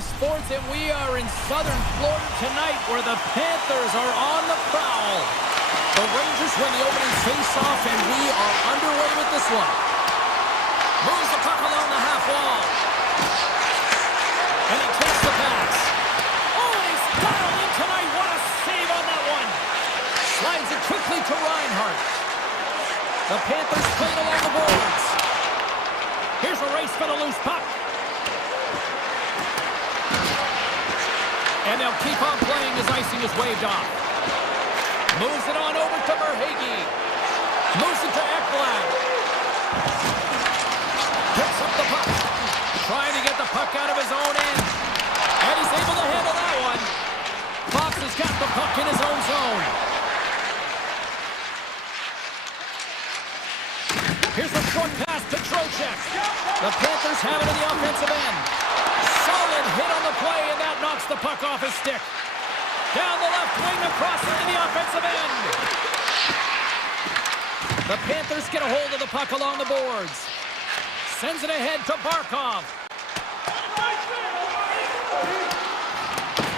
Sports, and we are in southern Florida tonight where the Panthers are on the prowl. The Rangers win the opening face-off, and we are underway with this one. Moves the puck along the half wall. And he takes the pass. Oh, and he's dialed in tonight. What a save on that one. Slides it quickly to Reinhart. The Panthers played along the boards. Here's a race for the loose puck. And they'll keep on playing as icing is waved off. Moves it on over to Verhaeghe. Moves it to Ekblad. Picks up the puck. Trying to get the puck out of his own end. And he's able to handle that one. Fox has got the puck in his own zone. Here's a short pass to Trocheck. The Panthers have it in the offensive end. Solid hit on the play, and that knocks the puck off his stick. Down the left wing across into the offensive end. The Panthers get a hold of the puck along the boards. Sends it ahead to Barkov.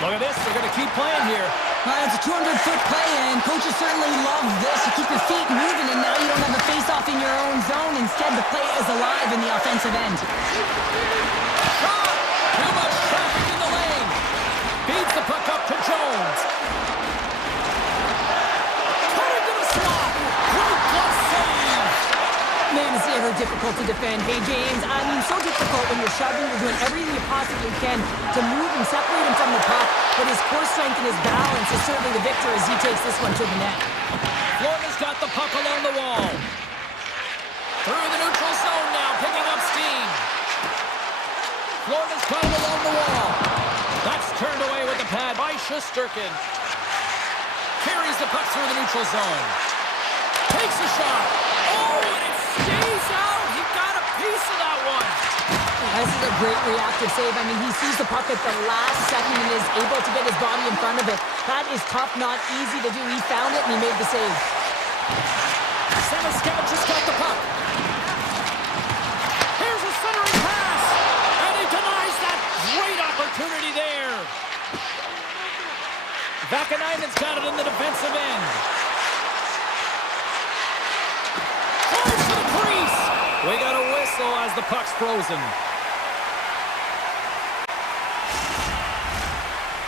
Look at this, they're going to keep playing here. It's a 200-foot play, and coaches certainly love this. You keep your feet moving, and now you don't have a face-off in your own zone. Instead, the play is alive in the offensive end. Shot! Too much traffic in the lane. Feeds the puck up to Jones. Cutting to the slot. Great glove save. Man, it's ever difficult to defend. Hey, James, I mean, so difficult when you're shoving. You're doing everything you possibly can to move and separate him from the puck. But his core strength and his balance is certainly the victor as he takes this one to the net. Florida's got the puck along the wall. Through the neutral zone now, picking up steam. Florida's got it along the wall. That's turned away with the pad by Shesterkin. Carries the puck through the neutral zone. Takes a shot. Oh, and it stays out. He got a piece of that one. This is a great reactive save. I mean, he sees the puck at the last second and is able to get his body in front of it. That is tough, not easy to do. He found it and he made the save. Samoskevich has got the puck. Here's a centering pass. And he denies that great opportunity there. Vakanainen's got it in the defensive end. Fires to the crease. We got a whistle as the puck's frozen.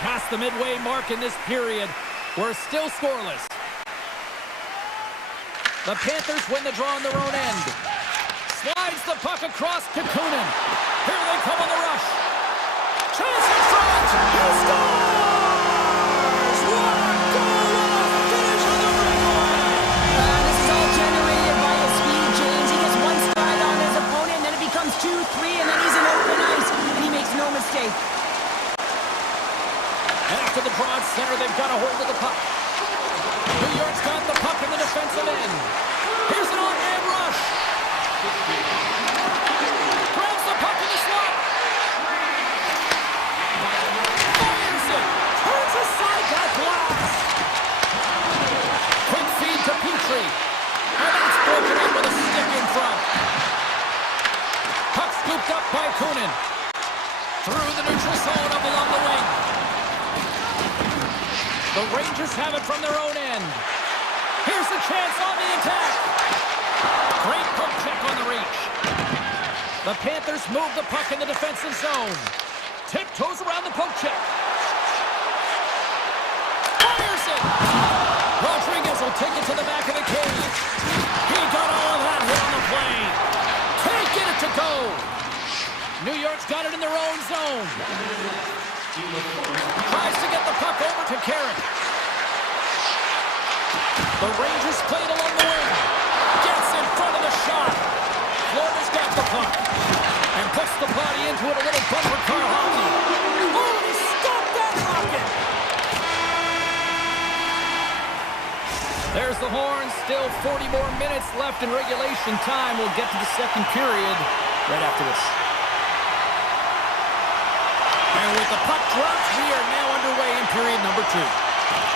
Past the midway mark in this period, we're still scoreless. The Panthers win the draw on their own end. Slides the puck across to Kunin. Here they come on the rush. Chance in front. He scores! What a goal off finish on the breakaway! This is all generated by his speed, James. He gets one stride on his opponent, and then it becomes 2-3, and then he's in open ice, and he makes no mistake. And after the draw at center, they've got a hold of the puck. New York's got the puck in the defensive end. Here's an on-hand rush. Grabs the puck in the slot. Fires it. Turns aside that glass. Quick feed to Petrie. And that's broken up with a stick in front. Puck scooped up by Kunin. Through the neutral zone up along the wing. The Rangers have it from their own end. Here's the chance on the attack. Great poke check on the reach. The Panthers move the puck in the defensive zone. Tiptoes around the poke check. Fires it. Rodriguez will take it to the back of the cage. He got all of that hit on the play. Can't get it to go. New York's got it in their own zone. Tries to get the puck over to Carrick. The Rangers played along the wing. Gets in front of the shot. Florida's got the puck. And puts the body into it, a little bumper car hockey. Oh, he stopped that rocket. There's the horn. Still 40 more minutes left in regulation time. We'll get to the second period right after this. And with the puck dropped, we are now underway in period number 2.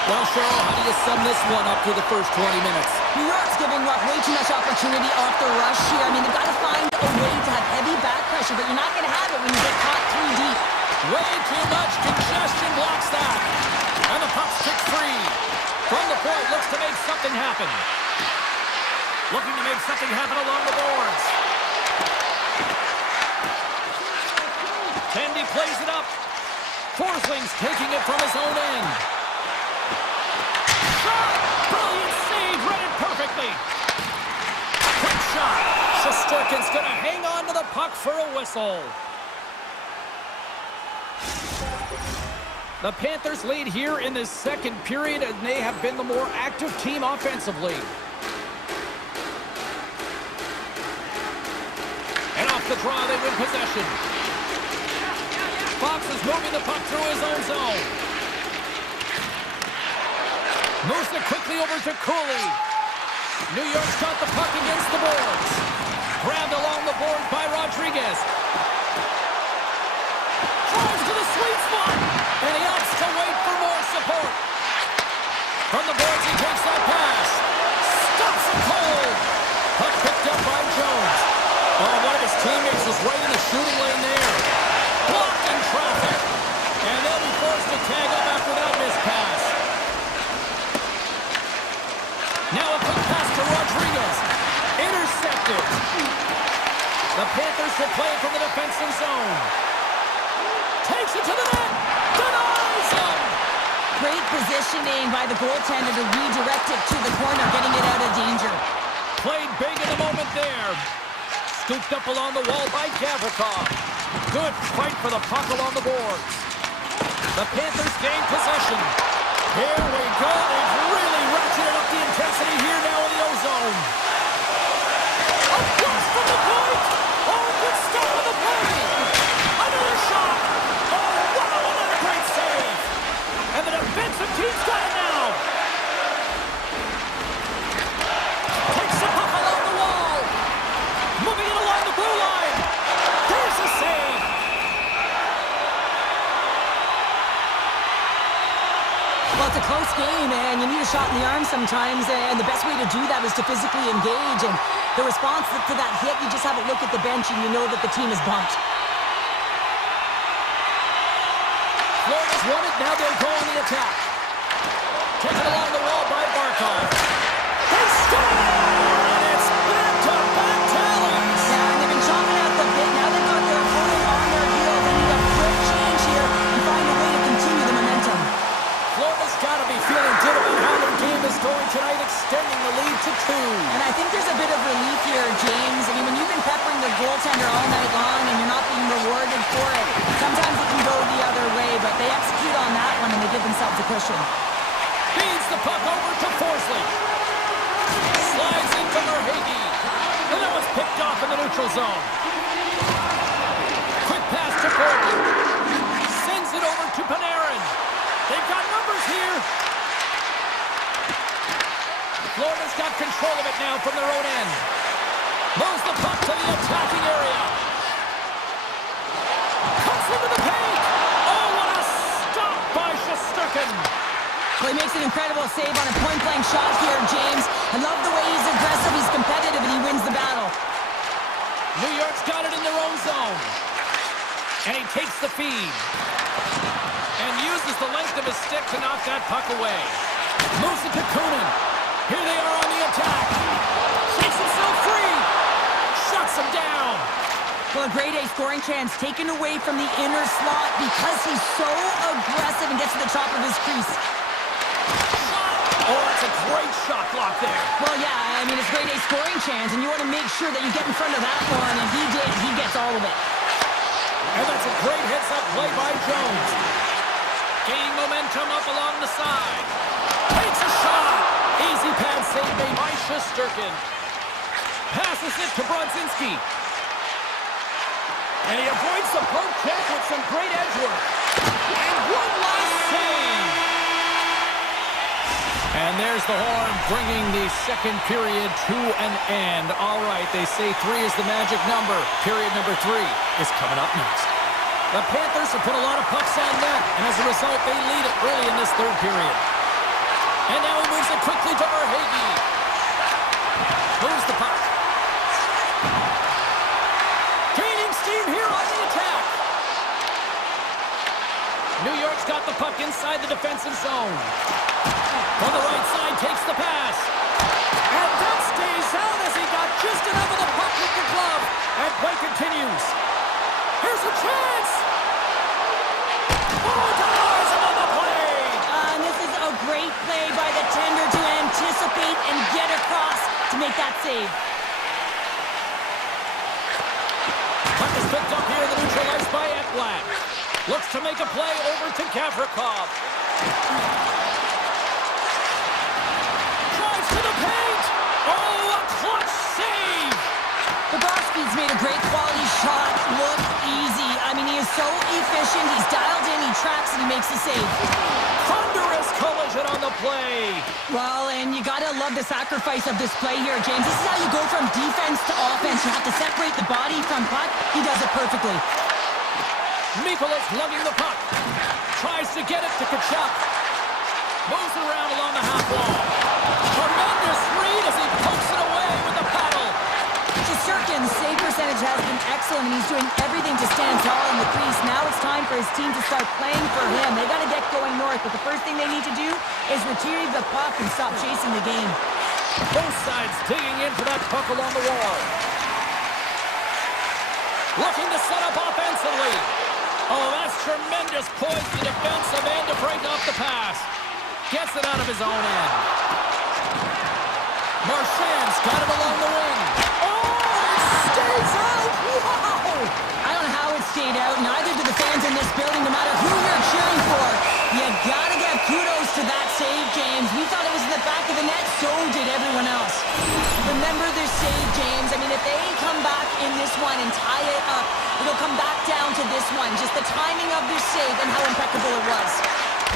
Well, Cheryl, how do you sum this one up through the first 20 minutes? New York's giving up way too much opportunity off the rush here. I mean, they've got to find a way to have heavy back pressure, but you're not going to have it when you get caught 3 deep. Way too much congestion blocks that. And the puck's kicked free. From the point, looks to make something happen. Looking to make something happen along the boards. Tandy plays it up. Forsling's taking it from his own end. Shot! Brilliant save, read it perfectly. Quick shot. Shesterkin's going to hang on to the puck for a whistle. The Panthers lead here in this second period, and they have been the more active team offensively. And off the draw, they win possession. Fox is moving the puck through his own zone. Moves it quickly over to Cooley. New York's got the puck against the boards. Grabbed along the board by Rodriguez. Drives to the sweet spot. And he opts to wait for more support. From the boards, he takes that pass. Stops it cold. Puck picked up by Jones. Oh, one of his teammates was right in the shooting lane there. Blocked in traffic. And they'll be forced to tag up after that missed pass. Now a quick pass to Rodriguez. Intercepted. The Panthers will play from the defensive zone. Takes it to the net. Denies him. Great positioning by the goaltender to redirect it to the corner, getting it out of danger. Played big in the moment there. Scooped up along the wall by Gavrikov. Good fight for the puck along the boards. The Panthers gain possession. Here we go. They've really ratcheted up the intensity here now in the O-zone. Across from the point. Oh, good stuff on the play. Another shot. Oh, wow, another great save. And the defensive team's got it now. Takes the puck along the wall. Moving it along the blue line. There's a save. Well, it's a close game, and you need a shot in the arm sometimes, and the best way to do that is to physically engage, and the response to that hit, you just have a look at the bench, and you know that the team is bumped. Florida's won it, now they'll go on the attack. Taken along the wall by Barkov. They score! And it's back-to-back tallies! Yeah, and they've been chopping out the bit, now they've got their opponent on their heels, they need a quick change here and find a way to continue the momentum. Florida's got to be feeling good about how their game is going tonight, extending the lead to 2. And I think there's a bit of relief here, James. I mean, when you've been peppering the goaltender all night long and you're not being rewarded for it, sometimes it can go the other way, but they execute on that one and they give themselves a cushion. Feeds the puck over to Forsling. Slides into Verhaeghe. And that was picked off in the neutral zone. Quick pass to Gordon. Sends it over to Panarin. They've got numbers here. Florida's got control of it now from their own end. Moves the puck to the attacking area. Comes into the paint. Oh, what a stop by Shesterkin. Well, he makes an incredible save on a point-blank shot here, James. I love the way he's aggressive, he's competitive, and he wins the battle. New York's got it in their own zone. And he takes the feed. And uses the length of his stick to knock that puck away. Moves it to Kunin. Here they are on the attack. Shakes himself free. Shuts him down. Well, a grade A scoring chance taken away from the inner slot because he's so aggressive and gets to the top of his crease. Oh, that's a great shot block there. Well, yeah, I mean, it's grade A scoring chance, and you want to make sure that you get in front of that one, and he did. He gets all of it. And that's a great heads-up play by Jones. Gaining momentum up along the side. Takes a shot. Easy pad save made by Shesterkin. Passes it to Brodzinski. And he avoids the poke check with some great edge work. And one last save. And there's the horn bringing the second period to an end. All right, they say 3 is the magic number. Period number 3 is coming up next. The Panthers have put a lot of pucks on net, and as a result, they lead it early in this third period. And now he moves it quickly to Verhaeghe. Moves the puck. Gaining steam here on the attack. got the puck inside the defensive zone. On the right side, takes the pass. And that stays out as he got just enough of the puck with the glove. And play continues. Here's a chance. Oh, denies him on the play. And this is a great play by the tender to anticipate and get across to make that save. Puck is picked up here in the neutral ice by Ekblad. Looks to make a play over to Gavrikov. Drives to the paint. Oh, a clutch save. Bobrovsky's made a great quality shot look easy. I mean, he is so efficient. He's dialed in, he tracks, and he makes the save. Thunderous collision on the play. Well, and you gotta love the sacrifice of this play here, James. This is how you go from defense to offense. You have to separate the body from puck. He does it perfectly. Mikola's lugging the puck. Tries to get it to Kachuk. Moves around along the half wall. Tremendous read as he pokes it away with the paddle. Shesterkin's save percentage has been excellent, and he's doing everything to stand tall in the crease. Now it's time for his team to start playing for him. They got to get going north, but the first thing they need to do is retrieve the puck and stop chasing the game. Both sides digging into that puck along the wall. Looking to set up offensively. Oh, that's tremendous poise to defensive end to break off the pass. Gets it out of his own end. Marchand's got it along the wing. Stays out! Wow! I don't know how it stayed out. Neither do the fans in this building, no matter who you're cheering for. You gotta give kudos to that save, James. We thought it was in the back of the net, so did everyone else. Remember their save, James. I mean, if they come back in this one and tie it up, it'll come back down to this one. Just the timing of their save and how impeccable it was.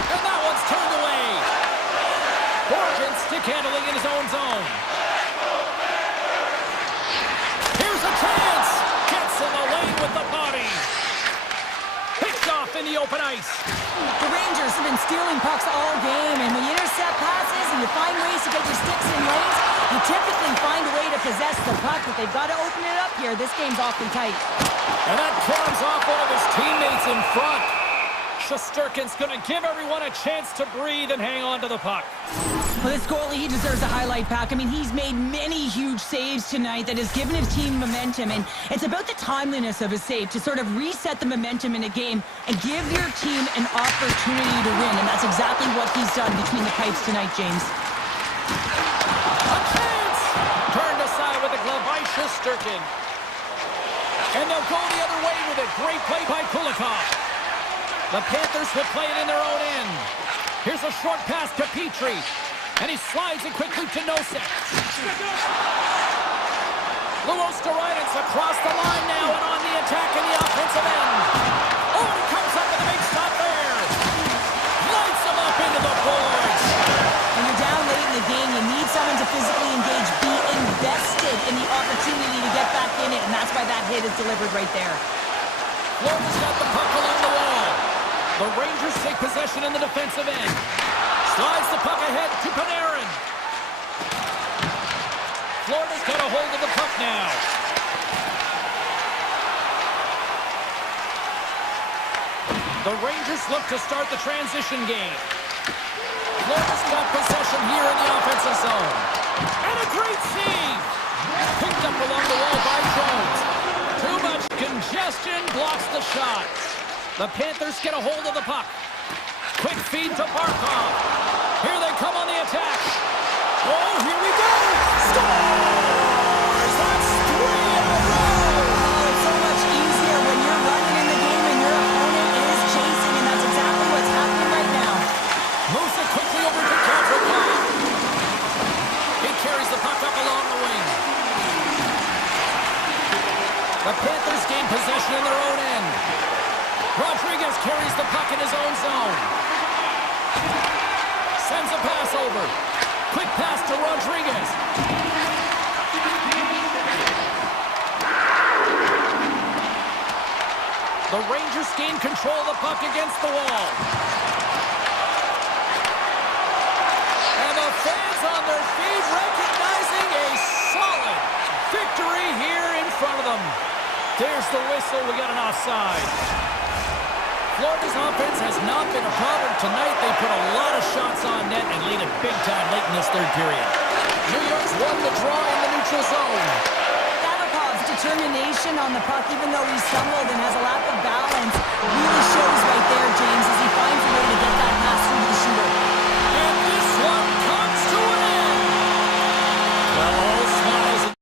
And that one's turned away. Horgan stick handling in his own zone. Here's a chance. Gets in the lane with the body. Picked off in the open ice. The Rangers have been stealing pucks all game, and when you intercept passes and you find ways to get your sticks in lanes, you typically find a way to possess the puck, but they've got to open it up here. This game's awfully tight. And that turns off one of his teammates in front. Shesterkin's going to give everyone a chance to breathe and hang on to the puck. Well, this goalie, he deserves a highlight pack. I mean, he's made many huge saves tonight that has given his team momentum, and it's about the timeliness of his save to sort of reset the momentum in a game and give your team an opportunity to win, and that's exactly what he's done between the pipes tonight, James. A chance! Turned aside with a glove by Shesterkin. And they'll go the other way with it. Great play by Kulikov. The Panthers will play it in their own end. Here's a short pass to Petrie. And he slides it quickly to Nosek. Luostarinen across the line now and on the attack in the offensive end. Oh, and he comes up with a big stop there. Lights him up into the boards. When you're down late in the game, you need someone to physically engage, be invested in the opportunity to get back in it, and that's why that hit is delivered right there. Florida's got the puck along the wall. The Rangers take possession in the defensive end. Slides the puck ahead to Panarin. Florida's got a hold of the puck now. The Rangers look to start the transition game. Florida's got possession here in the offensive zone. And a great save! Picked up along the wall by Jones. Too much congestion blocks the shot. The Panthers get a hold of the puck. Quick feed to Barkov. Here they come on the attack. Oh, here we go! Scores! That's 3 in a row! Oh, it's so much easier when you're running in the game and your opponent is chasing, and that's exactly what's happening right now. Moves it quickly over to Gavrikov. He carries the puck up along the wing. The Panthers gain possession in their own end. Rodriguez carries the puck in his own zone. Sends a pass over. Quick pass to Rodriguez. The Rangers gain control of the puck against the wall. And the fans on their feet recognizing a solid victory here in front of them. There's the whistle. We got an offside. Florida's offense has not been a problem tonight. They put a lot of shots on net and lead it big time late in this third period. New York's won the draw in the neutral zone. Davikov's determination on the puck, even though he stumbled and has a lack of balance, really shows right there, James, as he finds a way to get that pass through to the shooter. And this one comes to an end. Well, all smiles and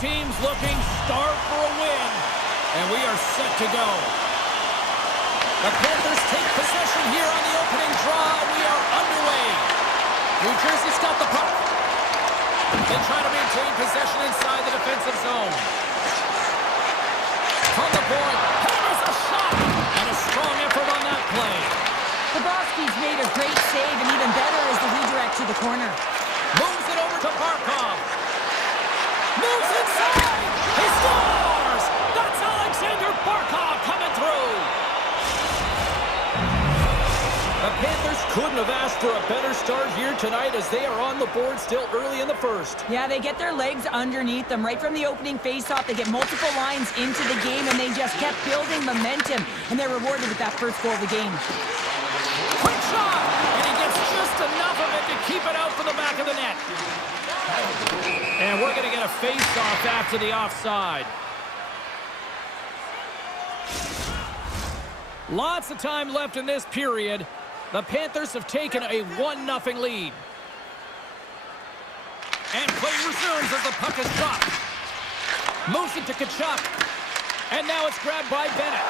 teams looking starved for a win, and we are set to go. The Panthers take possession here on the opening draw. We are underway. New Jersey's got the puck. They try to maintain possession inside the defensive zone. From the point, hammers a shot, and a strong effort on that play. Bobrovsky's made a great save, and even better is the redirect to the corner. Moves it over to Barkov. Moves inside. He scores! That's Alexander Barkov coming through. The Panthers couldn't have asked for a better start here tonight as they are on the board still early in the first. Yeah, they get their legs underneath them right from the opening faceoff. They get multiple lines into the game, and they just kept building momentum, and they're rewarded with that first goal of the game. Quick shot! And he gets just enough of it to keep it out for the back of the net. And we're going to get a face-off after the offside. Lots of time left in this period. The Panthers have taken a 1-0 lead. And play resumes as the puck is dropped. Moves it to Kachuk. And now it's grabbed by Bennett.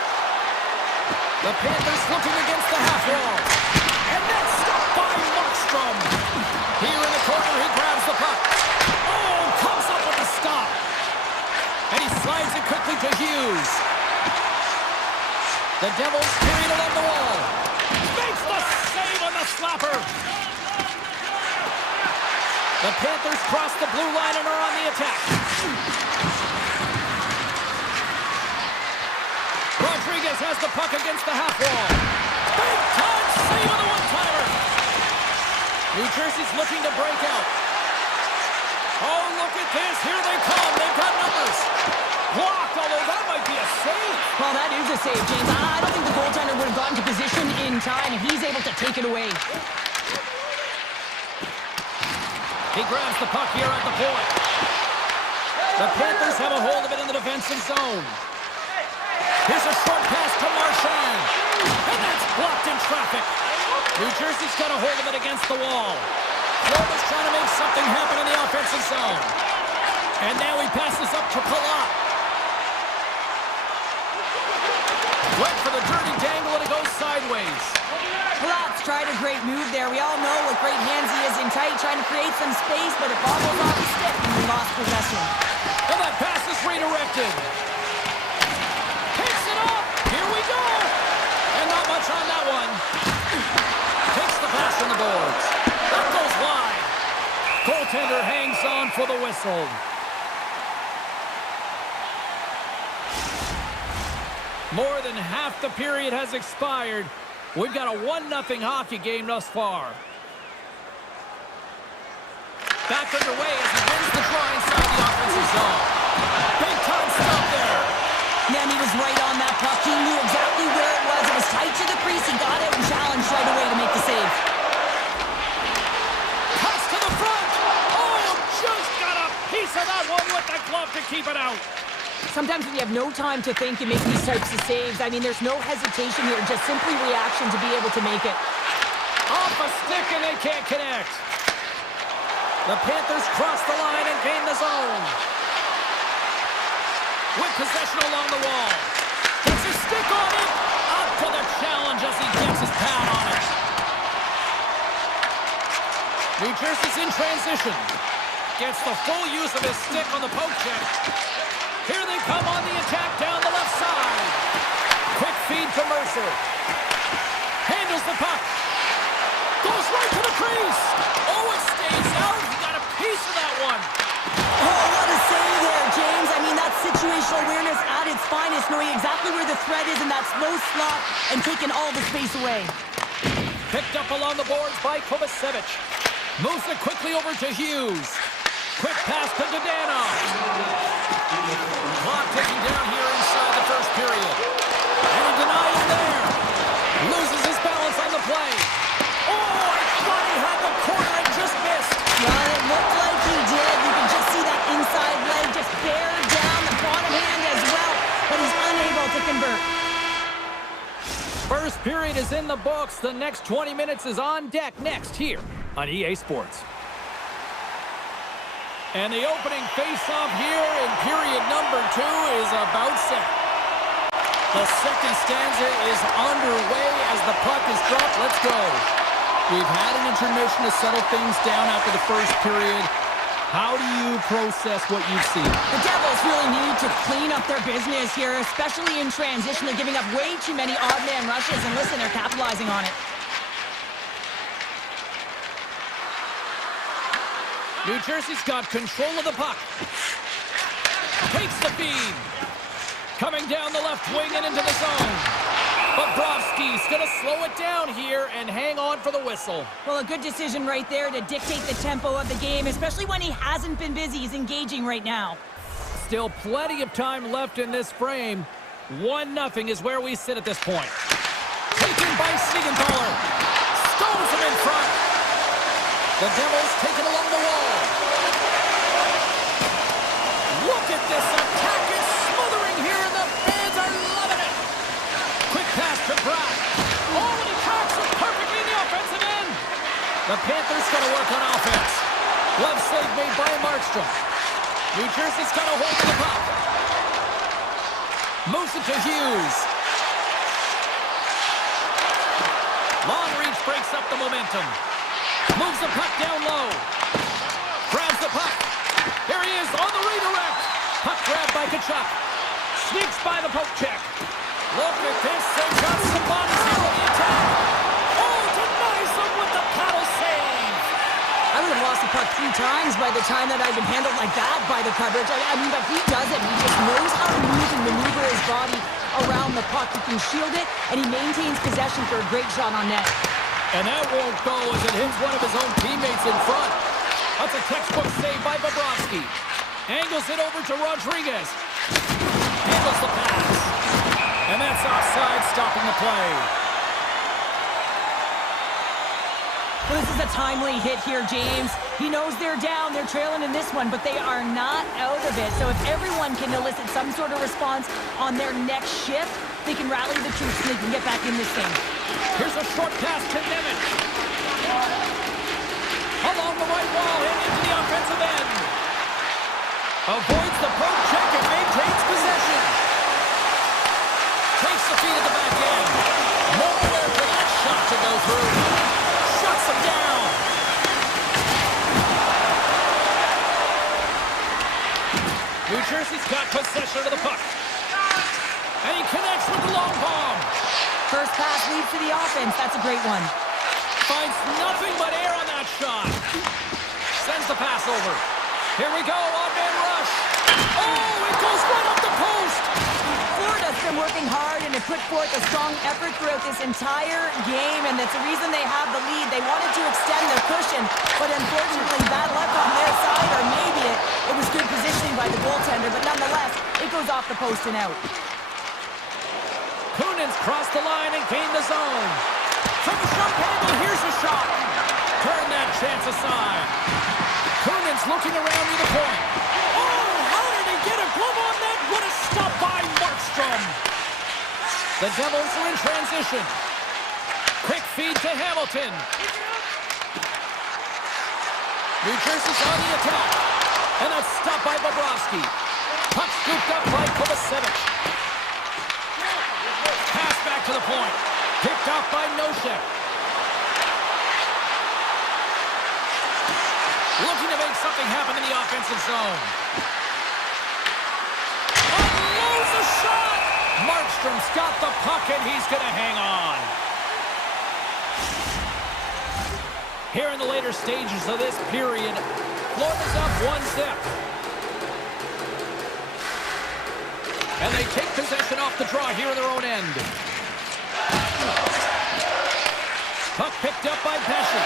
The Panthers looking against the half wall. And that's stopped by Markstrom. Here in the corner, he grabs the puck. Oh, comes up with the stop. And he slides it quickly to Hughes. The Devils carry it along the wall. Makes the save on the slapper. The Panthers cross the blue line and are on the attack. Rodriguez has the puck against the half wall. Big time save on the one-timer. New Jersey's looking to break out. Oh, look at this. Here they come. They've got numbers. Blocked, although that might be a save. Well, that is a save, James. I don't think the goaltender would have gotten to position in time, and he's able to take it away. He grabs the puck here at the point. The Panthers have a hold of it in the defensive zone. Here's a short pass to Marchand. And that's blocked in traffic. New Jersey's got a hold of it against the wall. Florida's trying to make something happen in the offensive zone. And now he passes up to Palat. Went for the dirty dangle and it goes sideways. Palat's tried a great move there. We all know what great hands he is in tight, trying to create some space, but it bobbles off the stick and we lost possession. And that pass is redirected. Picks it up. Here we go. And not much on that one. Takes the pass from the boards. That goes wide. Goaltender hangs on for the whistle. More than half the period has expired. We've got a 1-0 hockey game thus far. Back underway as he wins the draw inside the offensive zone. Big time stop there. Man, he was right on that puck. He knew exactly where it was. It was tight to the crease. He got it and challenged right away to make the save. Pass to the front. Oh, just got a piece of that one with the glove to keep it out. Sometimes when you have no time to think, you make these types of saves. I mean, there's no hesitation here, just simply reaction to be able to make it. Off a stick and they can't connect. The Panthers cross the line and gain the zone. With possession along the wall. Gets his stick on it. Up for the challenge as he gets his pad on it. New Jersey's in transition. Gets the full use of his stick on the poke check. Here they come on the attack down the left side. Quick feed to Mercer. Handles the puck. Goes right to the crease. Oh, it stays out. He got a piece of that one. Oh, what a save there, James. I mean, that's situational awareness at its finest, knowing exactly where the threat is in that slow slot and taking all the space away. Picked up along the boards by Kovacevic. Moves it quickly over to Hughes. Quick pass to Dadonov. Clock ticking down here inside the first period. And he denied it there. Loses his balance on the play. Oh, I thought he had the corner and just missed. Well, it looked like he did. You can just see that inside leg just bear down the bottom hand as well, but he's unable to convert. First period is in the books. The next 20 minutes is on deck next here on EA Sports. And the opening face-off here in period number 2 is about set. The second stanza is underway as the puck is dropped. Let's go. We've had an intermission to settle things down after the first period. How do you process what you've seen? The Devils really need to clean up their business here, especially in transition. They're giving up way too many odd man rushes, and listen, they're capitalizing on it. New Jersey's got control of the puck. Takes the feed. Coming down the left wing and into the zone. Bobrovsky's going to slow it down here and hang on for the whistle. Well, a good decision right there to dictate the tempo of the game, especially when he hasn't been busy. He's engaging right now. Still plenty of time left in this frame. 1-0 is where we sit at this point. Taken by Siegenthaler. Stones him in front. The Devils taken along the wall. Look at this attack. It's smothering here, and the fans are loving it. Quick pass to Brock. Oh, and he tracks it perfectly in the offensive end. The Panthers got to work on offense. Glove save made by Markstrom. New Jersey's got a hold of the puck. Moves it to Hughes. Long reach breaks up the momentum. Moves the puck down low. Grabs the puck. Here he is on the redirect. Puck grabbed by Tkachuk. Sneaks by the poke check. Look at this. They've got some bodies here on the attack. Oh, denies them with the paddle save. I would have lost the puck 3 times by the time that I've been handled like that by the coverage. I mean, but he doesn't. He just knows how to move and maneuver his body around the puck. He can shield it, and he maintains possession for a great shot on net. And that won't go as it hits one of his own teammates in front. That's a textbook save by Bobrovsky. Angles it over to Rodriguez. Handles the pass. And that's offside, stopping the play. Well, this is a timely hit here, James. He knows they're down, they're trailing in this one, but they are not out of it. So if everyone can elicit some sort of response on their next shift, they can rally the troops and they can get back in this thing. Here's a short pass to Nemeth. Along the right wall and into the offensive end. Avoids the poke check and maintains possession. Takes the feed at the back end. Nowhere for that shot to go through. Shuts him down. New Jersey's got possession of the puck. And he connects with the long bomb. First pass leads to the offense. That's a great one. Finds nothing but air on that shot. Sends the pass over. Here we go, odd-man rush. Oh, it goes right up the post. Florida's been working hard and have put forth a strong effort throughout this entire game, and that's the reason they have the lead. They wanted to extend their cushion, but unfortunately bad luck on their side, or maybe it was good positioning by the goaltender, but nonetheless, it goes off the post and out. Kunin's crossed the line and gained the zone. From the shot handle, here's a shot. Turn that chance aside. Kunin's looking around near the point. Oh, how did he get a glove on that? What a stop by Markstrom. The Devils are in transition. Quick feed to Hamilton. New Jersey's on the attack. And that's stopped by Bobrovsky. Puck scooped up by Kovacevic. Pass back to the point. Picked off by Nosek. Looking to make something happen in the offensive zone. Unloads a shot! Markstrom's got the puck and he's going to hang on. Here in the later stages of this period, Florida's up 1-0. And they take possession off the draw here in their own end. Puck picked up by Pesci.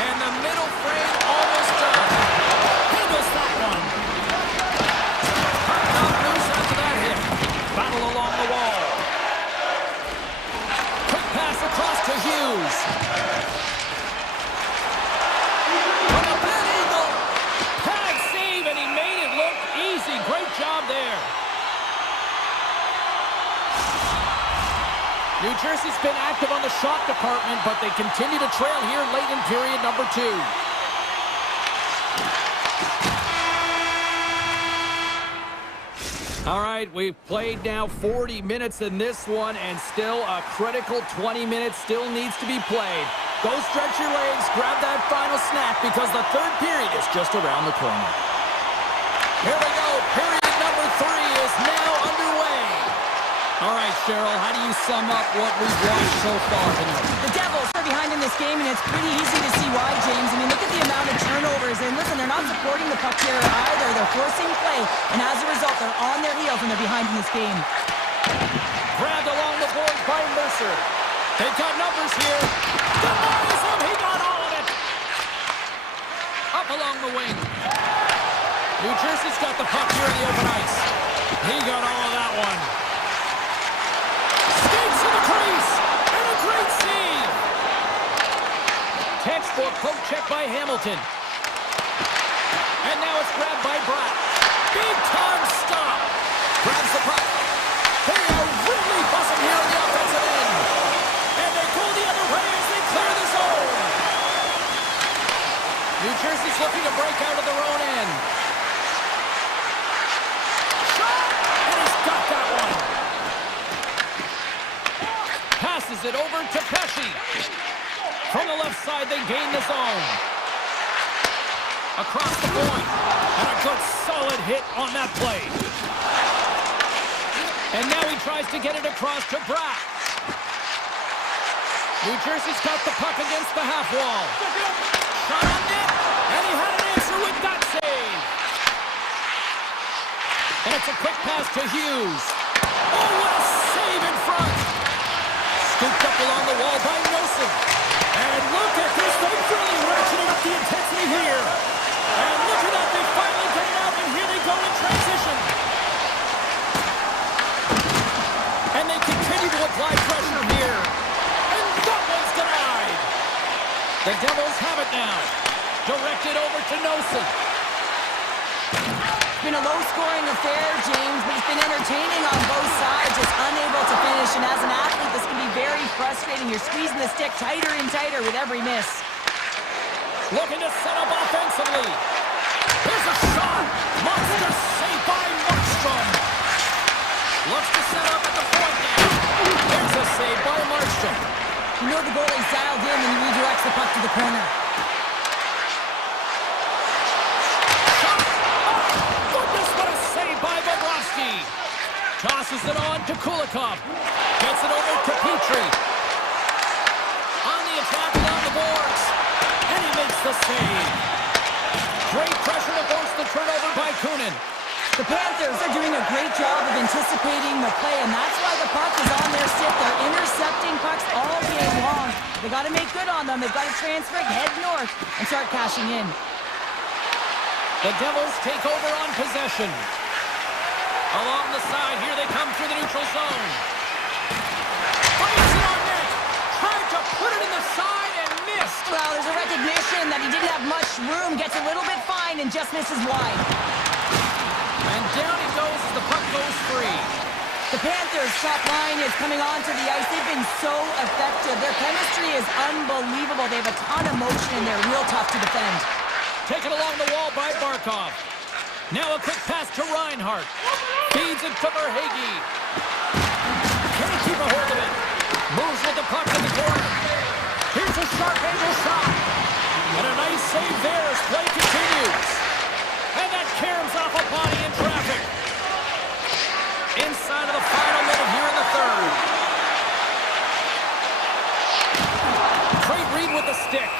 And the middle frame almost done. Handles that one. Puck not loose after that hit. Battle along the wall. Quick pass across to Hughes. From a bad angle. Pad save, and he made it look easy. Great job there. New Jersey's been active on the shot department, but they continue to trail here late in period number 2. All right, we've played now 40 minutes in this one, and still a critical 20 minutes still needs to be played. Go stretch your legs, grab that final snack, because the third period is just around the corner. Here we go. Period number 3 is now underway. All right, Cheryl, how do you sum up what we've watched so far tonight? The Devils are behind in this game, and it's pretty easy to see why, James. I mean, look at the amount of turnovers. And listen, they're not supporting the puck here either. They're forcing play, and as a result, they're on their heels, and they're behind in this game. Grabbed along the boards by Mercer. They've got numbers here. Denies him. He got all of it. Up along the wing. New Jersey's got the puck here in the open ice. He got all of that one. Skates in the crease. And a great save. Textbook poke check by Hamilton. And now it's grabbed by Bratt. Big time stop. Grabs the puck. They are really buzzing here on the offensive end. And they go the other way as they clear the zone. New Jersey's looking to break out of their own end. Shot! And he's got that one. Passes it over to Pesci. From the left side, they gain the zone. Across the point. And a good solid hit on that play. And now he tries to get it across to Bratt. New Jersey's got the puck against the half wall. Shot on net, and he had an answer with that save. And it's a quick pass to Hughes. Oh, what a save in front. Scooped up along the wall by Nelson. And look at this, they're really ratcheting up the intensity here. And look at that, they finally get it out, and here they go in transition. And they continue to apply pressure here. And that one's denied. The Devils have it now. Directed over to Nelson. It's been a low-scoring affair, James, but it's been entertaining on both sides, just unable to finish. And as an athlete, this can be very frustrating. You're squeezing the stick tighter and tighter with every miss. Looking to set up offensively. Here's a shot. Monster save by Markstrom. Looks to set up at the point now. There's a save by Markstrom. You know the goalie's dialed in when he redirects the puck to the corner. Shot! Oh, goodness, what a save by Bobrovsky. Tosses it on to Kulikov. Gets it over to Petrie. On the attack along the boards. And he makes the save. Great pressure to force the turnover by Kunin. The Panthers are doing a great job of anticipating the play, and that's why the puck is on their stick. They're intercepting pucks all game long. They got to make good on them. They've got to transfer, head north, and start cashing in. The Devils take over on possession. Along the side, here they come through the neutral zone. Fights it on net. Tried to put it in the side and missed. Well, there's a recognition that he didn't have much room. Gets a little bit fine and just misses wide. And down he goes as the puck goes free. The Panthers' top line is coming onto the ice. They've been so effective. Their chemistry is unbelievable. They have a ton of motion, and they're real tough to defend. Taken along the wall by Barkov. Now a quick pass to Reinhart. Feeds it to Verhaeghe. Can't keep a hold of it. Moves with the puck in the corner. Here's a sharp angle shot. And a nice save there as play continues. And that caroms off a body in traffic. Inside of the final minute here in the third. Great read with the stick.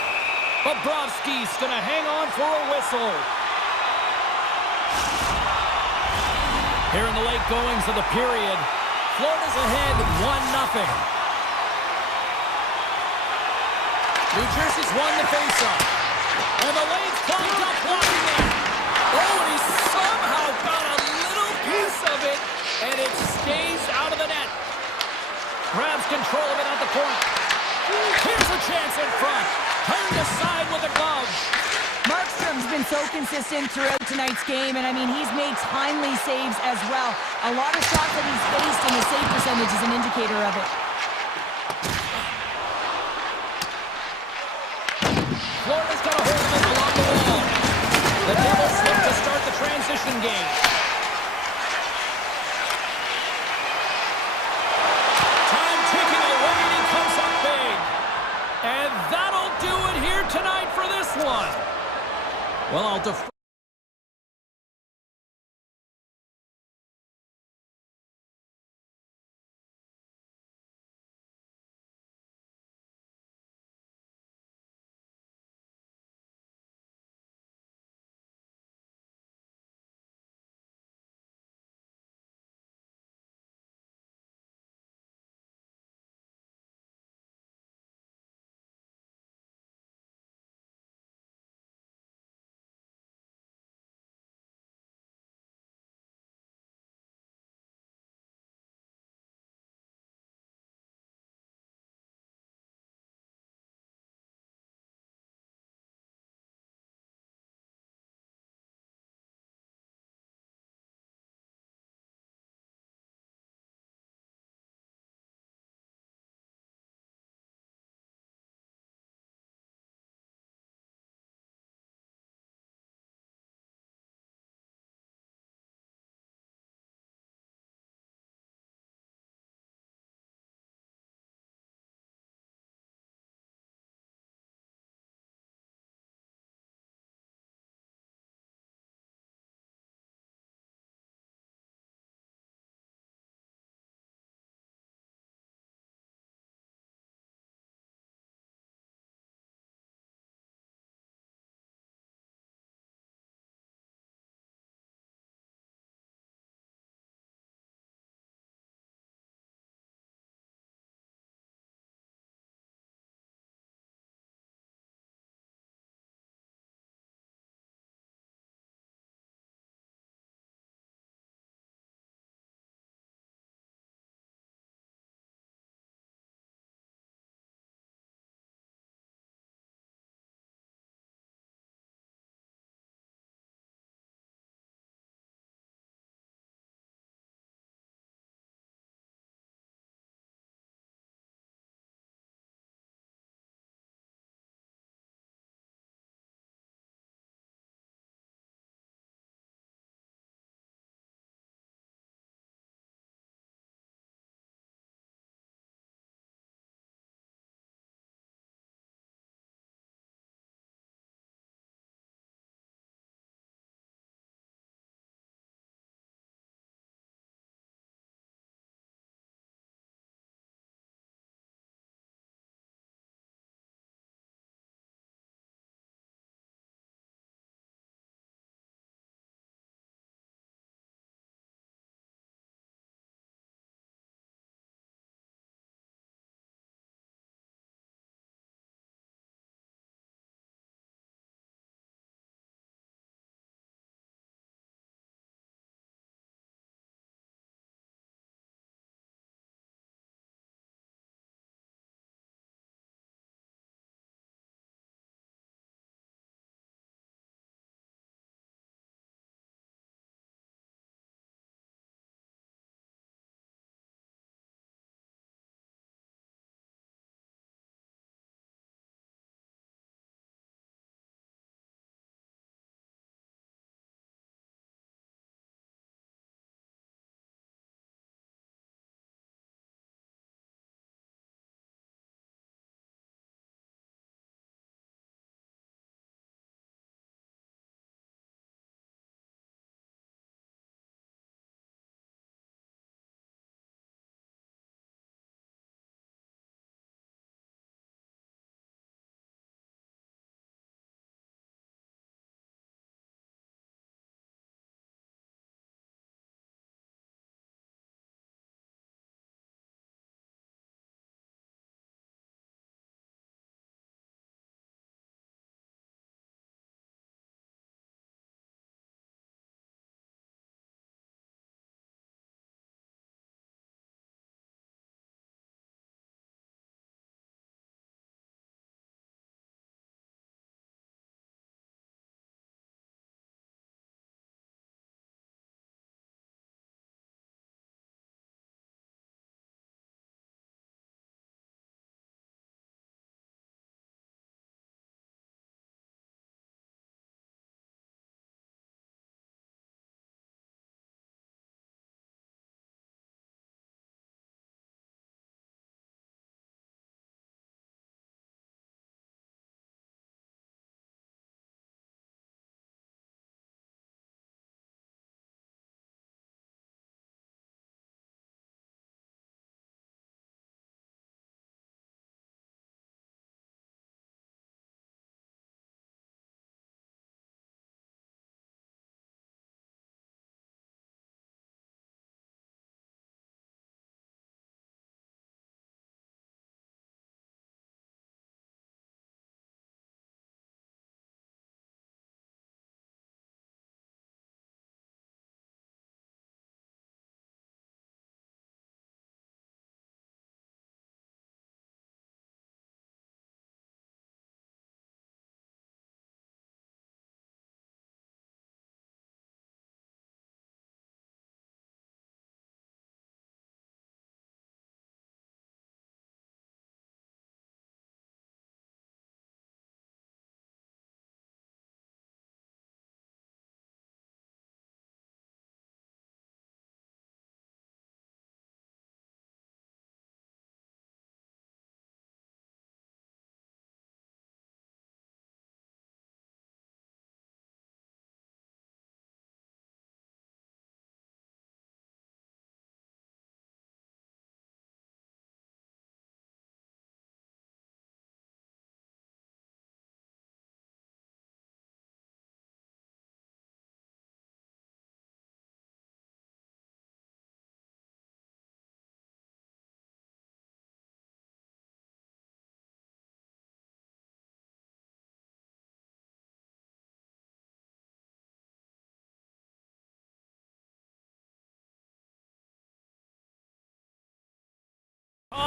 Bobrovsky's going to hang on for a whistle. Here in the late goings of the period, Florida's ahead 1-0. New Jersey's won the faceoff. And the lane's clogged up blocking that. Oh, and he somehow got a little piece of it, and it stays out of the net. Grabs control of it at the point. Here's a chance in front. Turned aside with a glove. Markstrom's been so consistent throughout tonight's game, and I mean, he's made timely saves as well. A lot of shots that he's faced, and the save percentage is an indicator of it. Florida's got a hold of it along the wall. The Devils look to start the transition game. able to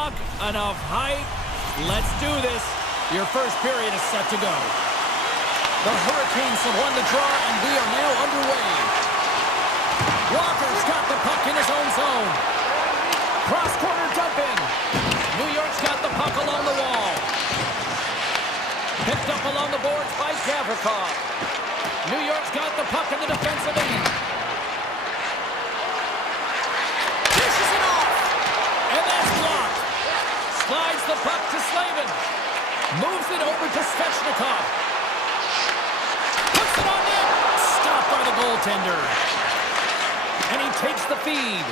talk, enough hype. Let's do this. Your first period is set to go. The Hurricanes have won the draw, and we are now underway. Walker's got the puck in his own zone. Cross-corner dump in. New York's got the puck along the wall. Picked up along the boards by Gavrikov. New York's got the puck in the defensive end. Dishes it off. And that's blocked. Slides the puck to Slavin. Moves it over to Svechnikov. Puts it on net. Stopped by the goaltender. And he takes the feed.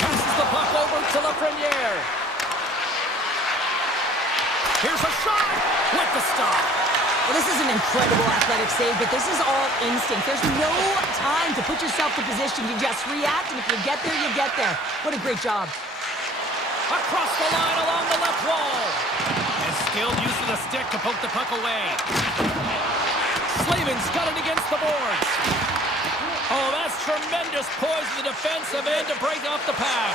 Passes the puck over to Lafreniere. Here's a shot with the stop. Well, this is an incredible athletic save, but this is all instinct. There's no time to put yourself in position. You just react, and if you get there, you get there. What a great job. Across the line along the left wall. And still using the stick to poke the puck away. Slavin's got it against the boards. Oh, that's tremendous poise in the defensive end to break off the pass.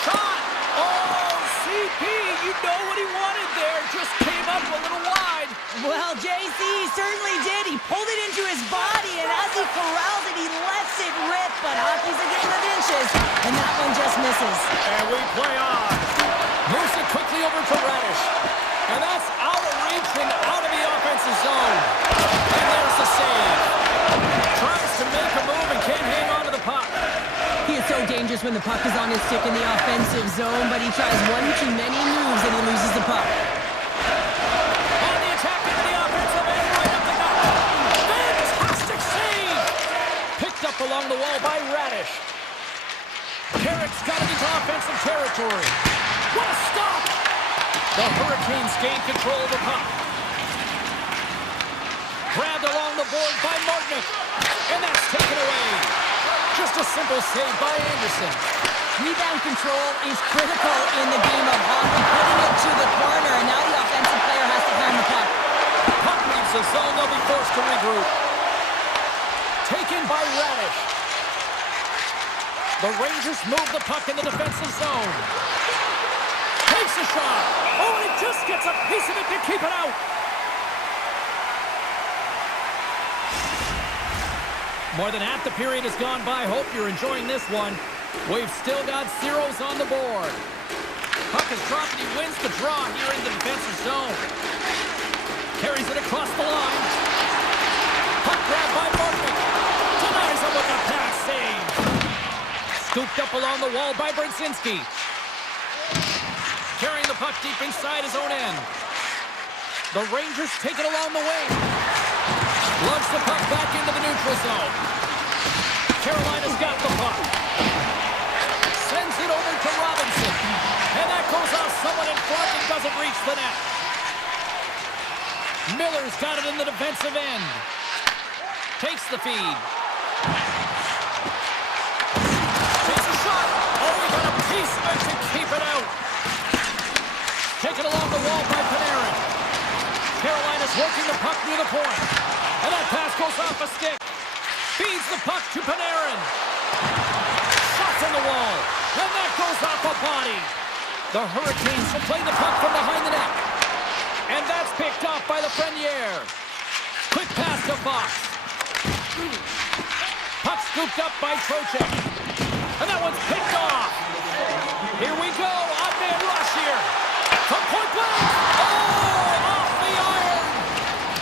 Shot! Oh, CP, you know what he wanted there. Just came up a little wide. Well, JC certainly did. He pulled it into his body, and as he corrals it, he lets it rip. But hockey's a game of inches, and that one just misses. And we play on. Moves it quickly over to Radish. And that's out of reach and out of the offensive zone. And there's the save. Tries to make a move and can't hang on to the puck. He is so dangerous when the puck is on his stick in the offensive zone, but he tries one too many moves and he loses the puck. On the attack into the offensive end, right up the gut. Fantastic save! Picked up along the wall by Radish. Carrick's got it into offensive territory. What a stop! The Hurricanes gain control of the puck. Grabbed along the board by Martinic. And that's taken away. Just a simple save by Anderson. Rebound control is critical in the game of hockey, putting it to the corner, and now the offensive player has to pound the puck. Puck leaves the zone, they'll be forced to regroup. Taken by Radish. The Rangers move the puck in the defensive zone. Takes a shot. Oh, and it just gets a piece of it to keep it out. More than half the period has gone by. Hope you're enjoying this one. We've still got zeros on the board. Puck is dropped and he wins the draw here in the defensive zone. Carries it across the line. Puck grabbed by Martinic. Denies him with a pass save. Scooped up along the wall by Brzezinski. Carrying the puck deep inside his own end. The Rangers take it along the wing. Lugs the puck back into the neutral zone. Carolina's got the puck. Sends it over to Robinson. And that goes off someone in front and doesn't reach the net. Miller's got it in the defensive end. Takes the feed. Takes a shot. Oh, he got a piece of it to keep it out. Taken along the wall by Panarin. Carolina's working the puck near the point. And that pass goes off a stick. Feeds the puck to Panarin. Shots on the wall. And that goes off a body. The Hurricanes will play the puck from behind the net. And that's picked off by Lafreniere. Quick pass to Fox. Puck scooped up by Trocheck. And that one's picked off. Here we go. Odd man rush here. From point blank. Oh, off the iron.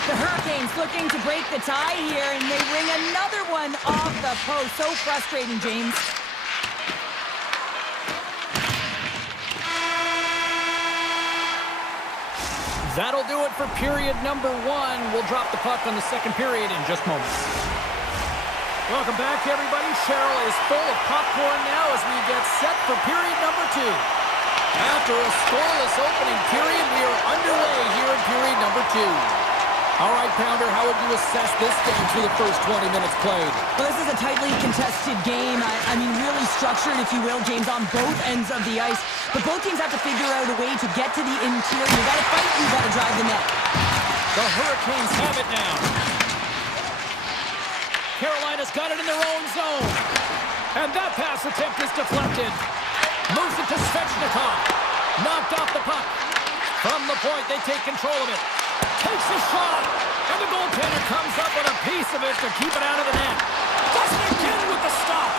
The Hurricanes looking to break the tie here, and they ring another one off the post. So frustrating, James. That'll do it for period number one. We'll drop the puck on the second period in just moments. Welcome back, everybody. Cheryl is full of popcorn now as we get set for period number two. After a scoreless opening period, we are underway here in period number two. All right, Pounder, how would you assess this game through the first 20 minutes played? Well, this is a tightly contested game. I mean, really structured, if you will, James, on both ends of the ice. But both teams have to figure out a way to get to the interior. You got to fight, you got to drive the net. The Hurricanes have it now. Carolina's got it in their own zone. And that pass attempt is deflected. Moves it to Svechnikov. Knocked off the puck. From the point, they take control of it. Takes a shot. And the goaltender comes up with a piece of it to keep it out of the net. Does it again with the stop.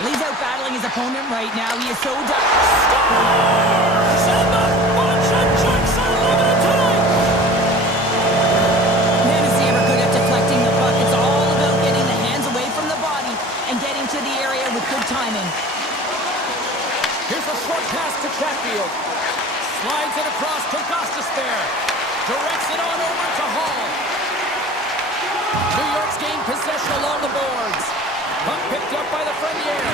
Well, he's out battling his opponent right now. He is so done. Scores! And the bunch of checks are limited tonight. Man, is he ever good at deflecting the puck. It's all about getting the hands away from the body and getting to the area with good timing. Here's a short pass to Chatfield. Slides it across to Gostisbehere. Directs it on over to Hall. New York's gained possession along the boards. Puck picked up by the Frenier.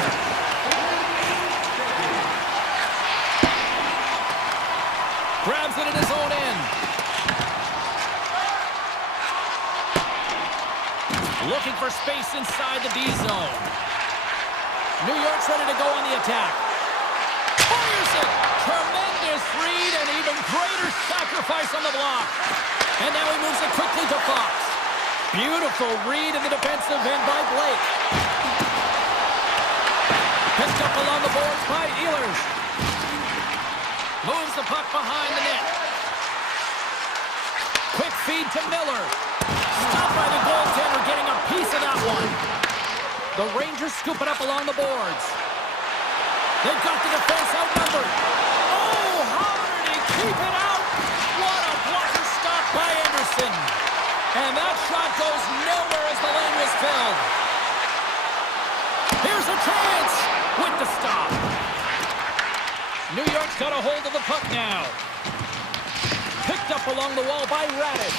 Grabs it in his own end. Looking for space inside the D zone. New York's ready to go on the attack. Fires it! Tremendous read and even greater sacrifice on the block. And now he moves it quickly to Fox. Beautiful read in the defensive end by Blake. Picked up along the boards by Ehlers. Moves the puck behind the net. Quick feed to Miller. Stopped by the goaltender, getting a piece of that one. The Rangers scoop it up along the boards. They've got the defense outnumbered. Oh, how did he keep it out? What a blocker stop by Anderson. And that shot goes nowhere as the lane was filled. Here's a chance with the stop. New York's got a hold of the puck now. Picked up along the wall by Radish.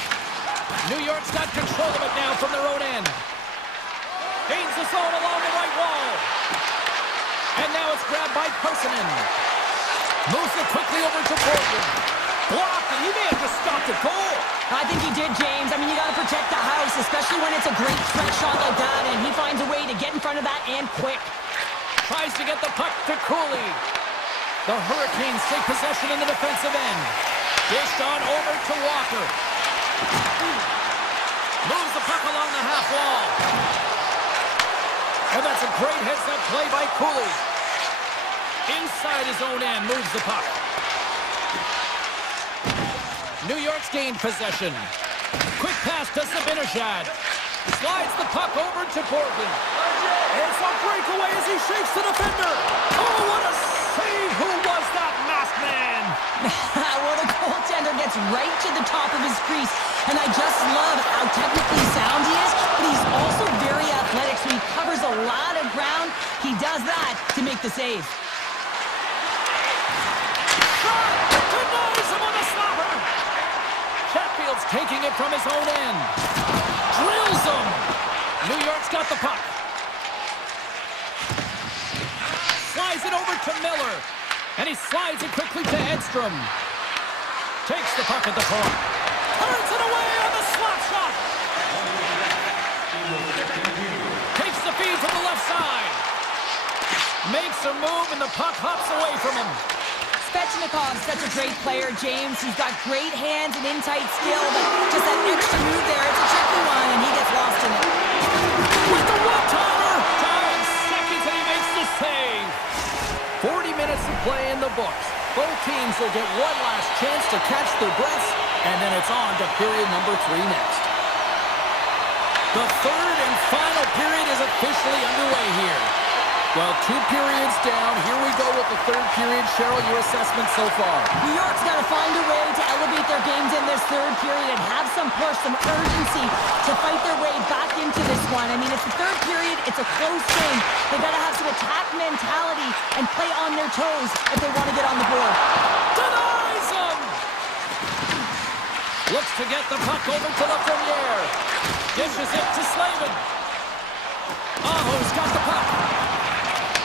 New York's got control of it now from their own end. Gains the zone along the right wall. And now it's grabbed by Parsonen. Moves it quickly over to Portland. Blocked, and he may have just stopped a goal. I think he did, James. I mean, you got to protect the house, especially when it's a great stretch shot like that, and he finds a way to get in front of that and quick. Tries to get the puck to Cooley. The Hurricanes take possession in the defensive end. Dished on over to Walker. Moves the puck along the half wall. And that's a great heads-up play by Cooley. Inside his own end, moves the puck. New York's gained possession. Quick pass to Zibanejad. Slides the puck over to Portland. It's a breakaway as he shakes the defender. Oh, what a save! Who was that masked man? Well, the goaltender gets right to the top of his crease, and I just love how technically sound he is, but he's also very athletic, so he covers a lot of ground. He does that to make the save. Shot! Denies him on the slapper! Chatfield's taking it from his own end. Drills him! New York's got the puck. Slides it over to Miller. And he slides it quickly to Edstrom. Takes the puck at the point. Turns it away on the slap shot. Takes the feed from the left side. Makes a move and the puck hops away from him. Svechnikov's such a great player, James. He's got great hands and in-tight skill, but just that extra move there, it's a tricky one, and he gets lost in it. With the one-timer! 10 seconds and he makes the save. 40 minutes of play in the books. Both teams will get one last chance to catch their breaths, and then it's on to period number 3 next. The third and final period is officially underway here. Well, 2 periods down. Here we go with the third period. Cheryl, your assessment so far? New York's got to find a way to elevate their games in this third period and have some push, some urgency to fight their way back into this one. I mean, it's the third period. It's a close game. They've got to have some attack mentality and play on their toes if they want to get on the board. Denies him! Looks to get the puck over to Lafreniere. Dishes it to Slavin. Aho's got the puck.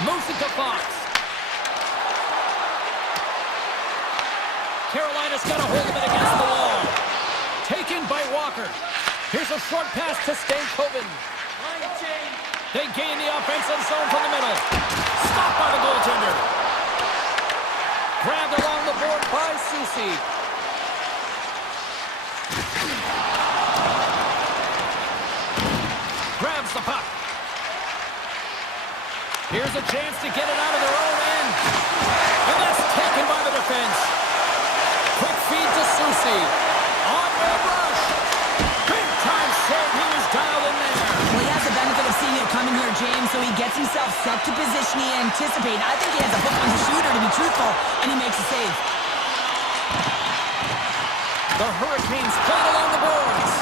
Moves it to Fox. Carolina's got a hold of it against the wall. Taken by Walker. Here's a short pass to Stankoven. They gain the offensive zone from the middle. Stopped by the goaltender. Grabbed along the board by Susi. Grabs the puck. Here's a chance to get it out of their own end. taken by the defense. Quick feed to Susi. On the rush. Big time save. He was dialed in there. Well, he has the benefit of seeing it coming here, James, so he gets himself set to position he anticipated. I think he has a hook on the shooter, to be truthful, and he makes a save. The Hurricanes played along the boards.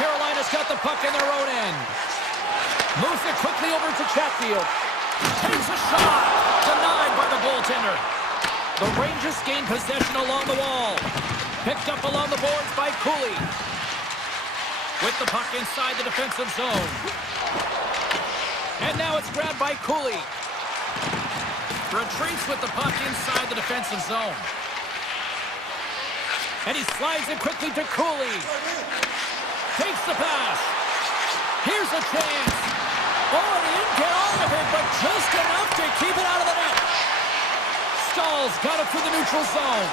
Carolina's got the puck in their own end. Moves it quickly over to Chatfield. Takes a shot. Denied by the goaltender. The Rangers gain possession along the wall. Picked up along the boards by Cooley. With the puck inside the defensive zone. And now it's grabbed by Cooley. Retreats with the puck inside the defensive zone. And he slides it quickly to Cooley. Takes the pass. Here's a chance. Oh, he didn't get all of it, but just enough to keep it out of the net. Stahls got it through the neutral zone.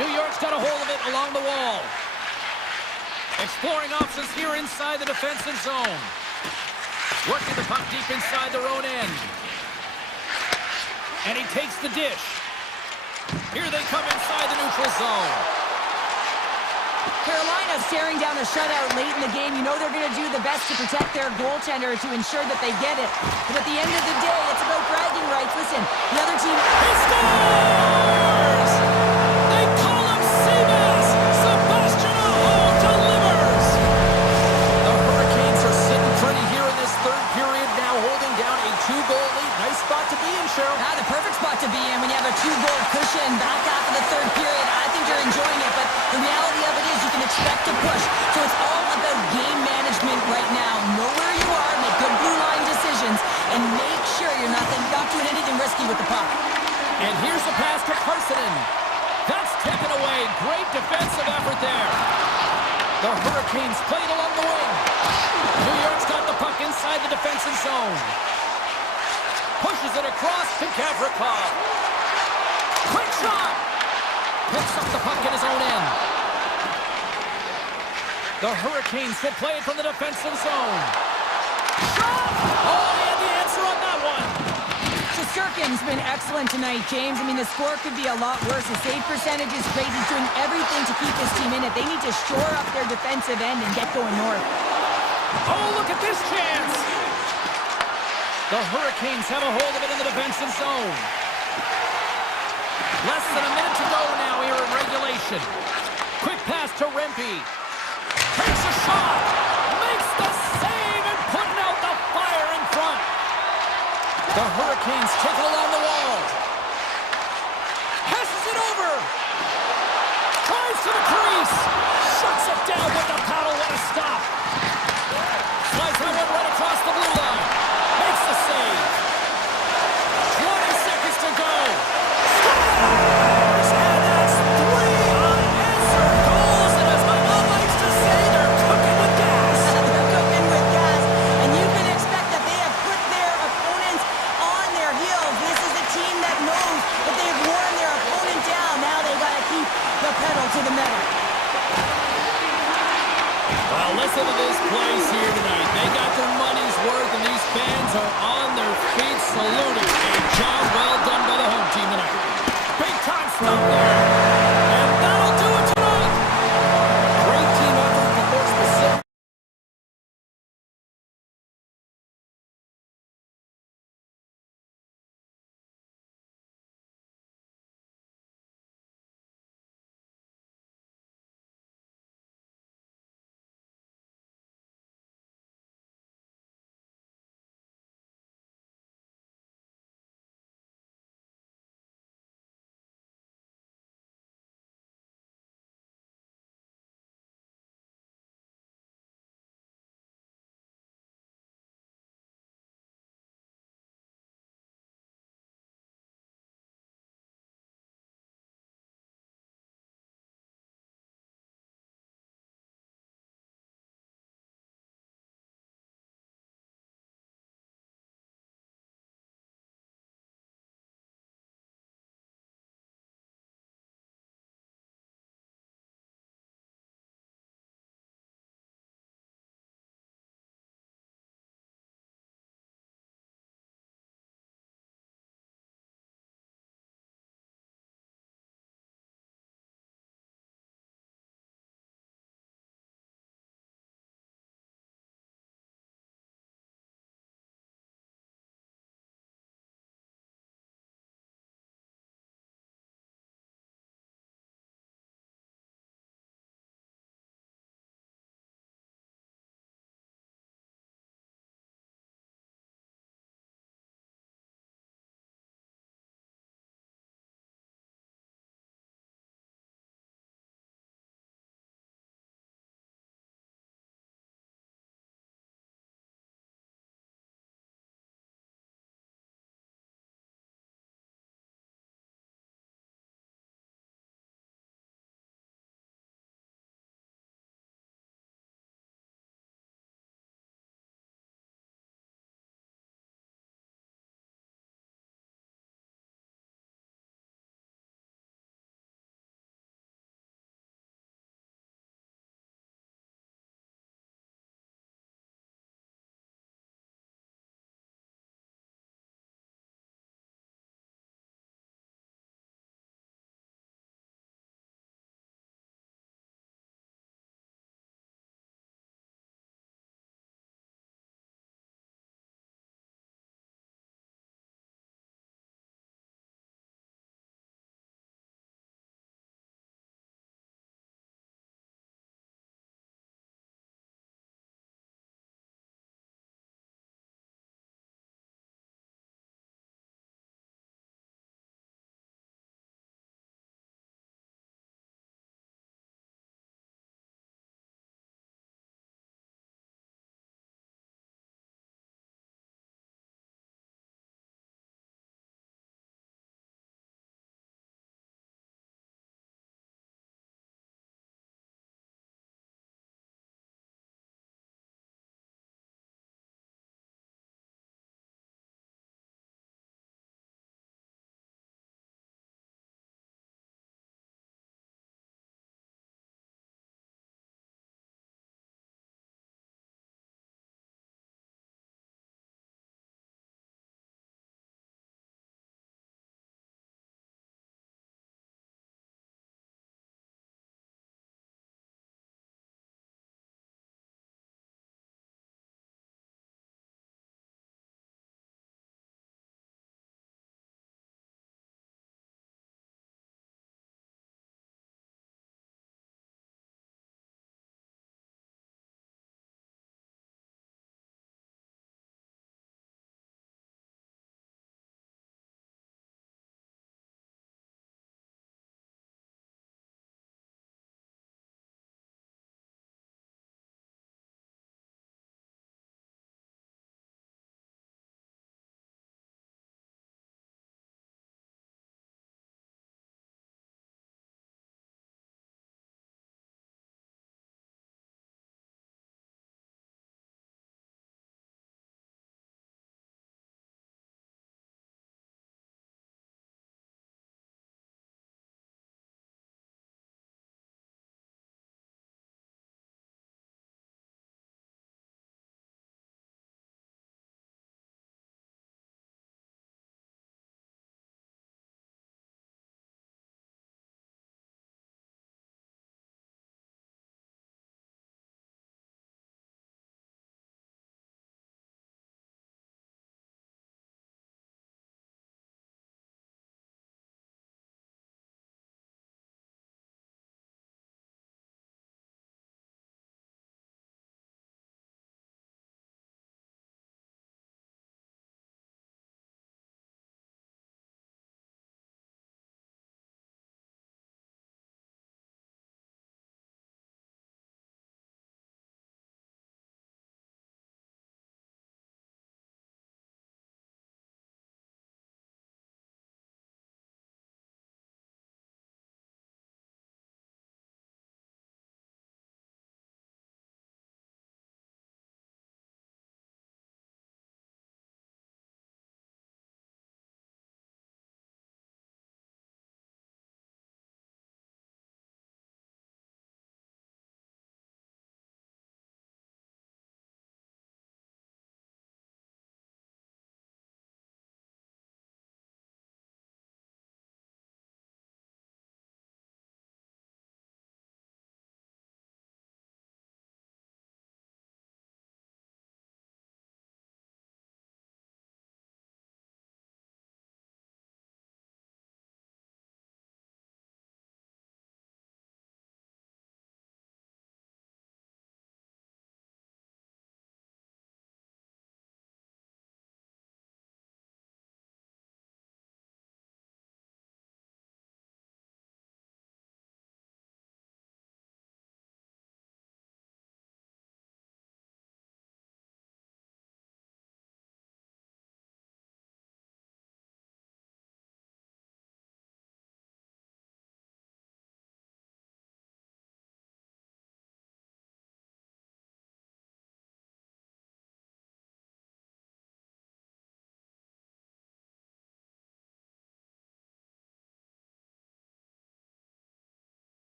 New York's got a hold of it along the wall. Exploring options here inside the defensive zone. Working the puck deep inside their own end. And he takes the dish. Here they come inside the neutral zone. Carolina's tearing down a shutout late in the game. You know they're going to do the best to protect their goaltender to ensure that they get it. But at the end of the day, it's about bragging rights. Listen, the other team... He scores! They call him Seabass! Sebastian Aho delivers! The Hurricanes are sitting pretty here in this third period, now holding down a 2-goal lead. Nice spot to be in, Cheryl. The perfect spot to be in when you have a 2-goal cushion back half of the third period. I think you're enjoying it, but the reality of it is you can expect to push. So it's all about game management right now. Know where you are, make good blue line decisions, and make sure you're not doing anything risky with the puck. And here's a pass to Parsonen. That's taken away. Great defensive effort there. The Hurricanes played along the wing. New York's got the puck inside the defensive zone. Pushes it across to Gavrikov. Quick shot! Picks up the puck in his own end. The Hurricanes will play it from the defensive zone. Shot! Oh, and the answer on that one. Shesterkin's been excellent tonight, James. I mean, the score could be a lot worse. The save percentage is crazy. He's doing everything to keep his team in it. They need to shore up their defensive end and get going north. Oh, look at this chance! The Hurricanes have a hold of it in the defensive zone. Less than a minute to go now here in regulation. Quick pass to Rempe. Takes a shot. Makes the save and putting out the fire in front. The Hurricanes take it along the wall. Passes it over. Drives to the crease. Shuts it down with the paddle. What a stop. Slides that one right across the blue line. Makes the save. 20 seconds to go. Scores! And that's 3 unanswered goals. And as my mom likes to say, they're cooking with gas. They're cooking with gas. And you can expect that they have put their opponents on their heels. This is a team that knows that they've worn their opponent down. Now they've got to keep the pedal to the metal.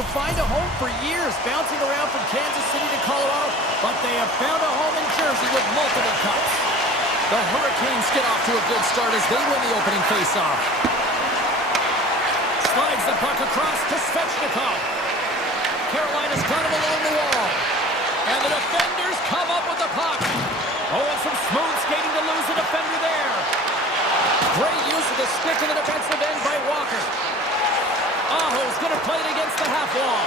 to find a home for years, bouncing around from Kansas City to Colorado, but they have found a home in Jersey with multiple cups. The Hurricanes get off to a good start as they win the opening faceoff. Slides the puck across to Svechnikov. Carolina's got him along the wall. And the defenders come up with the puck. Oh, and some smooth skating to lose the defender there. Great use of the stick in the defensive end by Walker. Aho's going to play it against the half wall.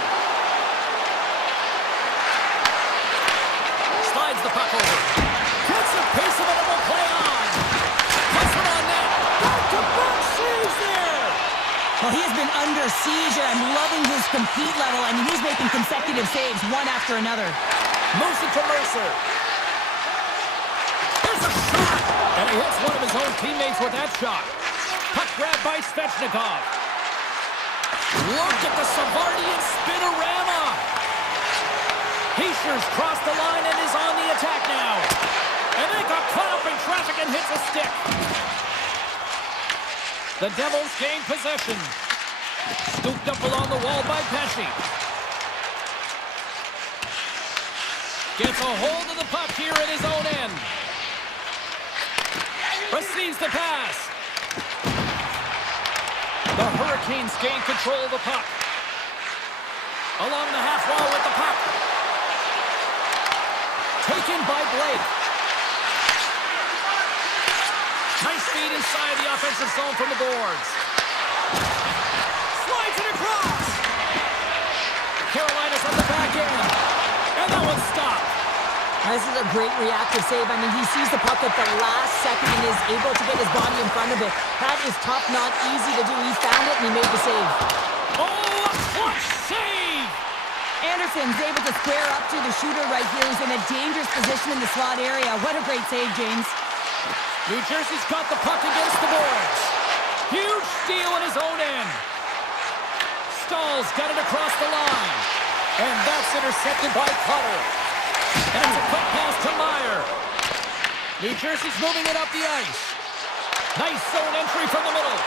Slides the puck over. Gets a piece of it and will play on. Puts it on net. Back-to-back saves there. Well, he has been under siege, and I'm loving his compete level. I mean, he's making consecutive saves, one after another. Moves it to Mercer. There's a shot! And he hits one of his own teammates with that shot. Puck grab by Svechnikov. Look at the Savardian spinorama! Heischer's crossed the line and is on the attack now. And they got caught up in traffic and hits a stick. The Devils gain possession. Scooped up along the wall by Pesci. Gets a hold of the puck here at his own end. Receives the pass. The Hurricanes gain control of the puck. Along the half wall with the puck. Taken by Blake. Nice feed inside the offensive zone from the boards. Slides it across. Carolina's on the back end. And that one's stopped. This is a great reactive save. I mean, he sees the puck at the last second and is able to get his body in front of it. That is tough, not easy to do. He found it and he made the save. Oh, what save! Anderson's able to square up to the shooter right here. He's in a dangerous position in the slot area. What a great save, James. New Jersey's got the puck against the boards. Huge steal in his own end. Stahl's got it across the line. And that's intercepted by Cutter. And it's a quick pass to Meyer. New Jersey's moving it up the ice. Nice zone entry from the middle.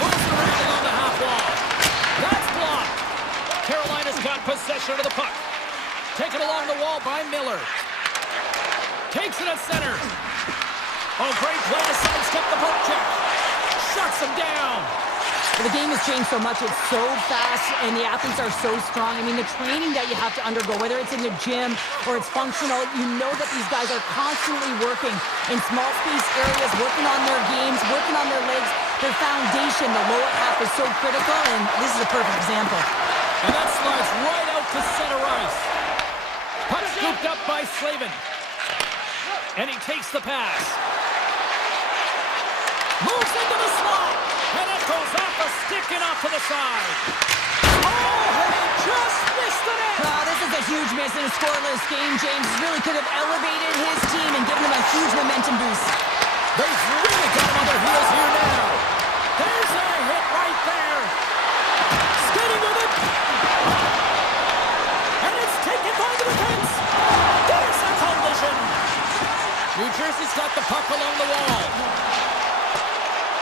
Moves around along the half wall. That's blocked. Carolina's got possession of the puck. Taken along the wall by Miller. Takes it at center. Oh, great play to sidestep the poke check. Shuts him down. The game has changed so much. It's so fast, and the athletes are so strong. I mean, the training that you have to undergo, whether it's in the gym or it's functional, you know that these guys are constantly working in small space areas, working on their games, working on their legs. Their foundation, the lower half, is so critical, and this is a perfect example. And that slides right out to center ice. Puck scooped up by Slavin. And he takes the pass. Moves into the slot. And it goes off a stick and off to the side. Oh, and he just missed it in. Oh, this is a huge miss in a scoreless game. James really could have elevated his team and given them a huge momentum boost. They've really got him on their heels here now. There's a hit right there. Skating with it. And it's taken by the defense. There's a collision. New Jersey's got the puck along the wall.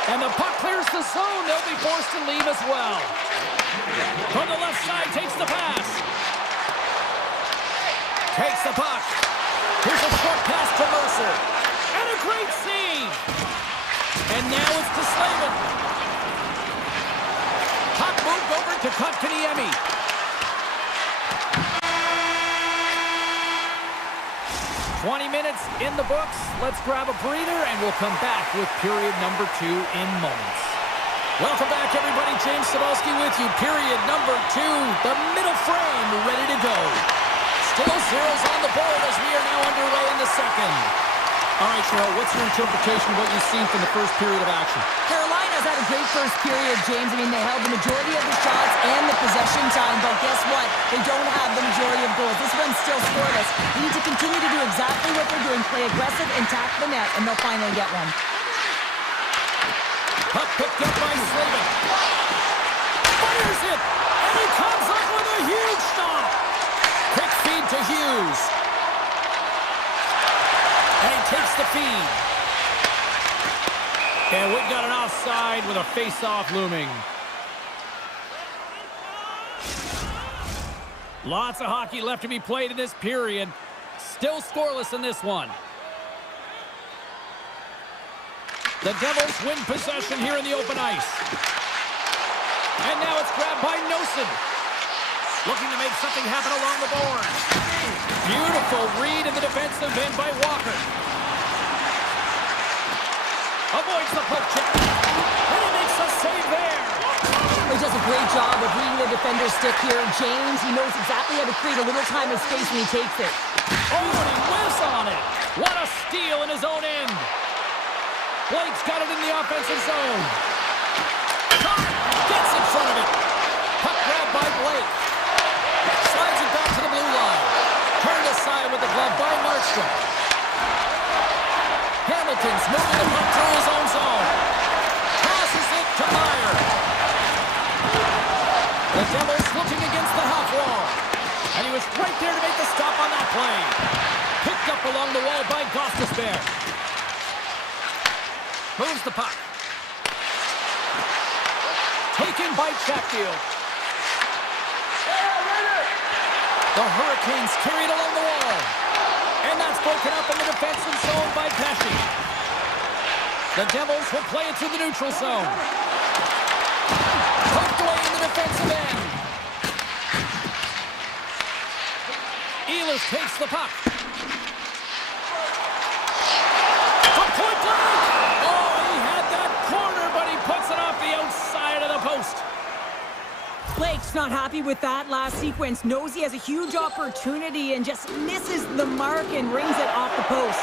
And the puck clears the zone. They'll be forced to leave as well. From the left side, takes the pass. Takes the puck. Here's a short pass to Mercer. And a great save. And now it's to Slavin. Puck moved over to Kotkaniemi. 20 minutes in the books. Let's grab a breather, and we'll come back with period number 2 in moments. Welcome back, everybody. James Cebulski with you. Period number 2. The middle frame ready to go. Still zeros on the board as we are now underway in the second. All right, Cheryl, what's your interpretation of what you've seen from the first period of action? Carolina's had a great first period, James. I mean, they held the majority of the shots and the possession time, but guess what? They don't have the majority of goals. This one's still scoreless. They need to continue to do exactly what they're doing, play aggressive and tack the net, and they'll finally get one. Puck picked up by Slavin. Fires it, and he comes up with a huge stop. Quick feed to Hughes. And he takes the feed. And we've got an offside with a face-off looming. Lots of hockey left to be played in this period. Still scoreless in this one. The Devils win possession here in the open ice. And now it's grabbed by Nosen. Looking to make something happen along the boards. Beautiful read in the defensive end by Walker. Avoids the poke check. And he makes a save there. He does a great job of reading the defender's stick here. James, he knows exactly how to create a little time and space when he takes it. Oh, and he whiffs on it. What a steal in his own end. Blake's got it in the offensive zone. Gets in front of it. Puck grabbed by Blake. Slides it back to the blue line. Turned aside with the glove by Markstrom. Hamilton's moving the puck through his own zone. Passes it to Meyer. The Devils looking against the half wall. And he was right there to make the stop on that play. Picked up along the wall by Gostisbehere. Moves the puck. Taken by Chatfield. The Hurricanes carried along the wall. And that's broken up in the defensive zone by Pesci. The Devils will play it to the neutral zone. Poked away in the defensive end. Ehlers takes the puck. From point blank! Oh, he had that corner, but he puts it off the outside of the post. Blake's not happy with that last sequence. Knows he has a huge opportunity and just misses the mark and rings it off the post.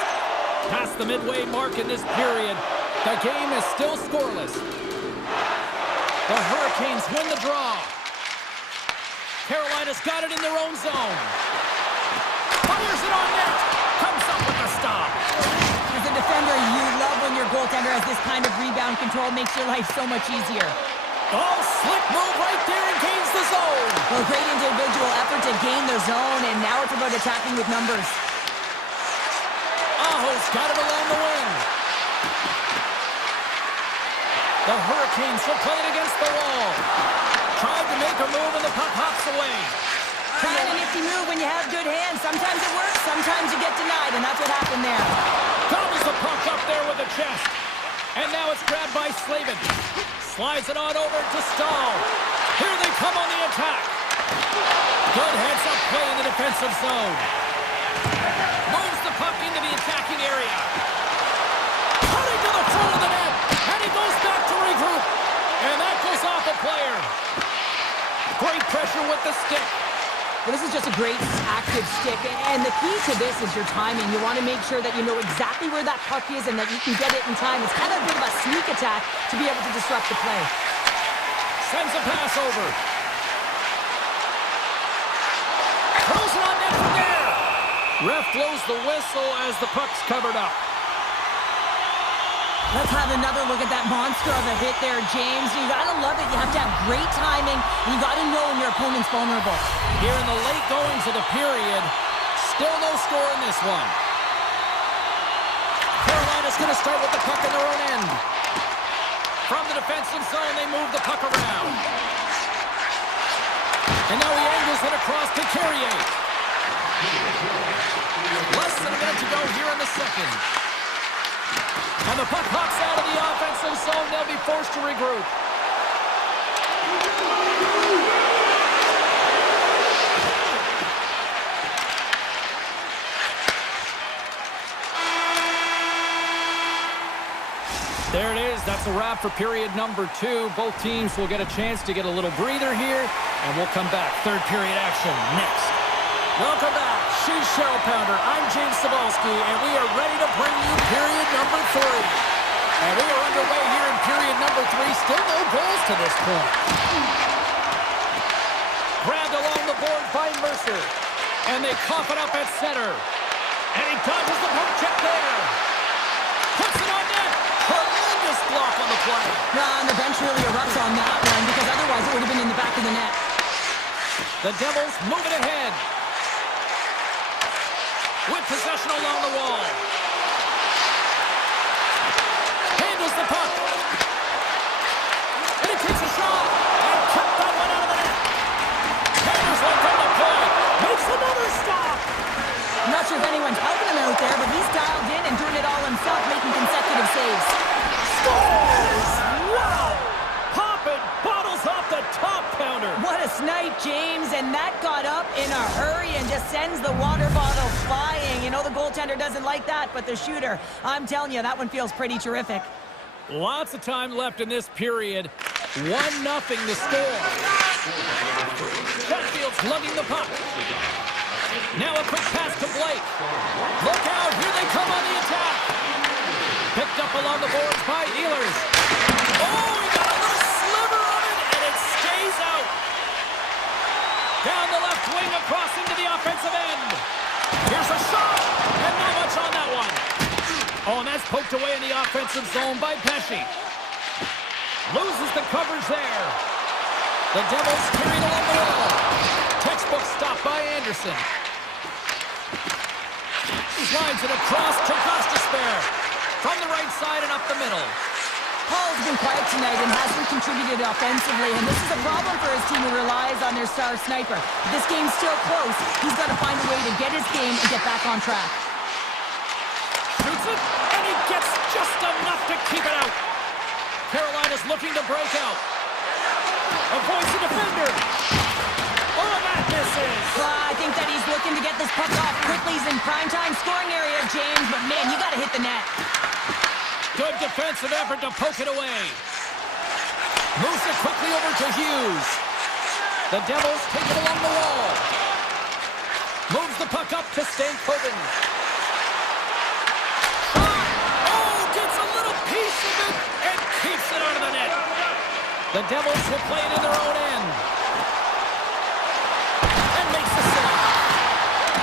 Past the midway mark in this period, the game is still scoreless. The Hurricanes win the draw. Carolina's got it in their own zone. Fires it on net. Comes up with the stop. As a defender, you love when your goaltender has this kind of rebound control. Makes your life so much easier. Oh, slick move right there and gains the zone. Well, great individual effort to gain the zone, and now it's about attacking with numbers. Aho's got it along the wing. The Hurricanes will play it against the wall. Tried to make a move and the puck hops away. Kind of a nifty move when you have good hands. Sometimes it works, sometimes you get denied, and that's what happened there. Gobbles the puck up there with the chest. And now it's grabbed by Slavin. Slides it on over to Stahl. Here they come on the attack. Good heads-up play in the defensive zone. Moves the puck into the attacking area. Cutting to the front of the net. And he goes back to regroup. And that goes off a player. Great pressure with the stick. Well, this is just a great active stick, and the key to this is your timing. You want to make sure that you know exactly where that puck is and that you can get it in time. It's kind of a bit of a sneak attack to be able to disrupt the play. Sends a pass over. Throws it on net from there. Ref blows the whistle as the puck's covered up. Let's have another look at that monster of a hit there, James. You gotta love it. You have to have great timing, and you gotta know when your opponent's vulnerable. Here in the late goings of the period, still no score in this one. Carolina's gonna start with the puck in their own end. From the defensive zone, they move the puck around. And now he angles it across to Carrier. Less than a minute to go here in the second. And the puck hops out of the offensive zone. They'll be forced to regroup. There it is. That's a wrap for period number 2. Both teams will get a chance to get a little breather here, and we'll come back. Third period action next. Welcome back. She's Shell Pounder. I'm James Cebulski, and we are ready to bring you period number 3. And we are underway here in period number 3. Still no goals to this point. Grabbed along the board by Mercer. And they cough it up at center. And he dodges the poke check there. Puts it on net. Tremendous block on the play. And the bench really erupts on that one, because otherwise it would have been in the back of the net. The Devils move it ahead. With possession along the wall. Handles the puck. And he takes a shot. And kept that one out of the net. rebounder. What a snipe, James, and that got up in a hurry and just sends the water bottle flying. You know the goaltender doesn't like that, but the shooter, I'm telling you, that one feels pretty terrific. Lots of time left in this period. 1-0 the score. Sheffield's lugging the puck. Now a quick pass to Blake. Look out, here they come on the attack. Picked up along the boards by Ehlers. Oh, he got a little sliver on it, and it stays out. Down the left wing, across into the offensive end. Here's a shot, and not much on that one. Oh, and that's poked away in the offensive zone by Pesci. Loses the coverage there. The Devils carried along the wall. Textbook stop by Anderson. Slides it across to Gostisbehere. From the right side and up the middle. Paul's been quiet tonight and hasn't contributed offensively, and this is a problem for his team who relies on their star sniper. If this game's still close, he's got to find a way to get his game and get back on track. Shoots it, and he gets just enough to keep it out. Carolina's looking to break out. Avoids the defender. Oh, that misses. I think that he's looking to get this puck off quickly. He's in primetime scoring area, James, but man, you got to hit the net. Good defensive effort to poke it away. Moves it quickly over to Hughes. The Devils take it along the wall. Moves the puck up to Stankoven. Oh, gets a little piece of it and keeps it out of the net. The Devils will play it in their own end. And makes the save.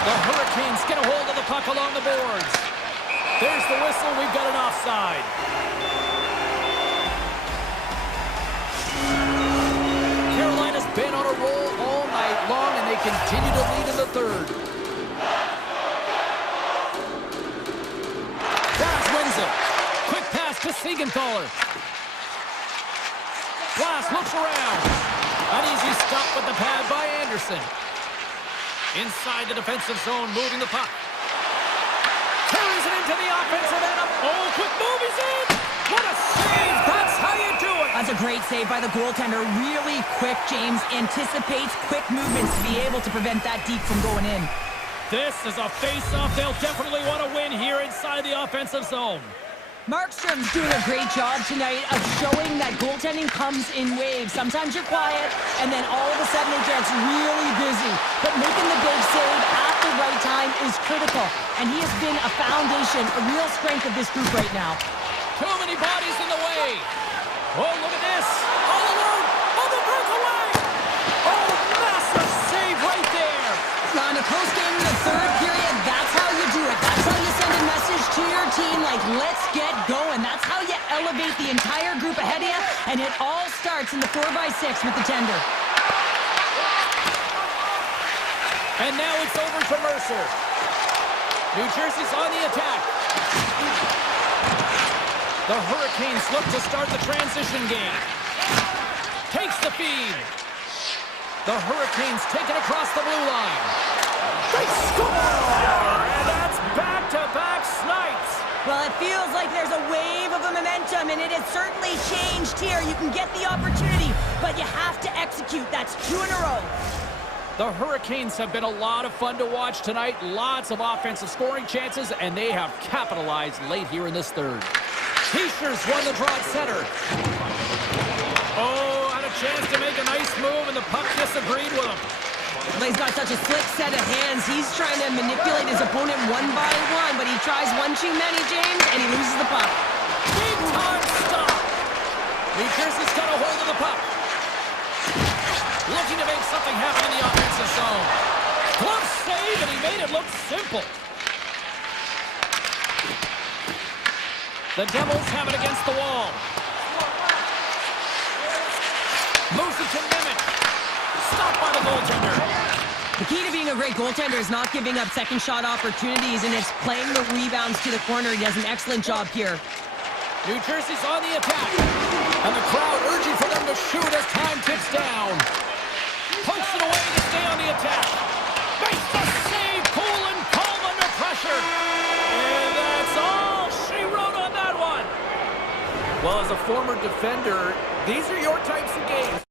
The Hurricanes get a hold of the puck along the boards. There's the whistle. We've got an offside. Carolina's been on a roll all night long, and they continue to lead in the third. Glass wins it. Quick pass to Siegenthaler. Glass looks around. An easy stop with the pad by Anderson. Inside the defensive zone, moving the puck. Carries it into the offensive end. Oh, quick move, he's in! What a save! That's how you do it! That's a great save by the goaltender. Really quick, James. Anticipates quick movements to be able to prevent that deep from going in. This is a face-off they'll definitely want to win here inside the offensive zone. Markstrom's doing a great job tonight of showing that goaltending comes in waves. Sometimes you're quiet, and then all of a sudden it gets really busy. But making the big save at the right time is critical. And he has been a foundation, a real strength of this group right now. Too many bodies in the way. Oh, look at this. All alone. Oh, the breakaway. Oh, massive save right there. On a close game in the third period, that's how you do it. That's how you send a message to your team like, let's get going. That's how you elevate the entire group ahead of you, and it all starts in the 4x6 with the tender. And now it's over to Mercer. New Jersey's on the attack. The Hurricanes look to start the transition game. Takes the feed. The Hurricanes take it across the blue line. They score! And that's back-to-back snipes. Well, it feels like there's a wave of momentum, and it has certainly changed here. You can get the opportunity, but you have to execute. That's 2 in a row. The Hurricanes have been a lot of fun to watch tonight. Lots of offensive scoring chances, and they have capitalized late here in this third. T-shirts won the draw at center. Oh, had a chance to make a nice move, and the puck disagreed with him. Well, he's got such a slick set of hands. He's trying to manipulate his opponent one by one, but he tries one too many, James, and he loses the puck. Big time stop. New Jersey's got a hold of the puck. Looking to make something happen in the offensive zone. Glove save, and he made it look simple. The Devils have it against the wall. Moves it to Nemec. Stopped by the goaltender. The key to being a great goaltender is not giving up second shot opportunities, and it's playing the rebounds to the corner. He does an excellent job here. New Jersey's on the attack. And the crowd urging for them to shoot as time ticks down. Pokes it away to stay on the attack. Makes the save, cool and calm under pressure. And that's all she wrote on that one. Well, as a former defender, these are your types of games.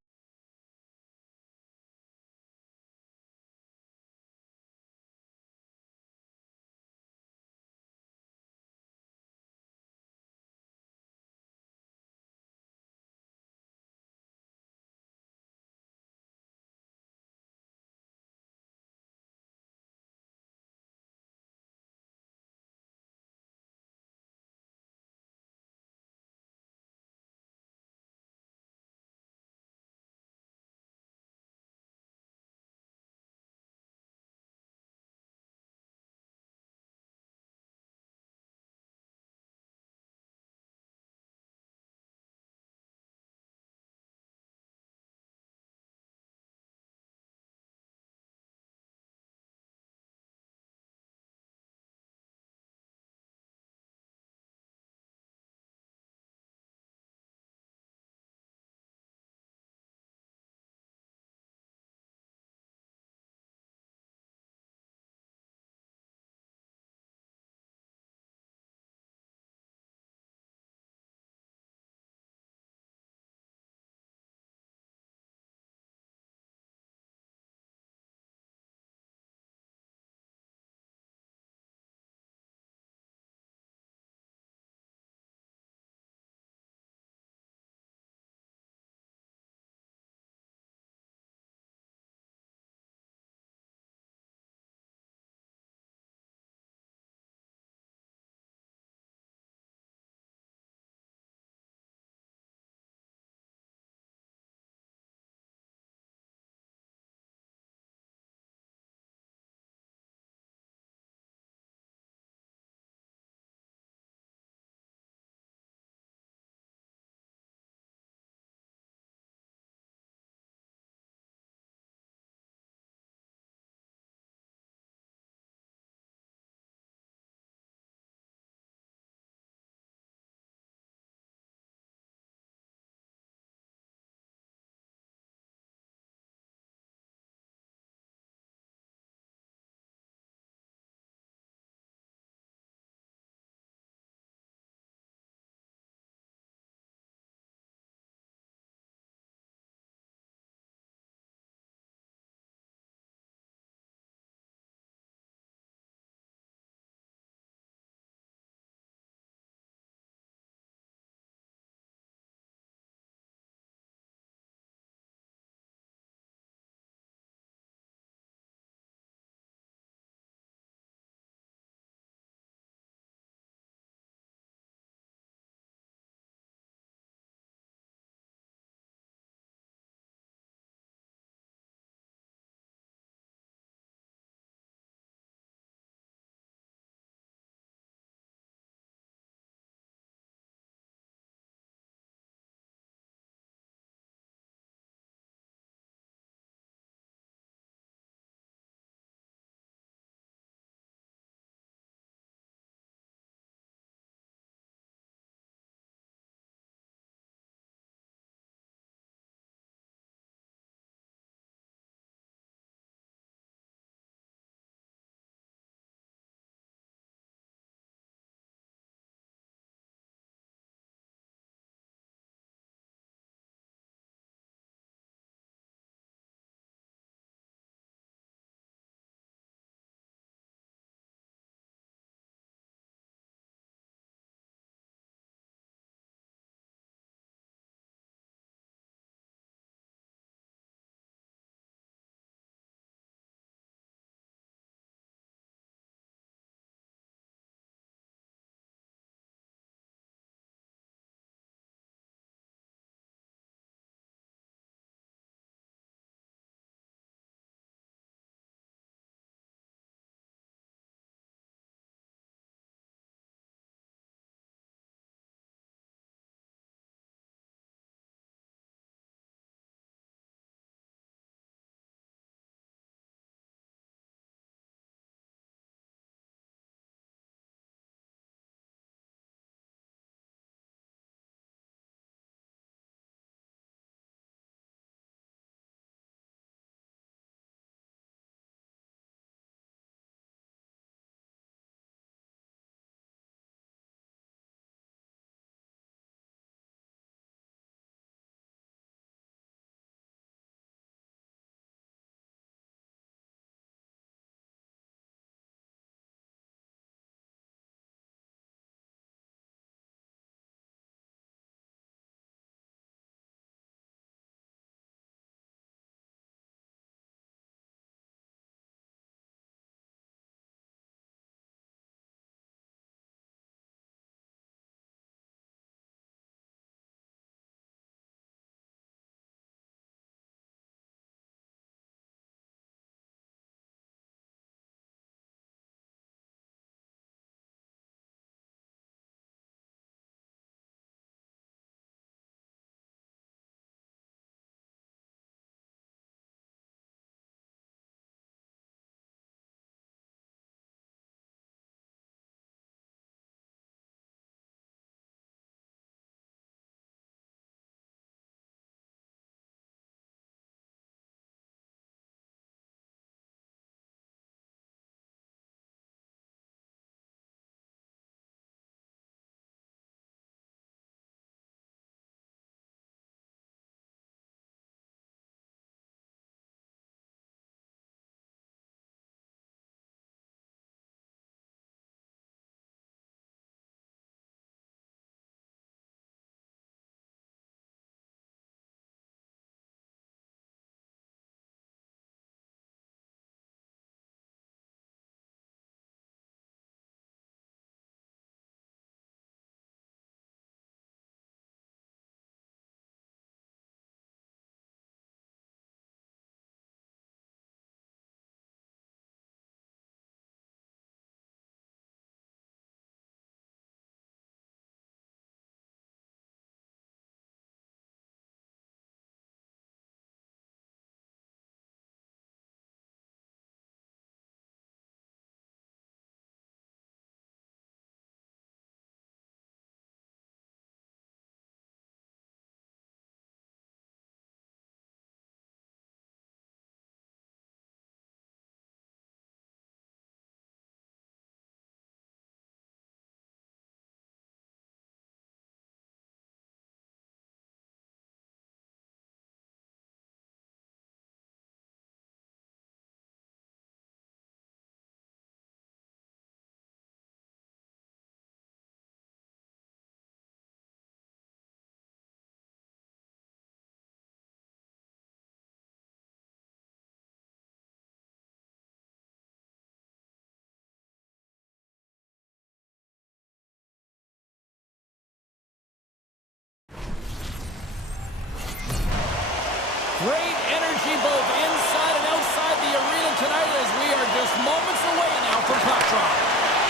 Great energy both inside and outside the arena tonight as we are just moments away now from puck drop.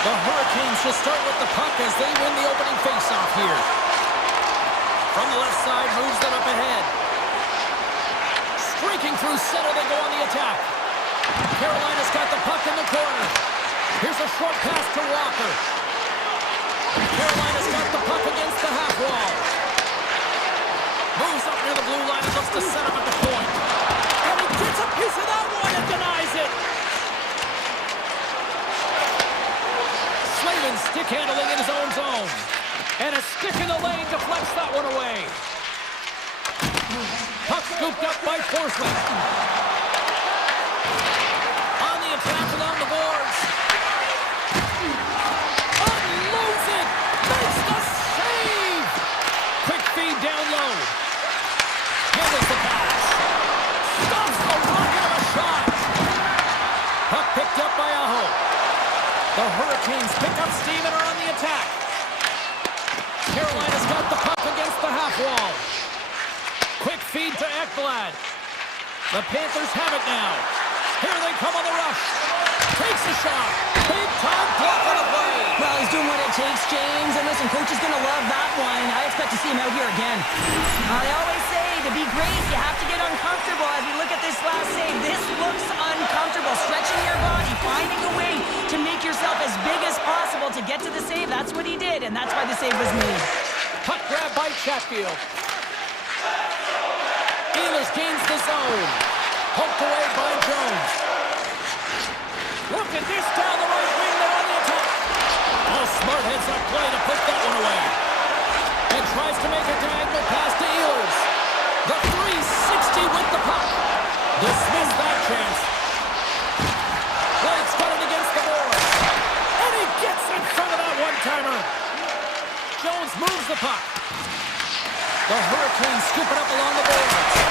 The Hurricanes will start with the puck as they win the opening faceoff here. From the left side, moves it up ahead. Streaking through center, they go on the attack. Carolina's got the puck in the corner. Here's a short pass to Walker. Carolina's got the puck against the half wall. Moves up near the blue line and looks to set up at the point. And he gets a piece of that one and denies it. Slavin stick handling in his own zone. And a stick in the lane deflects that one away. Puck scooped up by Forsman. On the attack along the boards. Unloads it. Makes the save. Quick feed down low. Handles the pass. Stops the rocket of a shot. Puck picked up by Aho. The Hurricanes pick up steam and are on the attack. Carolina's got the puck against the half wall. Quick feed to Ekblad. The Panthers have it now. Here they come on the rush. Takes a shot. Big time block on the play. Well, he's doing what it takes, James. And listen, coach is going to love that one. I expect to see him out here again. They always say to be great, you have to get uncomfortable. As we look at this last save, this looks uncomfortable. Stretching your body, finding a way to make yourself as big as possible to get to the save. That's what he did, and that's why the save was made. Puck grab by Chatfield. Ehlers gains the zone. Poked away by Jones. Look at this down the right wing. They're on the attack. Oh, smart heads up play to put that one away. And tries to make a diagonal pass to Ehlers. The 360 with the puck. Dismissed that chance. Blake's got it against the boards. And he gets in front of that one-timer. Jones moves the puck. The Hurricanes scoop it up along the boards.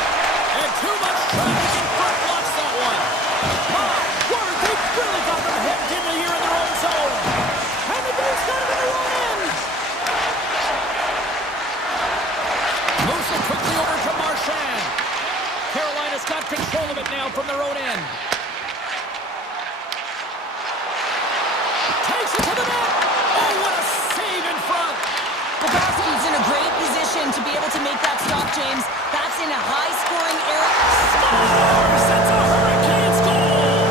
And too much traffic in front blocks that one. My word, they really got them hemmed in here in their own zone. And the Bears got it in their own end. Moves it quickly over to Marchand. Carolina's got control of it now from their own end. Takes it to the net. Oh, what a save in front. Bobrovsky's in a great position to be able to make that stop, James. That's in a high-scoring area. Scores! It's a Hurricanes goal!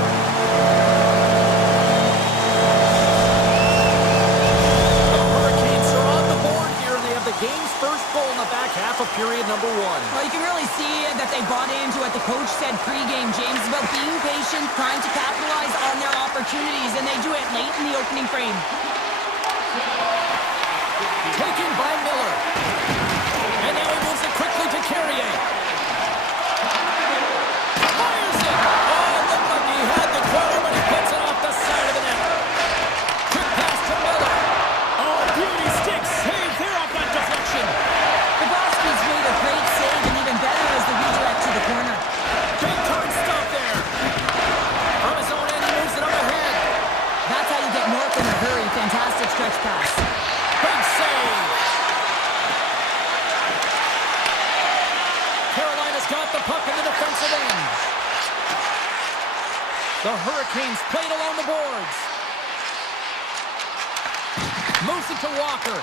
The Hurricanes are on the board here, and they have the game's first goal in the back half of period number one. Well, you can really see that they bought into what the coach said pregame, James, about being patient, trying to capitalize on their opportunities, and they do it late in the opening frame. Taken by Miller. And now he moves it quickly to Carrier. Fires it! Oh, it looked like he had the corner, but he puts it off the side of the net. Quick pass to Miller. Oh, beauty stick save there off that deflection. Bobrovsky's made a great save, and even better is the redirect to the corner. Big time stop there. From his own end, he moves it up ahead. That's how you get north in a hurry. Fantastic stretch pass. Big save. Carolina's got the puck in the defensive end. The Hurricanes played along the boards. Moves it to Walker.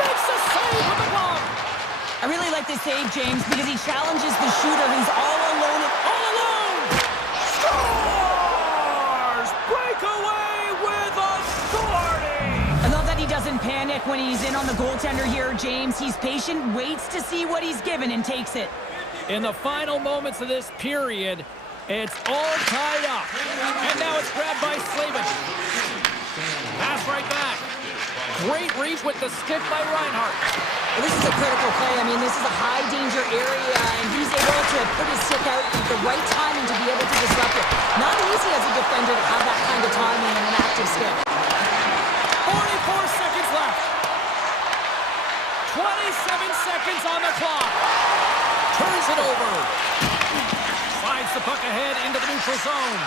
Makes the save with the glove. I really like this save, James, because he challenges the shooter who's all alone. All alone. Scores! Breakaway with authority. I love that he doesn't panic when he's in on the goaltender here, James. He's patient, waits to see what he's given, and takes it. In the final moments of this period, it's all tied up. And now it's grabbed by Slavin. Pass right back. Great reach with the stick by Reinhart. Well, this is a critical play. I mean, this is a high-danger area, and he's able to put his stick out at the right timing to be able to disrupt it. Not easy as a defender to have that kind of timing and an active stick. 44 seconds left. 27 seconds on the clock. Turns it over. Slides the puck ahead into the neutral zone.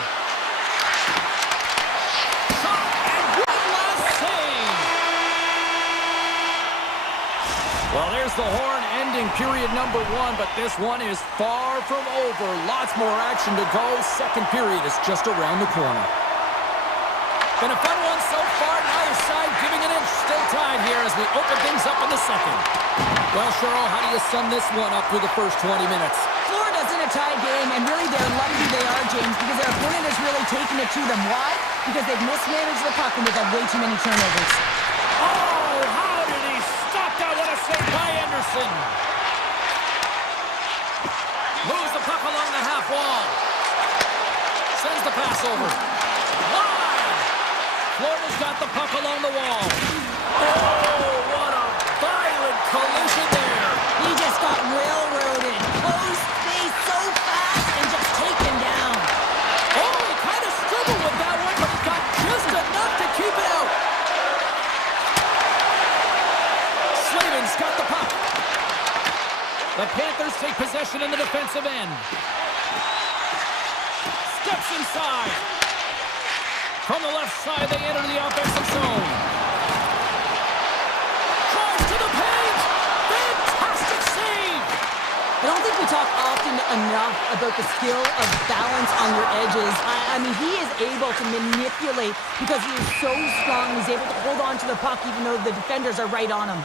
Shot and one last save. Well, there's the horn ending period number 1, but this one is far from over. Lots more action to go. Second period is just around the corner. Been a fun one so far. Neither side giving an inch. Still tied here as we open things up in the second. Well, Cheryl, how do you sum this one up through the first 20 minutes? Florida's in a tie game, and really they're lucky they are, James, because their opponent has really taken it to them. Why? Because they've mismanaged the puck and they've had way too many turnovers. Oh, how did he stop that? What a save by Anderson. Moves the puck along the half wall. Sends the pass over. Wide. Florida's got the puck along the wall. Oh, what a violent collision there. He just got railroaded. Close space so fast and just taken down. Oh, he kind of struggled with that one, but he got just enough to keep it out. Slavin's got the puck. The Panthers take possession in the defensive end. Steps inside. From the left side, they enter the offensive zone. Drives to the paint. Fantastic save. I don't think we talk often enough about the skill of balance on your edges. I mean, he is able to manipulate because he is so strong. He's able to hold on to the puck even though the defenders are right on him.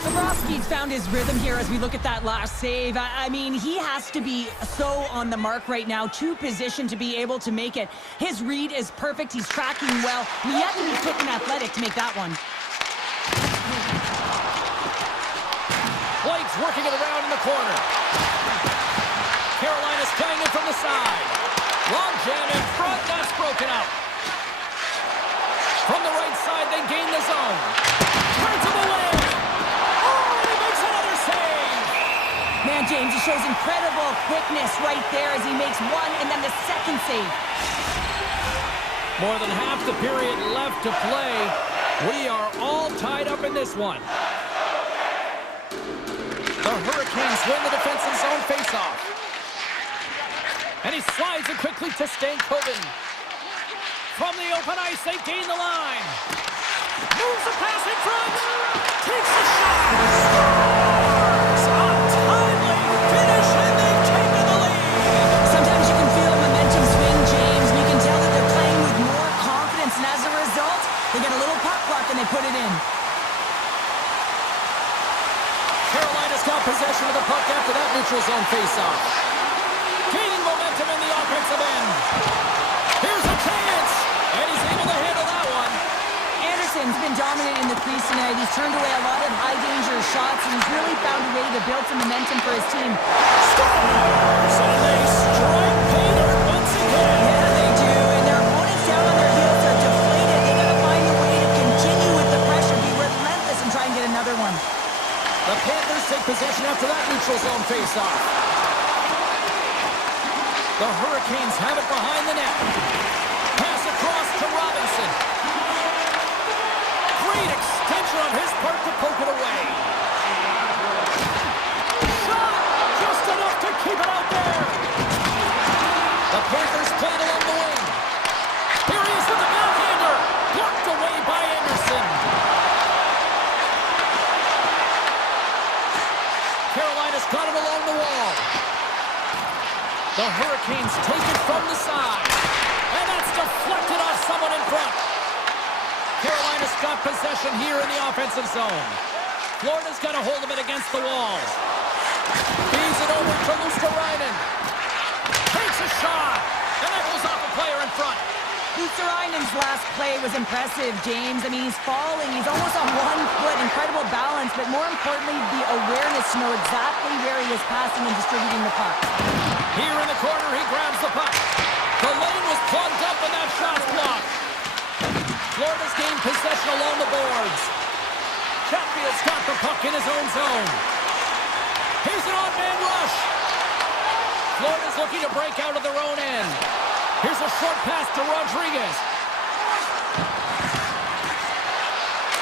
Bobrovsky's found his rhythm here as we look at that last save. I mean, he has to be so on the mark right now, to position to be able to make it. His read is perfect. He's tracking well. He had to be quick and athletic to make that one. Blake's working it around in the corner. Carolina's playing it from the side. Long jam in front. That's broken up. From the right side, they gain the zone. Turns him away. Man, James, he shows incredible quickness right there as he makes one and then the second save. More than half the period left to play. We are all tied up in this one. The Hurricanes win the defensive zone faceoff. And he slides it quickly to Stankoven. From the open ice, they gain the line. Moves the pass in front. Takes the shot. Finish, and they've taken the lead. Sometimes you can feel momentum swing, James, and you can tell that they're playing with more confidence, and as a result, they get a little puck luck and they put it in. Carolina's got possession of the puck after that neutral zone faceoff. Gaining momentum in the offensive end. Here's a chance, and he's able to handle that one. Anderson's been dominant in the crease tonight. He's turned away a lot of high-danger shots, and he's really found a way to build some momentum for his team. Scores! And they strike pay dirt once again. Yeah, they do. And their opponents down on their heels are deflated. They got to find a way to continue with the pressure, be relentless, and try and get another one. The Panthers take possession after that neutral zone faceoff. The Hurricanes have it behind the net. Pass across to Robinson. Great extension on his part to poke it away. Shot! Just enough to keep it out there. The Panthers play it along the wing. Here he is with the backhander. Blocked away by Anderson. Carolina's got it along the wall. The Hurricanes take it from the side. And that's deflected off someone in front. Carolina's got possession here in the offensive zone. Florida's got a hold of it against the wall. Feeds it over to Luosterainen. Takes a shot. And that goes off a player in front. Luosterainen's last play was impressive, James. I mean, he's falling. He's almost on 1 foot. Incredible balance. But more importantly, the awareness to know exactly where he is passing and distributing the puck. Here in the corner, he grabs the puck. The lane was plugged up and that shot's blocked. Florida's gained possession along the boards. Chatfield's got the puck in his own zone. Here's an odd-man rush. Florida's looking to break out of their own end. Here's a short pass to Rodriguez.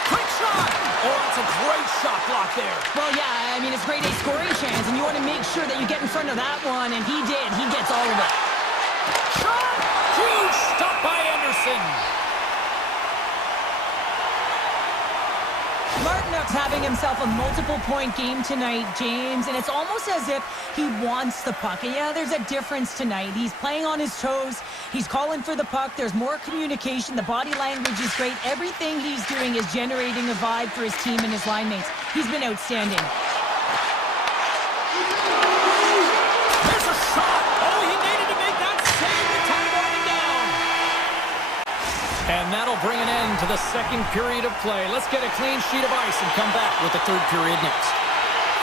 Quick shot! Oh, that's a great shot block there. Well, yeah, I mean, it's grade A scoring chance, and you want to make sure that you get in front of that one, and he did. He gets all of it. Shot! Huge stop by Anderson. Martinuk's had having himself a multiple-point game tonight, James, and it's almost as if he wants the puck. And yeah, there's a difference tonight. He's playing on his toes. He's calling for the puck. There's more communication. The body language is great. Everything he's doing is generating a vibe for his team and his line mates. He's been outstanding. There's a shot. Oh, he needed to make that save to tie going down. And that'll bring an end to the second period of play. Let's get a clean sheet of ice and come back with the third period next.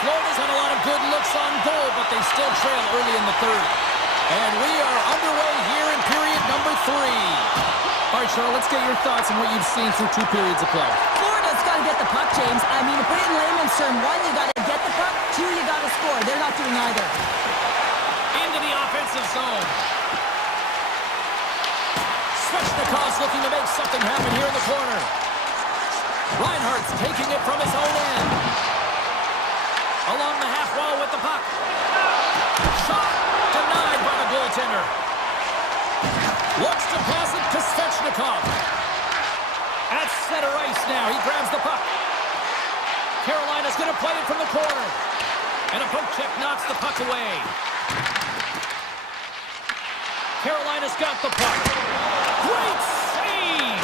Florida's had a lot of good looks on goal, but they still trail early in the third. And we are underway here in period number 3. All right, Charlotte, let's get your thoughts on what you've seen through 2 periods of play. Florida's got to get the puck, James. I mean, to put it in layman's term, 1, you got to get the puck. 2, you got to score. They're not doing either. Into the offensive zone. Svechnikov's looking to make something happen here in the corner. Reinhardt's taking it from his own end. Along the half wall with the puck. Shot denied by the goaltender. Looks to pass it to Svechnikov. At center ice now. He grabs the puck. Carolina's going to play it from the corner. And a poke check knocks the puck away. Carolina's got the puck. Great save!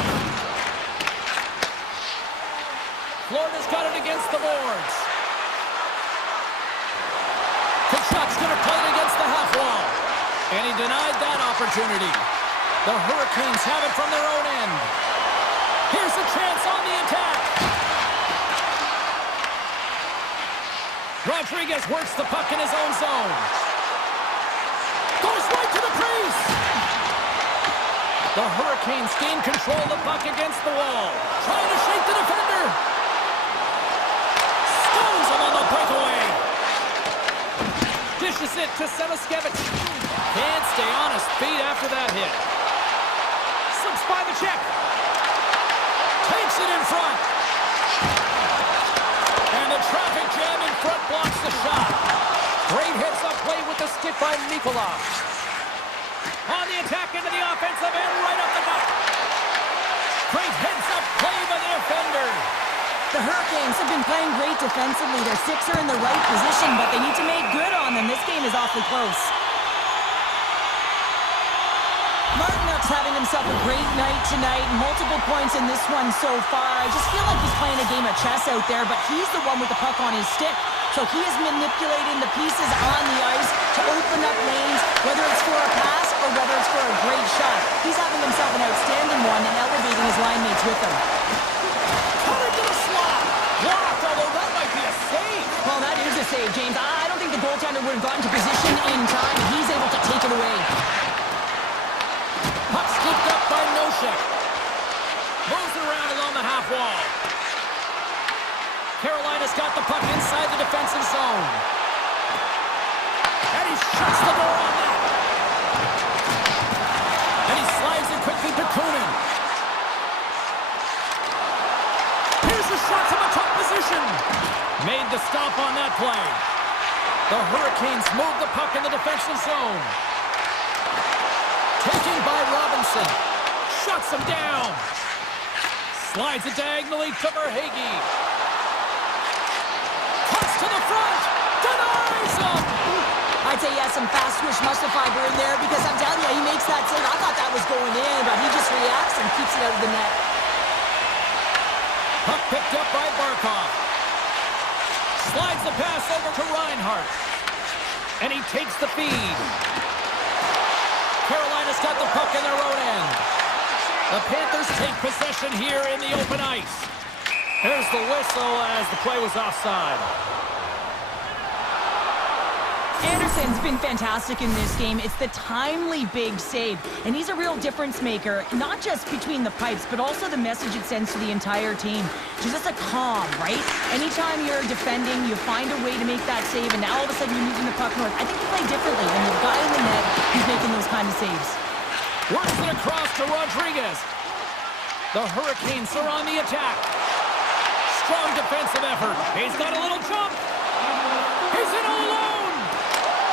Florida's got it against the boards. Kachuk's going to play it against the half wall. And he denied that opportunity. The Hurricanes have it from their own end. Here's a chance on the attack. Rodriguez works the puck in his own zone. Goes right to the crease. The Hurricanes gain control of the puck against the wall. Trying to shake the defender. Stones him on the breakaway. Dishes it to Semaskevich. Can't stay on his feet after that hit. Slips by the check. Takes it in front. And the traffic jam in front blocks the shot. Great heads-up play with the stick by Nikolov. On the attack into the offensive end, right up the gut. Great heads-up play by the defender. The Hurricanes have been playing great defensively. Their 6 are in the right position, but they need to make good on them. This game is awfully close. Martinuk's having himself a great night tonight. Multiple points in this one so far. I just feel like he's playing a game of chess out there, but he's the one with the puck on his stick. So he is manipulating the pieces on the ice to open up lanes, whether it's for a pass or whether it's for a great shot. He's having himself an outstanding one and elevating his line mates with him. Coming to the slot. Blocked, although that might be a save. Well, that is a save, James. I don't think the goaltender would have gotten to position in time. He's able to take it away. Puck scooped up by Nosek. Moves it around along the half wall. Carolina's got the puck inside the defensive zone. And he shuts the door on that. And he slides it quickly to Kunin. Here's a shot from a tough position. Made the stop on that play. The Hurricanes move the puck in the defensive zone. Taken by Robinson. Shuts him down. Slides it diagonally to Verhaeghe. Cuts to the front. Denies him. I'd say he has some fast twitch muscle fiber in there because I'm telling you, he makes that save. I thought that was going in, but he just reacts and keeps it out of the net. Puck picked up by Barkov. Slides the pass over to Reinhardt. And he takes the feed. Carolina's got the puck in their own end. The Panthers take possession here in the open ice. There's the whistle as the play was offside. Anderson's been fantastic in this game. It's the timely big save, and he's a real difference maker, not just between the pipes, but also the message it sends to the entire team. Just a calm, right? Anytime you're defending, you find a way to make that save, and now all of a sudden you're moving the puck north. I think you play differently. When you've got in the net, he's making those kind of saves. Works it across to Rodriguez. The Hurricanes are on the attack. Strong defensive effort. He's got a little jump. He's in alone.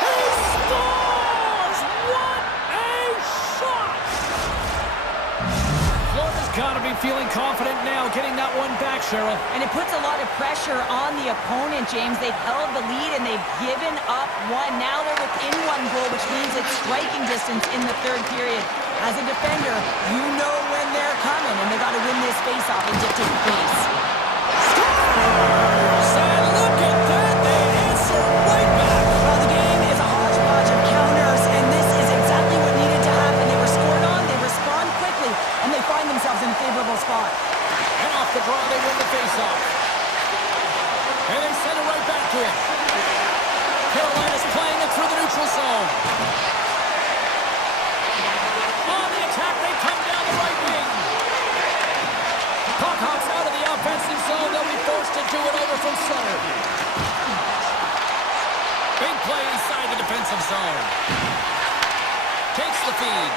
He scores! What a shot! Florida's got to be be feeling confident now, getting that one back, Cheryl. And it puts a lot of pressure on the opponent, James. They've held the lead and they've given up one. Now they're within one goal, which means it's striking distance in the third period. As a defender, you know when they're coming, and they got to win this face-off and dictate the pace. And look at that, they answer right back. Well, the game is a hodgepodge of counters, and this is exactly what needed to happen. They were scored on, they respond quickly, and they find themselves in a favorable spot. And off the draw, they win the face-off. And they send it right back to him. Carolina's playing it through the neutral zone. On the attack, they come down the right wing. Hawks out of the offensive zone. They'll be forced to do it over from center. Big play inside the defensive zone. Takes the feed.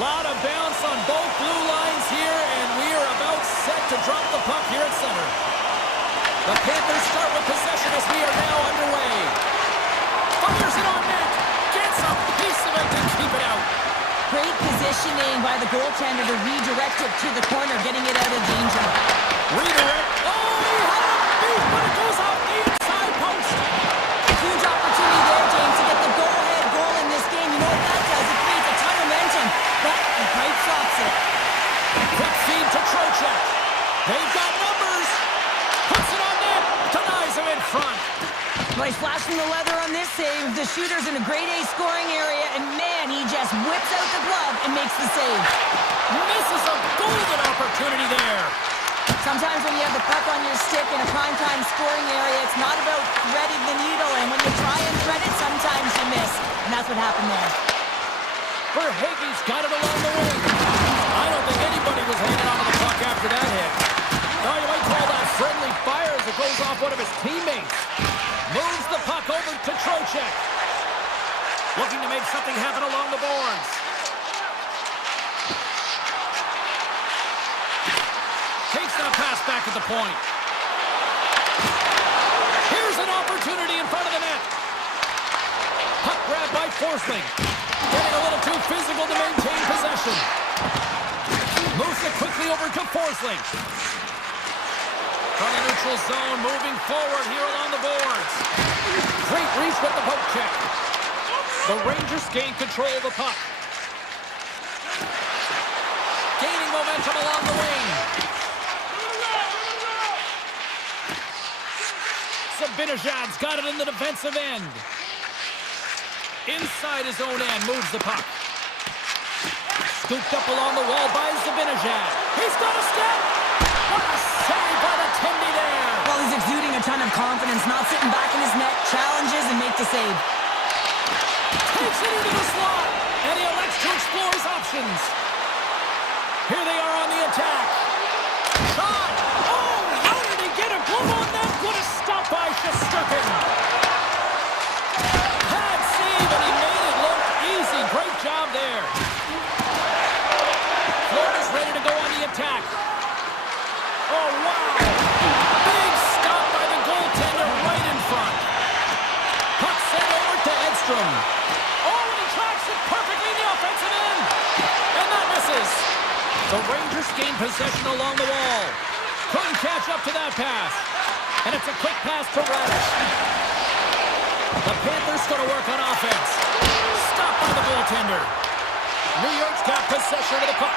Lot of bounce on both blue lines here, and we are about set to drop the puck here at center. The Panthers start with possession as we are now underway. Fires it on net. Gets a piece of it to keep it out. Great positioning by the goaltender to redirect it to the corner, getting it out of danger. Redirect. Oh, he had a beat, but it goes off the inside post. A huge opportunity there, James, to get the go-ahead goal in this game. You know what that does? It creates a ton of momentum, but the pipe stops it. Quick feed to Trocheck. They've got numbers. Puts it on net. Denies him in front. Nice flashing the leather on this save. The shooter's in a grade A scoring area, and man, he just whips out the glove and makes the save. Misses a golden opportunity there. Sometimes when you have the puck on your stick in a primetime scoring area, it's not about threading the needle, and when you try and thread it, sometimes you miss. And that's what happened there. Verhaeghe's got it along the wing. I don't think anybody was hanging on to the puck after that hit. Now you might call that friendly fire as it goes off one of his teammates. Moves the puck over to Trocheck. Looking to make something happen along the boards. Takes that pass back at the point. Here's an opportunity in front of the net. Puck grab by Forsling. Getting a little too physical to maintain possession. Moves it quickly over to Forsling. From the neutral zone, moving forward here along the boards. Great reach with the poke check. The Rangers gain control of the puck. Gaining momentum along the wing. Sabinajad's got it in the defensive end. Inside his own end, moves the puck. Scooped up along the wall by Sabinajad. He's got a step. What a save by the Tindy there. Well, he's exuding a ton of confidence, not sitting back in his net, challenges and make the save. Takes it into the slot, and he elects to explore his options. Here they are on the attack. Shot! Oh, how did he get a glove on that? What a stop by Shesterkin. Pad save, and he made it look easy. Great job there. Florida's ready to go on the attack. Oh, wow. Big stop by the goaltender right in front. Puck sent over to Edstrom. Oh, and he tracks it perfectly in the offensive end. And that misses. The Rangers gain possession along the wall. Couldn't catch up to that pass. And it's a quick pass to Radish. The Panthers going to work on offense. Stopped by the goaltender. New York's got possession of the puck.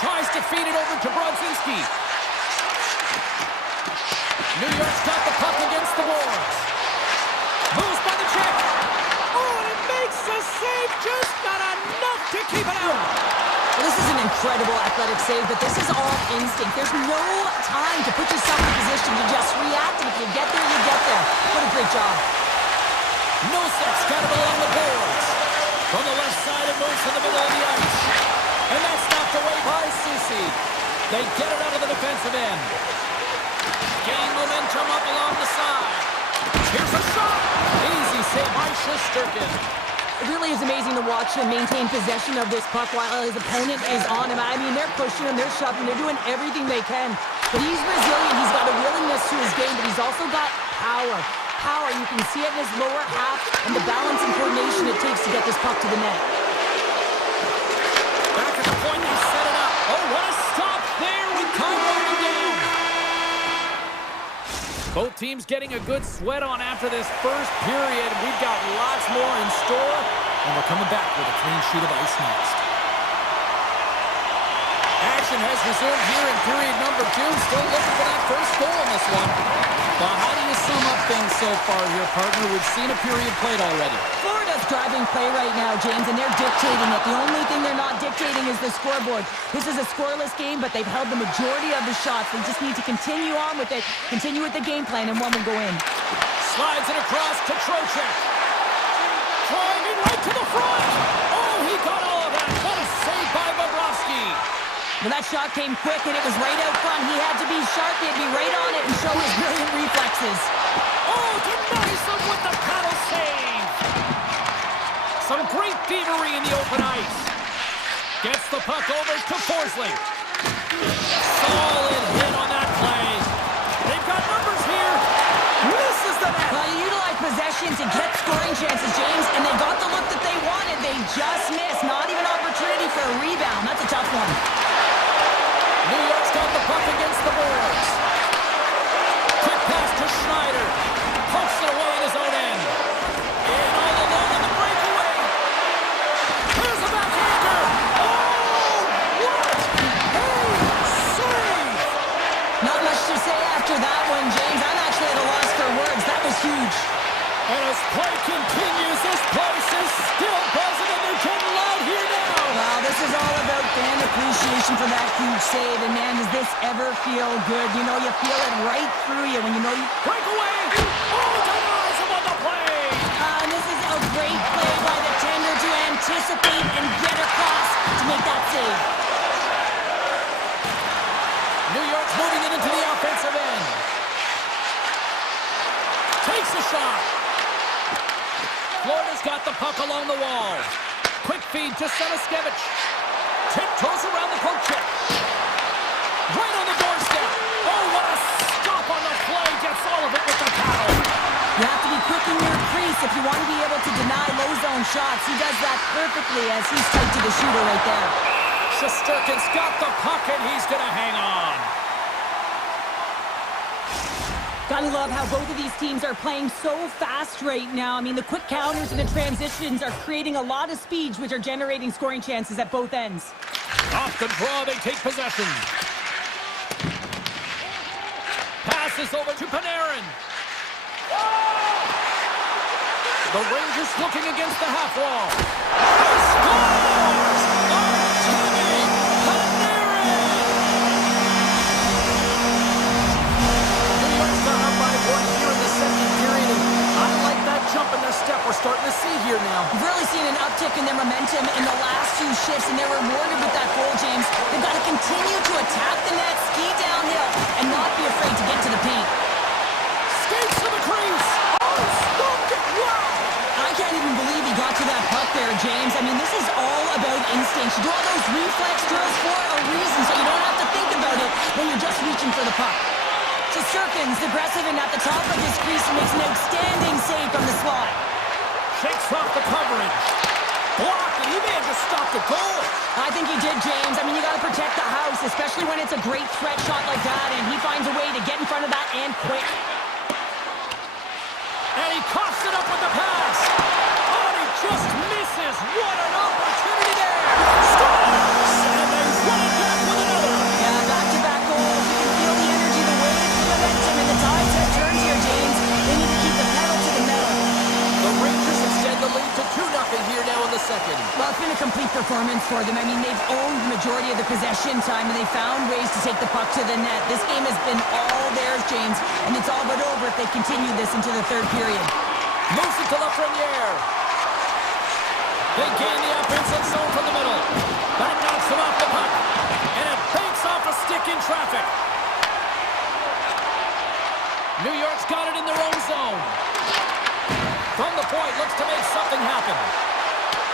Tries to feed it over to Brodzinski. New York's got the puck against the boards. Moves by the check. Oh, and it makes the save. Just not enough to keep it out. Well, this is an incredible athletic save, but this is all instinct. There's no time to put yourself in position to just react, and if you get there, you get there. What a great job. Nosek's got it along the boards. From the left side, it moves to the middle of the ice. And that's knocked away by Susi. They get it out of the defensive end. Gain momentum up along the side. Here's a shot. Easy save by Shesterkin. It really is amazing to watch him maintain possession of this puck while his opponent is on him. I mean, they're pushing him, they're shoving, they're doing everything they can. But he's resilient, he's got a willingness to his game, but he's also got power. Power, you can see it in his lower half and the balance and coordination it takes to get this puck to the net. Back at the point, they set it up. Oh, what a stop there with time winding down. Both teams getting a good sweat on after this first period. We've got lots more in store, and we're coming back with a clean sheet of ice next. Action has resumed here in period number 2. Still looking for that first goal in this one. But how do you sum up things so far here, partner? We've seen a period played already. Florida's driving play right now, James, and they're dictating it. The only thing they're not dictating is the scoreboard. This is a scoreless game, but they've held the majority of the shots. They just need to continue on with it, continue with the game plan, and one will go in. Slides it across to Trocheck. Driving right to the front. Oh, he got all of that. What a save by Bobrovsky. Well, that shot came quick, and it was right out front. He had to be sharp. He had to be right on it and show his brilliant reflexes. Oh, denies him with the paddle save. Some great thievery in the open ice. Gets the puck over to Forsley. Solid hit on that play. They've got numbers here. Misses the net. Well, you utilize possession to get scoring chances, James, and they got the look that they wanted. They just missed. Not even opportunity for a rebound. That's a tough one. New York's got the puck against the boards. Quick pass to Schneider. Pokes it away in his own end. In all alone on the breakaway. Here's a backhander. Oh, what a save! Not much to say after that one, James. I'm actually at a loss for words. That was huge. And as play continues, this place is still buzzing, and they're getting loud here now. Wow, this is all about fan appreciation for that huge save. And man, does this ever feel good? You know, you feel it right through you when you know you... Breakaway. Oh, denies him on the play. And this is a great play by the tender to anticipate and get across to make that save. New York's moving it into the offensive end. Takes a shot. Florida's got the puck along the wall. Quick feed to Seniskevich. Tiptoes around the poke check. Right on the doorstep. Oh, what a stop on the play. Gets all of it with the paddle. You have to be quick in your crease if you want to be able to deny low zone shots. He does that perfectly as he's tight to the shooter right there. Shesterkin's got the puck, and he's going to hang on. Gotta love how both of these teams are playing so fast right now. I mean, the quick counters and the transitions are creating a lot of speed, which are generating scoring chances at both ends. Off the draw, they take possession. Passes over to Panarin. The Rangers looking against the half wall. He scores! Artemi Panarin! New York's gone up by one here in the second period, and I like that jump in their step we're starting to see here now. We've really seen an uptick in their momentum in the last two shifts, and they're rewarded with that goal, James. They've got to continue to attack the net, ski downhill, and not be afraid to get to the paint. Skates to the crease. Oh, stopped it. Wow. I can't even believe he got to that puck there, James. I mean, this is all about instinct. You do all those reflex drills for a reason, so you don't have to think about it when you're just reaching for the puck. Shesterkin's aggressive and at the top of his crease and makes an outstanding save from the slot. Shakes off the coverage. Blocked, and he may have just stopped a goal. I think he did, James. I mean, you got to protect the house, especially when it's a great threat shot like that, and he finds a way to get in front of that and quick. And he coughs it up with the pass. Oh, and he just misses. What an opportunity there. Scores! And they run it back with another. Yeah, back-to-back goals. You can feel the energy, the wave, the momentum, and the tides have turned here, James. They need to keep the pedal to the metal. The Rangers extend the lead to 2-0 here now in the second. Well, it's been a complete performance for them. I mean, they've owned the majority of the possession time, and they found ways to take the puck to the net. This game has been all theirs, James, and it's all but over if they continue this into the third period. Moves it to Lafreniere. They gain the offensive zone from the middle. That knocks him off the puck. And it banks off a stick in traffic. New York's got it in their own zone. From the point, looks to make something happen.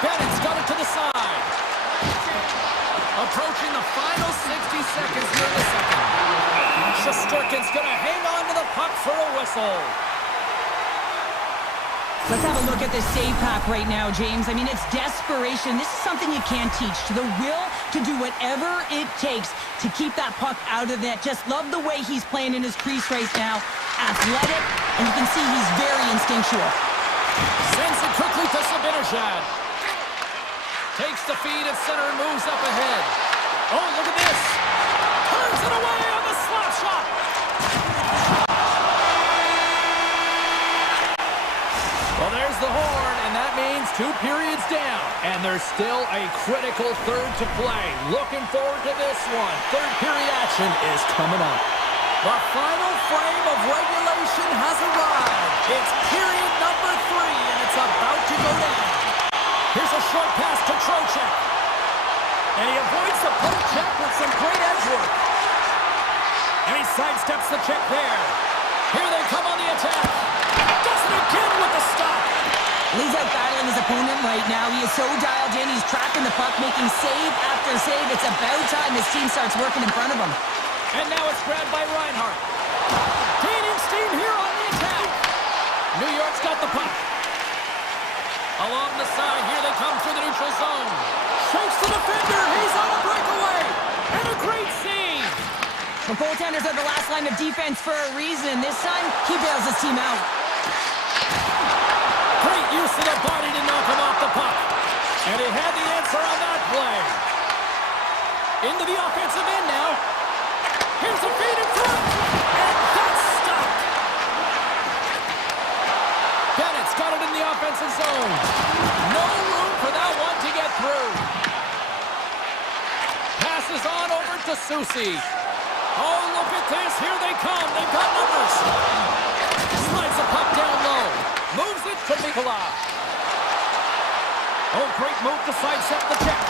Bennett's got it to the side. Approaching the final 60 seconds here in the second. Shesterkin's going to hang on to the puck for a whistle. Let's have a look at this save pack right now, James. I mean, it's desperation. This is something you can't teach. The will to do whatever it takes to keep that puck out of net. Just love the way he's playing in his crease right now. Athletic, and you can see he's very instinctual. Sends it quickly to Sabinishad. Takes the feed at center and moves up ahead. Oh, look at this. Turns it away on the slap shot. Well, there's the horn, and that means 2 periods down. And there's still a critical third to play. Looking forward to this one. Third period action is coming up. The final frame of regulation has arrived. It's period number 3, and it's about to go down. Here's a short pass to Trocheck. And he avoids the poke check with some great edge work. And he sidesteps the check there. Here they come on the attack. Does it again with the stop. He's out battling battling his opponent right now. He is so dialed in. He's tracking the puck, making save after save. It's about time his team starts working in front of him. And now it's grabbed by Reinhardt. Gaining steam here on the attack. New York's got the puck. Along the side, here they come through the neutral zone. Shakes the defender. He's on a breakaway. And a great save. The goaltenders are the last line of defense for a reason. This time, he bails his team out. Great use of the body to knock him off the puck. And he had the answer on that play. Into the offensive end now. Here's a feed in front. And that's stopped. Bennett's got it in the offensive zone. No room for that one to get through. Passes on over to Susie. Oh, look at this. Here they come. They've got numbers. Slides the puck down low. Moves it to Nicola. Oh, great move to sidestep the check.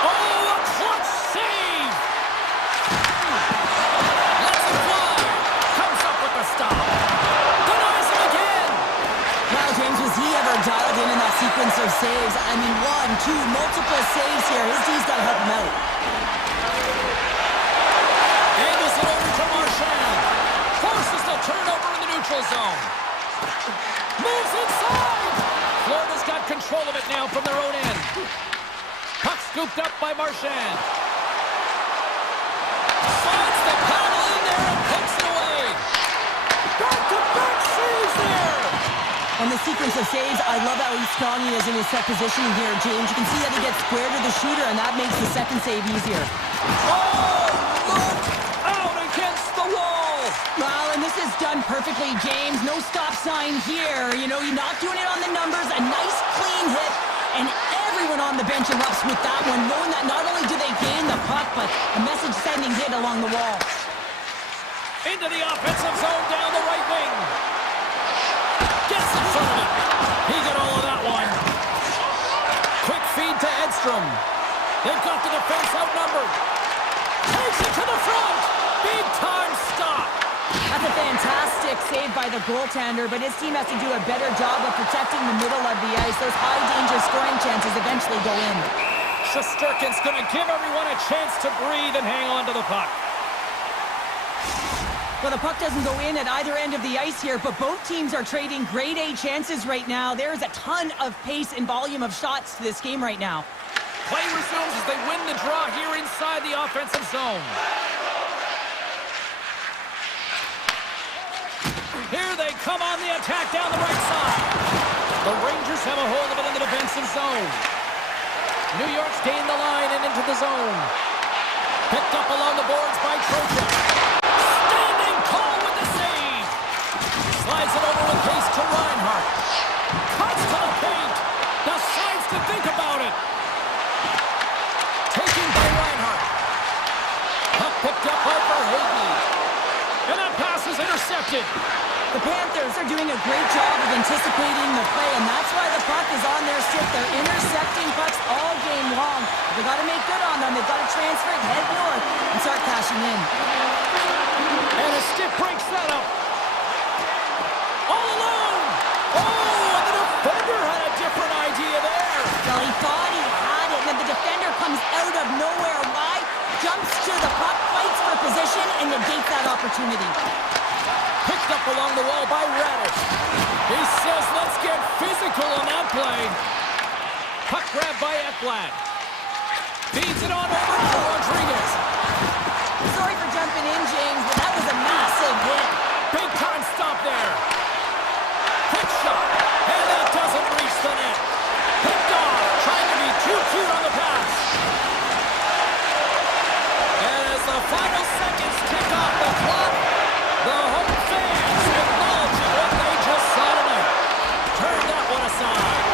Oh, a clutch save. Lets it fly. Comes up with the stop. Denies him again. Wow, James, was he ever dialed in that sequence of saves? I mean, 1, 2, multiple saves here. His D's got to help him out. Angles it over to Marchand. Forces the turnover in the neutral zone. Moves inside. Florida's got control of it now from their own end. Puck scooped up by Marchand. Slides the paddle in there and picks it away. Back-to-back saves there. On the sequence of saves, I love how strong he is in his set positioning here, James. You can see that he gets square to the shooter, and that makes the second save easier. Oh, look out against the wall. Well, and this is done perfectly, James. No stop sign here. You know, you're not doing it on the numbers. A nice, clean hit, and everyone on the bench erupts with that one, knowing that not only do they gain the puck, but a message-sending hit along the wall. Into the offensive zone down the right wing. Gets in front of it. He got all of that one. Quick feed to Edstrom. They've got the defense outnumbered. Takes it to the front. Big time stop. That's a fantastic save by the goaltender, but his team has to do a better job of protecting the middle of the ice. Those high-danger scoring chances eventually go in. Shesterkin's going to give everyone a chance to breathe and hang on to the puck. Well, the puck doesn't go in at either end of the ice here, but both teams are trading grade A chances right now. There is a ton of pace and volume of shots to this game right now. Play resumes as they win the draw here inside the offensive zone. Here they come on the attack down the right side. The Rangers have a hold of it in the defensive zone. New York's gained the line and into the zone. Picked up along the boards by Trojan. Standing tall with the save. Slides it over with pace to Reinhardt. Cuts to the paint. Decides to think about it. Taken by Reinhardt. Puck picked up by Verhaeghe. And that pass is intercepted. The Panthers are doing a great job of anticipating the play, and that's why the puck is on their stick. They're intercepting pucks all game long. They've got to make good on them. They've got to transfer it, head north, and start cashing in. And a stick breaks that up. All alone. Oh, and the defender had a different idea there. Well, he thought he had it, and then the defender comes out of nowhere. Why? Jumps to the puck, fights for position, and negates that opportunity. Picked up along the wall by Radish. He says, let's get physical on that play. Puck grabbed by Ekblad. Feeds it on over to Rodriguez. Sorry for jumping in, James, but that was a massive hit. Big time stop there. Quick shot. And that doesn't reach the net. Picked off. Trying to be too cute on the pass. And as the final seconds tick off the clock, the home fans acknowledging what they just saw tonight. Turn that one aside.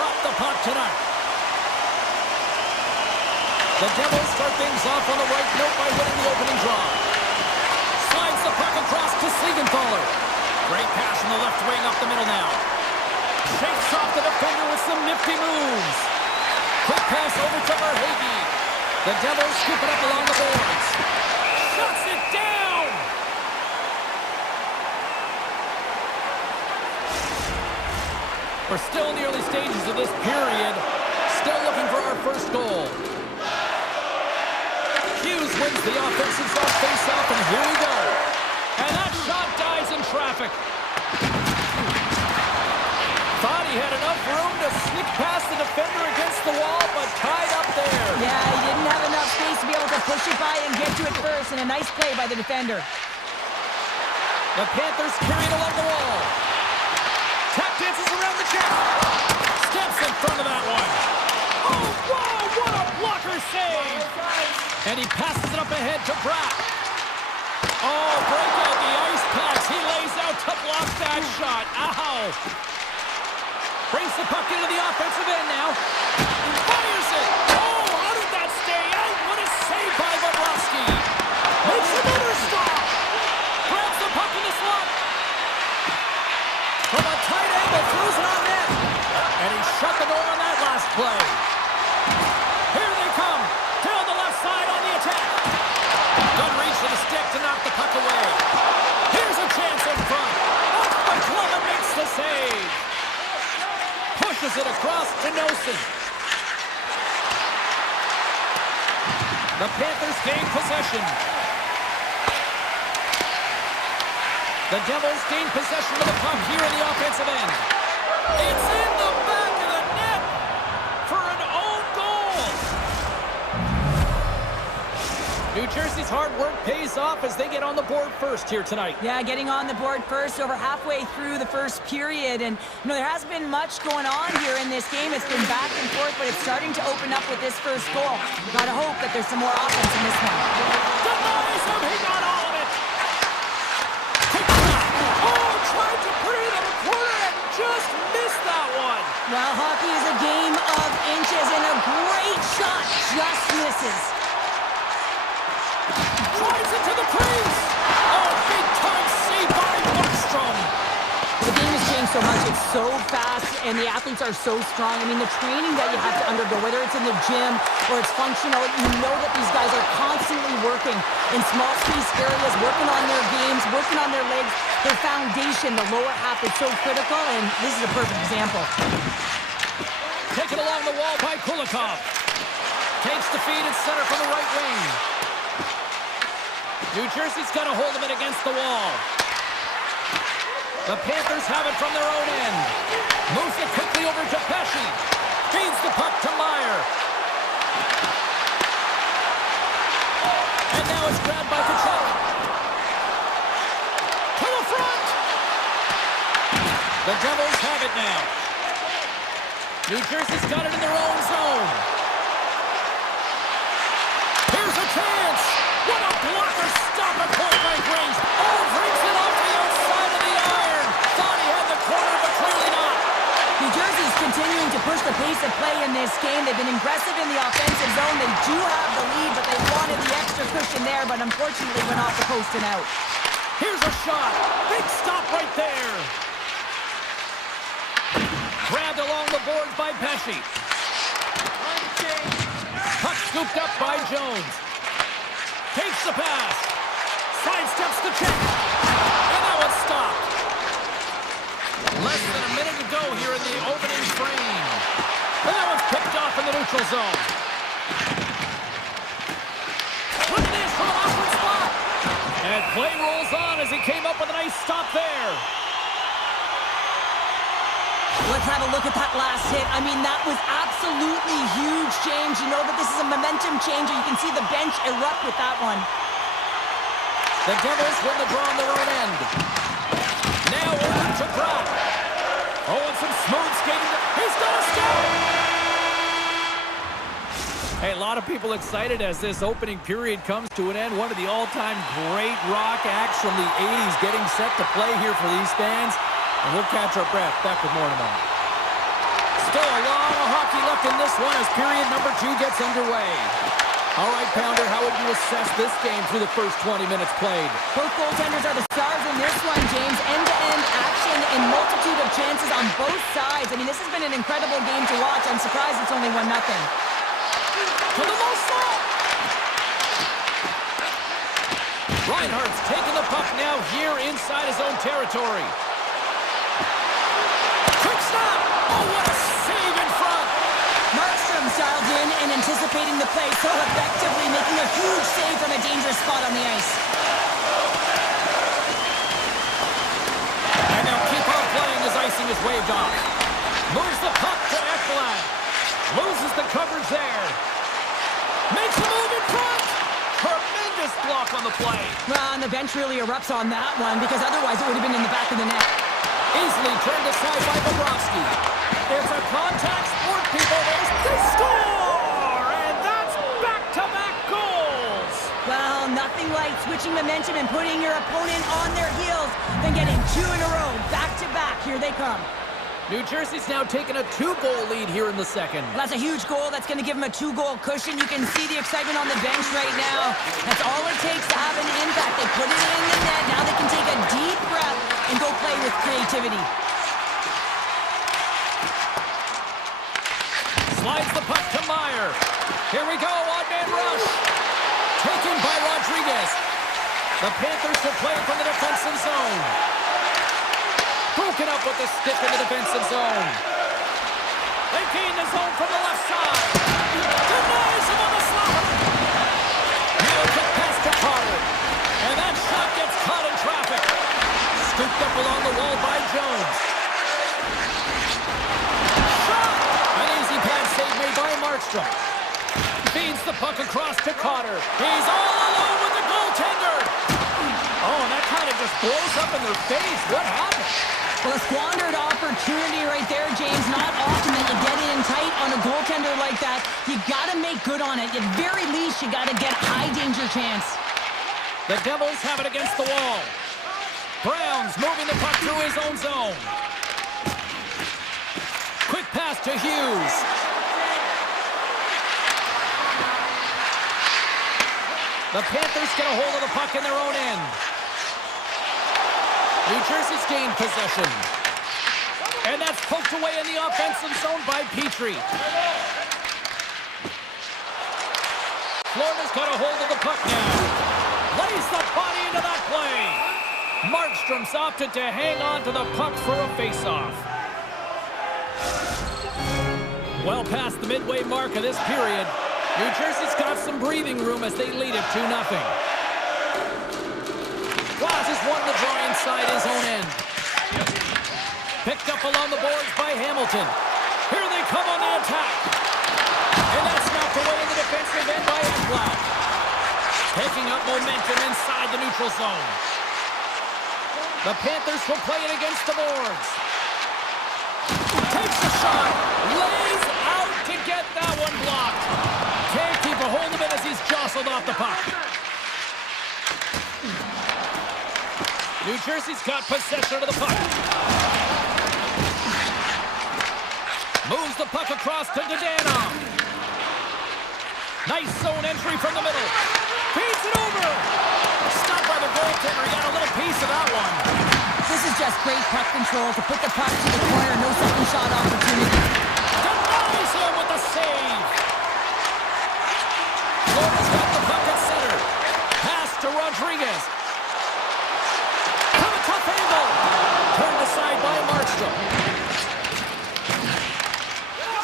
drop the puck tonight. The Devils start things off on the right note by winning the opening draw. Slides the puck across to Siegenthaler. Great pass from the left wing up the middle now. Shakes off the defender with some nifty moves. Quick pass over to Verhaeghe. The Devils scoop it up along the boards. Shuts it down! We're still in the early stages of this period. Still looking for our first goal. Hughes wins the offensive zone face-off, and here we go. And that shot dies in traffic. Thought he had enough room to sneak past the defender against the wall, but tied up there. Yeah, he didn't have enough space to be able to push it by and get to it first, and a nice play by the defender. The Panthers carry it along the wall. Tap dances around the check. Steps in front of that one. Oh, wow, what a blocker save. And he passes it up ahead to Bratt. Oh, break out the ice packs. He lays out to block that shot. Ow. Brings the puck into the offensive end now. Fires it. Oh, how did that stay out? What a save by Bobrovsky. Makes another stop. Grabs the puck in the slot. From a tight angle, throws it on net. And he shut the door on that last play. Here they come. Down the left side on the attack. Good reach to the stick to knock the puck away. Here's a chance in front. Off the glove and makes the save. Pushes it across to Nosen. The Panthers gain possession. The Devils gain possession of the puck here in the offensive end. It's in the back of the net for an own goal. New Jersey's hard work pays off as they get on the board first here tonight. Yeah, getting on the board first over halfway through the first period. And, there hasn't been much going on here in this game. It's been back and forth, but it's starting to open up with this first goal. Gotta hope that there's some more offense in this one. Denies him. He got all of it. Quick shot. Oh, tried to put it in the corner and just missed that one. Well, hockey is a game of inches, and a great shot just misses. Drives it to the crease. Oh, big time save by Markstrom. The game has changed so much. It's so fast, and the athletes are so strong. The training that you have to undergo, whether it's in the gym or it's functional, you know that these guys are constantly working in small space areas, working on their games, working on their legs, their foundation, the lower half is so critical, and this is a perfect example. Taken along the wall by Kulikov. Takes the feed and center from the right wing. New Jersey's got a hold of it against the wall. The Panthers have it from their own end. Moves it quickly over to Pesce. Feeds the puck to Meyer. And now it's grabbed by Kachuk. To the front! The Devils have it now. New Jersey's got it in their own zone. Here's a chance! What a blocker stop at point-blank range! Oh, brings it off the outside of the iron! Thought he had the corner, but clearly not. New Jersey's continuing to push the pace of play in this game. They've been aggressive in the offensive zone. They do have the lead, but they wanted the extra cushion there, but unfortunately went off the post and out. Here's a shot! Big stop right there! Grabbed along the boards by Pesce. Puck scooped up by Jones. Takes the pass. Sidesteps the check. And now it's stopped. Less than a minute to go here in the opening frame. And that one's picked off in the neutral zone. Look at this from an awkward spot. And play rolls on as he came up with a nice stop there. Let's have a look at that last hit. That was absolutely huge change. You know that this is a momentum changer. You can see the bench erupt with that one. The Devils win the draw on their own end. Now over to Bratt. Oh, and some smooth skating. He's got a stop! Hey, a lot of people excited as this opening period comes to an end. One of the all-time great rock acts from the 80s getting set to play here for these fans. And we'll catch our breath. Back with more in a moment. Still a lot of hockey left in this one as period number 2 gets underway. All right, Pounder, how would you assess this game through the first 20 minutes played? Both goaltenders are the stars in this one, James. End-to-end action and multitude of chances on both sides. I mean, this has been an incredible game to watch. I'm surprised it's only 1-0. To the low slot! Reinhardt's taking the puck now here inside his own territory. Quick stop! Oh, what a save in front! Markstrom's dialed in and anticipating the play so effectively, making a huge save from a dangerous spot on the ice. And they'll keep on playing as icing is waved off. Moves the puck to Ekblad. Loses the coverage there. Makes a move in front! Tremendous block on the play. Well, and the bench really erupts on that one because otherwise it would have been in the back of the net. Easily turned aside by Bobrovsky. It's a contact sport, people. They score! And that's back-to-back goals! Well, nothing like switching momentum and putting your opponent on their heels than getting 2 in a row. Back-to-back. Here they come. New Jersey's now taken a 2-goal lead here in the second. Well, that's a huge goal. That's going to give them a 2-goal cushion. You can see the excitement on the bench right now. That's all it takes to have an impact. They put it in the net. Now they can take a deep breath and go play with creativity. Slides the puck to Meyer. Here we go, odd-man rush. Taken by Rodriguez. The Panthers will play from the defensive zone. Broken up with the stick in the defensive zone. They gain the zone from the left side. Denies him on the slot. Now a quick pass to Carter. And that shot gets caught in traffic. Scooped up along the wall by Jones. Shot! An easy pass save made by Markstrom. Feeds the puck across to Carter. He's all alone with the goaltender. Oh, and that kind of just blows up in their face. What happened? Well, a squandered opportunity right there, James. Not often that you get in tight on a goaltender like that. You got to make good on it. At very least, you got to get a high-danger chance. The Devils have it against the wall. Brown's moving the puck through his own zone. Quick pass to Hughes. The Panthers get a hold of the puck in their own end. New Jersey's gained possession. And that's poked away in the offensive zone by Petrie. Florida's got a hold of the puck now. Lays the body into that play. Markstrom's opted to hang on to the puck for a face-off. Well past the midway mark of this period, New Jersey's got some breathing room as they lead it 2-0. Claus has won the draw inside his own end. Picked up along the boards by Hamilton. Here they come on the attack. And that's knocked away in the defensive end by Ekblad. Picking up momentum inside the neutral zone. The Panthers will play it against the boards. Takes the shot. Lays out to get that one blocked. Can't keep a hold of it as he's jostled off the puck. New Jersey's got possession of the puck. Moves the puck across to Dadonov. Nice zone entry from the middle. Feeds it over. Stopped by the goaltender. He got a little piece of that one. This is just great puck control to put the puck to the corner. No second shot opportunity. Denies him with the save. Florida's got the puck at center. Pass to Rodriguez. From a tough angle. Turned aside by Markstrom.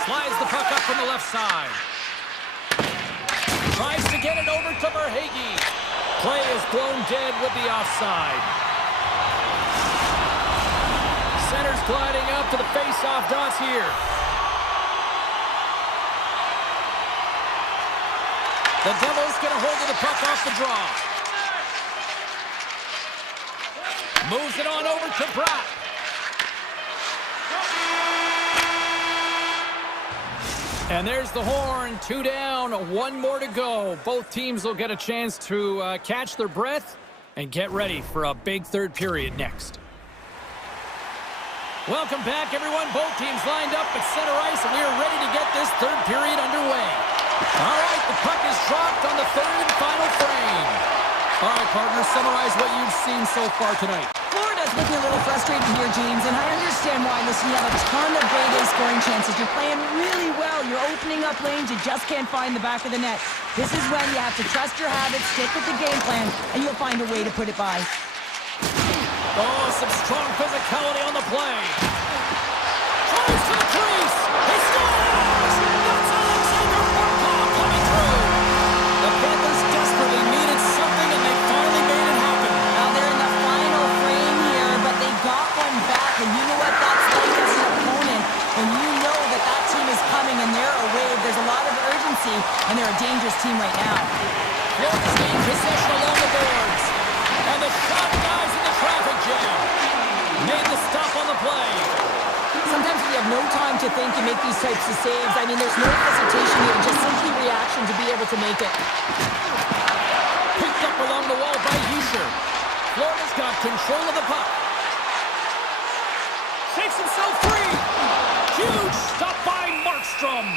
Slides the puck up from the left side. Tries to get it over to Verhaeghe. Play is blown dead with the offside. Center's gliding up to the face-off dots here. The Devils get a hold of the puck off the draw. Moves it on over to Bratt. And there's the horn. 2 down, 1 more to go. Both teams will get a chance to catch their breath and get ready for a big third period next. Welcome back, everyone. Both teams lined up at center ice, and we are ready to get this third period underway. All right, the puck is dropped on the third and final frame. All right, partners, summarize what you've seen so far tonight. Florida's looking a little frustrated here, James, and I understand why. Listen, you have a ton of grade A scoring chances. You're playing really well. You're opening up lanes. You just can't find the back of the net. This is when you have to trust your habits, stick with the game plan, and you'll find a way to put it by. Oh, some strong physicality on the play. Tries to the crease. He scores! That's Alexander Barkov coming through. The Panthers desperately needed something, and they finally made it happen. Now they're in the final frame here, but they got one back, and you know what that's like as an opponent. And you know that that team is coming, and they're a wave. There's a lot of urgency, and they're a dangerous team right now. Florida's gained possession along the boards. And the shot dies in the traffic jam. Made the stop on the play. Sometimes when you have no time to think, you make these types of saves. I mean, there's no hesitation here, just simply reaction to be able to make it. Picked up along the wall by Bільше. Florida's got control of the puck. Shakes himself free. Huge stop by Markstrom.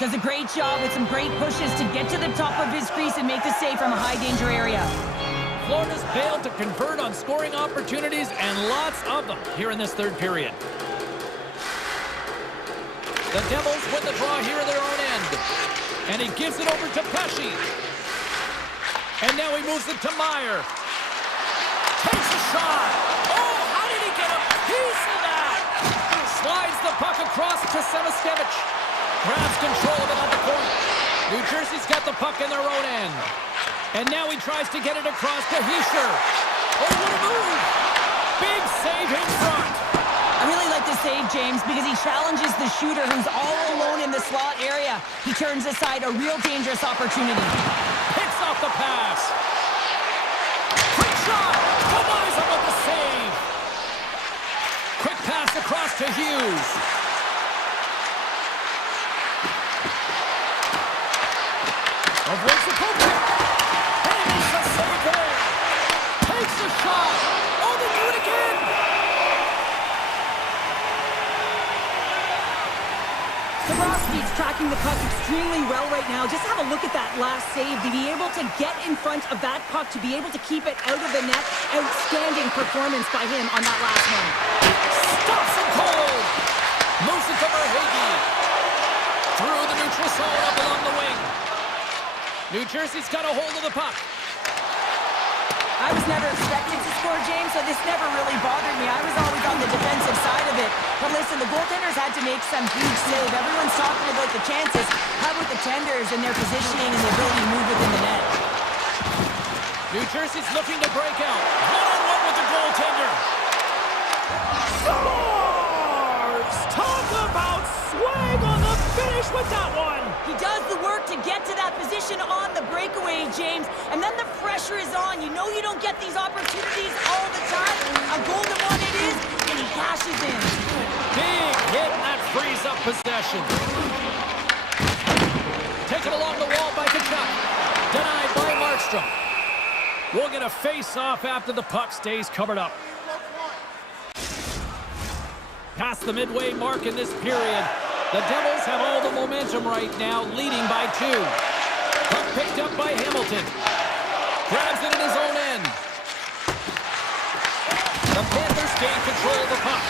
Does a great job with some great pushes to get to the top of his crease and make the save from a high danger area. Florida's failed to convert on scoring opportunities, and lots of them here in this third period. The Devils win the draw here at their own end. And he gives it over to Pesci. And now he moves it to Meyer. Takes a shot. Oh, how did he get a piece of that? Slides the puck across to Semiskevich. Grabs control of it at the point. New Jersey's got the puck in their own end. And now he tries to get it across to Bільше. Oh, what a move! Big save in front. I really like this save, James, because he challenges the shooter who's all alone in the slot area. He turns aside a real dangerous opportunity. Picks off the pass. Quick shot. Combines him with the save. Quick pass across to Hughes. Avoids the poke check. And he makes a save there. Takes a shot. Oh, they do it again. Bobrovsky's tracking the puck extremely well right now. Just have a look at that last save. To be able to get in front of that puck, to be able to keep it out of the net. Outstanding performance by him on that last one. Stops him cold. Moves it to Verhaeghe. Through the neutral zone up along the wing. New Jersey's got a hold of the puck. I was never expecting to score, James, so this never really bothered me. I was always on the defensive side of it. But listen, the goaltenders had to make some huge save. Everyone's talking about the chances. How about the tenders and their positioning and the ability to move within the net? New Jersey's looking to break out. One-on-one with the goaltender. Scores! Talk about swag on the finish with that one. He does the work to get to that position on the breakaway, James. And then the pressure is on. You know you don't get these opportunities all the time. A golden one it is, and he cashes in. Big hit, and that frees up possession. Taken along the wall by Tkachuk. Denied by Markstrom. We'll get a face-off after the puck stays covered up. Past the midway mark in this period. The Devils have all the momentum right now, leading by 2. Puck picked up by Hamilton. Grabs it in his own end. The Panthers gain control of the puck.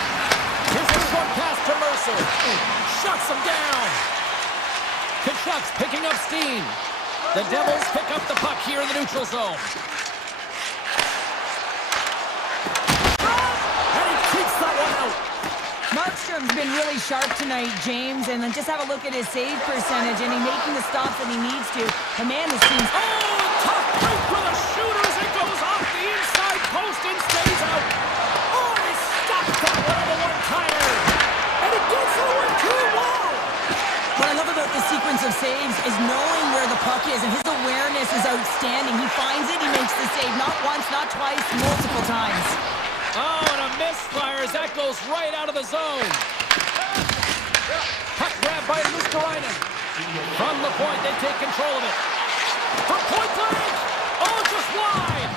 Here's a short pass to Mercer. Shuts him down. Tkachuk's picking up steam. The Devils pick up the puck here in the neutral zone. And he keeps that one out. Markstrom's been really sharp tonight, James, and then just have a look at his save percentage, and he's making the stops that he needs to. The man, this team's... Oh, tough break for the shooter as it goes off the inside post and stays out. Oh, he stops that one on the one-timer. And it gets over too low. What I love about this sequence of saves is knowing where the puck is, and his awareness is outstanding. He finds it, he makes the save, not once, not twice, multiple times. Oh, and a misfire as that goes right out of the zone. Puck grab by Luskarainen. From the point, they take control of it. From point blank. Oh, just wide.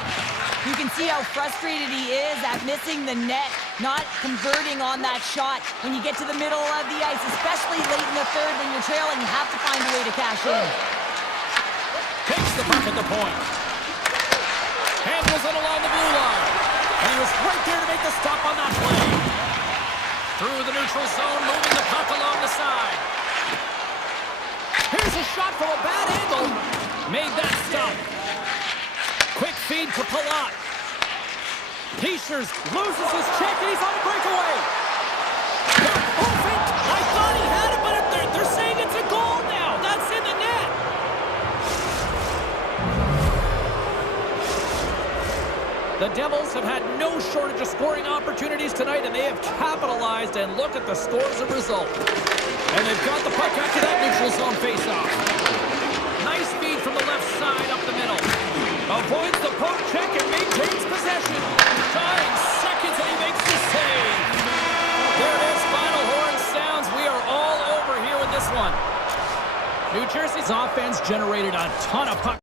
You can see how frustrated he is at missing the net. not converting on that shot when you get to the middle of the ice, especially late in the third when you're trailing. You have to find a way to cash in. Takes the puck at the point. Handles it along the blue line. And he was right there to make the stop on that play. Through the neutral zone, moving the puck along the side. Here's a shot from a bad angle. Made that stop. Quick feed to Palat. Teachers loses his check and he's on the breakaway. Off it. I thought he had it, but they're saying it's a goal now. That's in the net. The Devils have had no shortage of scoring opportunities tonight, and they have capitalized, and look at the score as a result. And they've got the puck after that neutral zone faceoff. Nice feed from the left side up the middle. Avoids the poke check and maintains possession. Tying seconds, and he makes the save. There it is, final horn sounds. We are all over here with this one. New Jersey's offense generated a ton of puck.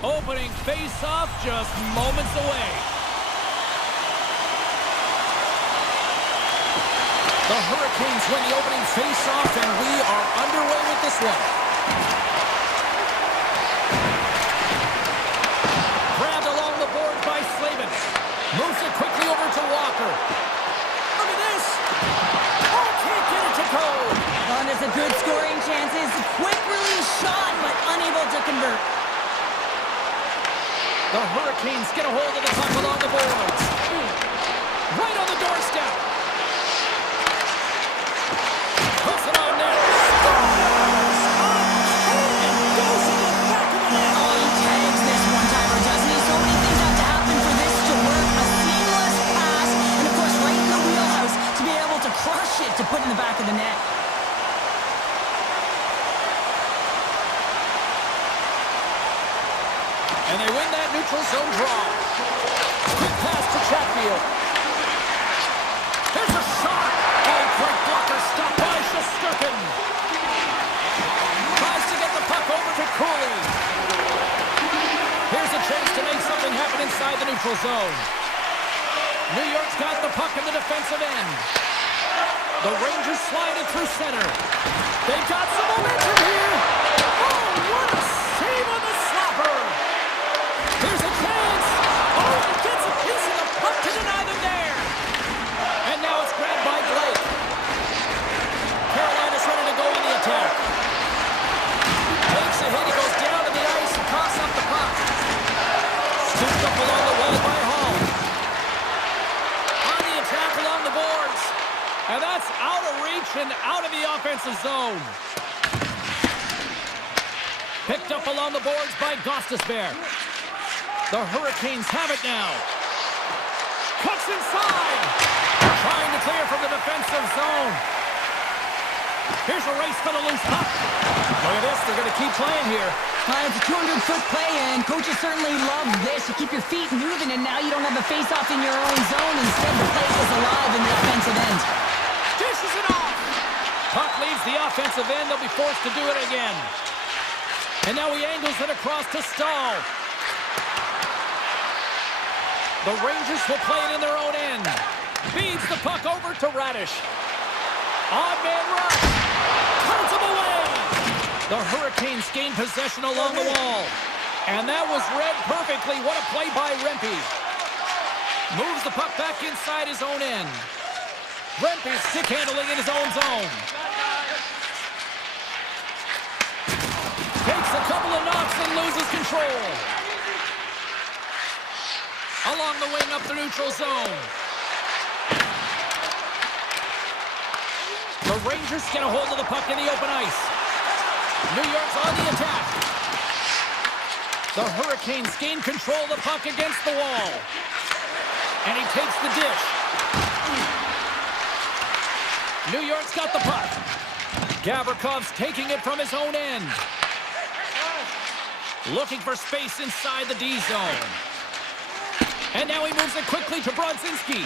Opening face-off just moments away. The Hurricanes win the opening face-off, and we are underway with this one. Grabbed along the board by Slavin. Moves it quickly over to Walker. Look at this. Oh, can't get it to go. Oh, and it's a good scoring chances. Quick release shot, but unable to convert. The Hurricanes get a hold of the puck along the boards. Right on the doorstep. Puts it on net. Scores! And goes in the back of the net. Oh, he tags this one-timer, doesn't he? So many things have to happen for this to work. A seamless pass, and of course right in the wheelhouse to be able to crush it to put in the back of the net. And they win that neutral zone draw. Quick pass to Chatfield. There's a shot. Oh, great blocker. Stopped by Shesterkin. Tries to get the puck over to Cooley. Here's a chance to make something happen inside the neutral zone. New York's got the puck in the defensive end. The Rangers slide it through center. They've got some momentum here. Oh, what a save on the slapper. Here's a chance. Oh, he gets a piece of the puck to deny them there. And now it's grabbed by Blake. Carolina's ready to go in the attack. Takes a hit. He goes down to the ice and coughs up the puck. Scooped up along the wall by Hall. On the attack along the boards. And that's out of reach and out of the offensive zone. Picked up along the boards by Gostisbehere. The Hurricanes have it now. Cuts inside. Trying to clear from the defensive zone. Here's a race for the loose puck. Look at this. They're going to keep playing here. It's a 200-foot play, and coaches certainly love this. You keep your feet moving, and now you don't have a face-off in your own zone. Instead, the play is alive in the offensive end. Dishes it off. Puck leaves the offensive end. They'll be forced to do it again. And now he angles it across to Stahl. The Rangers will play it in their own end. Feeds the puck over to Radish. Odd man rush. Turns him away. The Hurricanes gain possession along the wall. And that was read perfectly. What a play by Rempe. Moves the puck back inside his own end. Rempe stick handling in his own zone. Takes a couple of knocks and loses control. Along the wing up the neutral zone. The Rangers get a hold of the puck in the open ice. New York's on the attack. The Hurricanes gain control of the puck against the wall. And he takes the dish. New York's got the puck. Gavrikoff's taking it from his own end. Looking for space inside the D zone. And now he moves it quickly to Brodzinski.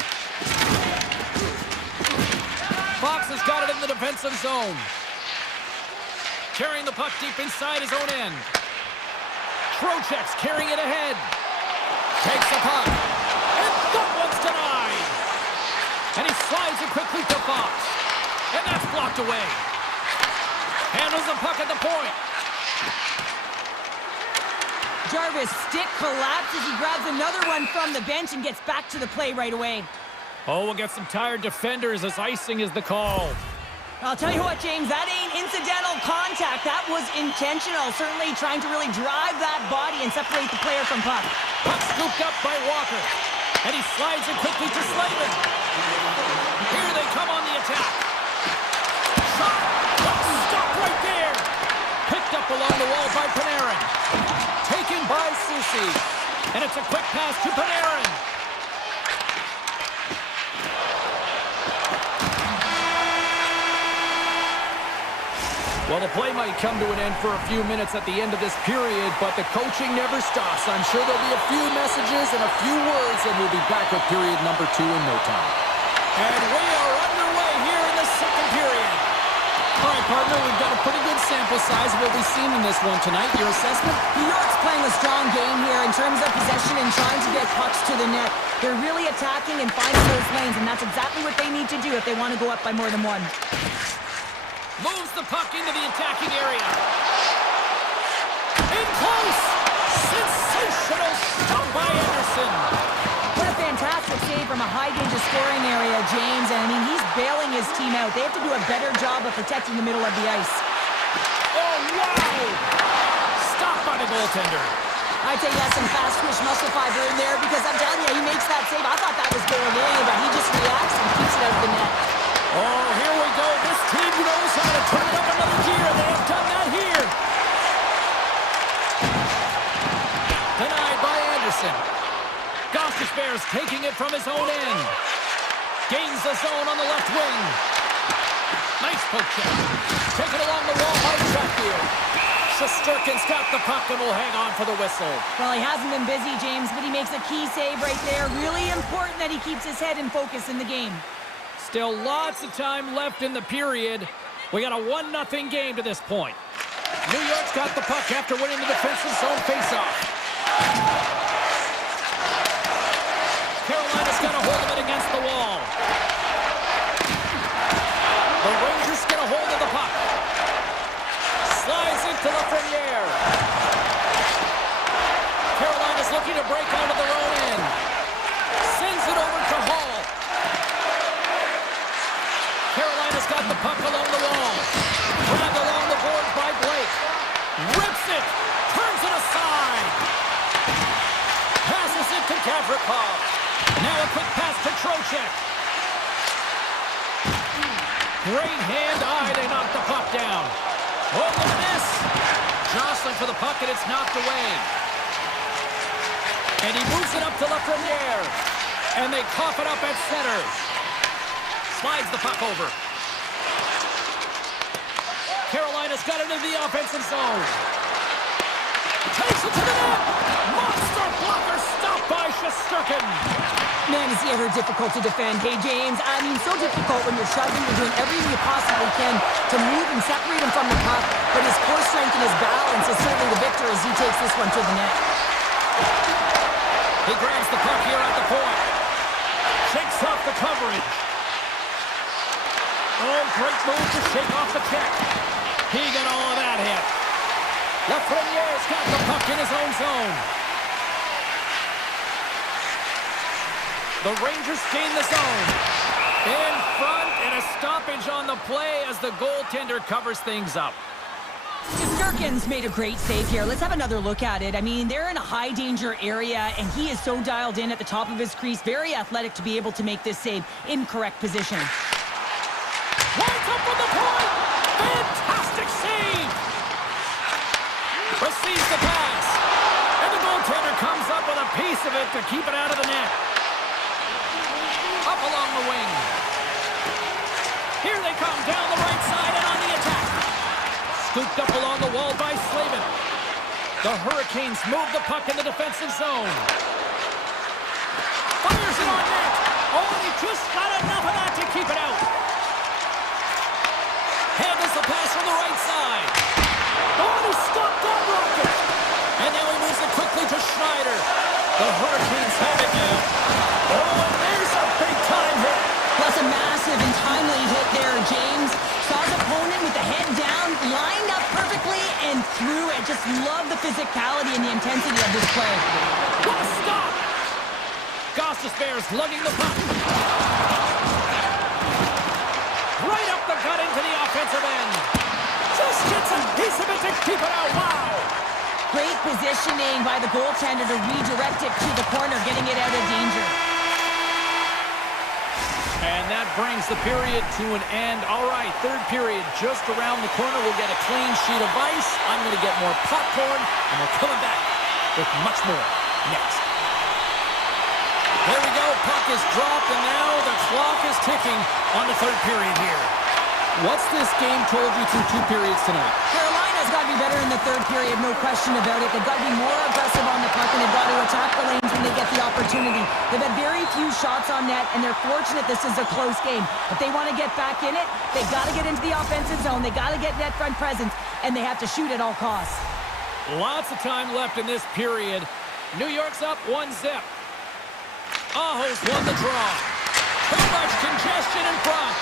Fox has got it in the defensive zone. Carrying the puck deep inside his own end. Trocheck's carrying it ahead. Takes the puck. And that one's denied. And he slides it quickly to Fox. And that's blocked away. Handles the puck at the point. Jarvis' stick collapses. He grabs another one from the bench and gets back to the play right away. Oh, we'll get some tired defenders as icing is the call. I'll tell you what, James, that ain't incidental contact. That was intentional. Certainly trying to really drive that body and separate the player from puck. Puck scooped up by Walker. And he slides it quickly to Slavin. Here they come on the attack. Shot! Stop right there! Picked up along the wall by Panarin. Taken by Soucy. And it's a quick pass to Panarin. Well, the play might come to an end for a few minutes at the end of this period, but the coaching never stops. I'm sure there'll be a few messages and a few words, and we'll be back with period number 2 in no time. And we are underway here in the second period. All right, partner. We've got a pretty good sample size of what we've seen in this one tonight. Your assessment? New York's playing a strong game here in terms of possession and trying to get pucks to the net. They're really attacking and finding those lanes, and that's exactly what they need to do if they want to go up by more than one. Moves the puck into the attacking area. In close! Sensational stop by Anderson. What a fantastic save from a high-danger scoring area, James. And, I mean, he's bailing his team out. They have to do a better job of protecting the middle of the ice. Oh, wow! Stopped by the goaltender. I'd say he has some fast-twitch muscle fiber in there because I'm telling you, he makes that save. I thought that was going in, but he just reacts and keeps it out of the net. Oh, here we go. This team knows how to turn it up another gear. They have done that here. Denied by Anderson. Gostish Bears taking it from his own end. Gains the zone on the left wing. Nice poke check. Taken along the wall by Chatfield. Shesterkin's got the puck and will hang on for the whistle. Well, he hasn't been busy, James, but he makes a key save right there. Really important that he keeps his head in focus in the game. Still lots of time left in the period. We got a 1-0 game to this point. New York's got the puck after winning the defensive zone faceoff. Carolina's got a hold of it against the wall. The Rangers get a hold of the puck. Slides into Lafreniere. Carolina's looking to break onto their own end. Sends it over to Hall. Carolina's got the puck along the wall. Dragged along the boards by Blake. Rips it. Turns it aside. Passes it to Gavrikov. Now a quick pass to Trocheck. Great hand-eye. They knock the puck down. Oh, look at this. Jostling for the puck, and it's knocked away. And he moves it up to Lafreniere. And they cough it up at center. Slides the puck over. Carolina's got it in the offensive zone. Takes it to the net. Monster blocker stopped by Shesterkin. Man, is he ever difficult to defend. Hey, James, I mean, so difficult when you're shoving. You're doing everything you possibly can to move and separate him from the puck. But his core strength and his balance is certainly the victor as he takes this one to the net. He grabs the puck here at the point. Shakes off the coverage. Oh, great move to shake off the check. He got all of that hit. Lafreniere's got the puck in his own zone. The Rangers gain the zone. In front, and a stoppage on the play as the goaltender covers things up. Shesterkin's made a great save here. Let's have another look at it. I mean, they're in a high-danger area, and he is so dialed in at the top of his crease. Very athletic to be able to make this save in correct position. Winds up with the point! Fantastic save! Receives the pass. And the goaltender comes up with a piece of it to keep it out of the net. Up along the wing. Here they come down the right side and on the attack. Scooped up along the wall by Slavin. The Hurricanes move the puck in the defensive zone. Fires it on net. Oh, he just got enough of that to keep it out. Handles the pass from the right side. Oh, he stopped that rocket. And now he moves it quickly to Schneider. The Hurricanes have it now. Oh, and there's a big-time hit. Plus a massive and timely hit there, James. Saw his opponent with the head down, lined up perfectly, and threw it. Just love the physicality and the intensity of this play. What a stop! Gostish Bears lugging the puck. Right up the gut into the offensive end. Just gets a piece of it to keep it out. Wow! Great positioning by the goaltender to redirect it to the corner, getting it out of danger. And that brings the period to an end. All right, third period just around the corner. We'll get a clean sheet of ice. I'm going to get more popcorn, and we're coming back with much more next. There we go. Puck is dropped, and now the clock is ticking on the third period here. What's this game told you through two periods tonight? Carolina's got to be better in the the third period, no question about it. They've got to be more aggressive on the puck, and they've got to attack the lanes when they get the opportunity. They've had very few shots on net, and they're fortunate this is a close game. If they want to get back in it, they've got to get into the offensive zone. They've got to get net front presence, and they have to shoot at all costs. Lots of time left in this period. New York's up 1-0. Aho's won the draw. Too much congestion in front.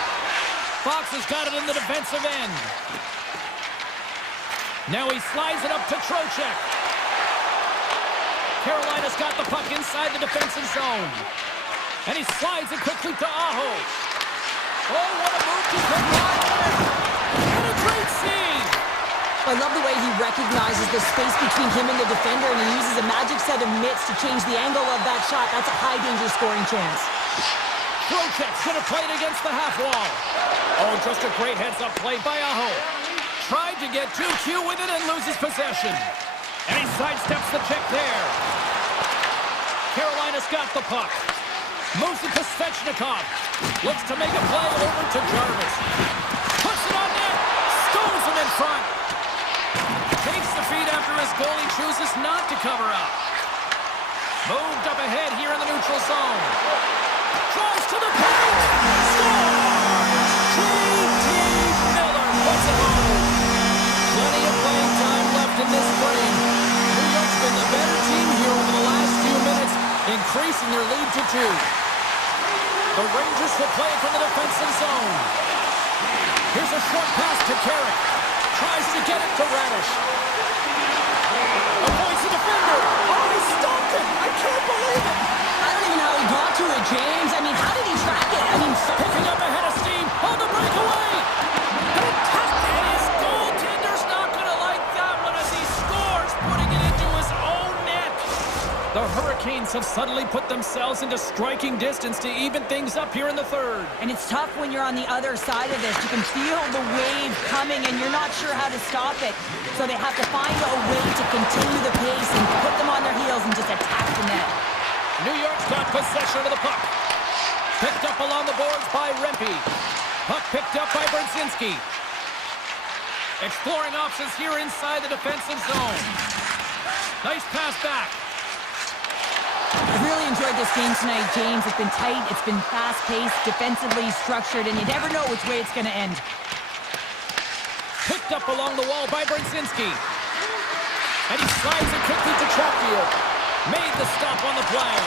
Fox has got it in the defensive end. Now he slides it up to Trocheck. Carolina's got the puck inside the defensive zone. And he slides it quickly to Aho. Oh, what a move to get right there. And a great save. I love the way he recognizes the space between him and the defender, and he uses a magic set of mitts to change the angle of that shot. That's a high-danger scoring chance. Trocheck should have played against the half wall. Oh, just a great heads-up play by Aho. Tried to get too cute with it and loses possession. And he sidesteps the check there. Carolina's got the puck. Moves it to Svechnikov. Looks to make a play over to Jarvis. Puts it on net. Stones him in front. Takes the feed after his goalie chooses not to cover up. Moved up ahead here in the neutral zone. Drives to the paint. Scores! J.T. Miller puts it home. Plenty of playing time left in this frame. New York's been the better team here over the last few minutes, increasing their lead to 2. The Rangers will play it from the defensive zone. Here's a short pass to Carrick. Tries to get it to Radish. Avoids the defender. Oh, he stopped it. I can't believe it. I don't even know how he got to it, James. I mean, how did he track it? I mean, Picking up ahead of steam on the breakaway. And his goaltender's not going to like that one as he scores, putting it into his own net. The Hurricanes have suddenly put themselves into striking distance to even things up here in the third. and it's tough when you're on the other side of this. You can feel the wave coming, and you're not sure how to stop it. So they have to find a way to continue the pace and put them on their heels and just attack the net. New York's got possession of the puck. Picked up along the boards by Rempe. Puck picked up by Brzezinski. Exploring options here inside the defensive zone. Nice pass back. I've really enjoyed this game tonight, James. It's been tight, it's been fast-paced, defensively structured, and you never know which way it's going to end. Picked up along the wall by Brzezinski. And he slides it quickly to Chatfield. Made the stop on the play.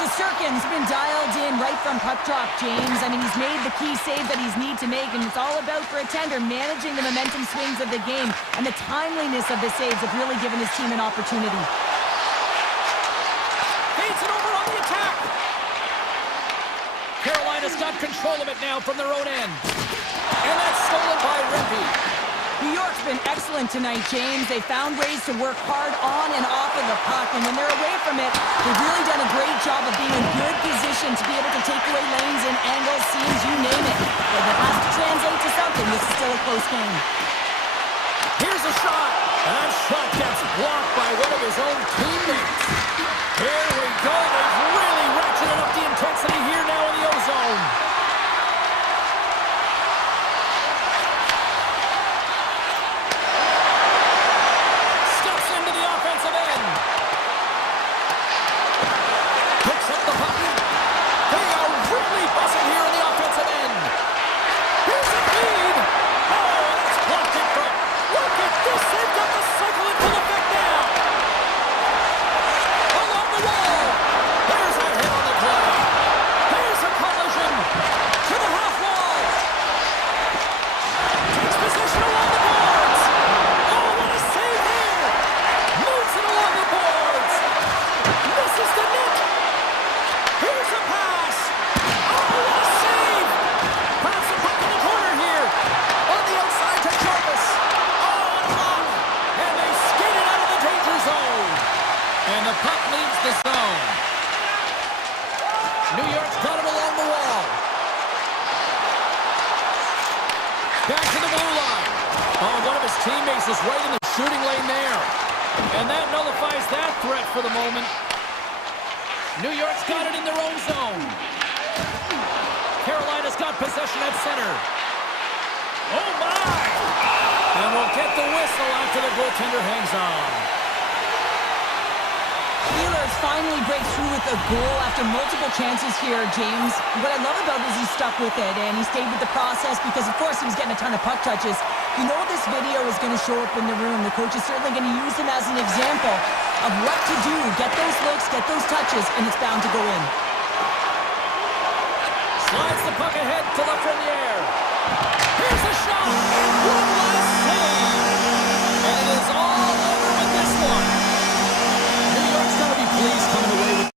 Shesterkin's been dialed in right from puck drop, James. I mean, he's made the key save that he's need to make, and it's all about for a tender managing the momentum swings of the game, and the timeliness of the saves have really given his team an opportunity. Feeds it over on the attack. Carolina's got control of it now from their own end. And that's stolen by Rempe. New York's been excellent tonight, James. They found ways to work hard on and off of the puck, and when they're away from it, they've really done a great job of being in good position to be able to take away lanes and angles, seams, you name it. But if it has to translate to something, this is still a close game. Here's a shot, and that shot gets blocked by one of his own teammates. Here we go. They've really ratcheted up the intensity here now in the O-zone. Steps into the offensive end. Picks up the puck. They are really buzzing here in the offensive end. Here's the feed. Oh, that's blocked in front. Look at this. They've got the cycle in full effect now. Along the wall. There's a hit on the play. Here's a collision to the half wall. Takes possession along the boards. Oh, what a save here. Moves it along the boards. Misses the net. Here's a pass. Oh, what a save. Pass the puck in the corner here. On the outside to Jarvis. Oh, and blocked. And they skate it out of the danger zone. And the puck leaves the zone. New York's got it along the wall. Back to the blue line. Oh, one of his teammates is right in the shooting lane there. And that nullifies that threat for the moment. New York's got it in their own zone. Carolina's got possession at center. Oh, my! And we'll get the whistle after the goaltender hangs on. Wheeler's finally breaks through with a goal after multiple chances here, James. What I love about it is he stuck with it, and he stayed with the process because, of course, he was getting a ton of puck touches. You know this video is going to show up in the room. The coach is certainly going to use him as an example of what to do. Get those looks, get those touches, and it's bound to go in. Slides the puck ahead to left in the air. Here's the shot. One last save. And it is all over with this one. New York's going to be pleased coming away with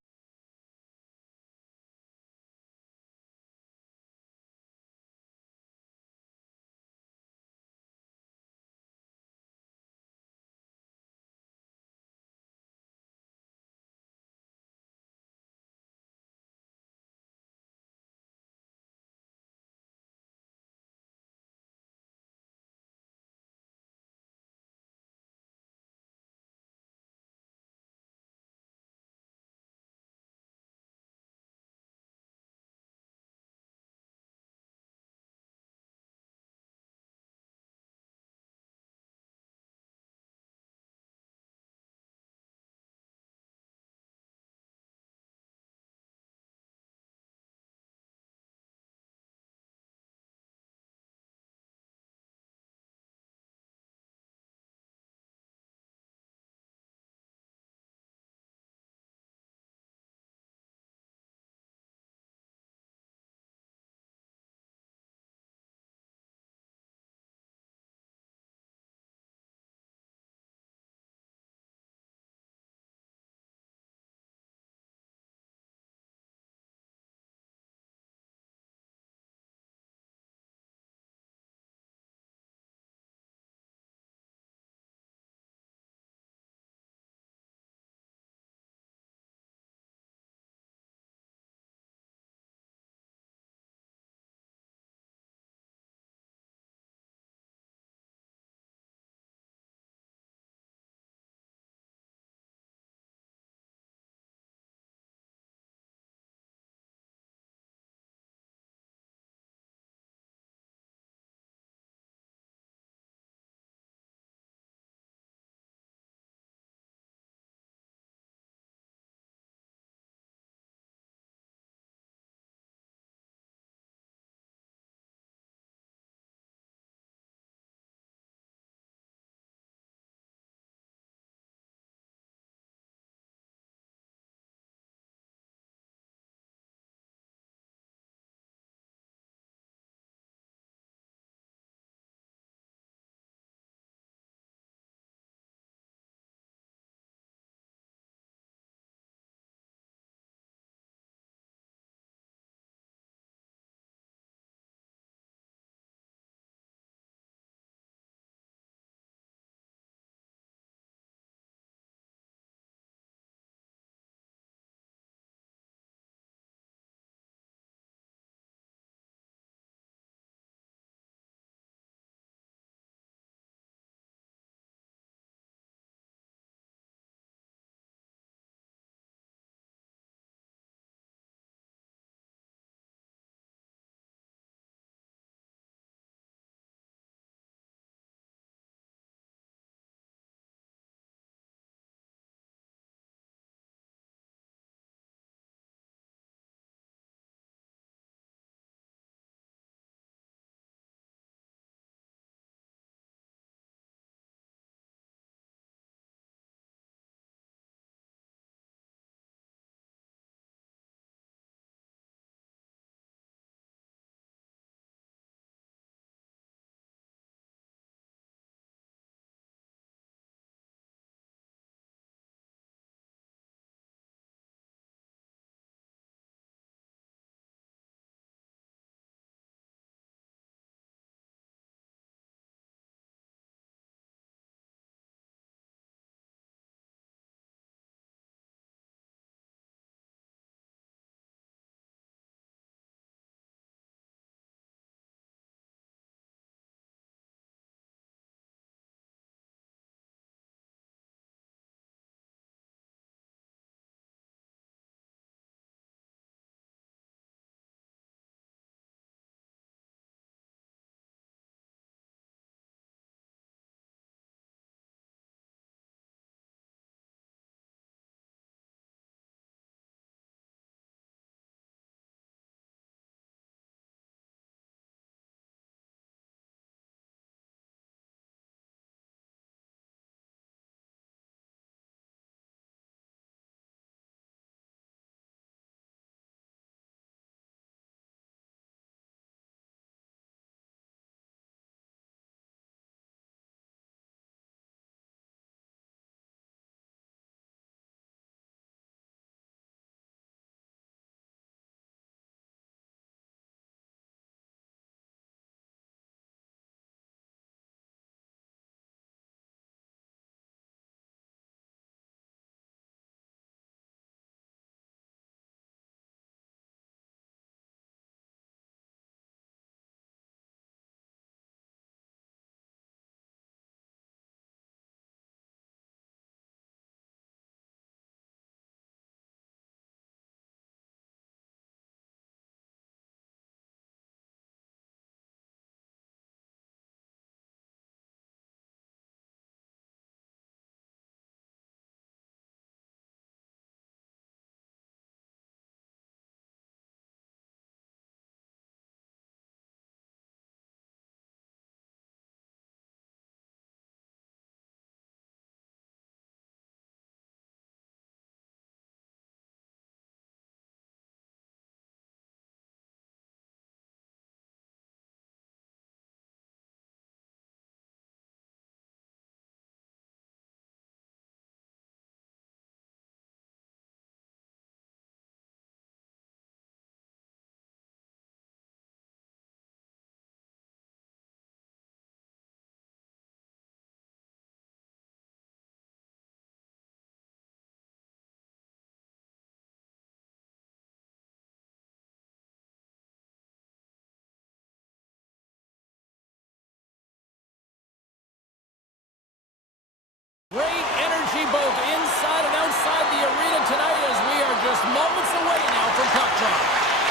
both inside and outside the arena tonight as we are just moments away now from puck drop.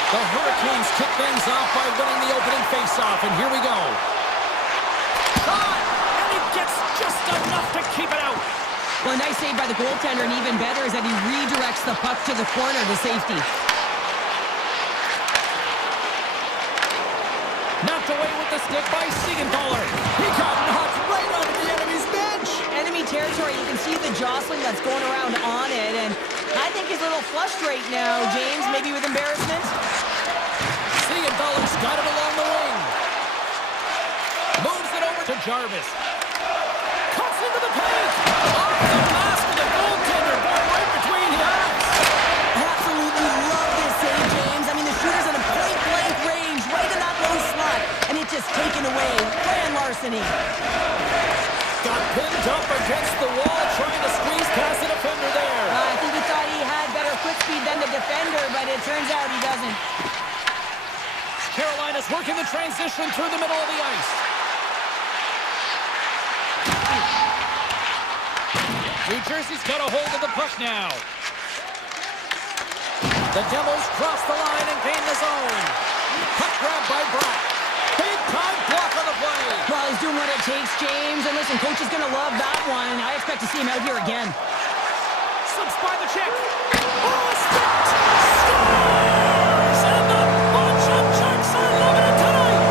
The Hurricanes kick things off by winning the opening faceoff, and here we go. Shot! And he gets just enough to keep it out. Well, a nice save by the goaltender, and even better is that he redirects the puck to the corner to safety. Knocked away with the stick by Siegenthaler. He got knocked right onto the enemy's bench. Enemy territory, you can see the jostling that's going around on it, and I think he's a little flushed right now, James, maybe with embarrassment. Siegenthaler's got it along the wing. Moves it over to Jarvis. Cuts into the paint. Off the mask of the goaltender, going right between the eyes. Absolutely love this save, James. I mean, the shooter's in a point-blank range, right in that low slot, and it's just taken away. Grand larceny. Got pinned up against the wall, trying to squeeze past the defender there. I think he thought he had better quick speed than the defender, but it turns out he doesn't. Carolina's working the transition through the middle of the ice. New Jersey's got a hold of the puck now. The Devils cross the line and gain the zone. Puck grab by Brock. Big time block on the play. Well, he's doing what it takes, James. And listen, coach is going to love that one. I expect to see him out here again. Slips by the check. Oh, stopped. Scores! And the bunch of checks are loving it tonight.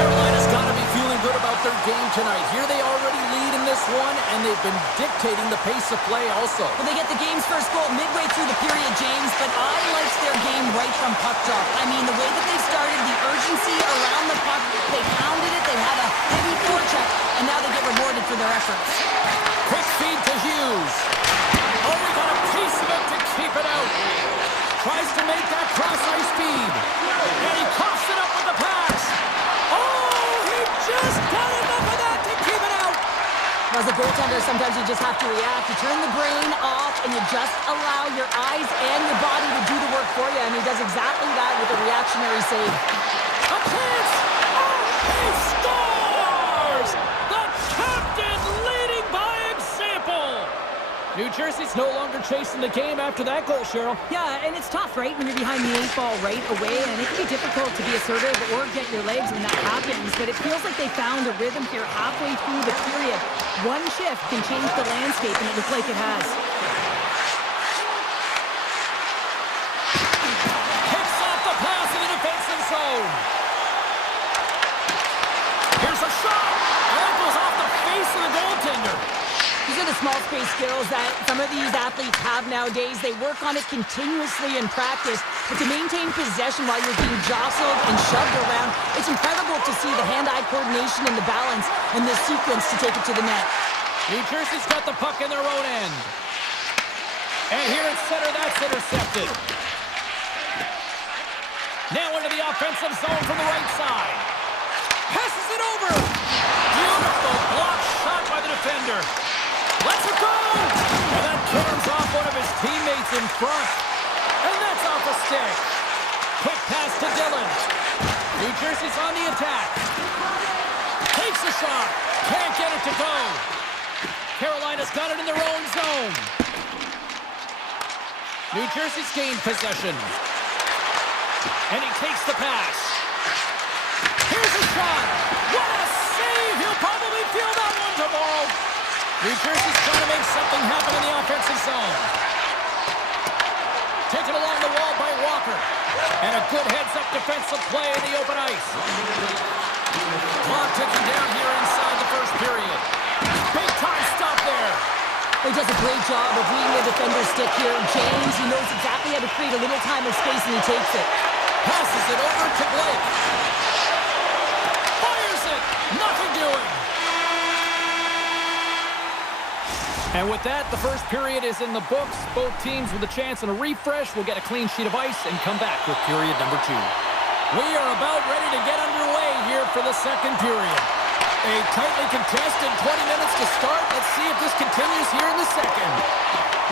Carolina's got to be feeling good about their game tonight. Here they already lead in this one, and they've been dictating the pace of play also. Well, they get the game's first goal midway through the period, James, but I liked their game right from puck drop. I mean, the way that they started, the urgency around the puck, they pounded it, they had a heavy forecheck, and now they get rewarded for their efforts. Quick feed to Hughes. Oh, we got a piece of it to keep it out. Tries to make that cross-ice feed. And he coughs it up with the pass. Oh, he just got enough of that to keep it out. As a goaltender, sometimes you just have to react. You turn the brain off, and you just allow your eyes and your body to do the work for you, and he does exactly that with a reactionary save. A chance! Oh, he scores! The captain leading by example! New Jersey's no longer chasing the game after that goal, Cheryl. Yeah, and it's tough, right, when you're behind the 8 ball right away, and it can be difficult to be assertive or get your legs when that happens, but it feels like they found a rhythm here halfway through the period. One shift can change the landscape, and it looks like it has. Kicks off the pass in the defensive zone. Here's a shot. And that goes off the face of the goaltender. These are the small space skills that some of these athletes have nowadays. They work on it continuously in practice, but to maintain possession while you're being jostled and shoved around, it's incredible to see the hand-eye coordination and the balance and the sequence to take it to the net. New Jersey's got the puck in their own end. And here at center, that's intercepted. Now into the offensive zone from the right side. Passes it over. Beautiful block shot by the defender. Lets it go! And that turns off one of his teammates in front. And that's off a stick. Quick pass to Dillon. New Jersey's on the attack. Takes a shot. Can't get it to go. Carolina's got it in their own zone. New Jersey's gained possession. And he takes the pass. Here's a shot. What a save! He'll probably feel that one tomorrow. New Jersey's trying to make something happen in the offensive zone. Taken along the wall by Walker. And a good heads-up defensive play in the open ice. Clock ticking down here inside the first period. Big time stop there. He does a great job of reading the defender's stick here. James, he knows exactly how to create a little time and space, and he takes it. Passes it over to Blake. Fires it. Nothing doing. And with that, the first period is in the books. Both teams with a chance and a refresh will get a clean sheet of ice and come back with period number 2. We are about ready to get underway here for the second period. A tightly contested 20 minutes to start. Let's see if this continues here in the second.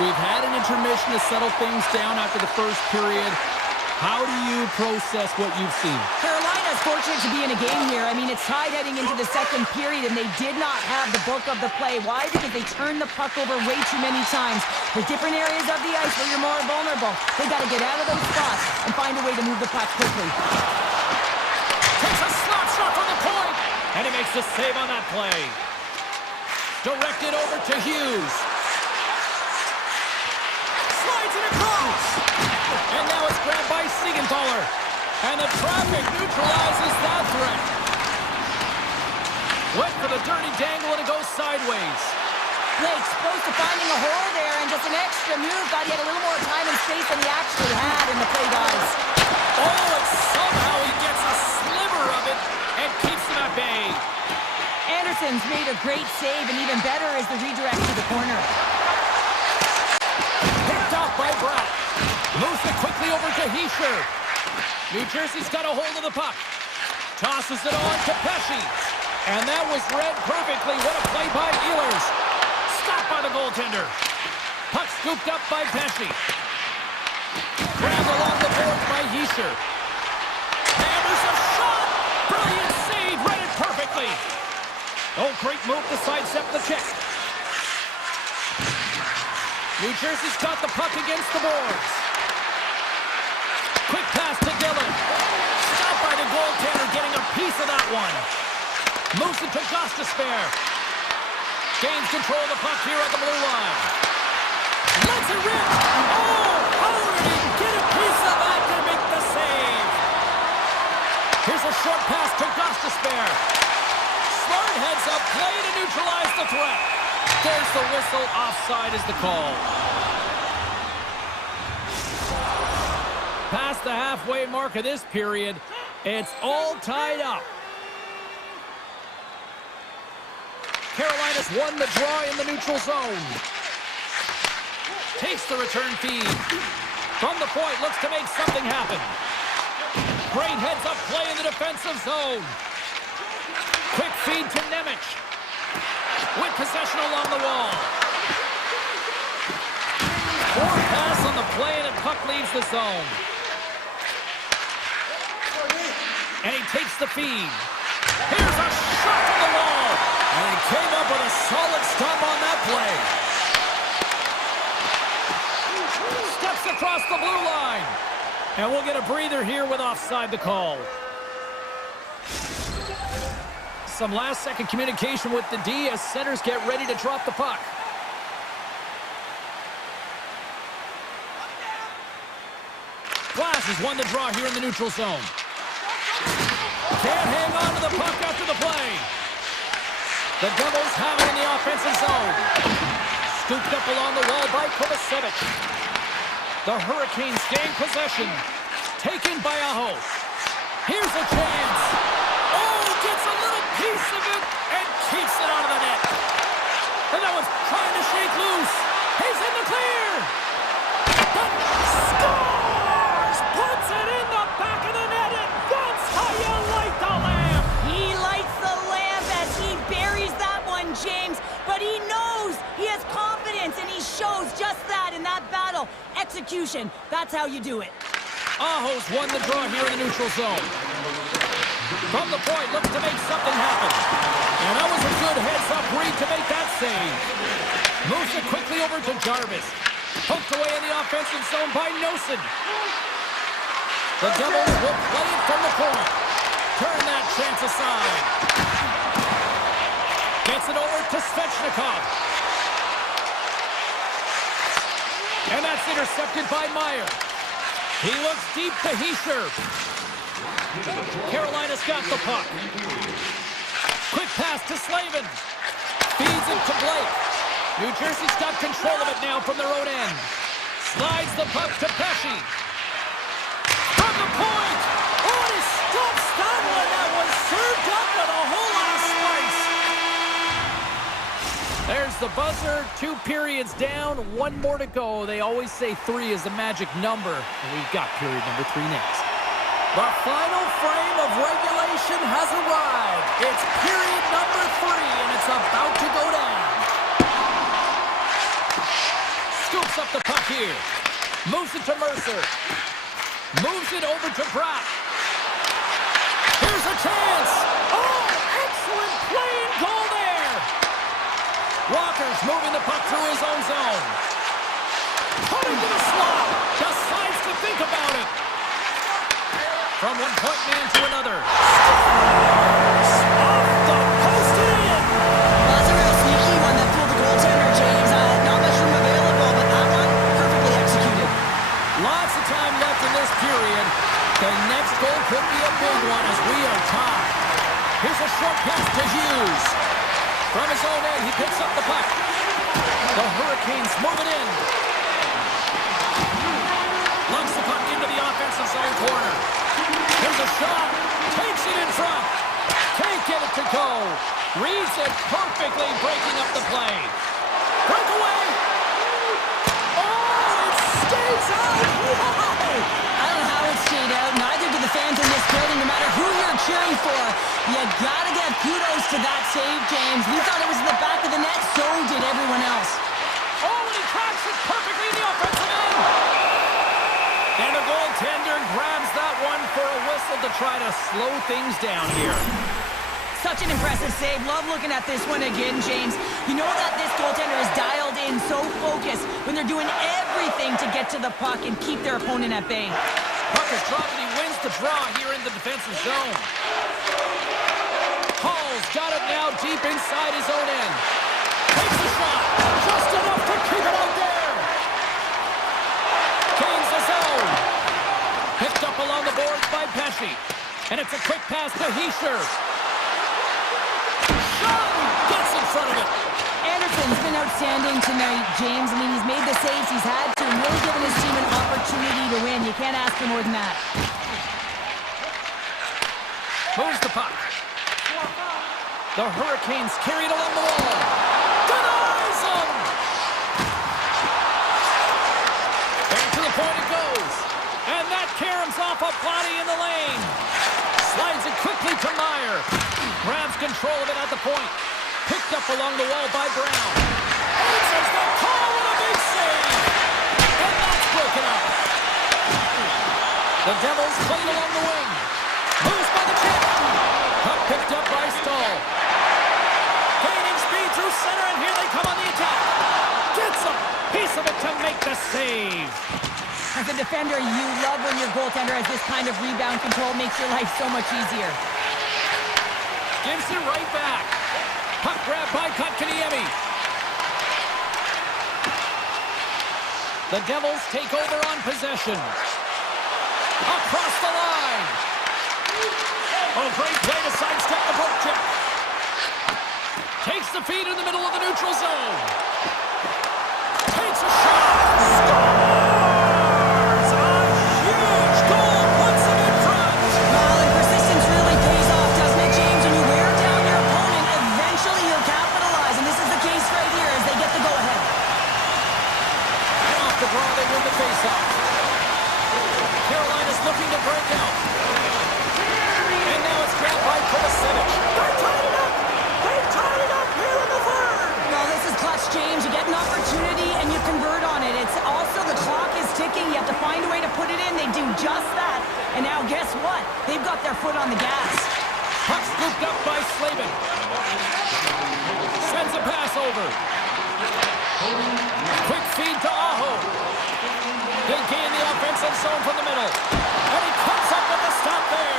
We've had an intermission to settle things down after the first period. How do you process what you've seen? Carolina's fortunate to be in a game here. I mean, it's tied heading going into the second period, and they did not have the bulk of the play. Why? Because they turned the puck over way too many times. For different areas of the ice where you're more vulnerable, they got to get out of those spots and find a way to move the puck quickly. Takes a slap shot from the point, and he makes the save on that play. Directed over to Hughes. Slides it across. And now it's grabbed by Siegenthaler. And the traffic neutralizes that threat. Went for the dirty dangle and it goes sideways. Blake's close to finding a hole there, and just an extra move. Thought he had a little more time and space than he actually had in the play, guys. Oh, and somehow he gets a sliver of it and keeps him at bay. Anderson's made a great save, and even better is the redirect to the corner. Picked off by Bratt. Moves it quickly over to Hischier. New Jersey's got a hold of the puck. Tosses it on to Pesce. And that was read perfectly. What a play by Ehlers. Stopped by the goaltender. Puck scooped up by Pesce. Grabbed along the boards by Hischier. Hammers a shot. Brilliant save. Read it perfectly. Oh, great move to sidestep the check. New Jersey's got the puck against the boards. Quick pass to Dillon. Stopped by the goaltender, getting a piece of that one. Moves it to Gostisbehere. Gains control of the puck here at the blue line. Lets it rip. Oh, how did he get a piece of that to make the save? Here's a short pass to Gostisbehere. Smart heads up play to neutralize the threat. There's the whistle. Offside is the call. Past the halfway mark of this period, it's all tied up. Carolina's won the draw in the neutral zone. Takes the return feed. From the point, looks to make something happen. Great heads-up play in the defensive zone. Quick feed to Nemec. With possession along the wall. Poor pass on the play, and the puck leaves the zone. And he takes the feed. Here's a shot to the wall. And he came up with a solid stop on that play. Steps across the blue line. And we'll get a breather here with offside the call. Some last-second communication with the D as centers get ready to drop the puck. Glass has won the draw here in the neutral zone. Can't hang on to the puck after the play. The Devils have it in the offensive zone. Scooped up along the wall by Kovacevic. The Hurricanes gain possession. Taken by Aho. Here's a chance. Oh, gets a little piece of it and keeps it out of the net. And that one's trying to shake loose. He's in the clear. Scores! Puts it in the back of the net, and that's how you light the lamp. He lights the lamp as he buries that one, James. But he knows he has confidence, and he shows just that in that battle. Execution, that's how you do it. Aho's won the draw here in the neutral zone. From the point, looks to make something happen. And that was a good heads-up read to make that save. Moves it quickly over to Jarvis. Poked away in the offensive zone by Nosen. The Devils will play it from the point. Turn that chance aside. Gets it over to Svechnikov. And that's intercepted by Meyer. He looks deep to Hischier. Carolina's got the puck. Quick pass to Slavin. Feeds it to Blake. New Jersey's got control of it now from their own end. Slides the puck to Pesce. From the point. Oh, he stops that one. That was served up with a whole lot of spice. There's the buzzer. 2 periods down. 1 more to go. They always say 3 is the magic number. And we've got period number 3 next. The final frame of regulation has arrived. It's period number 3, and it's about to go down. Scoops up the puck here. Moves it to Mercer. Moves it over to Bratt. Here's a chance. Oh, excellent puck through his own zone. Putting to the slot. Decides to think about it. From one point man to another. Scores! Off the post and in. That's a real sneaky one that fooled the goaltender, James. Not much room available, but that one perfectly executed. Lots of time left in this period. The next goal could be a big one as we are tied. Here's a short pass to Hughes. From his own end, he picks up the puck. The Hurricanes move it in. Lungs the puck into the offensive zone corner. Here's a shot. Takes it in front. Can't get it to go. Reads it perfectly, breaking up the play. Breakaway. Oh, it stays out. Wow. I don't know how it stayed out. Neither do the fans in this building, no matter who you're cheering for. You gotta give kudos to that save, James. We thought it was in the back of the net, so did everyone else. Oh, and he cracks it perfectly in the offensive end. And the goaltender grabs that one for a whistle to try to slow things down here. Such an impressive save. Love looking at this one again, James. You know that this goaltender is dialed in, so focused when they're doing everything to get to the puck and keep their opponent at bay. Puck is dropped and he wins the draw here in the defensive zone. Hall's got it now deep inside his own end. Takes a shot. Just enough to keep it out there. Gains the zone. Picked up along the boards by Pesci. And it's a quick pass to Hischier. Shot! Gets in front of it. Anderson's been outstanding tonight, James. I mean, he's made the saves he's had to and really given his team an opportunity to win. You can't ask for more than that. Moves the puck. The Hurricanes carry it along the wall. Denies him! Back to the point it goes. And that caroms off a body in the lane. Slides it quickly to Meyer. Grabs control of it at the point. Picked up along the wall by Brown. Answers the call with a big save. And that's broken up. The Devils play it along the wing. Moves by the chip. Puck picked up by Stahl. Gaining speed through center, and here they come on the attack. Gets a piece of it to make the save. As a defender, you love when your goaltender has this kind of rebound control. Makes your life so much easier. Gives it right back. Puck grab by Kotkaniemi. The Devils take over on possession. Across the line. Oh, great play to sidestep the poke check. Takes the feed in the middle of the neutral zone. Takes a shot. Scores! A huge goal puts him in front. Well, and persistence really pays off, doesn't it, James? When you wear down your opponent, eventually you'll capitalize. And this is the case right here as they get the go-ahead. And off the draw, they win the faceoff. Carolina's looking to break out. And now it's grabbed by Kovacevic. They're tied it up! They've tied it up here in the third! Well, this is clutch, James. You get an opportunity and you convert on it. It's also the clock is ticking. You have to find a way to put it in. They do just that. And now guess what? They've got their foot on the gas. Puck scooped up by Slavin. Sends a pass over. Quick feed to Aho. They gain the offensive zone from the middle. And he cuts up with the stop there.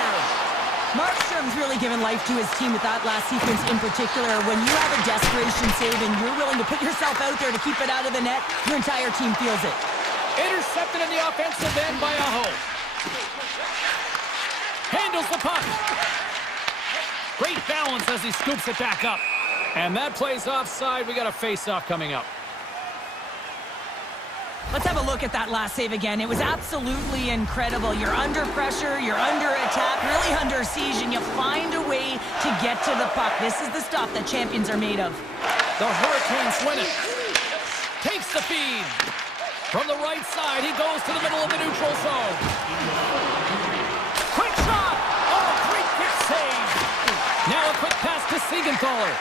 Markstrom's really given life to his team with that last sequence in particular. When you have a desperation save and you're willing to put yourself out there to keep it out of the net, your entire team feels it. Intercepted in the offensive end by Aho. Handles the puck. Great balance as he scoops it back up. And that plays offside. We got a face-off coming up. Let's have a look at that last save again. It was absolutely incredible. You're under pressure, you're under attack, really under siege, and you find a way to get to the puck. This is the stuff that champions are made of. The Hurricanes win it. Takes the feed. From the right side, he goes to the middle of the neutral zone. Quick shot! Oh, great quick save. Now a quick pass to Siegenthaler.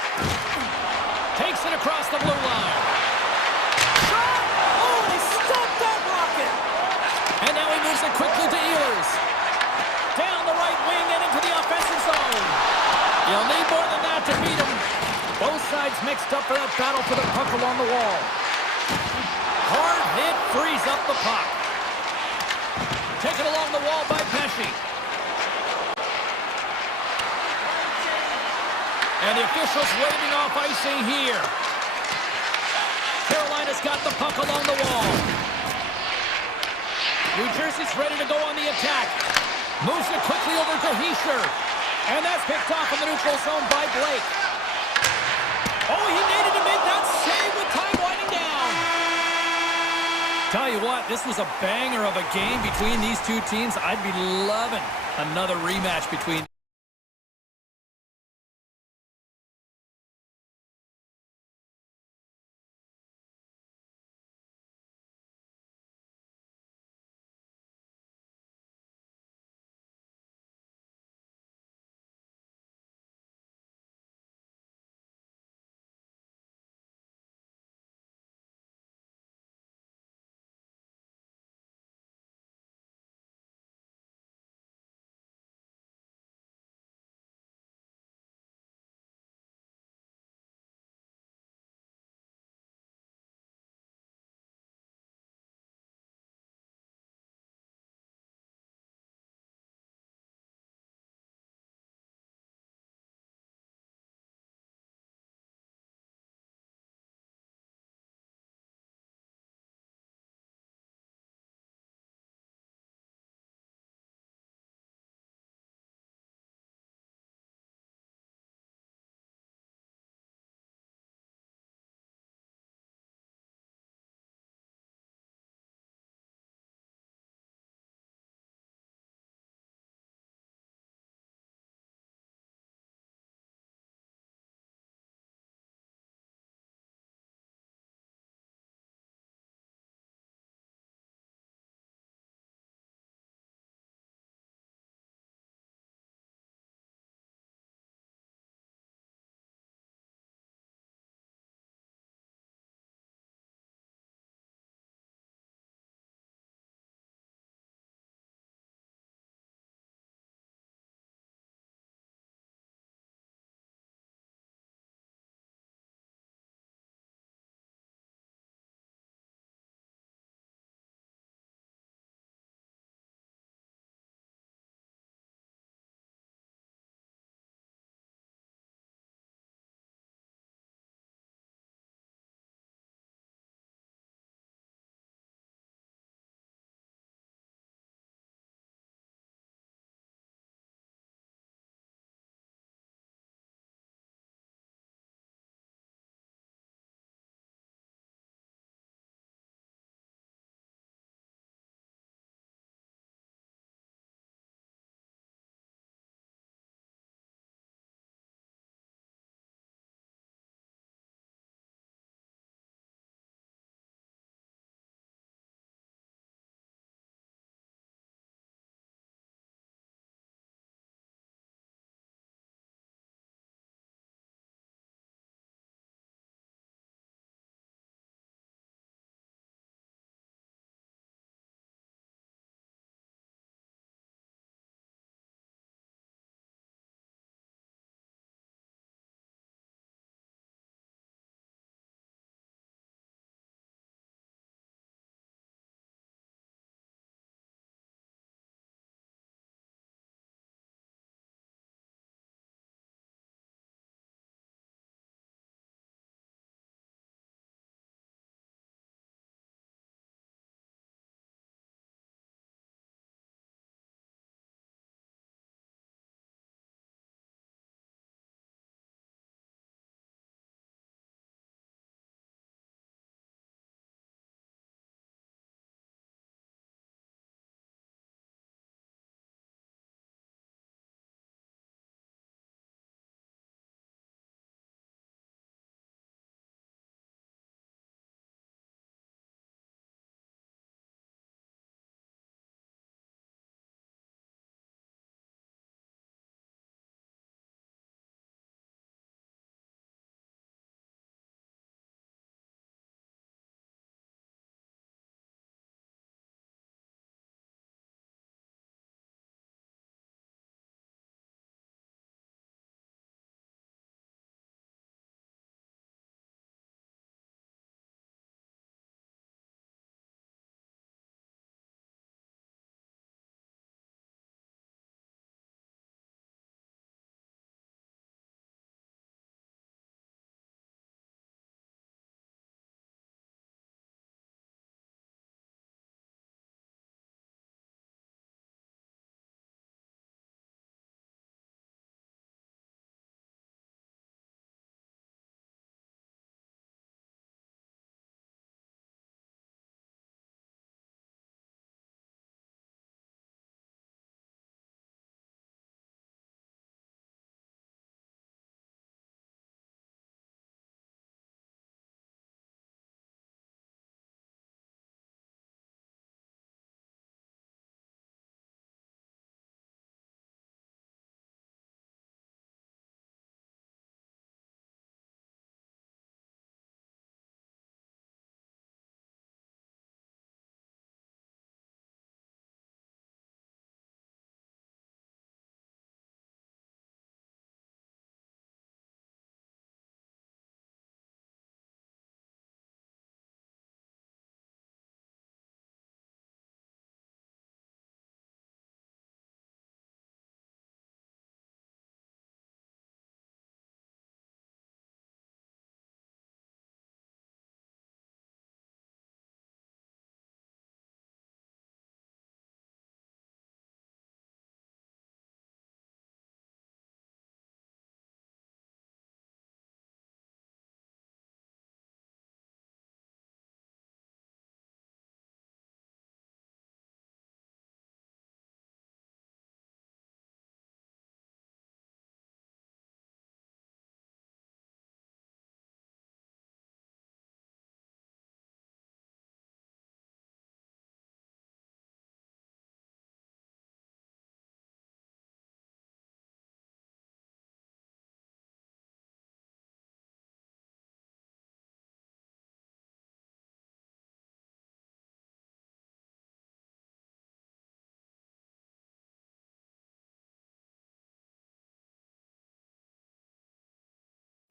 Takes it across the blue line. Shot! Oh, he stopped that rocket! And now he moves it quickly to Ehlers. Down the right wing and into the offensive zone. You'll need more than that to beat him. Both sides sides mixed up for that battle for the puck along the wall. Hard hit frees up the puck. Taken along the wall by Pesci. And the officials waving off icing here. Carolina's got the puck along the wall. New Jersey's ready to go on the attack. Moves it quickly over to Hischier. And that's picked off in the neutral zone by Blake. Oh, he needed to make that save with time winding down. Tell you what, this was a banger of a game between these two teams. I'd be loving another rematch between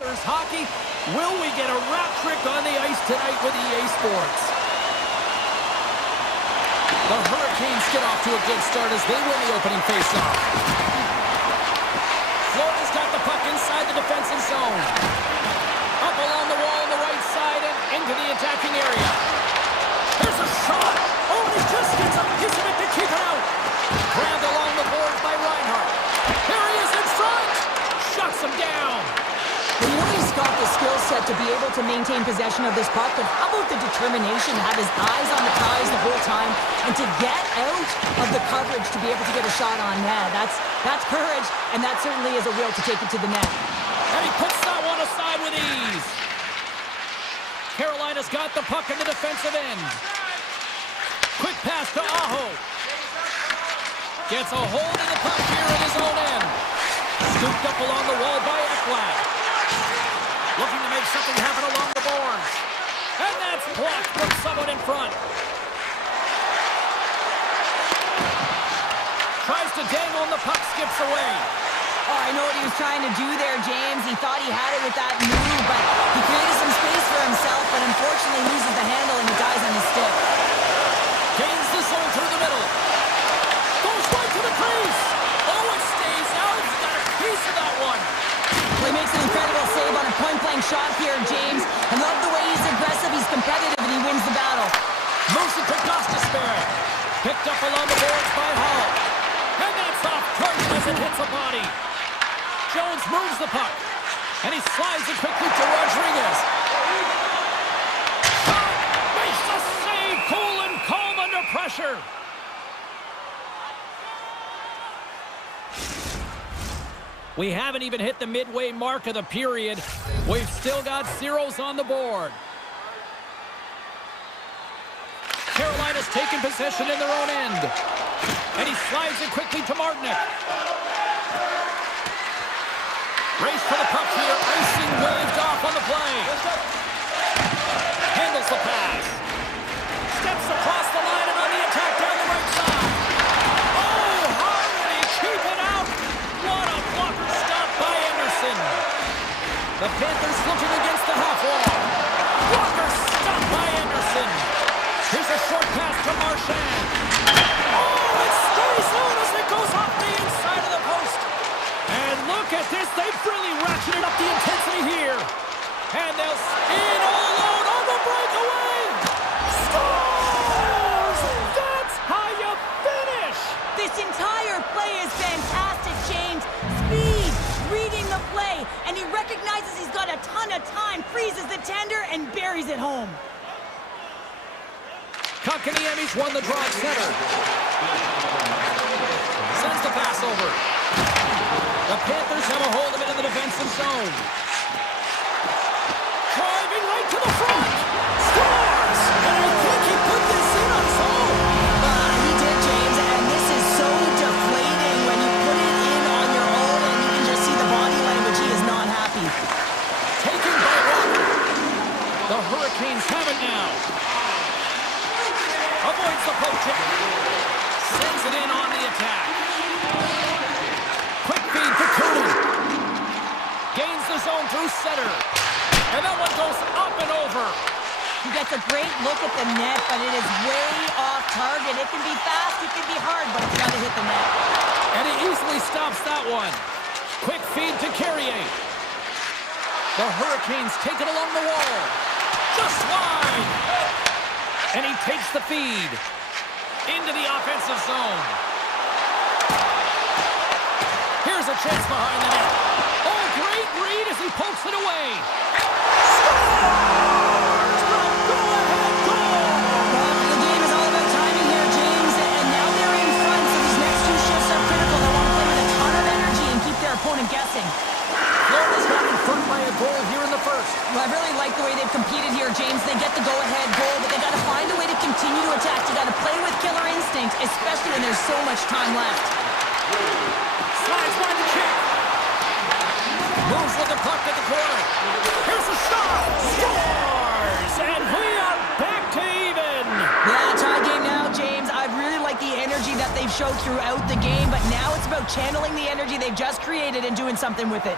There's hockey. Will we get a rap trick on the ice tonight with EA Sports? The Hurricanes get off to a good start as they win the opening faceoff. Florida's got the puck inside the defensive zone. Up along the wall on the right side and into the attacking area. There's a shot. Oh, and he just gets a piece of it to keep it out. Grabbed along the boards by Reinhart. There he is in front. Shuts him down. Well, you know he's got the skill set to be able to maintain possession of this puck, but how about the determination to have his eyes on the prize the whole time and to get out of the coverage to be able to get a shot on net? That's courage, and that certainly is a will to take it to the net. And he puts that one aside with ease. Carolina's got the puck in the defensive end. Quick pass to Aho. Gets a hold of the puck here at his own end. Scooped up along the wall by Ekblad. Looking to make something happen along the boards. And that's blocked from someone in front. Tries to dangle and the puck skips away. Oh, I know what he was trying to do there, James. He thought he had it with that move, but he created some space for himself, but unfortunately loses the handle and he dies on his stick. Gains the zone through the middle. Goes right to the crease. Oh, it stays out. He's got a piece of that one. Well, he makes an incredible save on a point-blank shot here, James. I love the way he's aggressive, he's competitive, and he wins the battle. Moves it to Gostisbehere. Picked up along the boards by Hall. And that's off target as it hits a body. Jones moves the puck. And he slides it quickly to Rodriguez. Shot! Makes the save! Cool and calm under pressure. We haven't even hit the midway mark of the period. We've still got zeros on the board. Carolina's taken possession in their own end. And he slides it quickly to Martinic. Race for the puck here. Icing waved off on the play. Handles the pass. Steps across the line and on the attack down the right side. Oh, how did he keep it out? What a blocker stop by Anderson. The Panthers looking against the half wall. Blocker stop by Anderson. Here's a short pass to Marchand. Oh, it stays out as it goes off the inside of the post. And look at this. They've really ratcheted up the intensity here. And they'll spin all alone on the breakaway. Scores! That's how you finish. This entire play is fantastic, James. Speed, reading the play, and he recognizes he's got a ton of time, freezes the tender, and buries it home. Kotkaniemi's won the draw at center. Sends the pass over. The Panthers have a hold of it in the defensive zone. Driving right to the front. Scores! And I think he put this in on his own. He did, James, and this is so deflating when you put it in on your own and you can just see the body language. He is not happy. Taken by Walker. The Hurricanes have it now. Avoids the poke check. Sends it in on the attack. Quick feed to Cooney. Gains the zone through center. And that one goes up and over. He gets a great look at the net, but it is way off target. It can be fast, it can be hard, but it's got to hit the net. And he easily stops that one. Quick feed to Carrier. The Hurricanes take it along the wall. Just wide. And he takes the feed into the offensive zone. Here's a chance behind the net. Oh, great read as he pokes it away. Scores! The go-ahead goal! Well, the game is all about timing here, James, and now they're in front, so these next two shifts are critical. They want to play with a ton of energy and keep their opponent guessing. Florida's got in front by a goal here in the first. Well, I really like the way they've competed here, James. They get the go-ahead goal, but they got to find a way to continue to attack. You got to play with killer instinct, especially when there's so much time left. Slides by the kick. Moves with the puck at the corner. Here's the shot. Scores! And we are back to even. Yeah, tie game now, James. I really like the energy that they've showed throughout the game, but now it's about channeling the energy they've just created and doing something with it.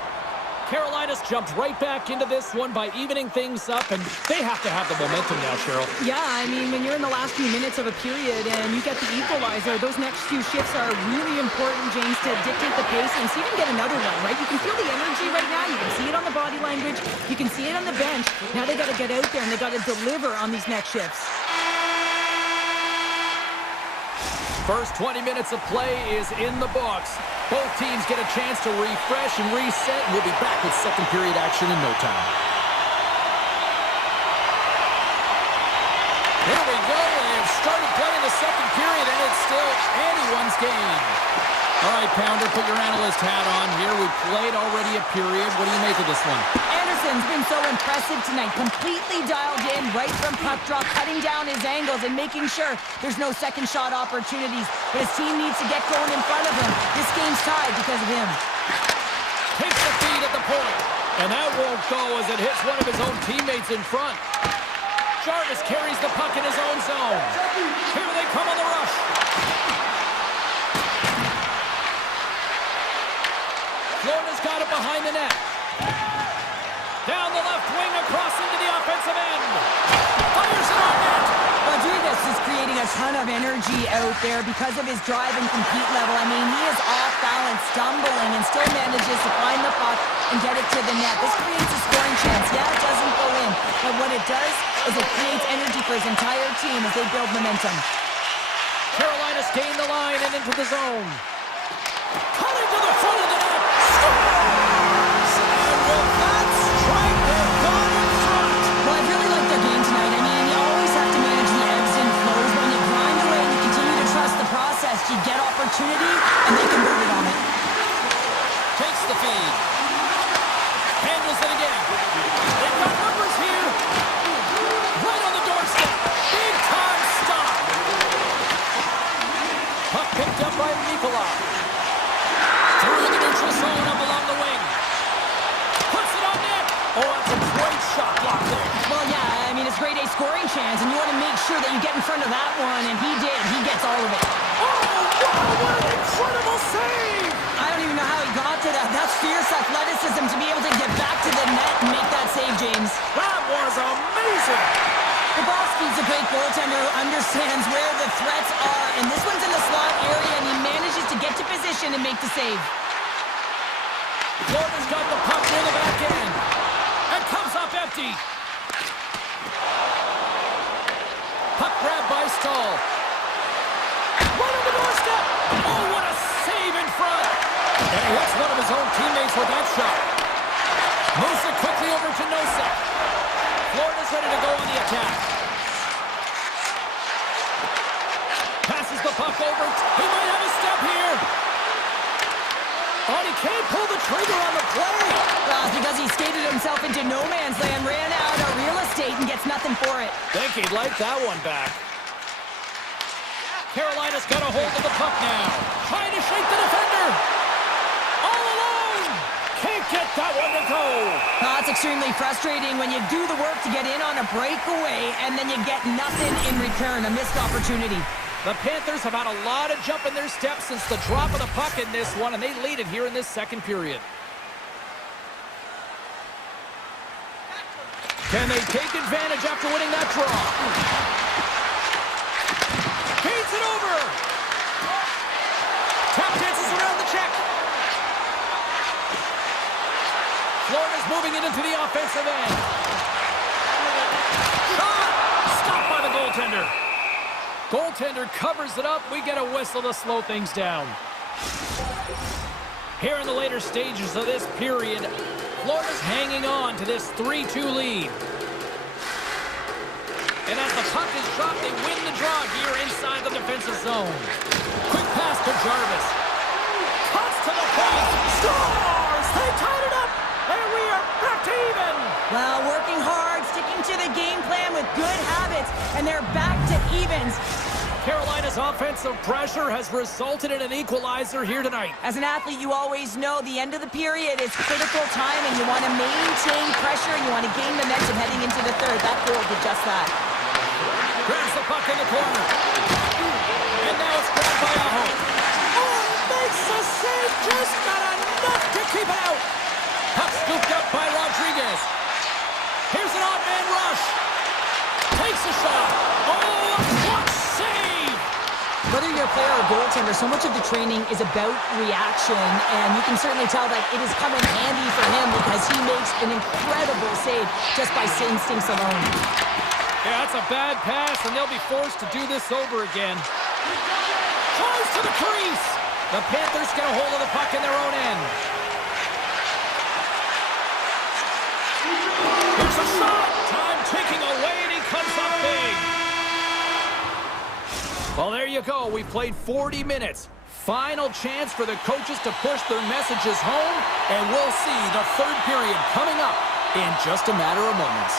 Carolina's jumped right back into this one by evening things up, and they have to have the momentum now, Cheryl. Yeah, I mean, when you're in the last few minutes of a period and you get the equalizer, those next few shifts are really important, James, to dictate the pace and see if you can get another one, right? You can feel the energy right now. You can see it on the body language. You can see it on the bench. Now they got to get out there and they got to deliver on these next shifts. First 20 minutes of play is in the books. Both teams get a chance to refresh and reset, and we'll be back with second period action in no time. Here we go. They've started playing the second period, and it's still anyone's game. All right, Pounder, put your analyst hat on here. We've played already a period. What do you make of this one? Anderson's been so impressive tonight, completely dialed in right from puck drop, cutting down his angles and making sure there's no second shot opportunities. But his team needs to get going in front of him. This game's tied because of him. Takes the feed at the point, and that won't go as it hits one of his own teammates in front. Jarvis carries the puck in his own zone. Here they come on the rush. Florida's got it behind the net. Down the left wing, across into the offensive end. Fires it on net. Rodriguez is creating a ton of energy out there because of his drive and compete level. I mean, he is off balance, stumbling, and still manages to find the puck and get it to the net. This creates a scoring chance. Yeah, it doesn't go in, but what it does is it creates energy for his entire team as they build momentum. Carolina's gained the line and into the zone. Cutting to the front of the net. Scores! And with that strike, they've gone in front. Well, I really like their game tonight. I mean, you always have to manage the ebbs and flows. When you grind away and you continue to trust the process, you get opportunity, and they converted on it. Takes the feed. Handles it again. They've got numbers here. Right on the doorstep. Big time stop. Puck picked up by Nikolai. Through the neutral zone up along the wing. Puts it on net. Oh, that's a great shot block there. Well, yeah, I mean, it's grade A scoring chance, and you want to make sure that you get in front of that one, and he did. He gets all of it. Oh, wow, what an incredible save. I don't even know how he got to that. That's fierce athleticism to be able to get back to the net and make that save, James. That was amazing. Bobrovsky's a great goaltender who understands where the threats are, and this one's in the slot area, and he manages to get to position and make the save. Florida's got the puck near the back end. And comes up empty. Puck grabbed by Stahl. Right on the doorstep. Oh, what a save in front. And he hits one of his own teammates with that shot. Moves it quickly over to Nosek. Florida's ready to go on the attack. Passes the puck over. He might have a step here. Oh, he can't pull the trigger on the play. Well, because he skated himself into no man's land, ran out of real estate, and gets nothing for it. Think he'd like that one back. Carolina's got a hold of the puck now. Trying to shake the defender. All alone. Can't get that one to go. Oh, it's extremely frustrating when you do the work to get in on a breakaway, and then you get nothing in return, a missed opportunity. The Panthers have had a lot of jump in their steps since the drop of the puck in this one, and they lead it here in this second period. Can they take advantage after winning that draw? Feeds it over. Tap dances around the check. Florida's moving it into the offensive end. Shot! Stopped by the goaltender. Goaltender covers it up. We get a whistle to slow things down. Here in the later stages of this period, Florida's hanging on to this 3-2 lead. And as the puck is dropped, they win the draw here inside the defensive zone. Quick pass to Jarvis. Cuts to the point. Scores! They tied it up! And we are back to even! Well, working hard, sticking to the game plan with good habits, and they're back to evens. Carolina's offensive pressure has resulted in an equalizer here tonight. As an athlete, you always know the end of the period is critical time, and you want to maintain pressure, and you want to gain momentum heading into the third. That goal did just that. Grabs the puck in the corner. And now it's grabbed by Aho. Oh, makes the save, just not enough to keep it out. Puck scooped up by Rodriguez. Here's an odd-man rush. Takes a shot. Oh, what save! Whether you're a player or goaltender, so much of the training is about reaction, and you can certainly tell that it is coming handy for him because he makes an incredible save just by instincts alone. Yeah, that's a bad pass, and they'll be forced to do this over again. Close to the crease. The Panthers get a hold of the puck in their own end. Here's a shot. Time ticking away, and he comes up big. Well, there you go. We played 40 minutes. Final chance for the coaches to push their messages home, and we'll see the third period coming up in just a matter of moments.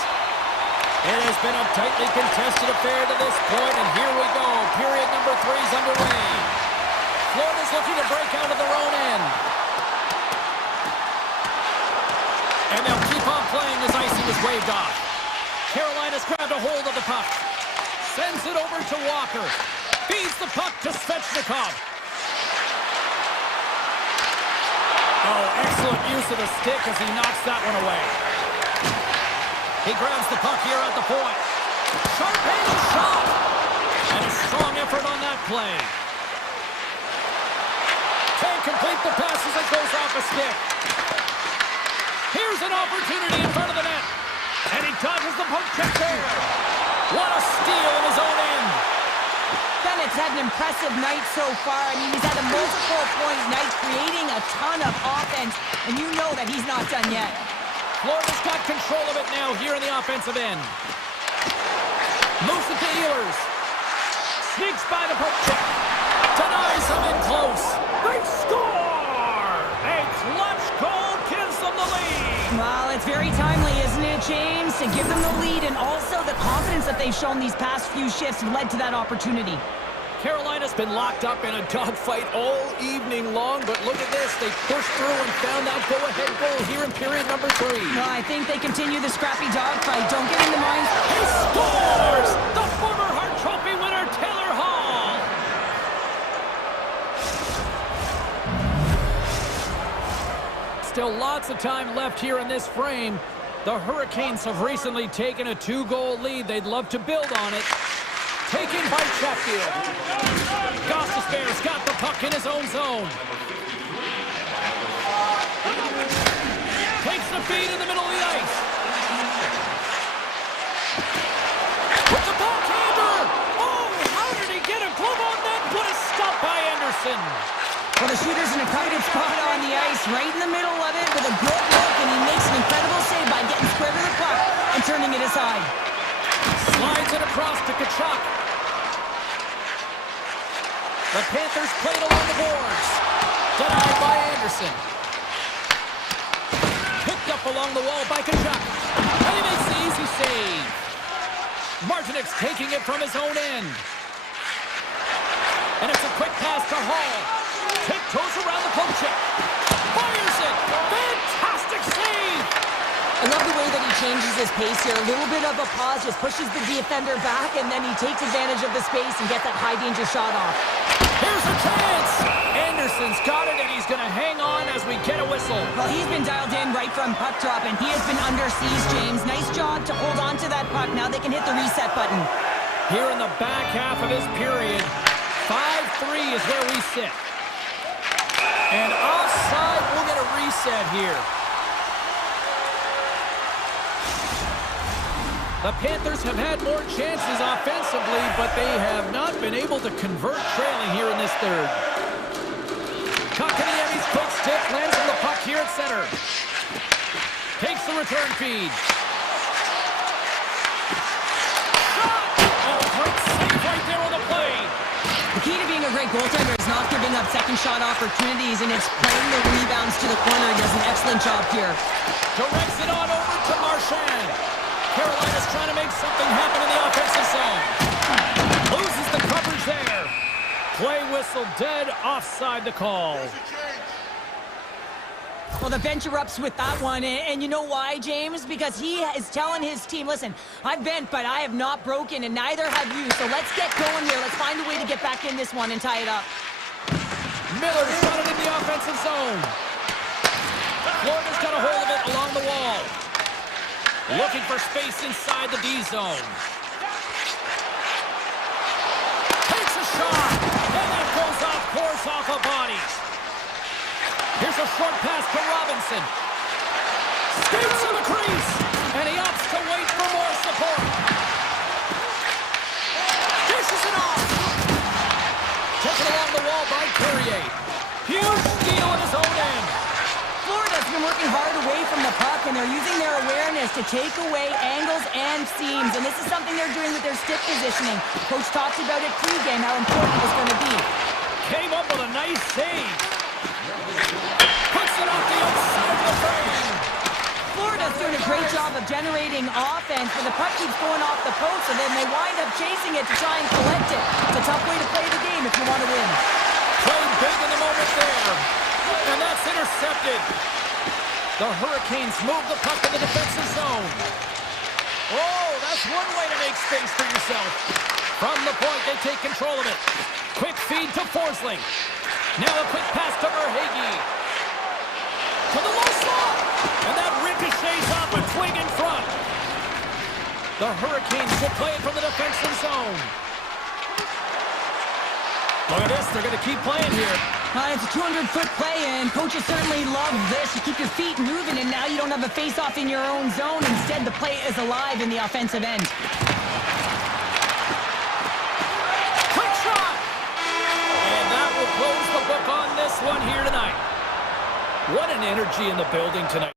It has been a tightly contested affair to this point, and here we go. Period number 3 is underway. Florida's looking to break out of their own end. And they'll keep on playing as icing is waved off. Carolina's grabbed a hold of the puck. Sends it over to Walker. Feeds the puck to Svechnikov. Oh, excellent use of the stick as he knocks that one away. He grabs the puck here at the point. Sharp-handed shot. And a strong effort on that play. Can't complete the pass as it goes off a stick. Here's an opportunity in front of the net. And he dodges the poke check there. What a steal in his own end. Bennett's had an impressive night so far. I mean, he's had a multiple-point night, creating a ton of offense, and you know that he's not done yet. Florida's got control of it now here in the offensive end. Moves it to Ehlers. Sneaks by the poke check. Denies him in close. They score! A clutch goal gives them the lead. Well, it's very timely, isn't it, James? To give them the lead, and also the confidence that they've shown these past few shifts led to that opportunity. Carolina's been locked up in a dogfight all evening long, but look at this. They pushed through and found that go-ahead goal here in period number 3. Well, I think they continue the scrappy dogfight. Don't get in the minds. He scores! The former Hart Trophy winner, Taylor Hall! Still lots of time left here in this frame. The Hurricanes have recently taken a 2-goal lead. They'd love to build on it. Taken by Chatfield. Gostisbehere's got the puck in his own zone. Takes the feed in the middle of the ice. With the backhander! Oh, how did he get a glove on that? What a stop by Anderson. Well, the shooter's in a coveted spot on the ice, right in the middle of it with a good look, and he makes an incredible save by getting square to the puck and turning it aside. Slides it across to Kachuk. The Panthers played along the boards. Denied by Anderson. Picked up along the wall by Kachuk. And he makes the easy save. Martinek's taking it from his own end. And it's a quick pass to Hall. Tiptoes around the poke check. Fires it. Fantastic save. I love the way that he changes his pace here. A little bit of a pause, just pushes the defender back, and then he takes advantage of the space and gets that high-danger shot off. Here's a chance! Anderson's got it, and he's going to hang on as we get a whistle. Well, he's been dialed in right from puck drop, and he has been under siege, James. Nice job to hold on to that puck. Now they can hit the reset button. Here in the back half of this period, 5-3 is where we sit. And offside, we'll get a reset here. The Panthers have had more chances offensively, but they have not been able to convert trailing here in this third. Kakaniemi's quick stick lands on the puck here at center. Takes the return feed. Shot! Oh, great save right there on the play. The key to being a great goaltender is not giving up second shot opportunities, and it's playing the rebounds to the corner. He does an excellent job here. Directs it on over to Marchand. Carolina's trying to make something happen in the offensive zone. Loses the coverage there. Play whistle dead, offside the call. Well, the bench erupts with that one, and you know why, James? Because he is telling his team, listen, I've bent, but I have not broken, and neither have you, so let's get going here. Let's find a way to get back in this one and tie it up. Miller's got it in the offensive zone. Florida's got a hold of it along the wall. Looking for space inside the D zone. Takes a shot, and that goes off course off a body. Here's a short pass to Robinson. Skates to the crease, and he opts to wait for more support. Dishes it off. Taken along the wall by Courier. Huge steal at his own end. Florida's been working hard away from the puck, and they're using their awareness to take away angles and seams, and this is something they're doing with their stick positioning. Coach talked about it pregame, how important it's going to be. Came up with a nice save. Puts it off the outside of the frame. Florida's doing a great job of generating offense, but the puck keeps going off the post, and then they wind up chasing it to try and collect it. It's a tough way to play the game if you want to win. Played big in the moment there. And that's intercepted. The Hurricanes move the puck in the defensive zone. Oh, that's one way to make space for yourself. From the point, they take control of it. Quick feed to Forsling. Now a quick pass to Verhaeghe. To the low slot. And that ricochets off a twig in front. The Hurricanes will play it from the defensive zone. Look at this, they're going to keep playing here. It's a 200-foot play, and coaches certainly love this. You keep your feet moving, and now you don't have a face-off in your own zone. Instead, the play is alive in the offensive end. Quick shot! And that will close the book on this one here tonight. What an energy in the building tonight.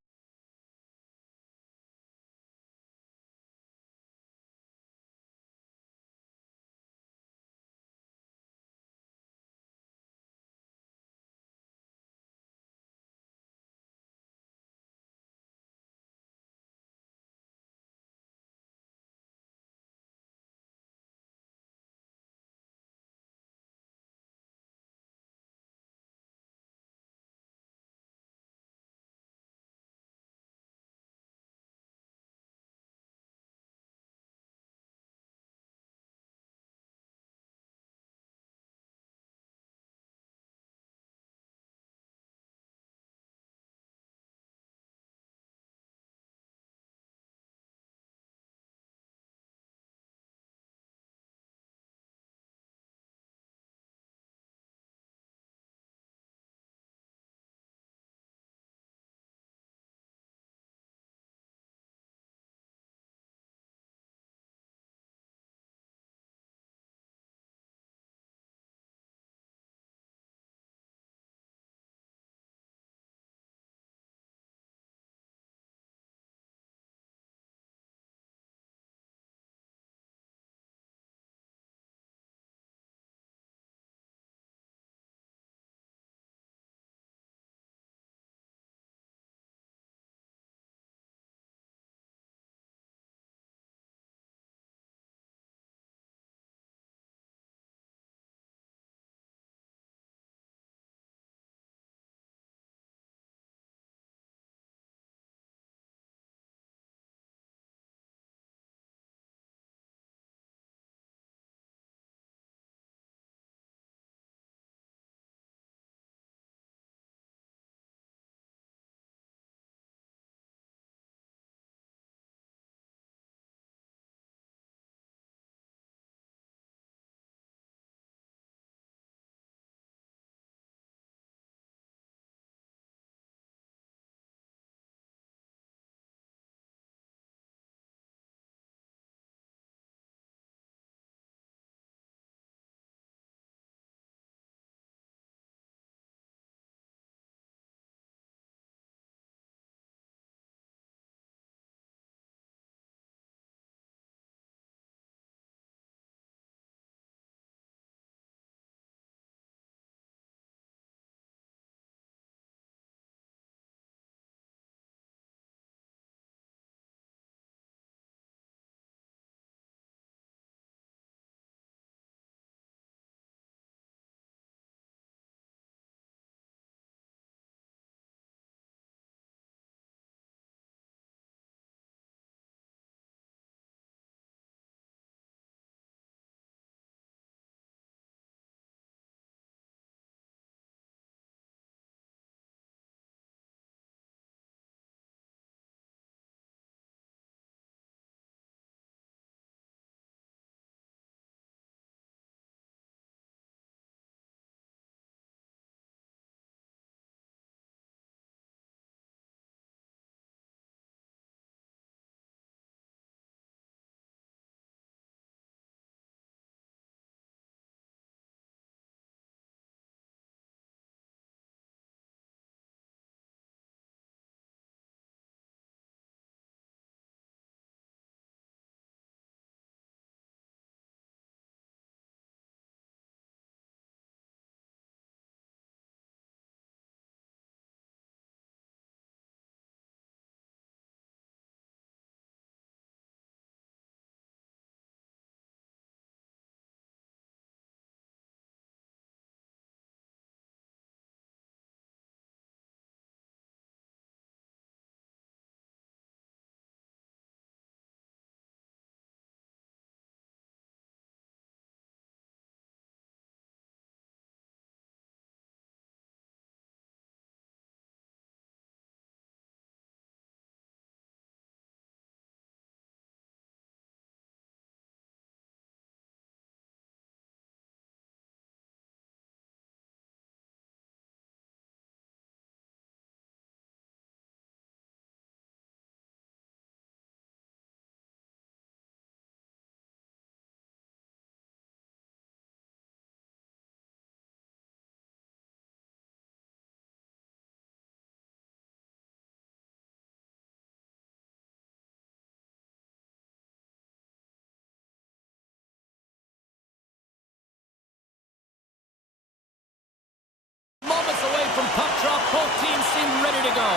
Both teams seem ready to go.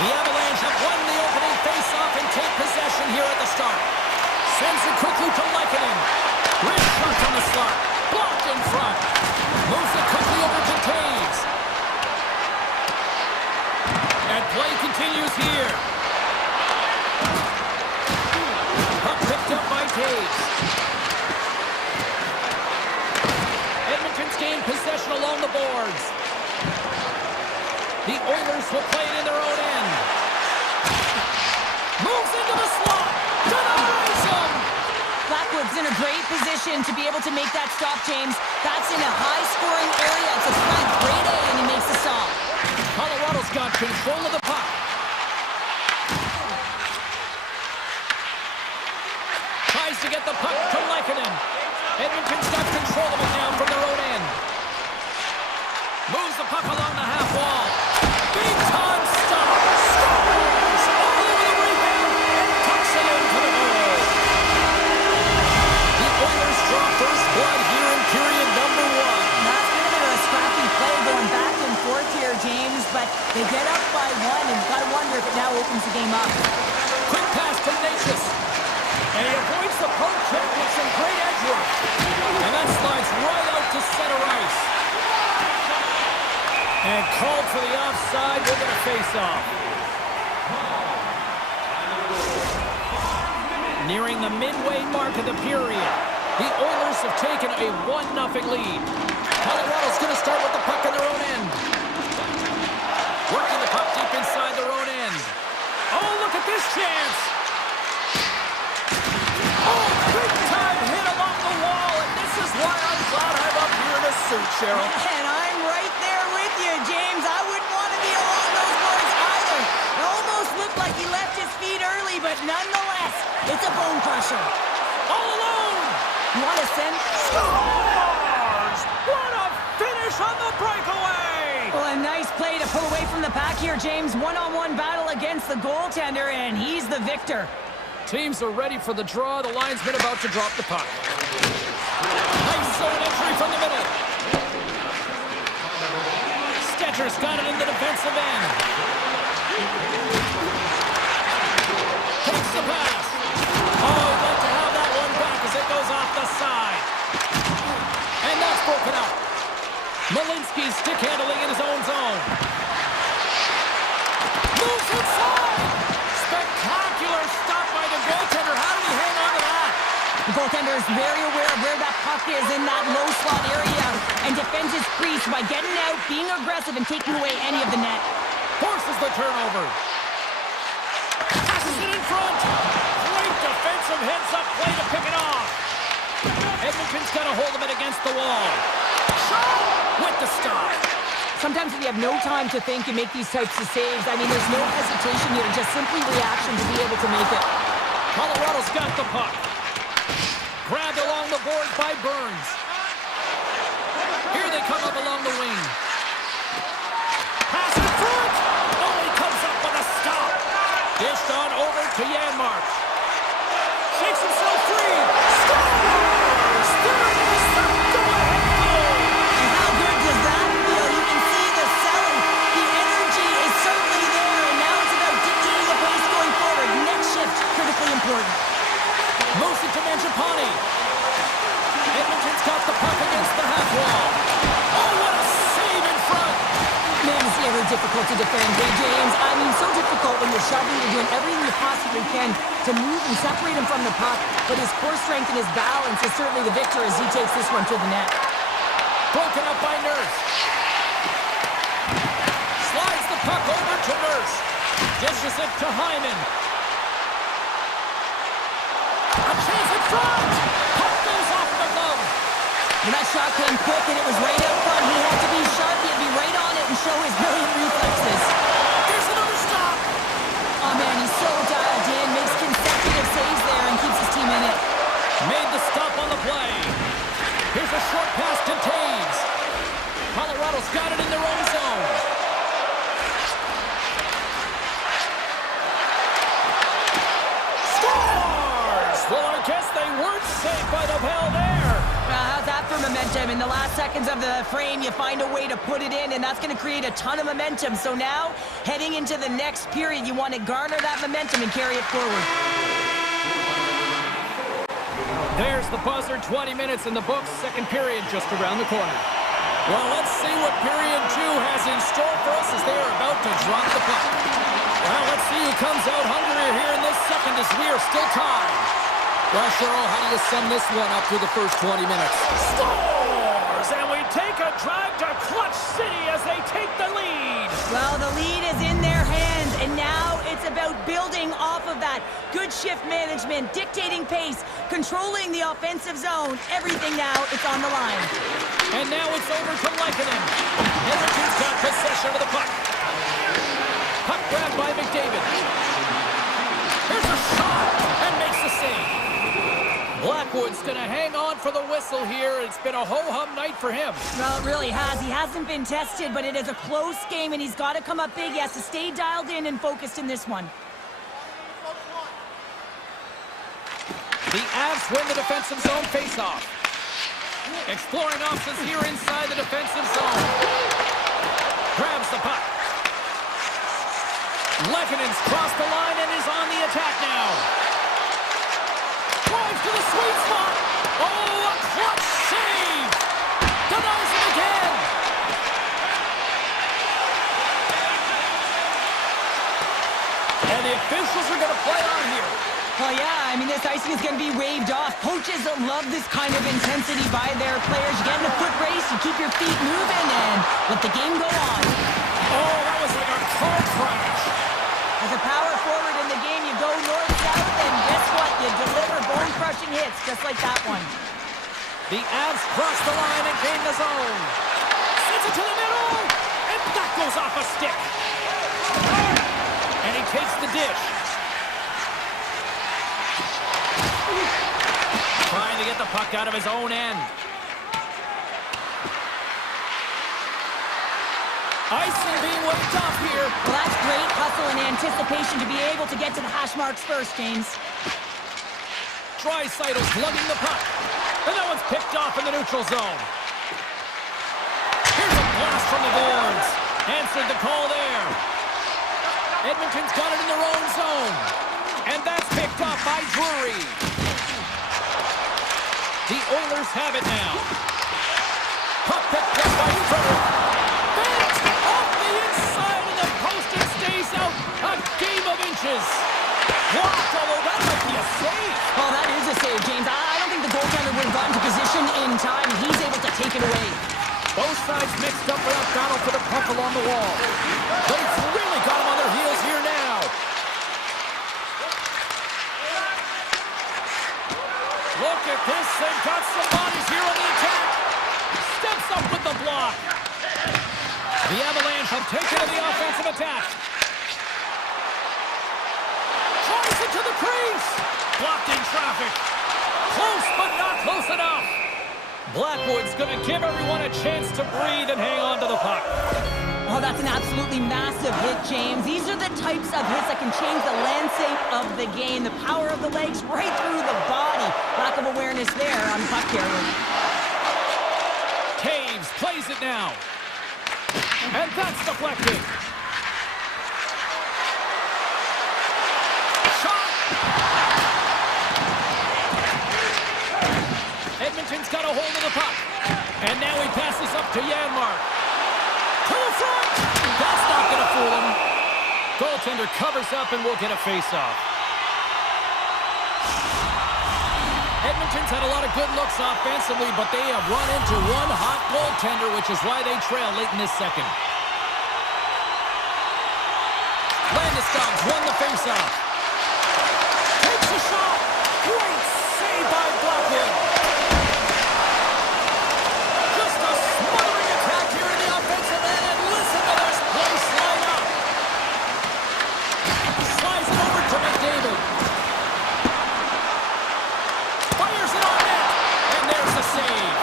The Avalanche have won the opening face-off and take possession here at the start. Sends it quickly to Lehkonen. Wrist shot on the slot. Blocked in front. Moves it quickly over to Taves. And play continues here. Puck picked up by Taves. Edmonton's gained possession along the boards. The Oilers will play it in their own end. Moves into the slot. Denies him. Blackwood's in a great position to be able to make that stop, James. That's in a high-scoring area. It's a threat, grade A, and he makes the stop. Colorado's got control of the puck. Tries to get the puck to Lehkonen. Edmonton's got control of it now from their own end. Moves the puck along the half wall. Big time stop. Scores! All over the rebound and tucks it into the goal. The Oilers draw first blood here in period number 1. That's been a bit of a scrappy play going back and forth here, James, but they get up by 1, and you've got to wonder if it now opens the game up. Quick pass to Natchez. And he avoids the poke check with some great edge work. And that slides right out to center ice. And called for the offside with a face-off. Nearing the midway mark of the period, the Oilers have taken a 1-0 lead. Colorado's going to start with the puck in their own end. Working the puck deep inside their own end. Oh, look at this chance! Oh, big-time hit along the wall, and this is why I'm glad I'm up here in a suit, Cheryl. And I'm right there with you, James. I wouldn't want to be along those boards either. It almost looked like he left his feet early, but nonetheless, it's a bone crusher. All alone! You want to send? Scores! What a finish on the breakaway! Well, a nice play to pull away from the pack here, James. One-on-one battle against the goaltender, and he's the victor. Teams are ready for the draw. The linesman about to drop the puck. Nice zone entry from the middle. Stetcher's got it in the defensive end. Takes the pass. Oh, he'd like to have that one back as it goes off the side. And that's broken up. Malinsky's stick handling in his own zone. Moves inside. Spectacular stop by the goaltender. How did he hang on to that? The goaltender is very aware of where that puck is in that low slot area and defends his crease by getting out, being aggressive, and taking away any of the net. Forces the turnover. Passes it in front. Great defensive heads-up play to pick it off. Edmonton's got a hold of it against the wall. Shot with the stop. Sometimes if you have no time to think, you make these types of saves. I mean, there's no hesitation here, just simply reaction to be able to make it. Colorado's got the puck. Grabbed along the boards by Burns. Here they come up along the wing. Pass in front. Oh, he comes up with a stop. Dished on over to Janmark. Shakes himself free. Scores! There it is, the go-ahead goal. And how good does that feel? You can see the selling. The energy is certainly there, and now it's about dictating the pace going forward. Next shift, critically important. Moves it to Mangiapane. Edmonton's got the puck against the half wall. Oh, what a save in front. Man, is he ever difficult to defend, hey, James? I mean, so difficult when you're shoving, you're doing everything you possibly can to move and separate him from the puck, but his core strength and his balance is certainly the victor as he takes this one to the net. Broken up by Nurse. Slides the puck over to Nurse. Dishes it to Hyman. A chance in front! Puck goes off the glove. When that shot came quick and it was right out front, he had to be sharp, he had to be right on it and show his brilliant reflexes. There's another stop! Oh man, he's so dialed in, makes consecutive saves there and keeps his team in it. Made the stop on the play. Here's a short pass to Taves. Colorado's got it in their own zone. Scores! Well, I guess they weren't safe by the bell there. How's that for momentum. In the last seconds of the frame, you find a way to put it in, and that's going to create a ton of momentum. So now, heading into the next period, you want to garner that momentum and carry it forward. There's the buzzer, 20 minutes in the books, second period just around the corner. Well, let's see what period 2 has in store for us as they are about to drop the puck. Well, let's see who comes out hungrier here in this second as we are still tied. Well, Cheryl, how do you sum this one up through the first 20 minutes? Scores! And we take a drive to Clutch City as they take the lead. Well, the lead is in their hands, and now it's about building off of that. Good shift management, dictating pace, controlling the offensive zone. Everything now, it's on the line. And now it's over to Lekanen. Edmonton's got possession of the puck. Puck grabbed by McDavid. Here's a shot, and makes the save. Blackwood's going to hang on for the whistle here. It's been a ho-hum night for him. Well, it really has. He hasn't been tested, but it is a close game, and he's got to come up big. He has to stay dialed in and focused in this one. The Avs win the defensive zone face-off. Exploring options here inside the defensive zone. Grabs the puck. Lekanen's crossed the line and is on the attack now. Drives to the sweet spot. Oh, a clutch save. Denies it again. And the officials are going to play on here. Well, yeah, I mean, this icing is going to be waved off. Coaches love this kind of intensity by their players. You get in a foot race, you keep your feet moving, and let the game go on. Oh, that was like a car crash. As a power forward in the game, you go north-south, and guess what? You deliver bone-crushing hits, just like that one. The Avs cross the line and gain the zone. Sends it to the middle, and that goes off a stick. And he takes the dish. Trying to get the puck out of his own end. Icing being waved off here. Well, that's great hustle and anticipation to be able to get to the hash marks first, James. Draisaitl's lugging the puck. And that one's picked off in the neutral zone. Here's a blast from the boards. Answered the call there. Edmonton's got it in their own zone. And that's picked off by Drury. The Oilers have it now. Puck picked up by Frederick. Bent off the inside of the post and stays out. A game of inches. Blocked, although that might be a save. Oh, that is a save, James. I don't think the goaltender would have gotten to position in time. He's able to take it away. Both sides mixed up for that battle for the puck along the wall. They've really got him on their heels here now. Look at this. They've got some bodies here on the attack. Steps up with the block. The Avalanche have taken to the offensive attack. Tries it to the crease. Blocked in traffic. Close, but not close enough. Blackwood's going to give everyone a chance to breathe and hang on to the puck. Oh, that's an absolutely massive hit, James. These are the types of hits that can change the landscape of the game. The power of the legs right through the body. Lack of awareness there on the puck carrier. Taves plays it now. And that's deflected. Shot! Edmonton's got a hold of the puck. And now he passes up to Janmark. To the front! That's not going to fool him. Goaltender covers up and we'll get a face-off. Edmonton's had a lot of good looks offensively, but they have run into one hot goaltender, which is why they trail late in this second. Landeskog's won the face-off. Takes a shot. Great save by Blackwood. Just a smothering attack here in the offensive end, and listen to this place line up. Slides it over to McDavid. Fires it on net, and there's the save.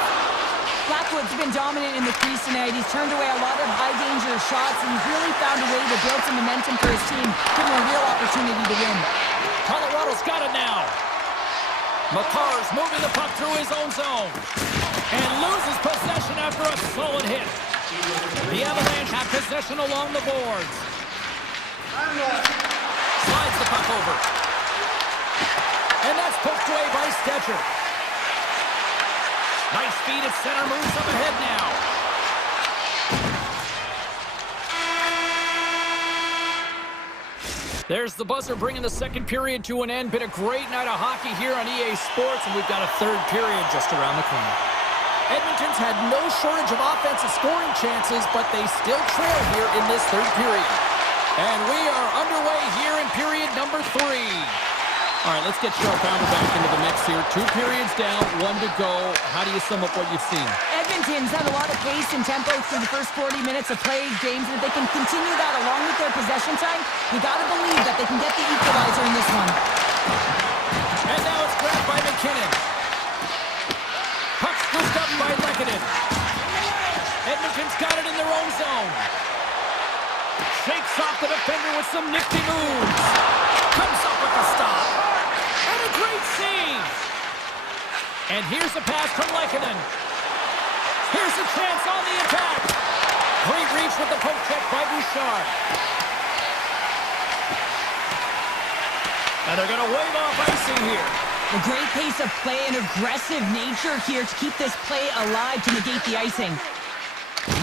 Blackwood's been dominant in the crease tonight. He's turned away a lot of high-danger shots, and he's really found a way to build some momentum for his team, giving him a real opportunity to win. Colorado's got it now. Makar's moving the puck through his own zone. And loses possession after a solid hit. The Avalanche have possession along the boards. Slides the puck over. And that's poked away by Stetcher. Nice feed at center, moves up ahead now. There's the buzzer bringing the second period to an end. Been a great night of hockey here on EA Sports, and we've got a third period just around the corner. Edmonton's had no shortage of offensive scoring chances, but they still trail here in this third period. And we are underway here in period number 3. All right, let's get Cheryl Founder back into the mix here. 2 periods down, 1 to go. How do you sum up what you've seen? Edmonton's had a lot of pace and tempo through the first 40 minutes of play, James, and if they can continue that along with their possession time, you got to believe that they can get the equalizer in this one. And now it's grabbed by McKinnon. Puck scooped up by Lehkonen. Edmonton's got it in their own zone. Shakes off the defender with some nifty moves. Comes up with the stop. And a great save. And here's a pass from Lehkonen. Here's a chance on the attack. Great reach with the poke check by Bouchard. And they're going to wave off icing here. A great pace of play and aggressive nature here to keep this play alive to negate the icing.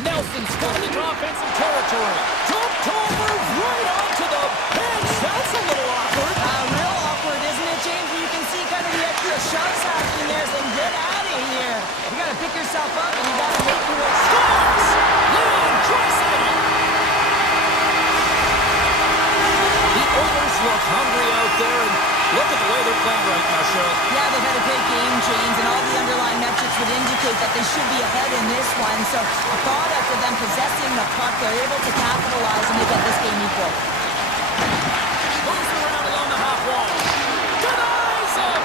Nelson's got into offensive territory. Jumped over right onto the bench. That's a little awkward. Real awkward, isn't it, James? You can see kind of the extra shots happening there, saying, get out of here. You got to pick yourself up and you got to make your way. Scores! Leon Draisaitl! The Oilers look hungry out there, and look at the way they're playing right now, Cheryl. Yeah, they've had a great game, James, and all the underlying metrics would indicate that they should be ahead in this one. So a product of them possessing the puck, they're able to capitalize and make up this game equal. Moves around along the half wall. Denies him!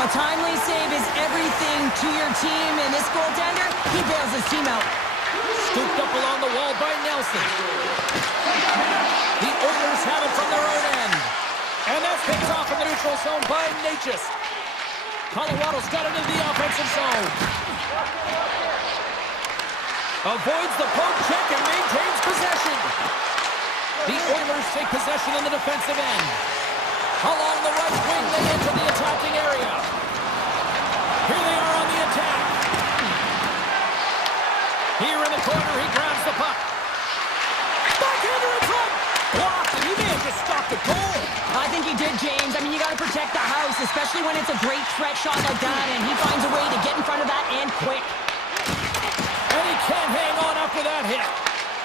A timely save is everything to your team, and this goaltender, he bails his team out. Scooped up along the wall by Nelson. The Oilers have it from their own end. And that's picked off in the neutral zone by Natchez. Colorado's got it into the offensive zone. Avoids the poke check and maintains possession. The Oilers take possession in the defensive end. Along the right wing, they enter the attacking area. Here they are on the attack. Here in the corner, he grabs the puck. Backhander in front. Blocked, and he may have just stopped the goal. I think he did, James. I mean, you got to protect the house, especially when it's a great threat shot like that, and he finds a way to get in front of that and quick. And he can't hang on after that hit.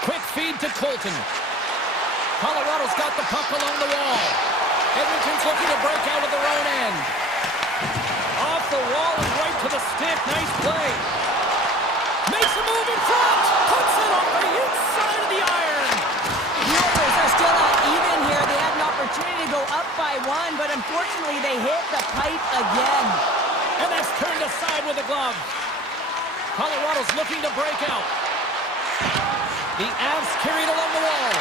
Quick feed to Colton. Colorado's got the puck along the wall. Edmonton's looking to break out of their own end. Off the wall and right to the stick. Nice play. Makes a move in front. Puts it on the inside of the iron. The Oilers are still not even here. They had an opportunity to go up by 1, but unfortunately they hit the pipe again. And that's turned aside with a glove. Colorado's looking to break out. The Avs carried along the wall.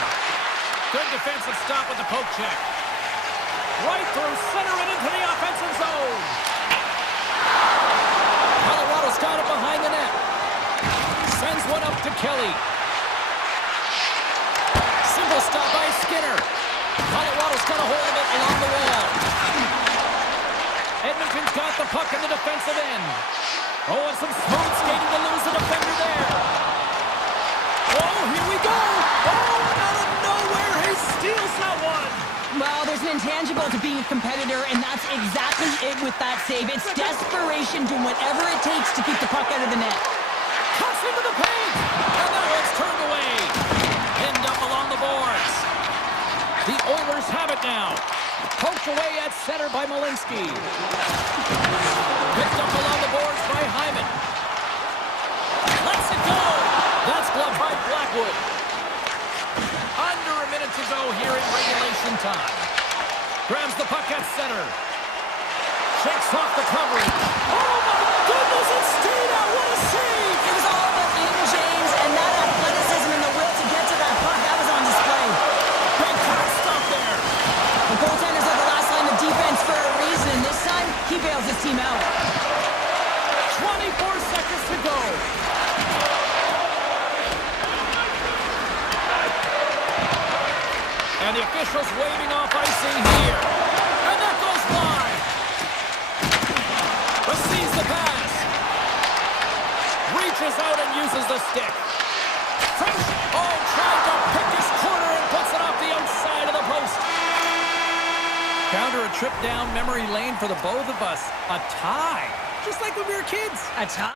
Good defensive stop with the poke check. Right through center and into the offensive zone. Colorado's got it behind the net. Sends one up to Kelly. Simple stop by Skinner. Colorado's got a hold of it along the wall. Edmonton's got the puck in the defensive end. Oh, and some smooth skating to lose the defender there. Oh, here we go. Oh, and out of nowhere, he steals that one. Well, there's an intangible to being a competitor, and that's exactly it with that save. It's desperation, doing whatever it takes to keep the puck out of the net. Cuts into the paint. And now it's turned away. Pinned up along the boards. The Oilers have it now. Poked away at center by Malinsky. Picked up along the boards by Hyman. Lets it go. That's gloved by Blackwood. Under a minute to go here in regulation time. Grabs the puck at center. Shakes off the coverage. Oh my goodness, it stayed out. What a save. It was all but in, James, and that athleticism and the will to get to that puck, that was on display. Big time stop there. The goaltenders are the last line of defense for a reason. This time, he bails his team out. 24 seconds to officials waving off icing here. And that goes wide. Receives the pass. Reaches out and uses the stick. Oh, trying to pick his corner and puts it off the outside of the post. Counter a trip down memory lane for the both of us. A tie. Just like when we were kids. A tie.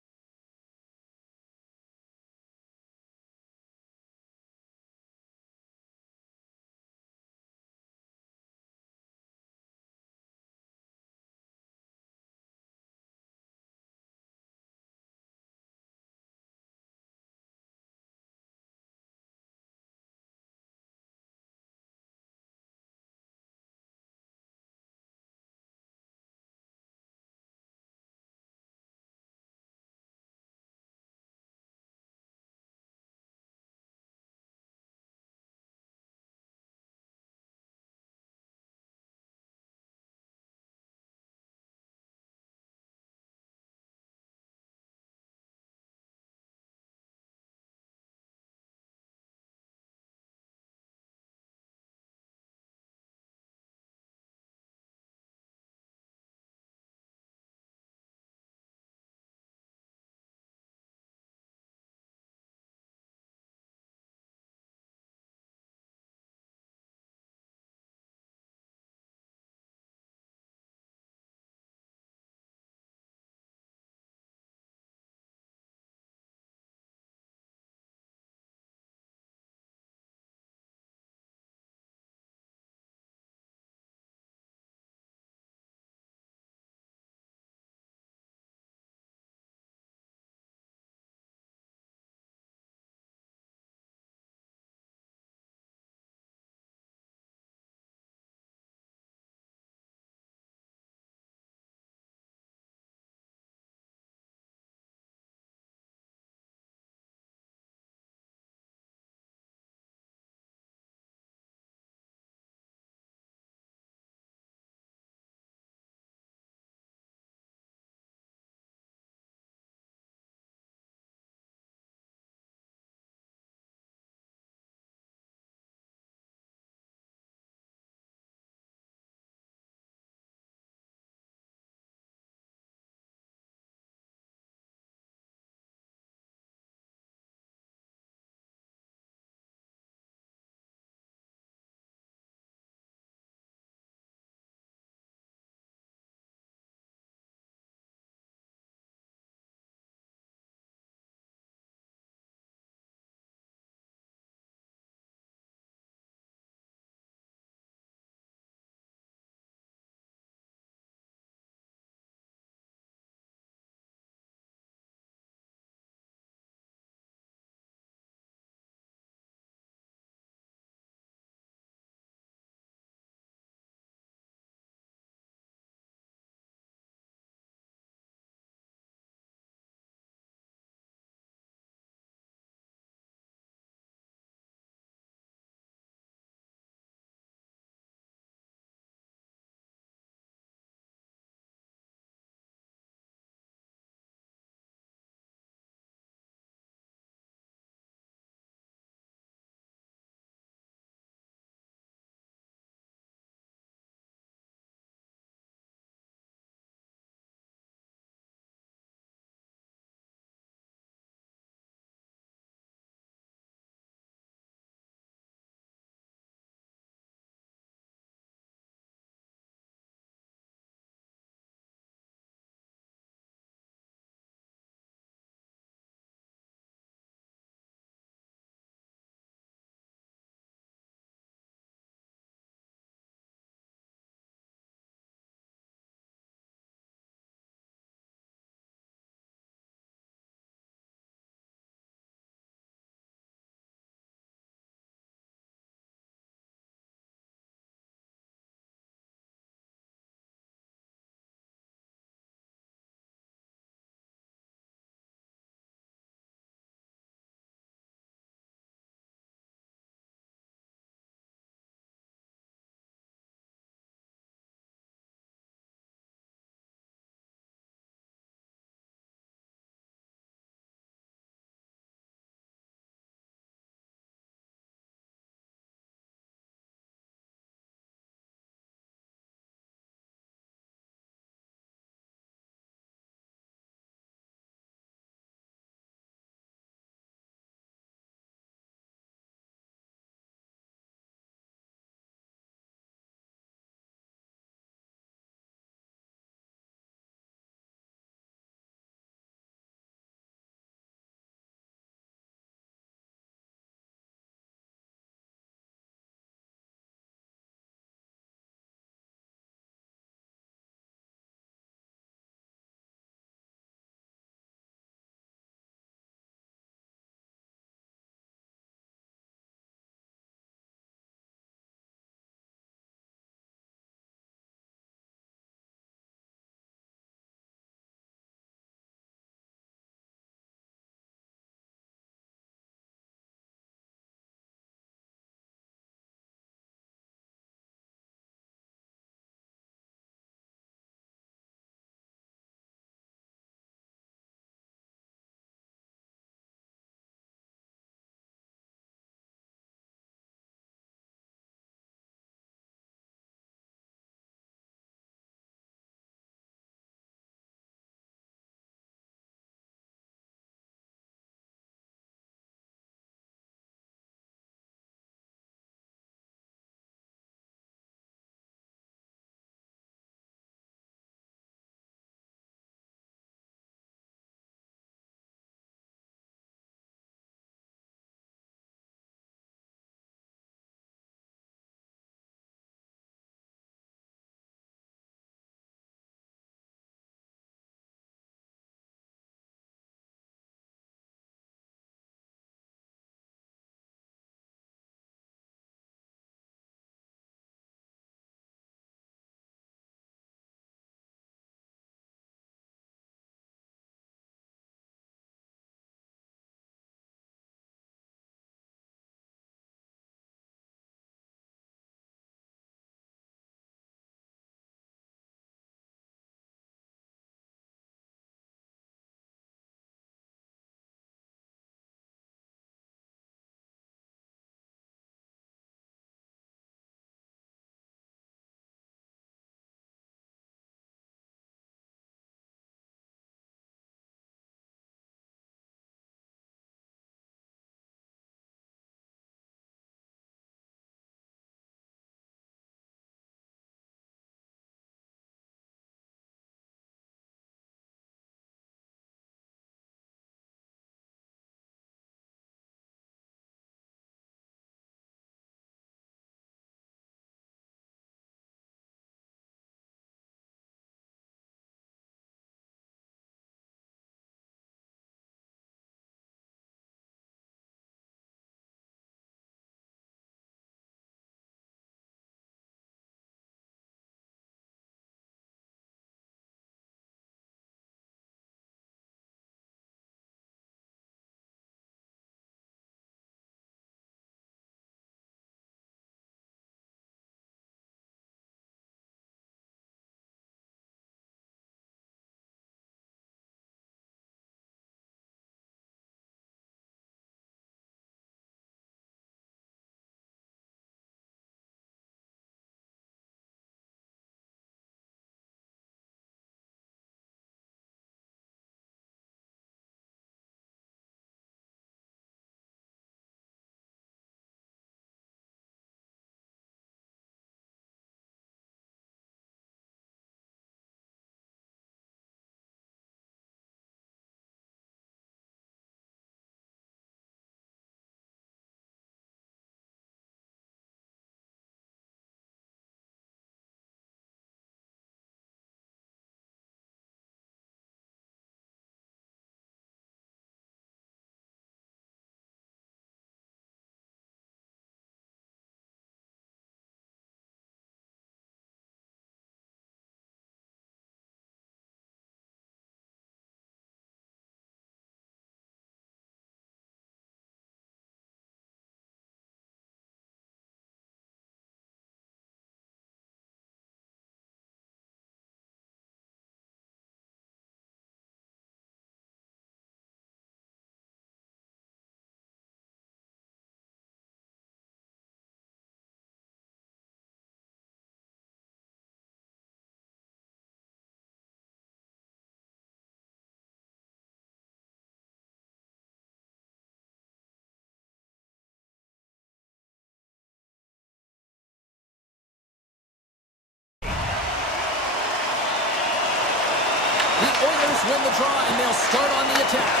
Oilers win the draw, and they'll start on the attack.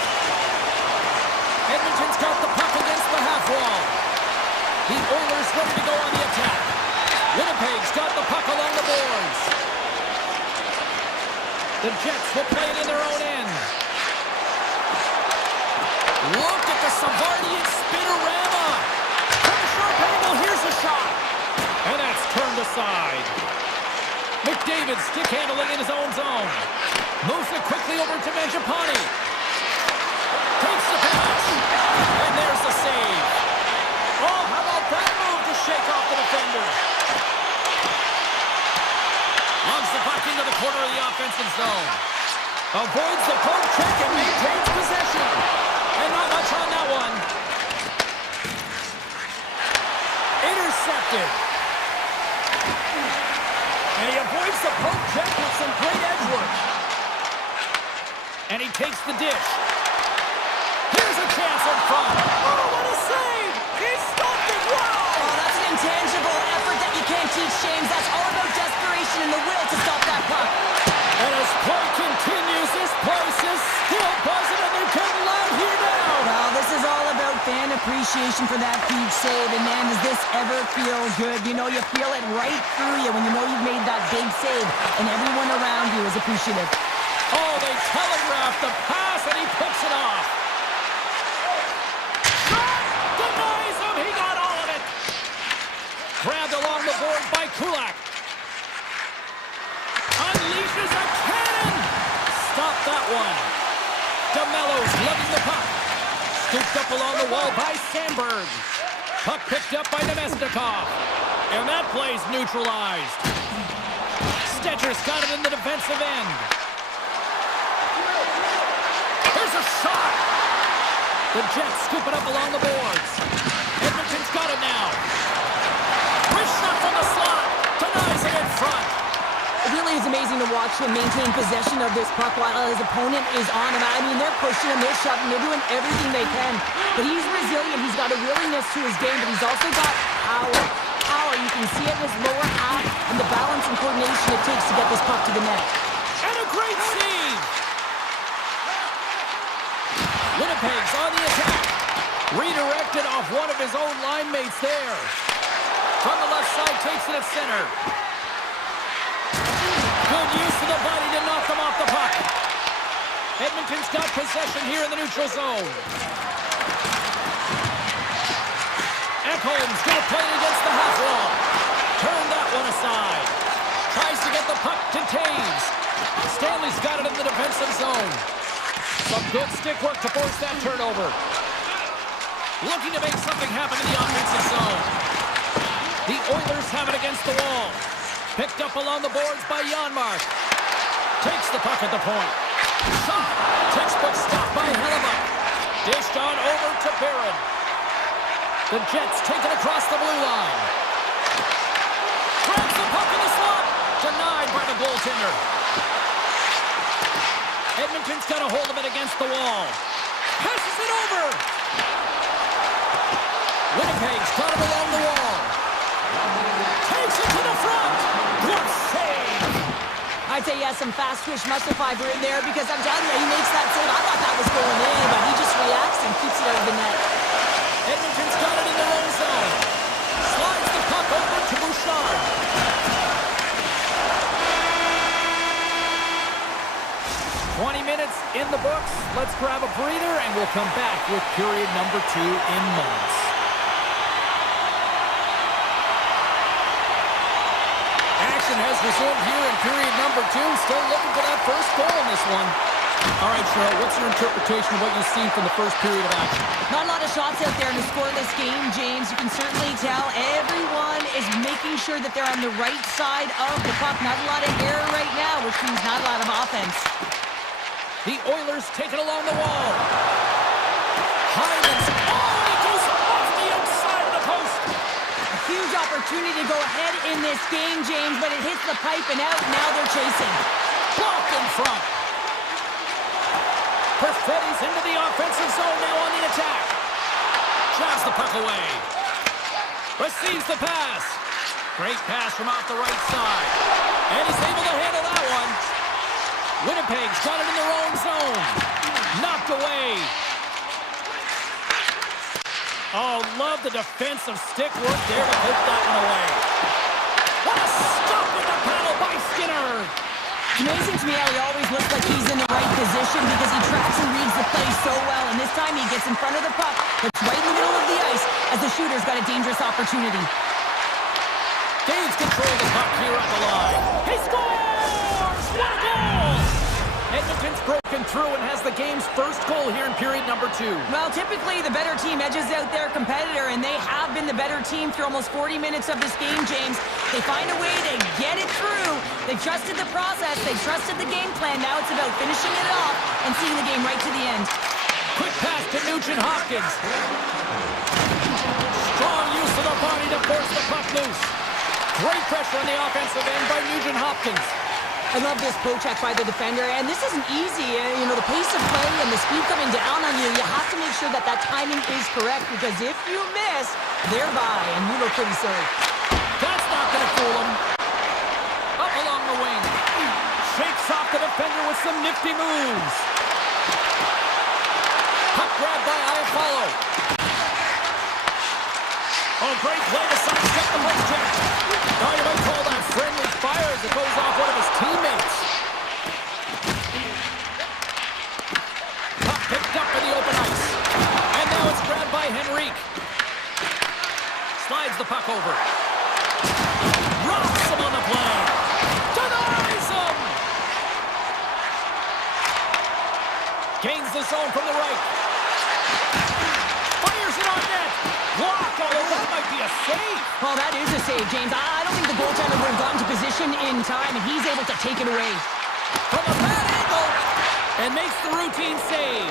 Edmonton's got the puck against the half wall. The Oilers ready to go on the attack. Winnipeg's got the puck along the boards. The Jets will play it in their own end. Look at the Savardian spinorama. From a sharp angle, here's a shot. And that's turned aside. McDavid stick handling in his own zone. Moves it quickly over to Mangiapane. Takes the pass. And there's the save. Oh, how about that move to shake off the defender? Runs the puck into the corner of the offensive zone. Avoids the poke check and maintains possession. And not much on that one. Intercepted. And he avoids the poke check with some great edge work. And he takes the dish. Here's a chance in front. Oh, what a save! He stopped it! Wow! Oh, that's an intangible effort that you can't teach, James. That's all about desperation and the will to stop that puck. And as play continues, this place is still buzzing, and they're getting loud here now. Well, this is all about fan appreciation for that huge save. And man, does this ever feel good? You know, you feel it right through you when you know you've made that big save, and everyone around you is appreciative. Oh, they telegraphed the pass, and he picks it off. Shot! Denies him! He got all of it! Grabbed along the board by Kulak. Unleashes a cannon! Stop that one. DeMello's lugging the puck. Scooped up along the wall by Sandberg. Puck picked up by Nemesnikov. And that play's neutralized. Stetcher's got it in the defensive end. There's a shot! The Jets scoop it up along the boards. Edmonton's got it now. Wrist shot from the slot. Denies it in front. It really is amazing to watch him maintain possession of this puck while his opponent is on him. I mean, they're pushing him, they're shoving, they're doing everything they can. But he's resilient, he's got a willingness to his game, but he's also got power. Power, you can see it in his lower half and the balance and coordination it takes to get this puck to the net. And a great save! Winnipeg's on the attack. Redirected off one of his own line mates there. From the left side, takes it at center. Good use of the body to knock them off the puck. Edmonton's got possession here in the neutral zone. Ekholm's going to play it against the half wall. Turn that one aside. Tries to get the puck to Taves. Stanley's got it in the defensive zone. Some good stick work to force that turnover. Looking to make something happen in the offensive zone. The Oilers have it against the wall. Picked up along the boards by Janmark. Takes the puck at the point. Shot! Textbook stop by Hellebuck. Dished on over to Barron. The Jets take it across the blue line. Grabs the puck in the slot. Denied by the goaltender. Edmonton's got a hold of it against the wall. Passes it over. Winnipeg's got it along the wall. Takes it to the front. Good save. I'd say he has some fast twitch muscle fiber in there because I'm telling you, he makes that save. I thought that was going in, but he just reacts and keeps it out of the net. Edmonton's got it in their own zone. Slides the puck over to Bouchard. 20 minutes in the books. Let's grab a breather, and we'll come back with period number 2 in moments. Action has resumed here in period number 2. Still looking for that first goal in this one. All right, Cheryl, what's your interpretation of what you've seen from the first period of action? Not a lot of shots out there in a scoreless game, James. You can certainly tell everyone is making sure that they're on the right side of the puck. Not a lot of error right now, which means not a lot of offense. The Oilers take it along the wall. Hyman's, oh, he goes off the outside of the post. A huge opportunity to go ahead in this game, James, but it hits the pipe and out. Now they're chasing. Blocked in front. Perfetti's into the offensive zone now on the attack. Jabs the puck away. Receives the pass. Great pass from off the right side. And he's able to handle that one. Winnipeg's got it in their own zone. Knocked away. Oh, love the defensive stick work there to poke that one away. What a stop with the paddle by Skinner. It's amazing to me how he always looks like he's in the right position because he tracks and reads the play so well. And this time he gets in front of the puck. It's right in the middle of the ice as the shooter's got a dangerous opportunity. Gains control of the puck here on the line. He scores! What a goal! Edmonton's broken through and has the game's first goal here in period number 2. Well, typically the better team edges out their competitor, and they have been the better team through almost 40 minutes of this game, James. They find a way to get it through. They trusted the process. They trusted the game plan. Now it's about finishing it off and seeing the game right to the end. Quick pass to Nugent-Hopkins. Strong use of the body to force the puck loose. Great pressure on the offensive end by Nugent-Hopkins. I love this poke check by the defender, and this isn't easy. You know, the pace of play and the speed coming down on you, you have to make sure that that timing is correct, because if you miss, they're by, and you look pretty silly. That's not going to fool him. Up along the wing. Shakes off the defender with some nifty moves. Puck grabbed by Iafallo. Oh, great play to sidestep the poke check. Now you might call that friendly fire as it goes off one of his teammates. Puck picked up in the open ice. And now it's grabbed by Henrique. Slides the puck over. Rocks him on the play. Denies him. Gains the zone from the right. Fires it on net. Blocked, although that might be a save. Well, that is a save, James. I don't think the goaltender would have gotten to position in time, and he's able to take it away. From a bad angle, and makes the routine save.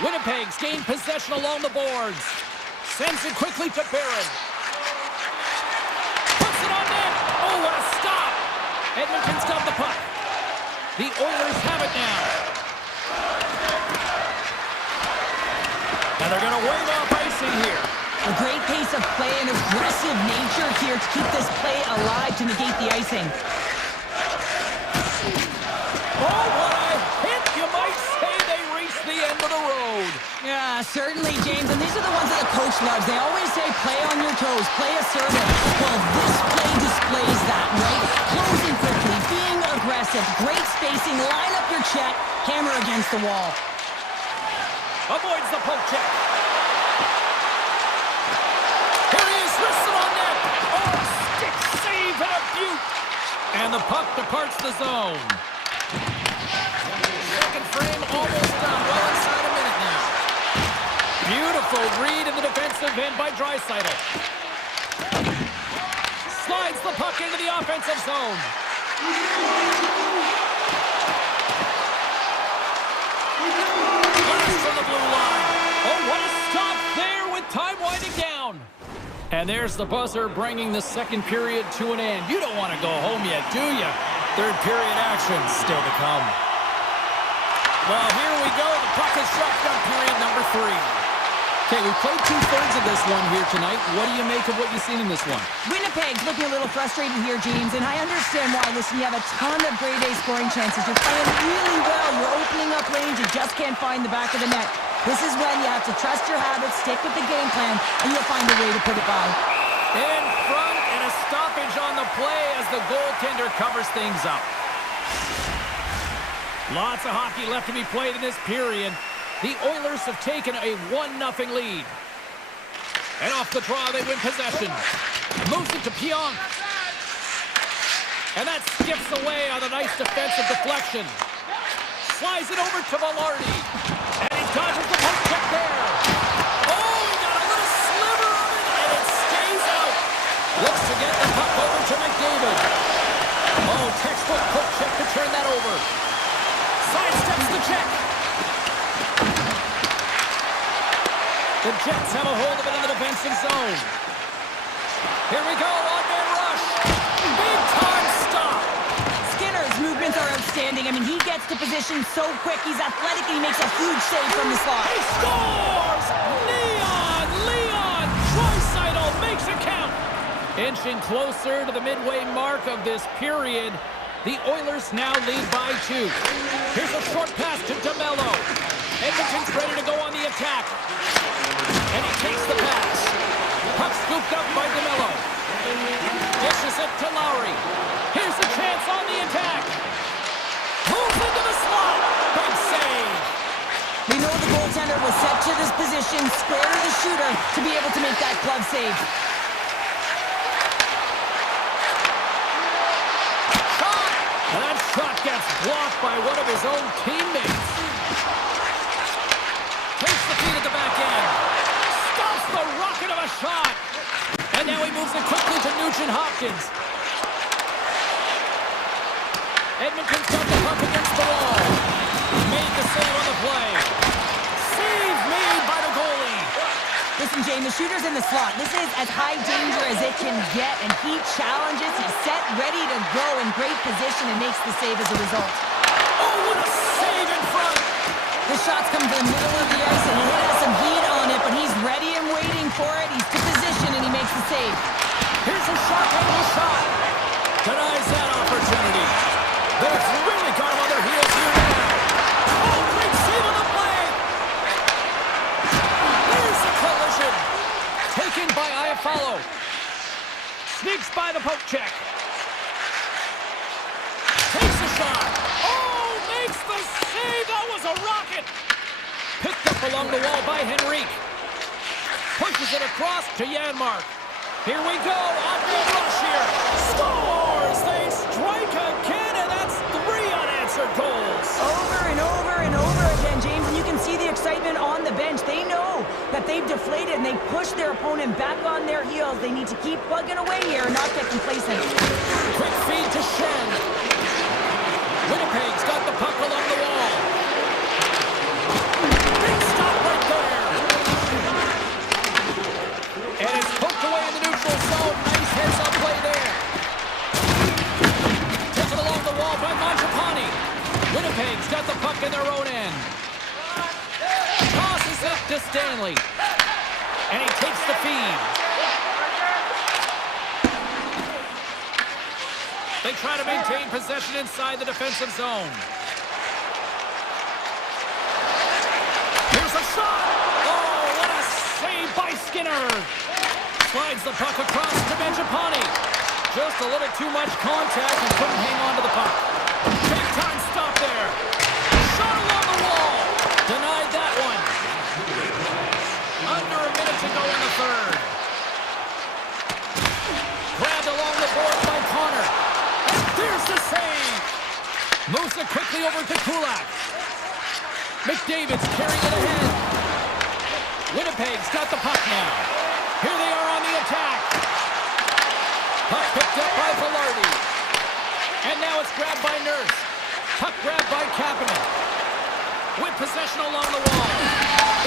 Winnipeg's gained possession along the boards. Sends it quickly to Barron. Puts it on net. Oh, what a stop. Edmonton's got the puck. The Oilers have it now. And they're going to wave off icing here. A great pace of play and aggressive nature here to keep this play alive to negate the icing. Oh, what a hit! You might say they reached the end of the road. Yeah, certainly, James. And these are the ones that the coach loves. They always say, play on your toes, play assertive. Well, this play displays that, right? Closing quickly, being aggressive, great spacing, line up your check, hammer against the wall. Avoids the poke check. Here he is, wristed on net. Oh, stick save and a beaut. And the puck departs the zone. Second frame almost done. Well inside a minute now. Beautiful read in the defensive end by Draisaitl. Slides the puck into the offensive zone. From the blue line. Oh, what a stop there with time winding down. And there's the buzzer bringing the second period to an end. You don't want to go home yet, do you? Third period action still to come. Well, here we go. The puck is shotgun period number 3. Okay, we played 2/3 of this one here tonight. What do you make of what you've seen in this one? Winnipeg's looking a little frustrated here, James, and I understand why. Listen, you have a ton of grade A scoring chances. You're playing really well. You're opening up range. You just can't find the back of the net. This is when you have to trust your habits, stick with the game plan, and you'll find a way to put it by. In front and a stoppage on the play as the goaltender covers things up. Lots of hockey left to be played in this period. The Oilers have taken a 1-0 lead. And off the draw, they win possession. Moves it to Pionk. And that skips away on a nice defensive deflection. Slides it over to Velarde. And he dodges the poke check there. Oh, he got a little sliver of it, and it stays out. Looks to get the puck over to McDavid. Oh, textbook poke check to turn that over. Sidesteps the check. The Jets have a hold of it in the defensive zone. Here we go, on-man rush. Big time stop. Skinner's movements are outstanding. I mean, he gets to position so quick. He's athletic, and he makes a huge save from the slot. He scores! Leon! Draisaitl makes it count. Inching closer to the midway mark of this period. The Oilers now lead by 2. Here's a short pass to DeMello. Edmonton's ready to go on the attack. And he takes the pass. Puck scooped up by DeMello. Dishes it to Lowry. Here's a chance on the attack. Moves into the slot. Big save. We know the goaltender was set to this position, square to the shooter, to be able to make that glove save. Shot! And that shot gets blocked by one of his own teammates. Takes the feed at the back end. Stops the rocket of a shot. And now he moves it quickly to Nugent-Hopkins. Edmonton's got the puck against the wall. Made the save on the play. Save made by the goalie. Listen, Jane, the shooter's in the slot. This is as high danger as it can get, and he challenges. He's set, ready to go, in great position, and makes the save as a result. Oh, what a save in front. The shot's come to the middle of the ice, and it has some heat on it, but he's ready and waiting for it. He's to position, and he makes the save. Here's a shot-handle shot. Denies that opportunity. They've really got him on their heels here now. Oh, great save on the play. There's the collision. Taken by Iafallo. Sneaks by the poke check. Takes the shot. Oh, makes the save. That was a rocket. Picked up along the wall by Henrique. Pushes it across to Janmark. Here we go. Andre Rush here. Scores. They strike again, and that's 3 unanswered goals. Over and over and over again, James, and you can see the excitement on the bench. They know that they've deflated, and they push their opponent back on their heels. They need to keep plugging away here and not get complacent. Quick feed to Shen. Winnipeg's got the puck along the wall. Big stop right there. And it's poked away in the neutral zone. Nice heads-up play there. Taken along the wall by Mangiapane. Winnipeg's got the puck in their own end. Tosses it to Stanley. And he takes the feed. They try to maintain possession inside the defensive zone. Here's a shot! Oh, what a save by Skinner! Slides the puck across to Mangiapane. Just a little too much contact and couldn't hang on to the puck. Big time stop there. Shot along the wall. Denied that one. Under a minute to go in the third. Grabbed along the board by Connor. And there's the save. Moves it quickly over to Kulak. McDavid's carrying it ahead. Winnipeg's got the puck now. Here they are on the attack. Puck picked up by Velarde. And now it's grabbed by Nurse. Puck grabbed by Kapanen. With possession along the wall.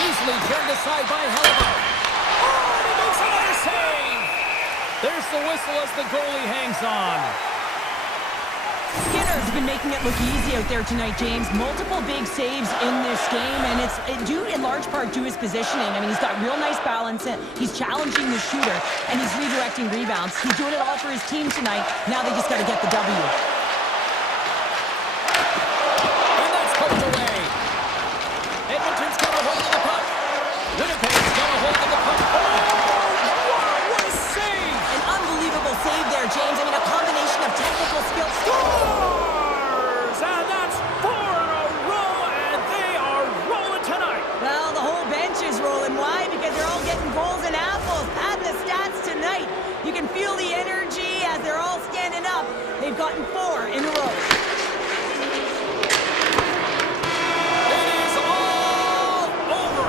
Easily turned aside by Hellebuck. Oh, and he makes another save. There's the whistle as the goalie hangs on. Skinner's been making it look easy out there tonight, James. Multiple big saves in this game, and it's due in large part to his positioning. I mean, he's got real nice balance. He's challenging the shooter, and he's redirecting rebounds. He's doing it all for his team tonight. Now they just got to get the W. And that's poked away. Edmonton's got a hold of the puck. Winnipeg's got a hold of the puck. Oh, wow, what a save! An unbelievable save there, James. I mean, a combination of technical skill. Scores! And that's 4 in a row, and they are rolling tonight. Well, the whole bench is rolling. Why? Because they're all getting goals and apples. Add the stats tonight. You can feel the energy as they're all standing up. They've gotten 4 in a row. It is all over.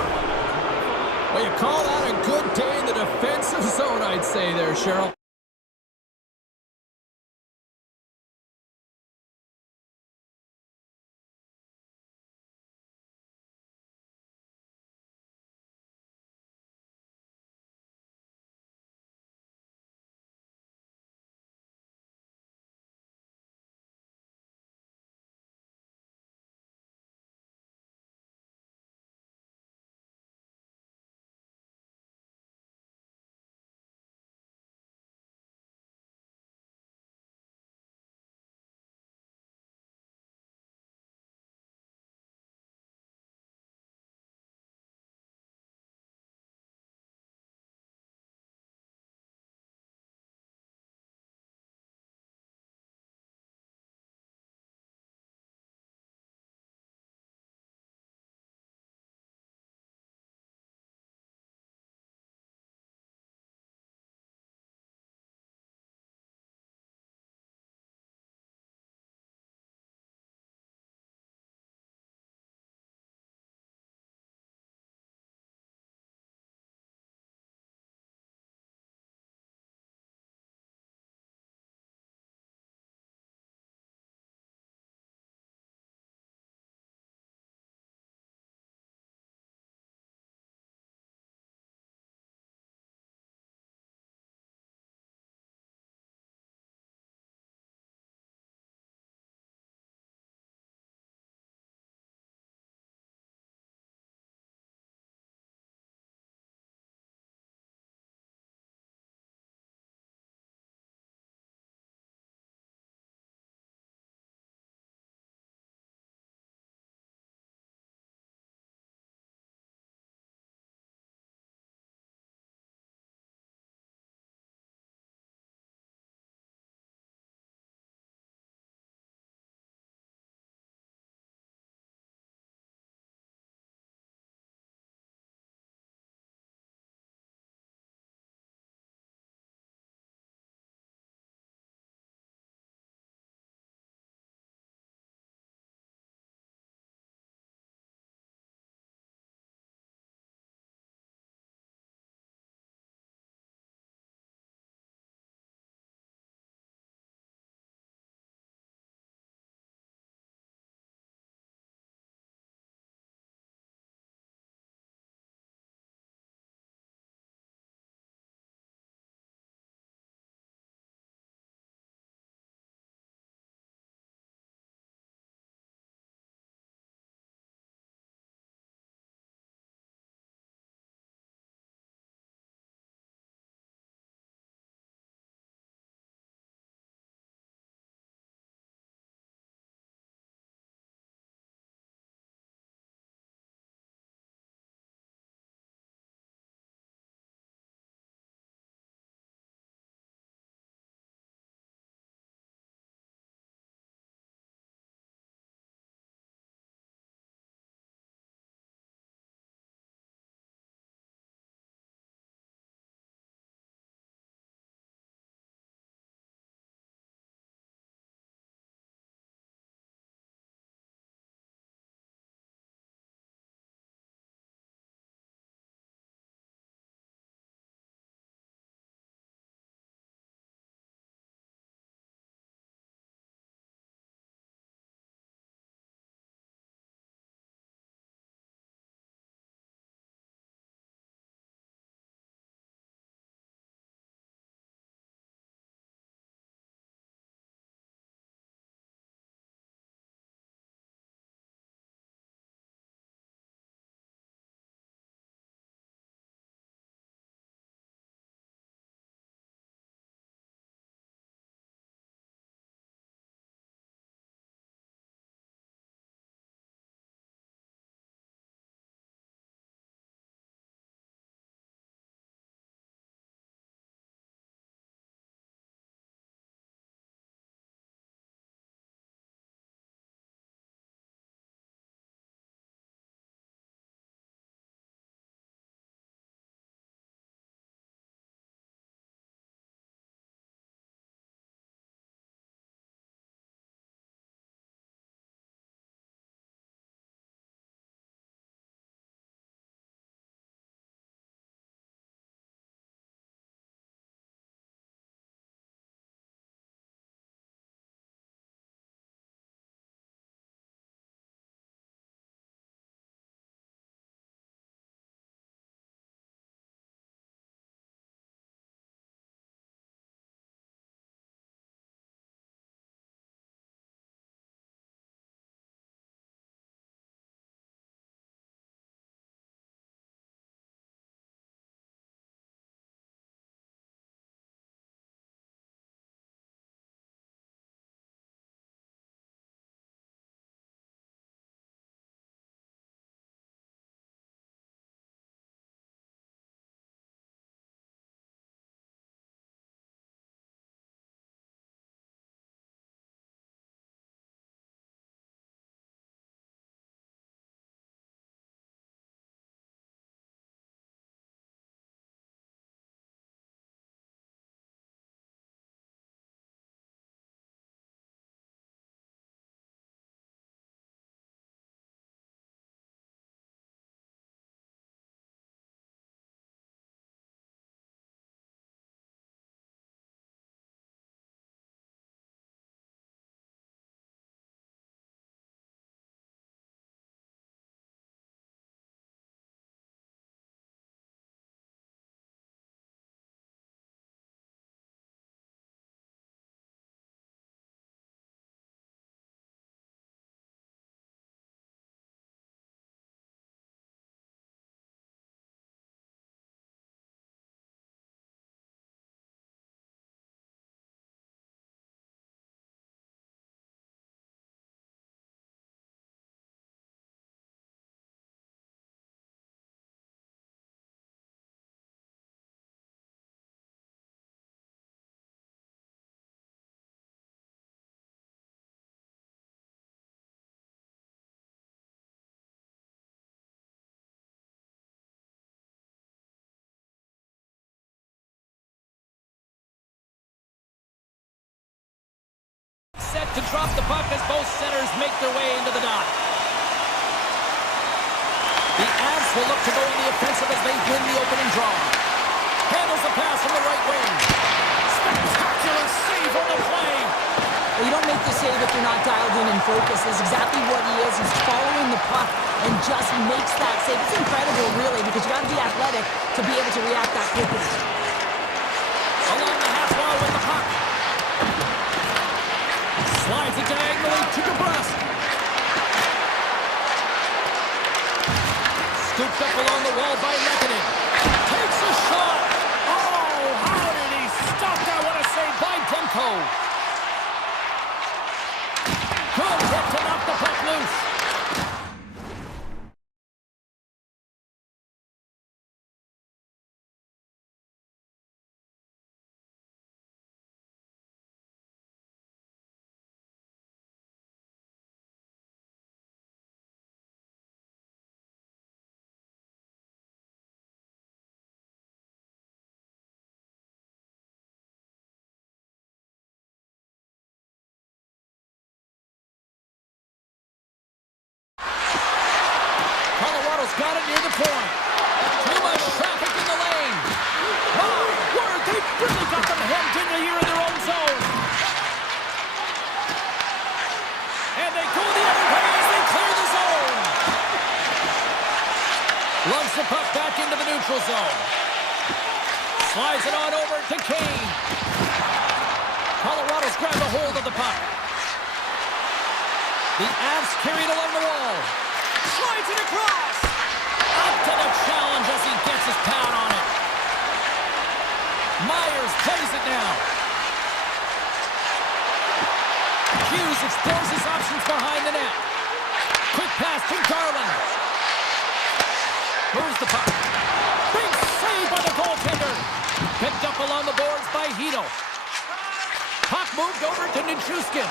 Well, you call that a good day in the defensive zone, I'd say there, Cheryl. drop the puck as both centers make their way into the dot. The Avs will look to go in the offensive as they win the opening draw. Handles the pass from the right wing. Spectacular save on the play. Well, you don't make the save if you're not dialed in and focused. That's exactly what he is. He's following the puck and just makes that save. It's incredible, really, because you got to be athletic to be able to react that quickly. Along the half wall with the puck. Slides it diagonally to DeBrusque. Scooped up along the wall by Lehkonen. Takes a shot. Oh, how did he stop that? What a save by Demko. Good hit to knock the puck loose. Got it near the point. Too much traffic in the lane. Oh, word, they really got them hemmed in here in their own zone. And they go the other way as they clear the zone. Loves the puck back into the neutral zone. Slides it on over to Kane. Colorado's grabbed a hold of the puck. The Avs carry it along the wall. Slides it across. Up to the challenge as he gets his pad on it. Myers plays it now. Hughes explores his options behind the net. Quick pass to Garland. Moves the puck. Big save by the goaltender. Picked up along the boards by Hito. Puck moved over to Nichushkin.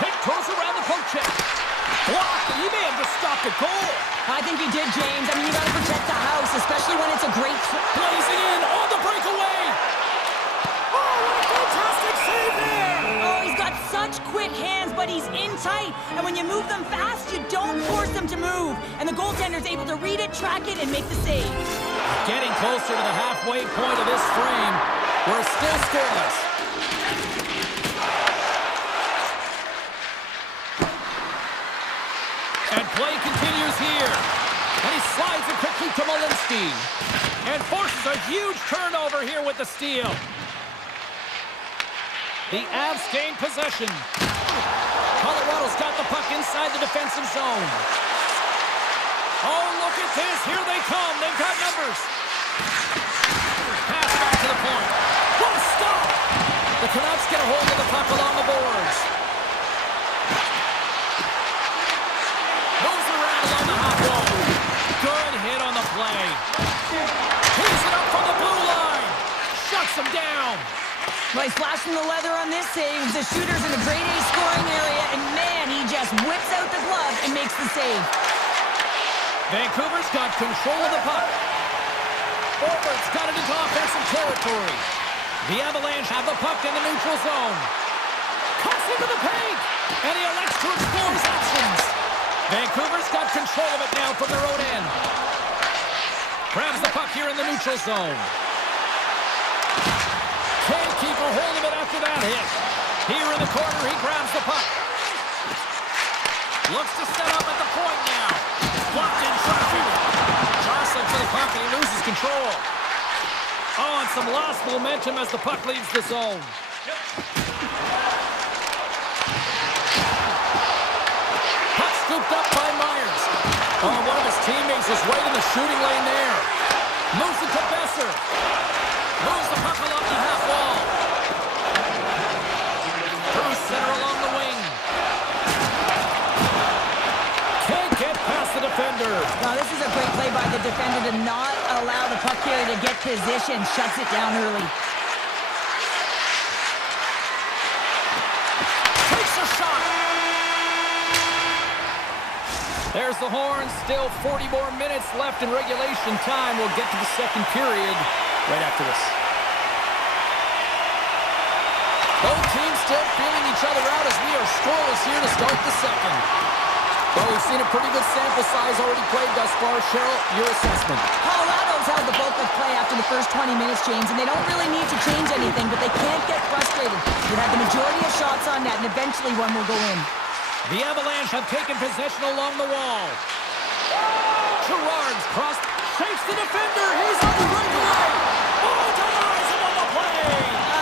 Tiptoes around the poke check. Blocked. He may have just stopped a goal. I think he did, James. I mean, you got to protect the house, especially when it's a great... Blazing in on the breakaway. Oh, what a fantastic save there. Oh, he's got such quick hands, but he's in tight. And when you move them fast, you don't force them to move. And the goaltender's able to read it, track it, and make the save. Getting closer to the halfway point of this frame. We're still scoreless. And play continues here. And he slides it quickly to Malinsky. And forces a huge turnover here with the steal. The Avs gain possession. Colorado's got the puck inside the defensive zone. Oh, look at this. Here they come. They've got numbers. Pass back to the point. What a stop. The Canucks get a hold of the puck along the boards. Moves around along the hot wall. Good hit on the play. Tees it up from the blue line. Shuts him down. Well, he's flashing the leather on this save. The shooter's in a grade A scoring area, and man, he just whips out the glove and makes the save. Vancouver's got control of the puck. Forward's got it into offensive territory. The Avalanche have the puck in the neutral zone. Cuts into the paint, and he elects to explore his options. Vancouver's got control of it now from their own end. Grabs the puck here in the neutral zone. Can't keep a hold of it after that hit. Here in the corner, he grabs the puck. Looks to set up at the point now. Blocked in traffic. Jostling for the puck, and he loses control. Oh, and some lost momentum as the puck leaves the zone. Puck scooped up by Myers. Oh, one of his teammates is right in the shooting lane there. Moves it to Besser. Moves the puck along the half wall. Through center along the wing. Can't get past the defender. Now, this is a great play by the defender to not allow the puck carrier to get position. Shuts it down early. Takes a shot. There's the horn. Still 40 more minutes left in regulation time. We'll get to the second period right after this. Both teams still feeling each other out as we are scoring here to start the second. Well, we've seen a pretty good sample size already played thus far. Cheryl, your assessment. Colorado's held the bulk of play after the first 20 minutes, James, and they don't really need to change anything, but they can't get frustrated. They have the majority of shots on net, and eventually one will go in. The Avalanche have taken possession along the wall. Gerard's crossed, shakes the defender. He's on the breakaway. Oh, denies him on the play.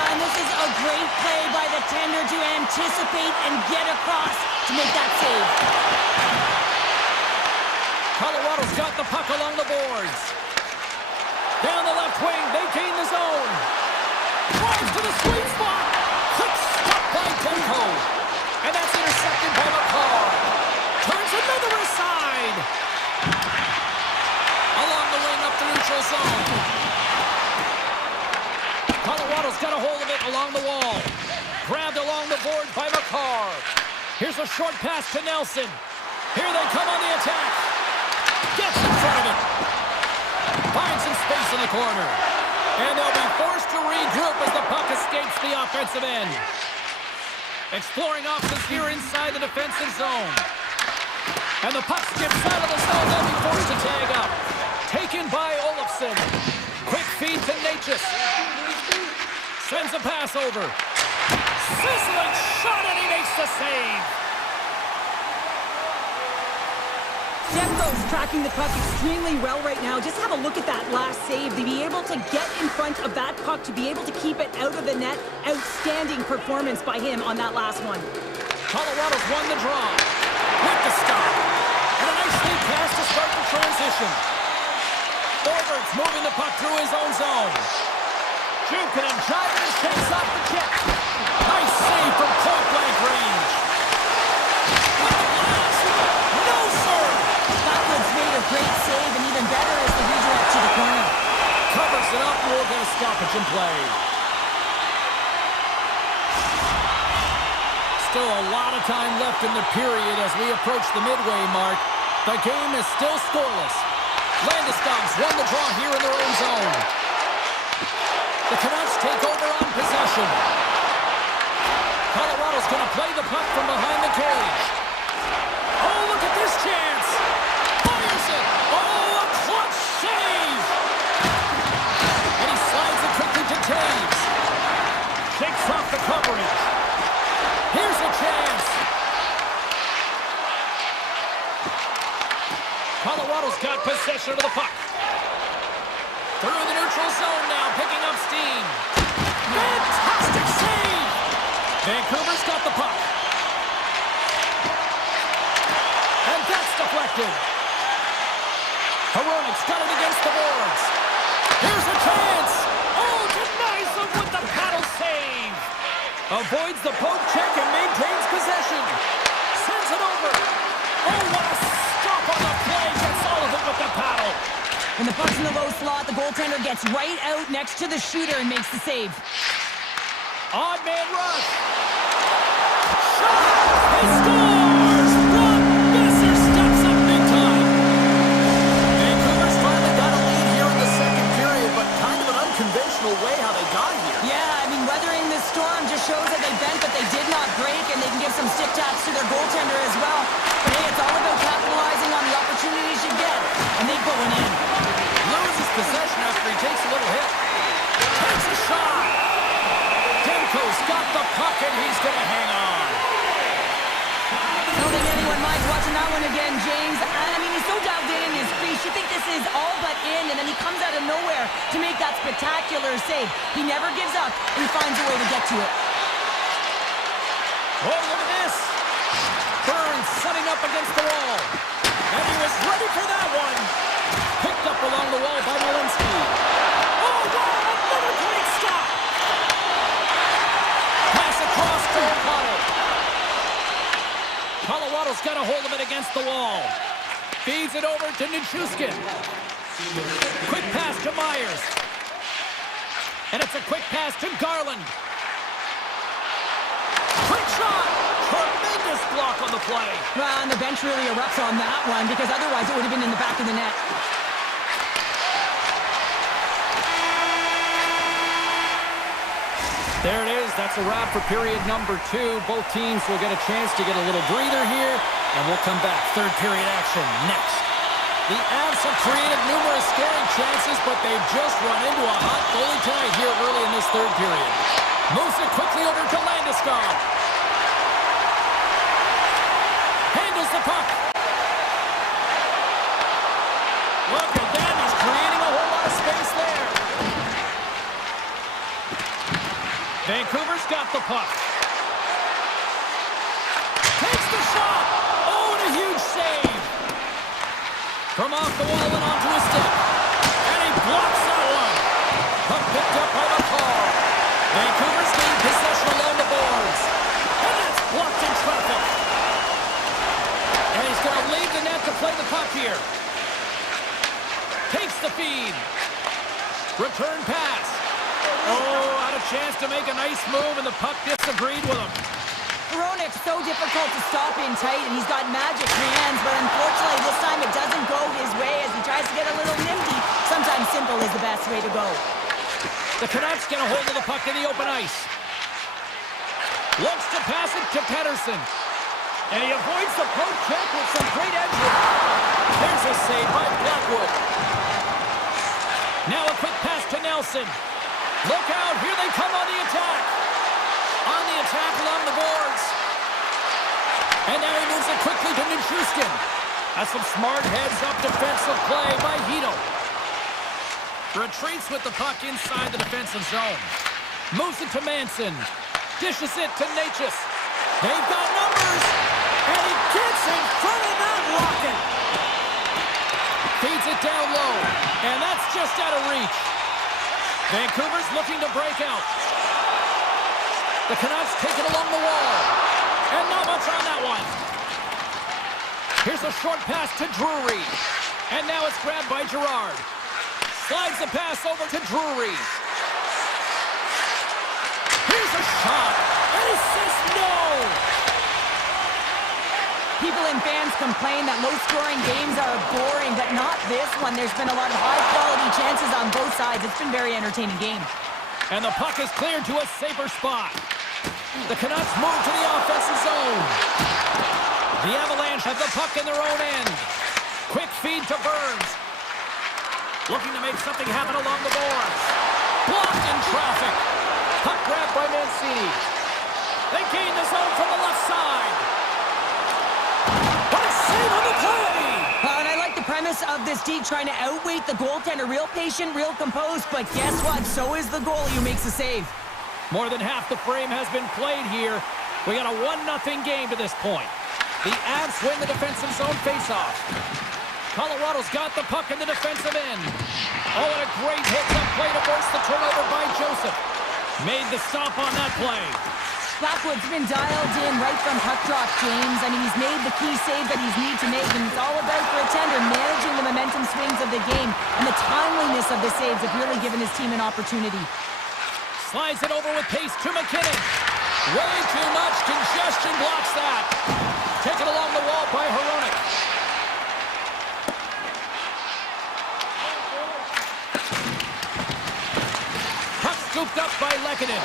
And this is a great play by the tender to anticipate and get across to make that save. Colorado's got the puck along the boards. Down the left wing, they gain the zone. Drives to the sweet spot. Quick stop by Demko. And that's intercepted by McCall. Turns another aside. Along the wing up the neutral zone. Colorado's got a hold of it along the wall. Grabbed along the board by McCall. Here's a short pass to Nelson. Here they come on the attack. Gets in front of it. Finds some space in the corner. And they'll be forced to regroup as the puck escapes the offensive end. Exploring options here inside the defensive zone. And the puck skips out of the zone. They'll be forced to tag up. Taken by Olofsson. Quick feed to Natchez. Sends a pass over. Sizzling shot, and he makes the save. Demko's tracking the puck extremely well right now. Just have a look at that last save. To be able to get in front of that puck, to be able to keep it out of the net. Outstanding performance by him on that last one. Colorado's won the draw. With the stop. And a nice lead pass to start the transition. Forwards moving the puck through his own zone. Jukin and Jivers shakes off the chip. Nice save from point-blank range. With the blast. No, sir! Blackwood's made a great save, and even better is the redirect to the corner. Covers it up, and we'll get a stoppage in play. Still a lot of time left in the period as we approach the midway mark. The game is still scoreless. Landeskog's won the draw here in their own zone. The Canucks take over on possession. Colorado's going to play the puck from behind the cage. Oh, look at this chance. Fires it. Oh, a clutch save. And he slides it quickly to Taves. Shakes off the coverage. Here's a chance. Colorado's got possession of the puck. Through the neutral zone now, picking up steam. Fantastic save! Vancouver's got the puck. And that's deflected. Hronik's got it against the boards. Here's a chance. Oh, denies him with the paddle save. Avoids the poke check and maintains possession. Sends it over. Oh, what a stop on the play. Gets all of it with the paddle. When the puck's in the low slot, the goaltender gets right out next to the shooter and makes the save. Odd man rush. Shot! He scores! Brock Besser steps up big time. Vancouver's finally got a lead here in the second period, but kind of an unconventional way how they got here. Yeah, I mean, weathering this storm just shows that they bent, but they did not break, and they can give some stick taps to their goaltender as well. But hey, it's all about capitalizing on the opportunities you get, and they going in. Loses possession after he takes a little hit. Takes a shot. Demko's got the puck, and he's going to hang on. I don't think anyone minds watching that one again, James. I mean, he's so dialed in his crease. You think this is all but in, and then he comes out of nowhere to make that spectacular save. He never gives up, and he finds a way to get to it. Oh, look at this. Burns setting up against the wall. And he was ready for that one. Picked up along the wall by Malinsky. Oh, wow, another great stop. Pass across to O'Connell. Colorado's got a hold of it against the wall. Feeds it over to Nichushkin. Quick pass to Myers. And it's a quick pass to Garland. Quick shot! Tremendous block on the play. Well, and the bench really erupts on that one, because otherwise it would have been in the back of the net. There it is, That's a wrap for period number 2. Both teams will get a chance to get a little breather here, and we'll come back. Third period action next. The Avs have created numerous scoring chances, but they've just run into a hot goalie tonight here early in this third period. Moves it quickly over to Landeskog. Handles the puck. Look at that. He's creating a whole lot of space there. Vancouver's got the puck. Takes the shot. Oh, and a huge save. From off the wall and onto his stick. And he blocks that one. Puck picked up by the car. Vancouver's gained possession along the boards. And that's blocked in traffic. And he's going to leave the net to play the puck here. Takes the feed. Return pass. Oh, had a chance to make a nice move, and the puck disagreed with him. Hronik's so difficult to stop in tight, and he's got magic hands, but unfortunately this time it doesn't go his way as he tries to get a little nimby. Sometimes simple is the best way to go. The Canucks get a hold of the puck in the open ice. Looks to pass it to Pettersson. And he avoids the poke check with some great edge work. There's a save by Blackwood. Now a quick pass to Nelson. Look out, here they come on the attack. On the attack along the boards. And now he moves it quickly to Nichushkin. That's some smart heads-up defensive play by Hito. Retreats with the puck inside the defensive zone. Moves it to Manson. Dishes it to Natchez. They've got numbers. And he gets in front of that rocket. Feeds it down low. And that's just out of reach. Vancouver's looking to break out. The Canucks take it along the wall. And not much on that one. Here's a short pass to Drury. And now it's grabbed by Girard. Slides the pass over to Drury. Here's a shot. And he says no. People and fans complain that low-scoring games are boring, but not this one. There's been a lot of high-quality chances on both sides. It's been a very entertaining game. And the puck is cleared to a safer spot. The Canucks move to the offensive zone. The Avalanche have the puck in their own end. Quick feed to Burns. Looking to make something happen along the boards. Blocked in traffic. Puck grabbed by Mancini. They gain the zone from the left side. What a save on the play! And I like the premise of this D trying to outweight the goaltender. Real patient, real composed, but guess what? So is the goalie who makes the save. More than half the frame has been played here. We got a 1-0 game to this point. The Avs win the defensive zone faceoff. Colorado's got the puck in the defensive end. Oh, and a great hit-up play to force the turnover by Joseph. Made the stop on that play. Blackwood's been dialed in right from puck drop, James. I mean, he's made the key save that he's need to make, and it's all about for a tender managing the momentum swings of the game, and the timeliness of the saves have really given his team an opportunity. Slides it over with pace to McKinnon. Way too much congestion blocks that. Taken along the wall by Hronik. Puck scooped up by Lehkonen.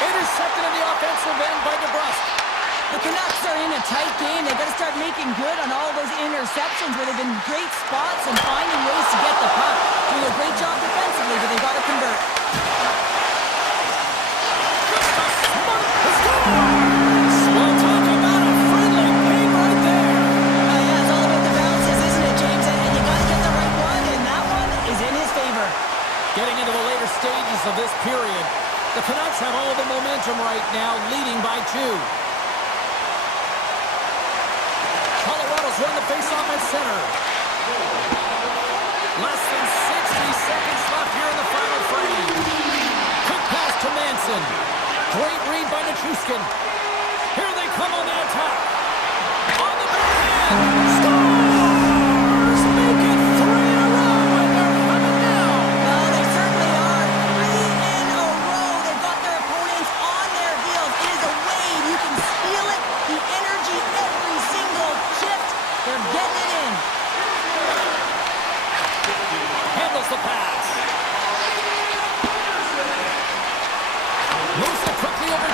Intercepted in the offensive end by DeBrusk. The Canucks are in a tight game. They've got to start making good on all those interceptions where they've been great spots and finding ways to get the puck. Doing a great job defensively, but they've got to convert. We'll talk about a friendly game right there. Yeah, it's all about the bounces, isn't it, James? And you got to get the right one, and that one is in his favor. Getting into the later stages of this period, the Canucks have all the momentum right now, leading by 2. Colorado's won the faceoff at center. Less than 60 seconds left here in the final frame. Quick pass to Manson. Great read by Nichushkin. Here they come on the attack. On the backhand. Scores! Make it 3 in a row, and they're coming down. Well, they certainly are. 3 in a row. They've got their opponents on their heels. It is a wave. You can feel it. The energy every single shift. They're getting it in. Handles the pass. Moves it quickly over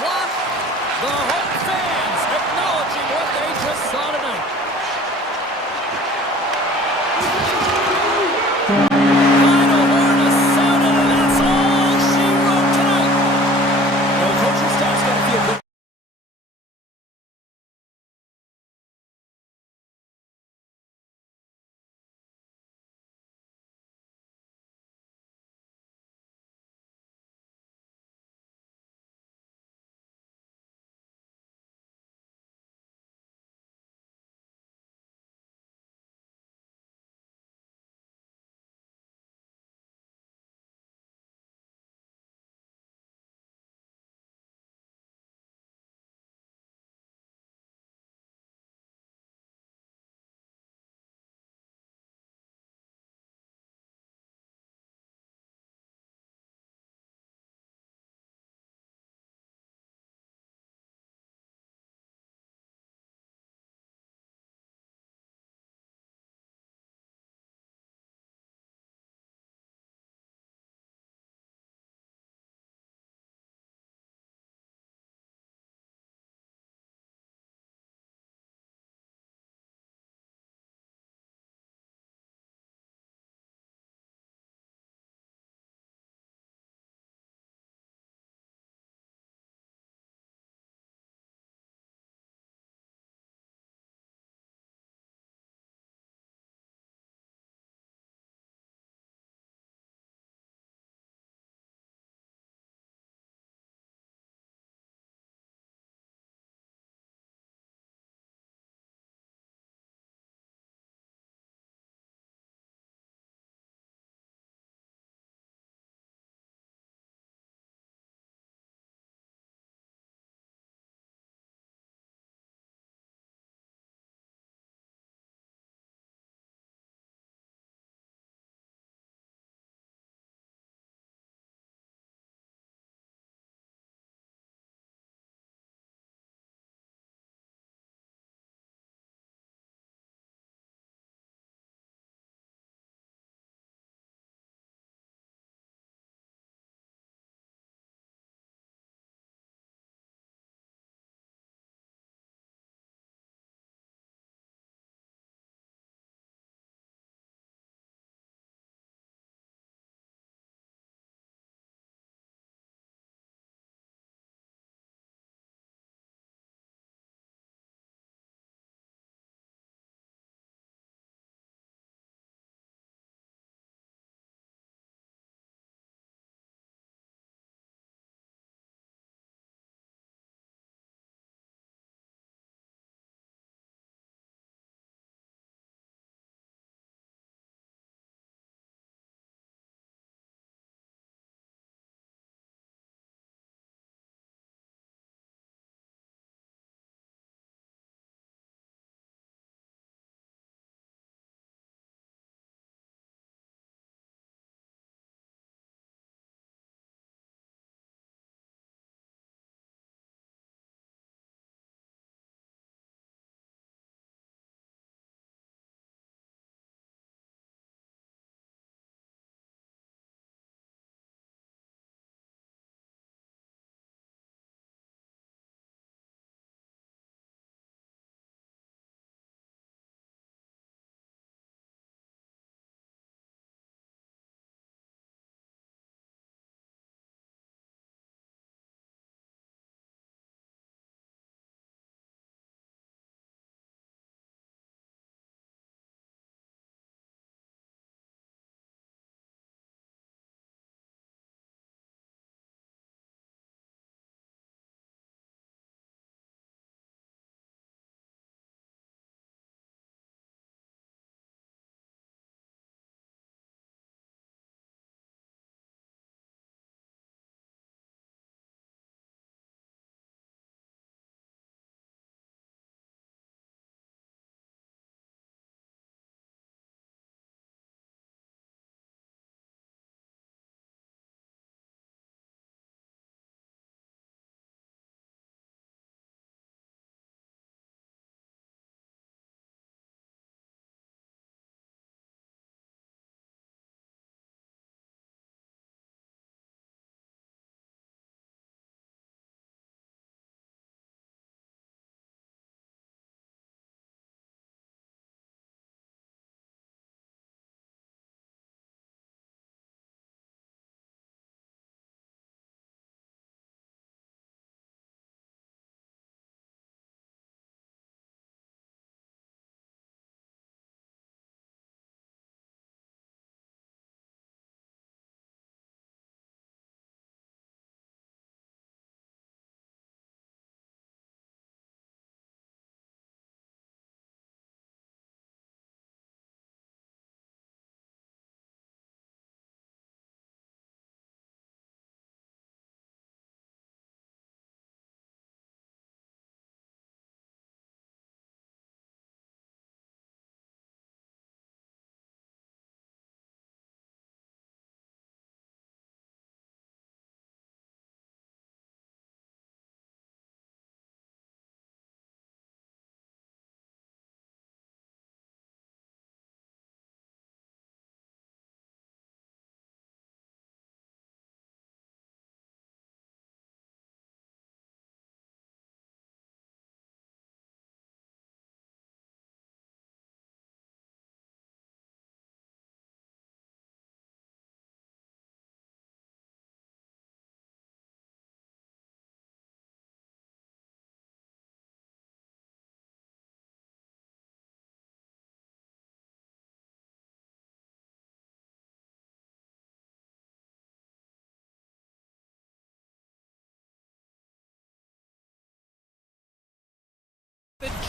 clock. The home fans acknowledging what they just saw tonight.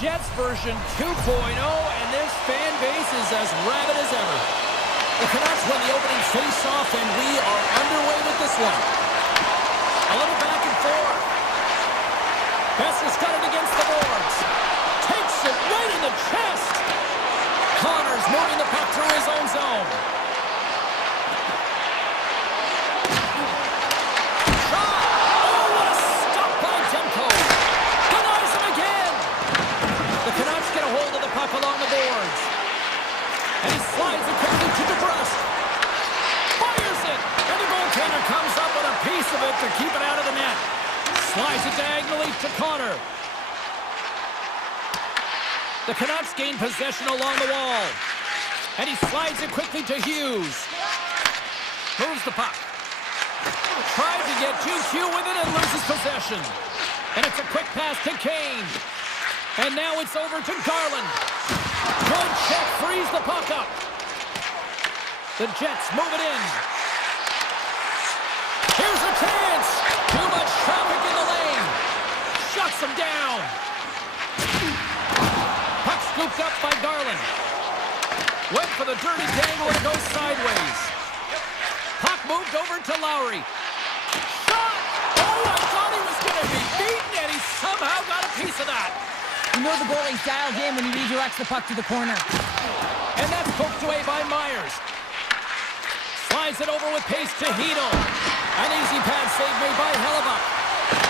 Jets version 2.0, and this fan base is as rabid as ever. The Canucks win the opening face-off, and we are underway with this one. A little back and forth. Besser's got it against the boards. Takes it right in the chest. Connor's moving the puck through his own zone. Shot! Oh, what a stop by Demko. Denies him again. The Canucks get a hold of the puck along the boards. And he slides it quickly to DeBrusque. Fires it! And the goaltender comes up with a piece of it to keep it out of the net. Slides it diagonally to Connor. The Canucks gain possession along the wall. And he slides it quickly to Hughes. Moves the puck. Tried to get 2Q with it and loses possession. And it's a quick pass to Kane. And now it's over to Garland. Good check, frees the puck up. The Jets move it in. Here's a chance. Too much traffic in the lane. Shuts him down. Puck scooped up by Garland. Went for the dirty dangle and it goes sideways. Puck moved over to Lowry. Shot! Oh, I thought he was going to be beaten, and he somehow got a piece of that. You know the goalie's dialed in when he redirects the puck to the corner. And that's poked away by Myers. Slides it over with pace to Hedel. An easy pad save made by Hellebuck.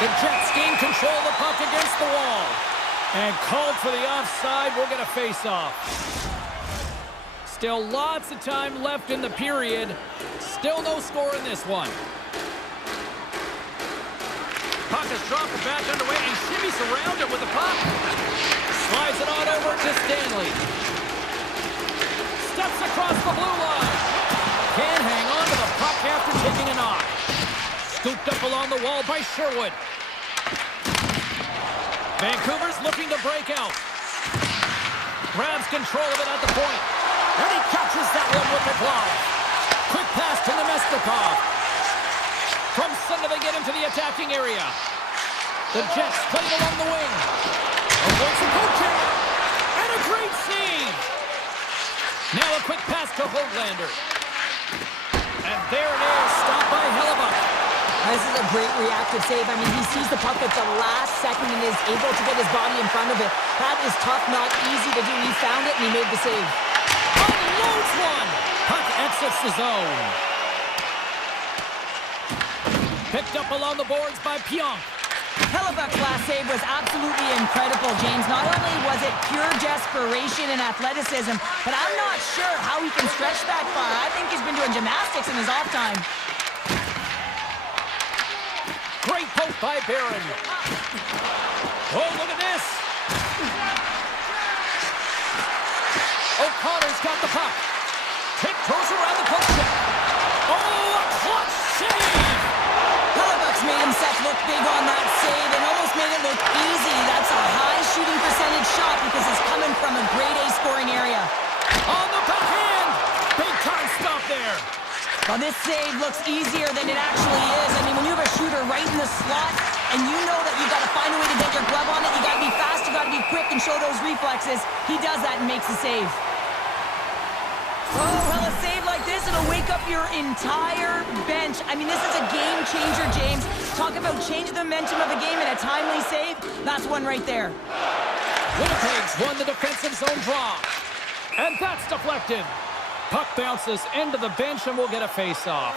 The Jets gain control of the puck against the wall. And called for the offside. We'll get a face-off. Still lots of time left in the period. Still no score in this one. Puck is dropped back underway, and he shimmies around it with the puck. Slides it on over to Stanley. Steps across the blue line. Can't hang on to the puck after taking a knock. Scooped up along the wall by Sherwood. Vancouver's looking to break out. Grabs control of it at the point. And he catches that one with the glove. Quick pass to Nemestikov. From center they get into the attacking area. The Jets play it along the wing. Avoids the poaching. And a great save. Now a quick pass to Höglander. And there it is, stopped by Hellebuck. This is a great reactive save. I mean, he sees the puck at the last second and is able to get his body in front of it. That is tough, not easy to do. He found it and he made the save. Unloads one. Puck exits the zone. Picked up along the boards by Pionk. Hellebuck's last save was absolutely incredible, James. Not only was it pure desperation and athleticism, but I'm not sure how he can stretch that far. I think he's been doing gymnastics in his off time. Great poke by Barron. Oh, look at this. O'Connor's got the puck. Tiptoes around the post check. Oh, a clutch save. Hellebuck's made himself look big on that save and almost made it look easy. That's a high shooting percentage shot because it's coming from a grade A scoring area. On the backhand. Big time stop there. Well, this save looks easier than it actually is. I mean, when you have a shooter right in the slot and you know that you've got to find a way to get your glove on it, you got to be fast, you got to be quick and show those reflexes. He does that and makes the save. Oh, well, a save like this, it'll wake up your entire bench. I mean, this is a game changer, James. Talk about changing the momentum of a game in a timely save. That's one right there. Winnipeg's won the defensive zone draw. And that's deflected. Puck bounces into the bench and we'll get a face-off.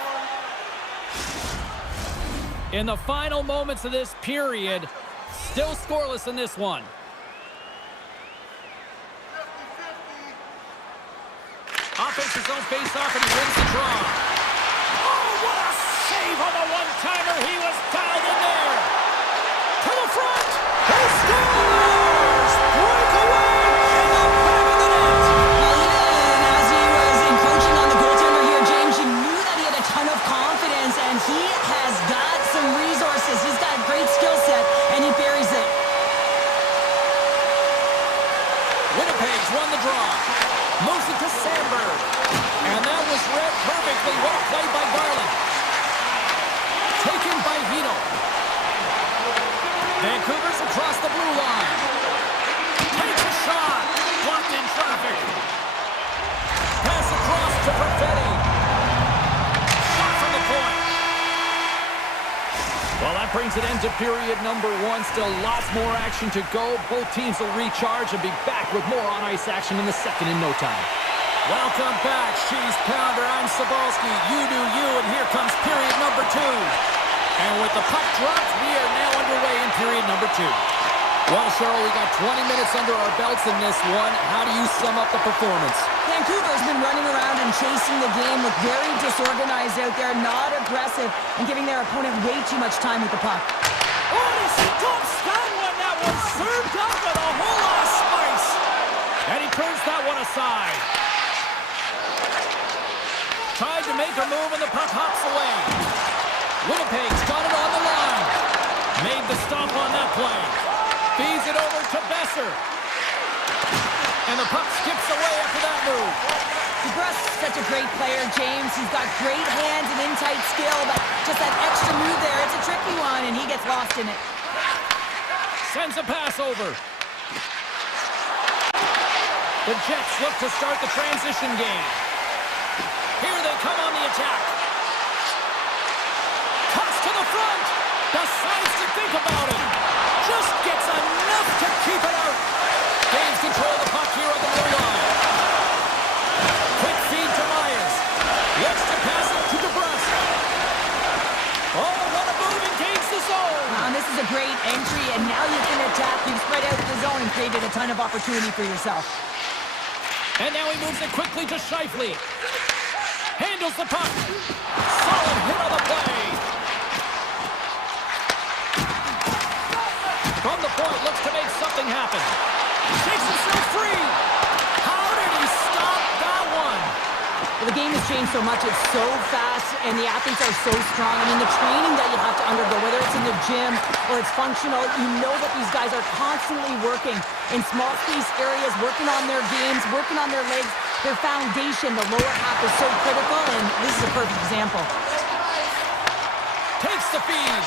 In the final moments of this period, still scoreless in this one. Offensive zone face-off and he wins the draw. Oh, what a save on the one-timer. He was dialed in there. To the front. He scores! Breakaway in the back of the net. Well, yeah, and as he was encroaching on the goaltender here, James, you knew that he had a ton of confidence, and he has got some resources. He's got a great skill set, and he buries it. Winnipeg's won the draw. Moves it to Sandberg. And that was read perfectly. What a play by Garland. Taken by Hedel. Vancouver's across the blue line. Takes brings an end to period number one. Still lots more action to go. Both teams will recharge and be back with more on-ice action in the second in no time. Welcome back. She's Pounder. I'm Sabalski. You do you, and here comes period number two. And with the puck dropped, we are now underway in period number two. Well, Cheryl, we got 20 minutes under our belts in this one. How do you sum up the performance? Vancouver's been running around and chasing the game, look very disorganized out there, not aggressive, and giving their opponent way too much time with the puck. Oh, he stops that one. That was served up with a whole lot of spice. And he turns that one aside. Tried to make a move, and the puck hops away. Winnipeg's got it on the line. Made the stop on that play. Feeds it over to Besser. And the puck skips away after that move. DeBrusk is such a great player, James. He's got great hands and in-tight skill, but just that extra move there, it's a tricky one, and he gets lost in it. Sends a pass over. The Jets look to start the transition game. Here they come on the attack. Cuts to the front. Decides to think about it. Just gets enough to keep it out. Gains control of the puck here on the blue line. Quick feed to Myers. Looks to pass it to DeBrusk. Oh, what a move, and gains the zone. This is a great entry, and now you can attack. You've spread out the zone and created a ton of opportunity for yourself. And now he moves it quickly to Scheifele. Handles the puck. Solid hit on the play. From the point, looks to make something happen. Takes himself free. How did he stop that one? Well, the game has changed so much. It's so fast, and the athletes are so strong. I mean, the training that you have to undergo, whether it's in the gym or it's functional, you know that these guys are constantly working in small space areas, working on their games, working on their legs. Their foundation, the lower half, is so critical, and this is a perfect example. Takes the feed,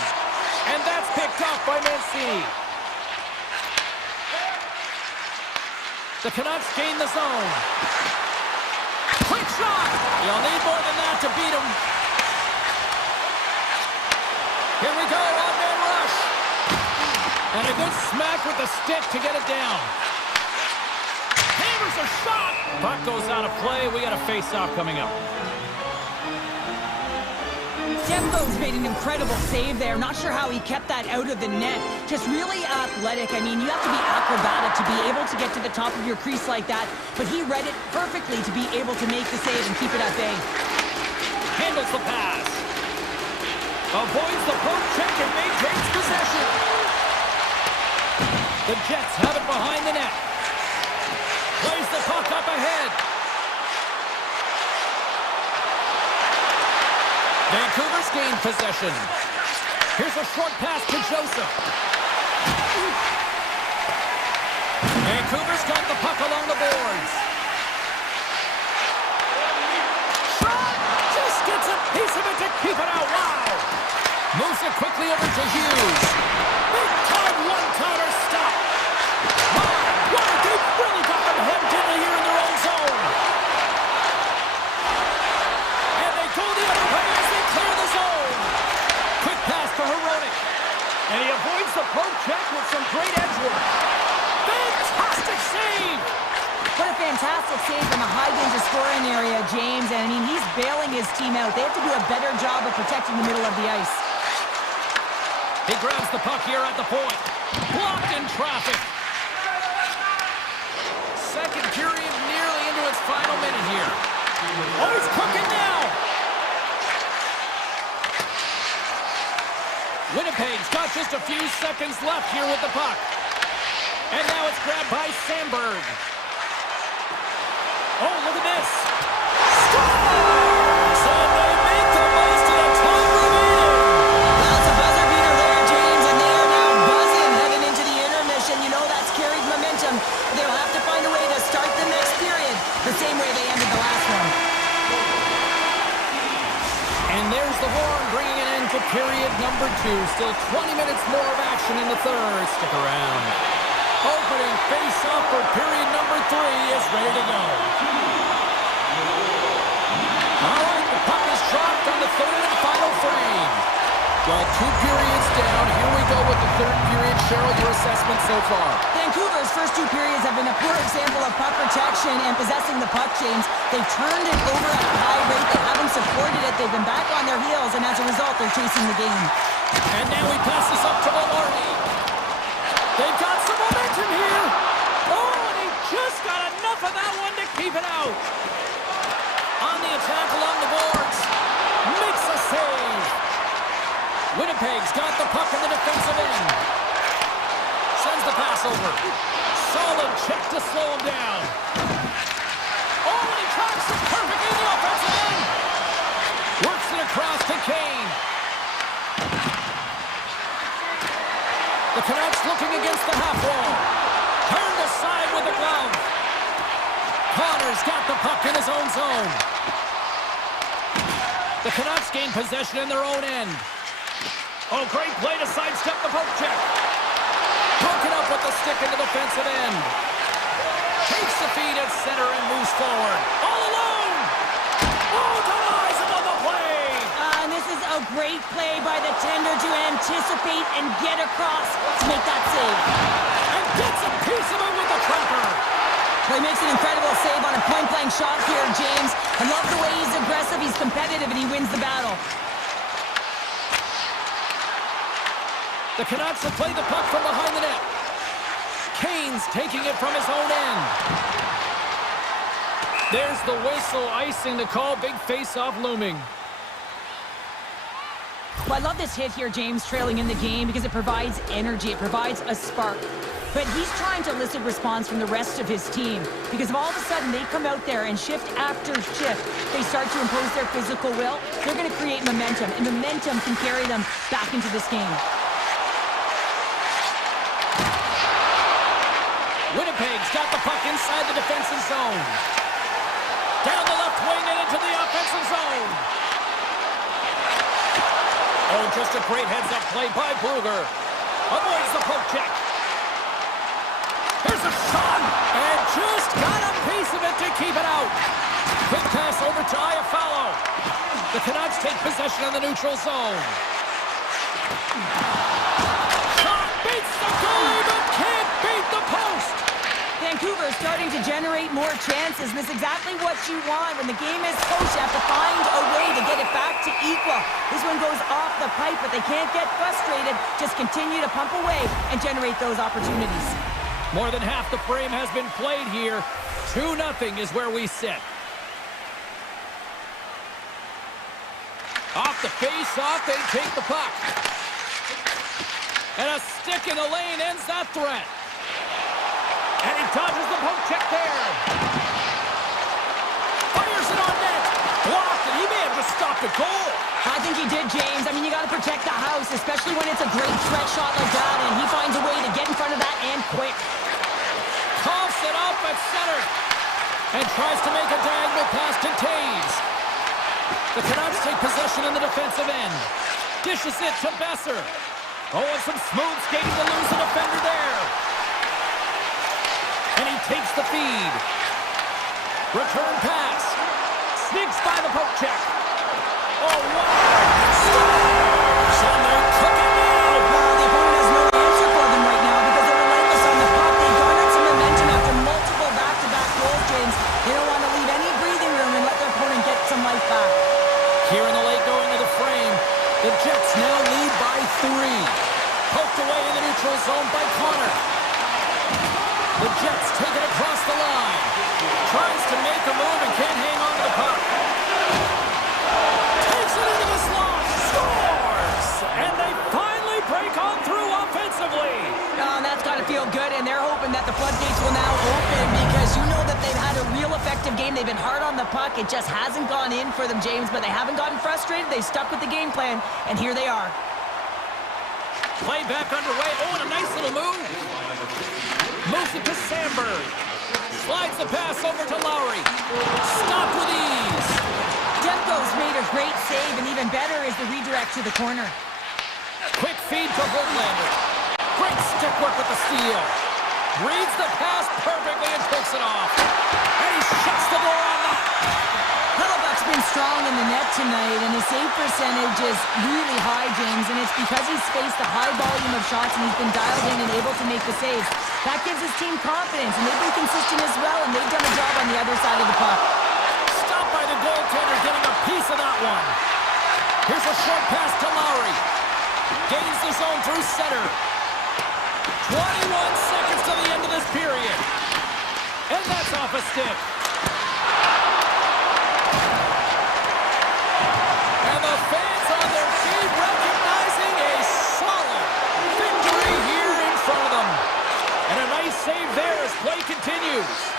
and that's picked up by Mancini. The Canucks gain the zone. Quick shot! You'll need more than that to beat him. Here we go, one-man rush. And a good smack with the stick to get it down. Hammers a shot! Puck goes out of play. We got a face-off coming up. Demko's made an incredible save there. Not sure how he kept that out of the net. Just really athletic. I mean, you have to be acrobatic to be able to get to the top of your crease like that. But he read it perfectly to be able to make the save and keep it at bay. Handles the pass. Avoids the poke check and maintains possession. The Jets have it behind the net. Plays the puck up ahead. Vancouver's gained possession. Here's a short pass to Joseph. Vancouver's got the puck along the boards. Shot! Just gets a piece of it to keep it out. Wow! Moves it quickly over to Hughes. Big time one-timer stop. Wow, they've really got them hemmed in here in their own zone. And they go the other way as they clear the zone. Quick pass to Hronek. And he avoids the poke check with some great edge work. Fantastic save! What a fantastic save in the high danger scoring area, James. And I mean, he's bailing his team out. They have to do a better job of protecting the middle of the ice. He grabs the puck here at the point. Blocked in traffic. Second period nearly into its final minute here. Oh, he's cooking now! Winnipeg's got just a few seconds left here with the puck. And now it's grabbed by Sandberg. Oh, look at this. Scores! And they make the most of the time remaining. Well, it's a buzzer beater there, James, and they are now buzzing heading into the intermission. You know that's carried momentum. They'll have to find a way to start the next period the same way they ended the last one. And there's the horn bringing an end to period number 2. Still 20 minutes more of action in the third. Stick around. Opening face-off for period number 3 is ready to go. All right, the puck is dropped on the third and final frame. Well, 2 periods down. Here we go with the third period. Cheryl, your assessment so far. Vancouver's first 2 periods have been a poor example of puck protection and possessing the puck, James. They've turned it over at a high rate. They haven't supported it. They've been back on their heels, and as a result, they're chasing the game. And now he passes up to Maloney. They've got some momentum here. Oh, and he just got enough of that one to keep it out. On the attack along the boards. Makes a save. Winnipeg's got the puck in the defensive end. Sends the pass over. Solid check to slow him down. Oh, and he tracks it perfectly in the offensive end. Works it across to Kane. The Canucks looking against the half wall. Turned aside with the glove. Connor's got the puck in his own zone. The Canucks gain possession in their own end. Oh, great play to sidestep the poke check. Broken up with the stick in the defensive end. Takes the feed at center and moves forward. All alone! Oh, denies him on the play! And this is a great play by the tender to anticipate and get across to make that save. And gets a piece of it with the trapper. Well, he makes an incredible save on a point-blank shot here, James. I love the way he's aggressive, he's competitive, and he wins the battle. The Canucks will play the puck from behind the net. Kane's taking it from his own end. There's the whistle, icing the call. Big face-off looming. Well, I love this hit here, James, trailing in the game, because it provides energy, it provides a spark. But he's trying to elicit response from the rest of his team, because if all of a sudden they come out there and shift after shift, they start to impose their physical will, they're going to create momentum, and momentum can carry them back into this game. Winnipeg's got the puck inside the defensive zone. Down the left wing and into the offensive zone. Oh, just a great heads-up play by Bluger. Avoids the poke check. Here's a shot, and just got a piece of it to keep it out. Quick pass over to Iafallo. The Canucks take possession in the neutral zone. Shot beats the goalie, but can't beat the post. Vancouver is starting to generate more chances, and this is exactly what you want. When the game is close, you have to find a way to get it back to equal. This one goes off the pipe, but they can't get frustrated. Just continue to pump away and generate those opportunities. More than half the frame has been played here. 2-0 is where we sit. Off the face-off, they take the puck. And a stick in the lane ends that threat. And he dodges the poke check there. Fires it on net. Blocked, and he may have just stopped a goal. I think he did, James. I mean, you got to protect the house, especially when it's a great threat shot like that, and he finds a way to get in front of that and quick. Coughs it up at center. And tries to make a diagonal pass to Taves. The Canucks take possession in the defensive end. Dishes it to Besser. Oh, and some smooth skating to lose a defender there. And he takes the feed. Return pass. Sneaks by the poke check. Oh, wow. Scores! And they're cooking now. The opponent has no answer for them right now because they're relentless on the puck. They garnered some momentum after multiple back-to-back goals, James. They don't want to leave any breathing room and let their opponent get some life back. Here in the late going of the frame, the Jets now lead by 3. Poked away in the neutral zone by Connor. The Jets take it across the line. Tries to make a move and can't hang on to the puck. Takes it into the slot. Scores! And they finally break on through offensively. Oh, that's got to feel good, and they're hoping that the floodgates will now open because you know that they've had a real effective game. They've been hard on the puck. It just hasn't gone in for them, James, but they haven't gotten frustrated. They stuck with the game plan, and here they are. Play back underway. Oh, and a nice little move. Moves it to Sandberg. Slides the pass over to Lowry. Stopped with ease. Demko's made a great save, and even better is the redirect to the corner. Quick feed to Hoaglander. Great stick work with the steal. Reads the pass perfectly and picks it off. And he shuts the door on that. Hellebuck's been strong in the net tonight, and his save percentage is really high, James, and it's because he's faced a high volume of shots and he's been dialed in and able to make the saves. That gives his team confidence, and they've been consistent as well, and they've done a job on the other side of the puck. Stopped by the goaltender, getting a piece of that one. Here's a short pass to Lowry. Gains the zone through center. 21 seconds to the end of this period. And that's off a stick. And the fans on their feet recognizing a solid victory here in front of them. And a nice save there as play continues.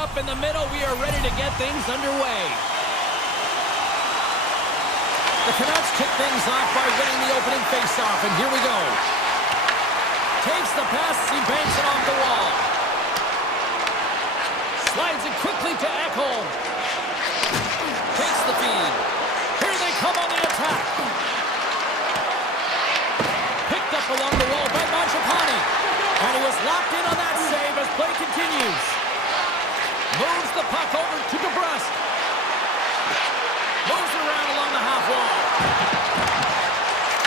up in the middle. We are ready to get things underway. The Canucks kick things off by winning the opening faceoff, and here we go. Takes the pass, he banks it off the wall. Slides it quickly to Ekholm. Takes the feed. Here they come on the attack. Picked up along the wall by Mangiapane. And he was locked in on that save as play continues. Moves the puck over to DeBrusque. Moves it around along the half wall.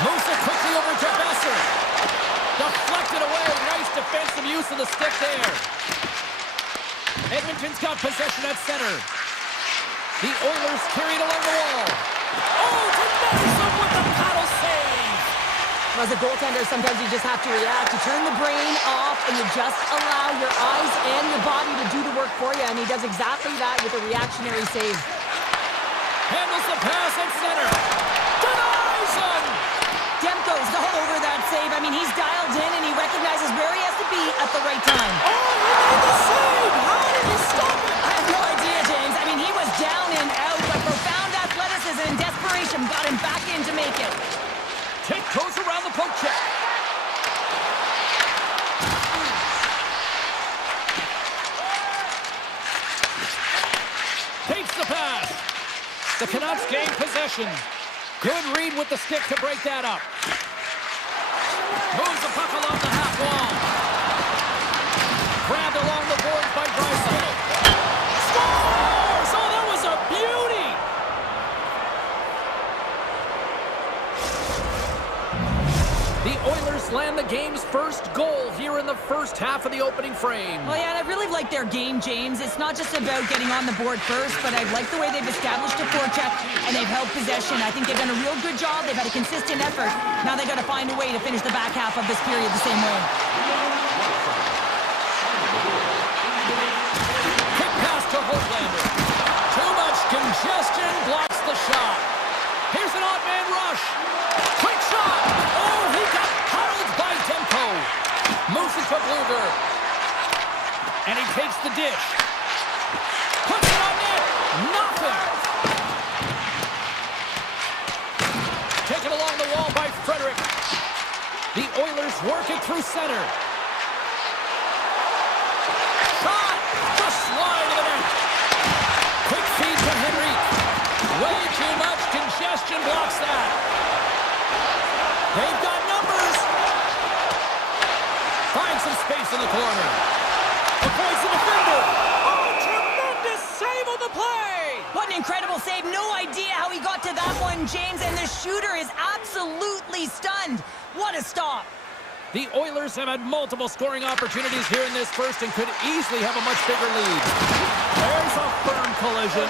Moves it quickly over to Besser. Deflected away. Nice defensive use of the stick there. Edmonton's got possession at center. The Oilers carried along the wall. Oh, Tennyson with the paddle save. As a goaltender, sometimes you just have to react. You turn the brain off and you just allow your eyes and your body to do the work for you. And he does exactly that with a reactionary save. Handles the pass at center. Denies him. Demko's all over that save. I mean, he's dialed in and he recognizes where he has to be at the right time. Oh, he made the save! How did he stop it? I have no idea, James. I mean, he was down and out, but profound athleticism and desperation got him back in to make it. Tiptoes around the poke check. Takes the pass. The Canucks gain possession. Good read with the stick to break that up. Moves the puck along the half wall. Grabbed along the boards by Draisaitl. Scores! Oh, that was a beauty! The Oilers land the game's first goal here in the first half of the opening frame. Well, yeah, and I really like their game, James. It's not just about getting on the board first, but I like the way they've established a forecheck and they've held possession. I think they've done a real good job. They've had a consistent effort. Now they've got to find a way to finish the back half of this period the same way. Quick pass to Hoglander. Too much congestion blocks the shot. Here's an odd man rush. Quick shot. Oh, he got huddled by Demko. Moves it to Bluger. And he takes the dish. Puts it on net. Nothing. Taken along the wall by Frederick. The Oilers work it through center. Shot. The slide of the net. Quick feed to Henry. Way too much congestion blocks that. They've got numbers. Finds some space in the corner. Avoids the defender. Oh, tremendous save on the play. What an incredible save. No idea how he got to that one, James, and the shooter is absolutely stunned. What a stop. The Oilers have had multiple scoring opportunities here in this first and could easily have a much bigger lead. There's a firm collision.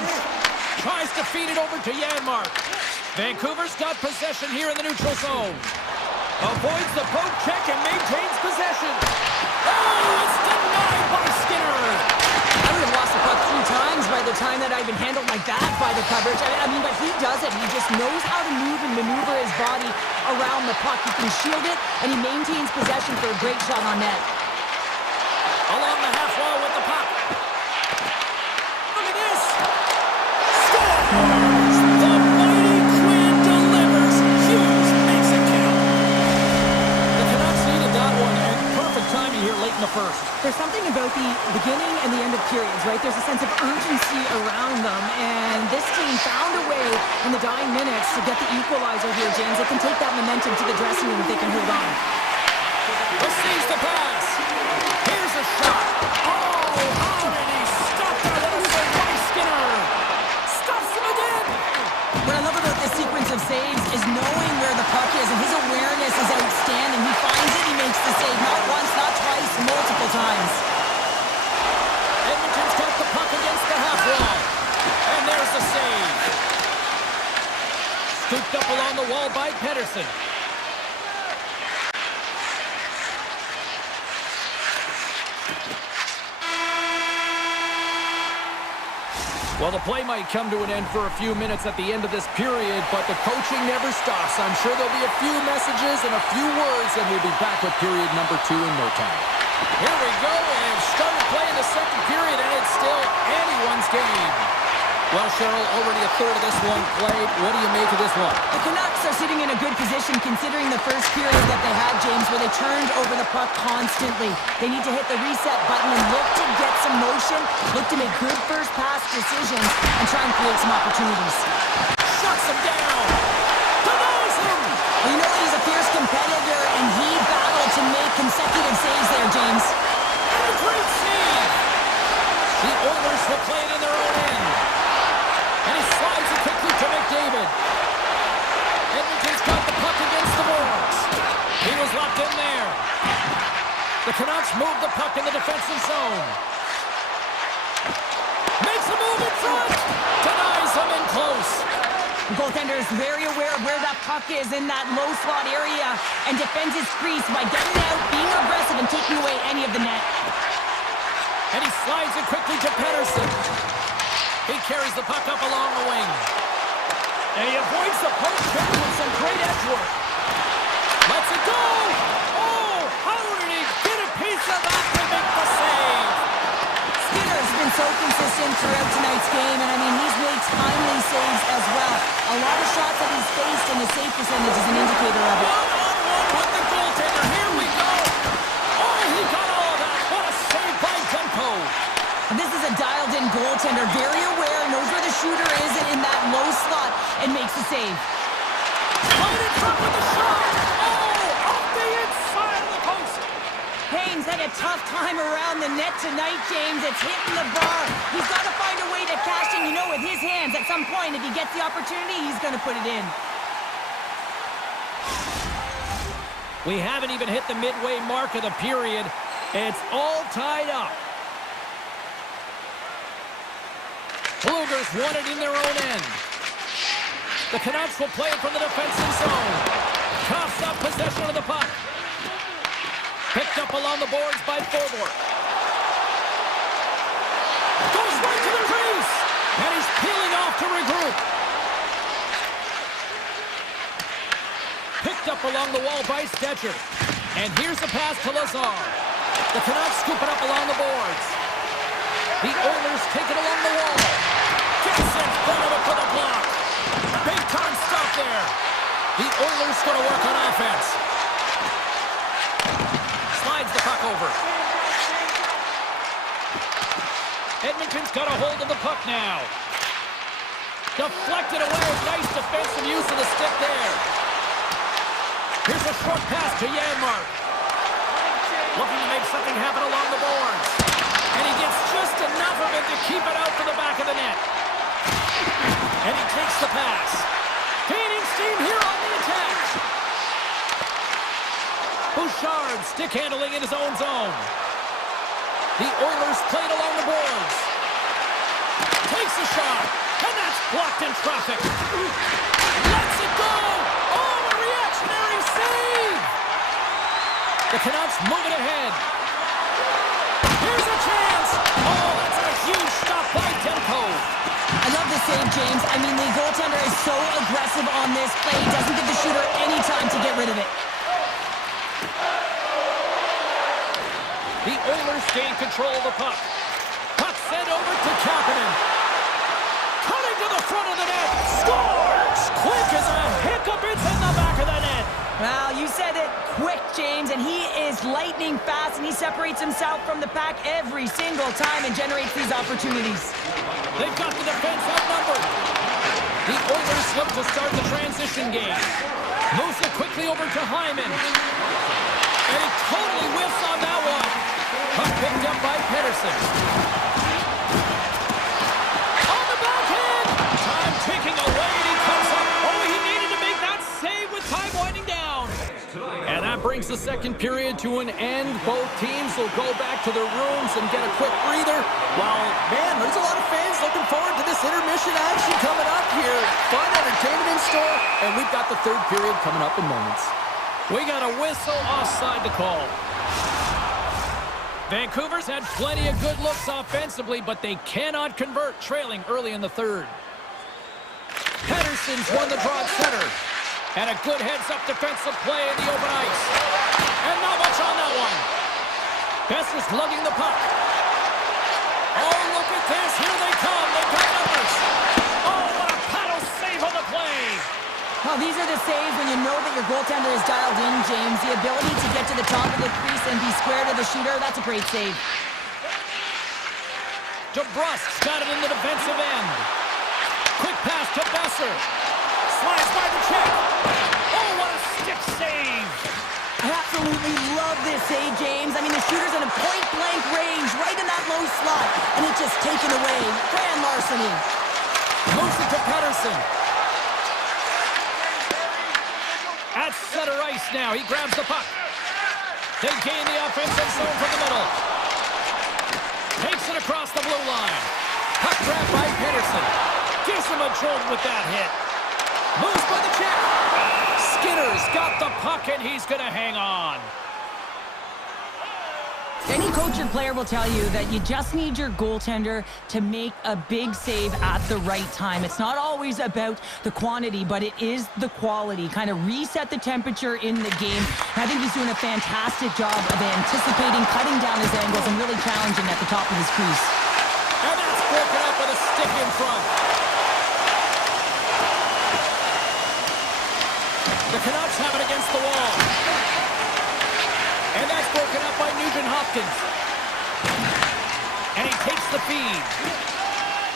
Tries to feed it over to Janmark. Vancouver's got possession here in the neutral zone. Avoids the poke check and maintains possession. Oh, it's denied by Skinner. I would have lost the puck 3 times by the time that I've been handled like that by the coverage. I mean, but he does it. He just knows how to move and maneuver his body around the puck. He can shield it, and he maintains possession for a great shot on net. Along the half wall with the puck. Look at this. Scores! The mighty Quinn delivers. Hughes makes it count. The Canucks needed that one, and perfect timing here late in the first. There's something about the beginning and the end of periods, right? There's a sense of urgency around them, and this team found a way in the dying minutes to get the equalizer here, James. They can take that momentum to the dressing room if they can hold on. Receives the pass. Here's a shot. Oh, how did he stop that? What a save by Skinner. Stops him again. What I love about this sequence of saves is knowing where the puck is, and his awareness is outstanding. He finds it, he makes the save, not once, not twice, multiple times. Edmonton's got the puck against the half wall. And there's the save. Scooped up along the wall by Pedersen. Well, the play might come to an end for a few minutes at the end of this period, but the coaching never stops. I'm sure there'll be a few messages and a few words, and we'll be back with period number 2 in no time. Here we go, and started playing the second period, and it's still game. Well, Cheryl, already a third of this one played. What do you make of this one? The Canucks are sitting in a good position considering the first period that they had, James, where they turned over the puck constantly. They need to hit the reset button and look to get some motion, look to make good first pass decisions, and try and create some opportunities. Shuts him down. Denies him. Well, you know he's a fierce competitor, and he battled to make consecutive saves there, James. And a great save. The Oilers will play it in their own end. And he slides it quickly to McDavid. Edmonton's got the puck against the boards. He was locked in there. The Canucks move the puck in the defensive zone. Makes a move in front. Denies him in close. The goaltender is very aware of where that puck is in that low slot area and defends his crease by getting out, being aggressive, and taking away any of the net. And he slides it quickly to Pettersson. He carries the puck up along the wing. And he avoids the post check with some great edge work. Lets it go! Oh, how did he get a piece of that to make the save? Skinner's been so consistent throughout tonight's game, and I mean, he's made timely saves as well. A lot of shots that he's faced, and the save percentage is an indicator of it. One-on-one with the goaltender. Here we go. Oh, he got all of that. What a save by Demko. This is a dialed-in goaltender, very aware, knows where the shooter is in that low slot, and makes the save. Right in front with the shot. Oh, off the inside of the post. Haynes had a tough time around the net tonight, James. It's hitting the bar. He's got to find a way to cash in, you know, with his hands. At some point, if he gets the opportunity, he's going to put it in. We haven't even hit the midway mark of the period. It's all tied up. Bluegers won it in their own end. The Canucks will play it from the defensive zone. Coughs up possession of the puck. Picked up along the boards by Forborg. Goes right to the crease. And he's peeling off to regroup. Picked up along the wall by Stetcher. And here's the pass to Lazar. The Canucks scoop it up along the boards. The Oilers take it along the wall. Gets in front of it for the block. Big time stop there. The Oilers going to work on offense. Slides the puck over. Edmonton's got a hold of the puck now. Deflected away. Nice defensive use of the stick there. Here's a short pass to Janmark. Looking to make something happen along the boards. And he gets just enough of it to keep it out to the back of the net. And he takes the pass. Gaining steam here on the attack. Bouchard stick handling in his own zone. The Oilers played along the boards. Takes a shot. And that's blocked in traffic. Lets it go. Oh, a reactionary save. The Canucks move it ahead. Here's a chance. Oh, that's a huge stop by Demko. I love the save, James. I mean, the goaltender is so aggressive on this play. He doesn't give the shooter any time to get rid of it. The Oilers gain control of the puck. Puck sent over to Kapanen. Cutting to the front of the net. Scores! Quick as a hiccup. It's in the back of the net. Well, you said it quick, James, and he is lightning fast, and he separates himself from the pack every single time and generates these opportunities. They've got the defense outnumbered. The Oilers look to start the transition game. Moves it quickly over to Hyman. And he totally whiffs on that one. Puck picked up by Pettersson. On the backhand! Time ticking away, and he comes up. Oh, he needed to make that save with time winding down. And that brings the second period to an end. Both teams will go back to their rooms and get a quick breather. While, man, there's a lot of fans looking forward to this intermission action coming up here. Fun entertainment in store, and we've got the third period coming up in moments. We got a whistle offside to call. Vancouver's had plenty of good looks offensively, but they cannot convert, trailing early in the third. Pettersson's won the draw at center. And a good heads-up defensive play in the open ice. And not much on that one. Besser's lugging the puck. Oh, look at this. Here they come. Well, these are the saves when you know that your goaltender is dialed in, James. The ability to get to the top of the crease and be square to the shooter, that's a great save. DeBrusk's got it in the defensive end. Quick pass to Besser. Slides by the check. Oh, what a stick save. I absolutely love this save, James. I mean, the shooter's in a point-blank range, right in that low slot, and it's just taken away. Grand larceny. Moves it to Pettersson. At center ice now. He grabs the puck. They gain the offensive zone from the middle. Takes it across the blue line. Puck grab by Pettersson. Gives him a jolt with that hit. Moves by the check. Skinner's got the puck, and he's going to hang on. Any coach or player will tell you that you just need your goaltender to make a big save at the right time. It's not always about the quantity, but it is the quality. Kind of reset the temperature in the game. I think he's doing a fantastic job of anticipating, cutting down his angles, and really challenging at the top of his crease. And that's broken up with a stick in front. The Canucks have it against the wall. And that's broken up by Nugent-Hopkins. And he takes the feed.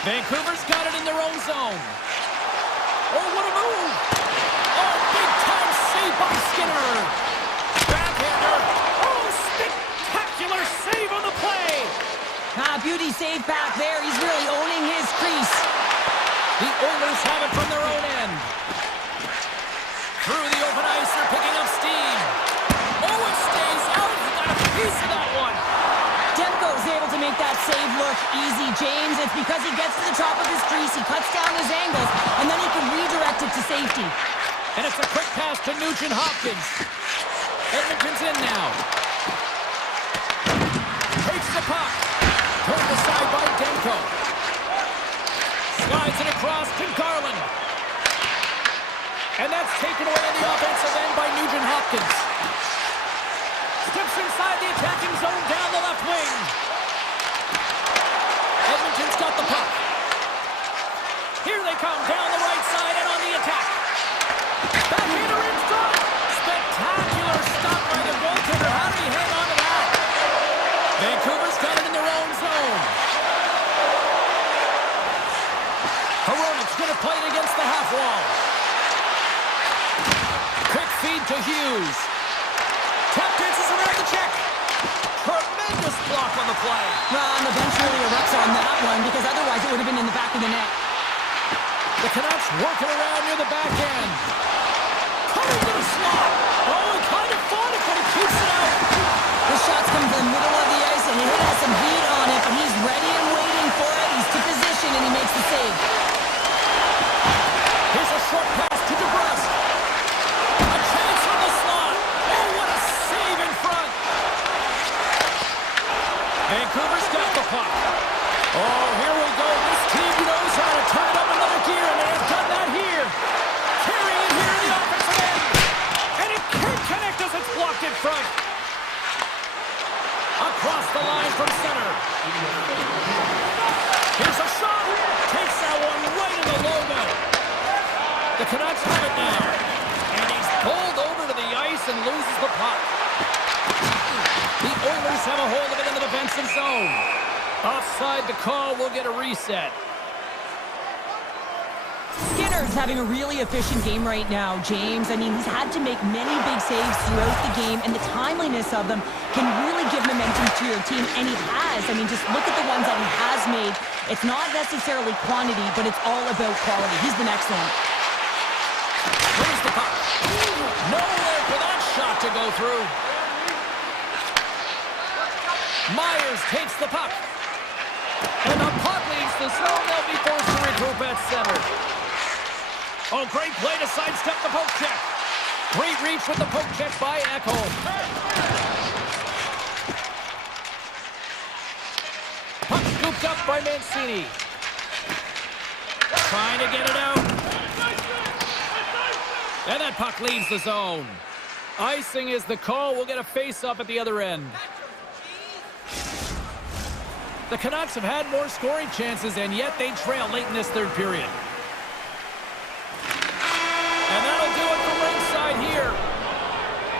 Vancouver's got it in their own zone. Oh, what a move! Oh, big-time save by Skinner. Backhander. Oh, spectacular save on the play. Beauty save back there. He's really owning his crease. The Oilers have it from their own end. Through the open ice, they're picking up steam. Oh, it stays out. He got a piece of that one. Demko's able to make that save look easy, James. It's because he gets to the top of his crease, he cuts down his angles, and then he can redirect it to safety. And it's a quick pass to Nugent-Hopkins. Edmonton's in now. Takes the puck. Turned aside by Demko. Slides it across to Garland. And that's taken away in the offensive end by Nugent-Hopkins. Steps inside the attacking zone down the left wing. Edmonton's got the puck. Here they come down the right side and on the attack. Backhander in front. Spectacular stop by the goaltender. How did he hang on to that? Vancouver's got it in their own zone. Hronik's going to play it against the half wall. Quick feed to Hughes. Tap dances around the check. Tremendous block on the play. And the bench really erupts on that one because otherwise it would have been in the back of the net. The Canucks working around near the back end. Coming to the slot. Oh, he kind of fought it, but he keeps it out. The shots come to the middle of the ice and he has some heat on it, but he's ready and waiting for it. He's to position and he makes the save. Here's a short pass to DeBrusk. A chance on the slot. Oh, what a save in front. Vancouver's got the puck. Oh, here we go. This team knows how to turn it up another gear, and they have done that here. Carrying it here in the offensive end. And it can't connect as it's blocked in front. Across the line from center. Here's a shot. Takes that one right in the logo. The Canucks have it now. And he's pulled over to the ice and loses the puck. The Oilers have a hold of it in the defensive zone. Offside the call, will get a reset. Skinner's having a really efficient game right now, James. I mean, he's had to make many big saves throughout the game, and the timeliness of them can really give momentum to your team, and he has. I mean, just look at the ones that he has made. It's not necessarily quantity, but it's all about quality. He's been excellent. Where's the puck? Nowhere for that shot to go through. Myers takes the puck. And the puck leaves the zone. They'll be forced to regroup at center. Oh, great play to sidestep the poke check. Great reach with the poke check by Ekholm. Puck scooped up by Mancini. Trying to get it out. And that puck leaves the zone. Icing is the call. We'll get a face-up at the other end. The Canucks have had more scoring chances, and yet they trail late in this third period. And that'll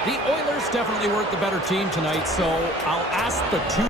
The Oilers definitely were the better team tonight, so I'll ask the two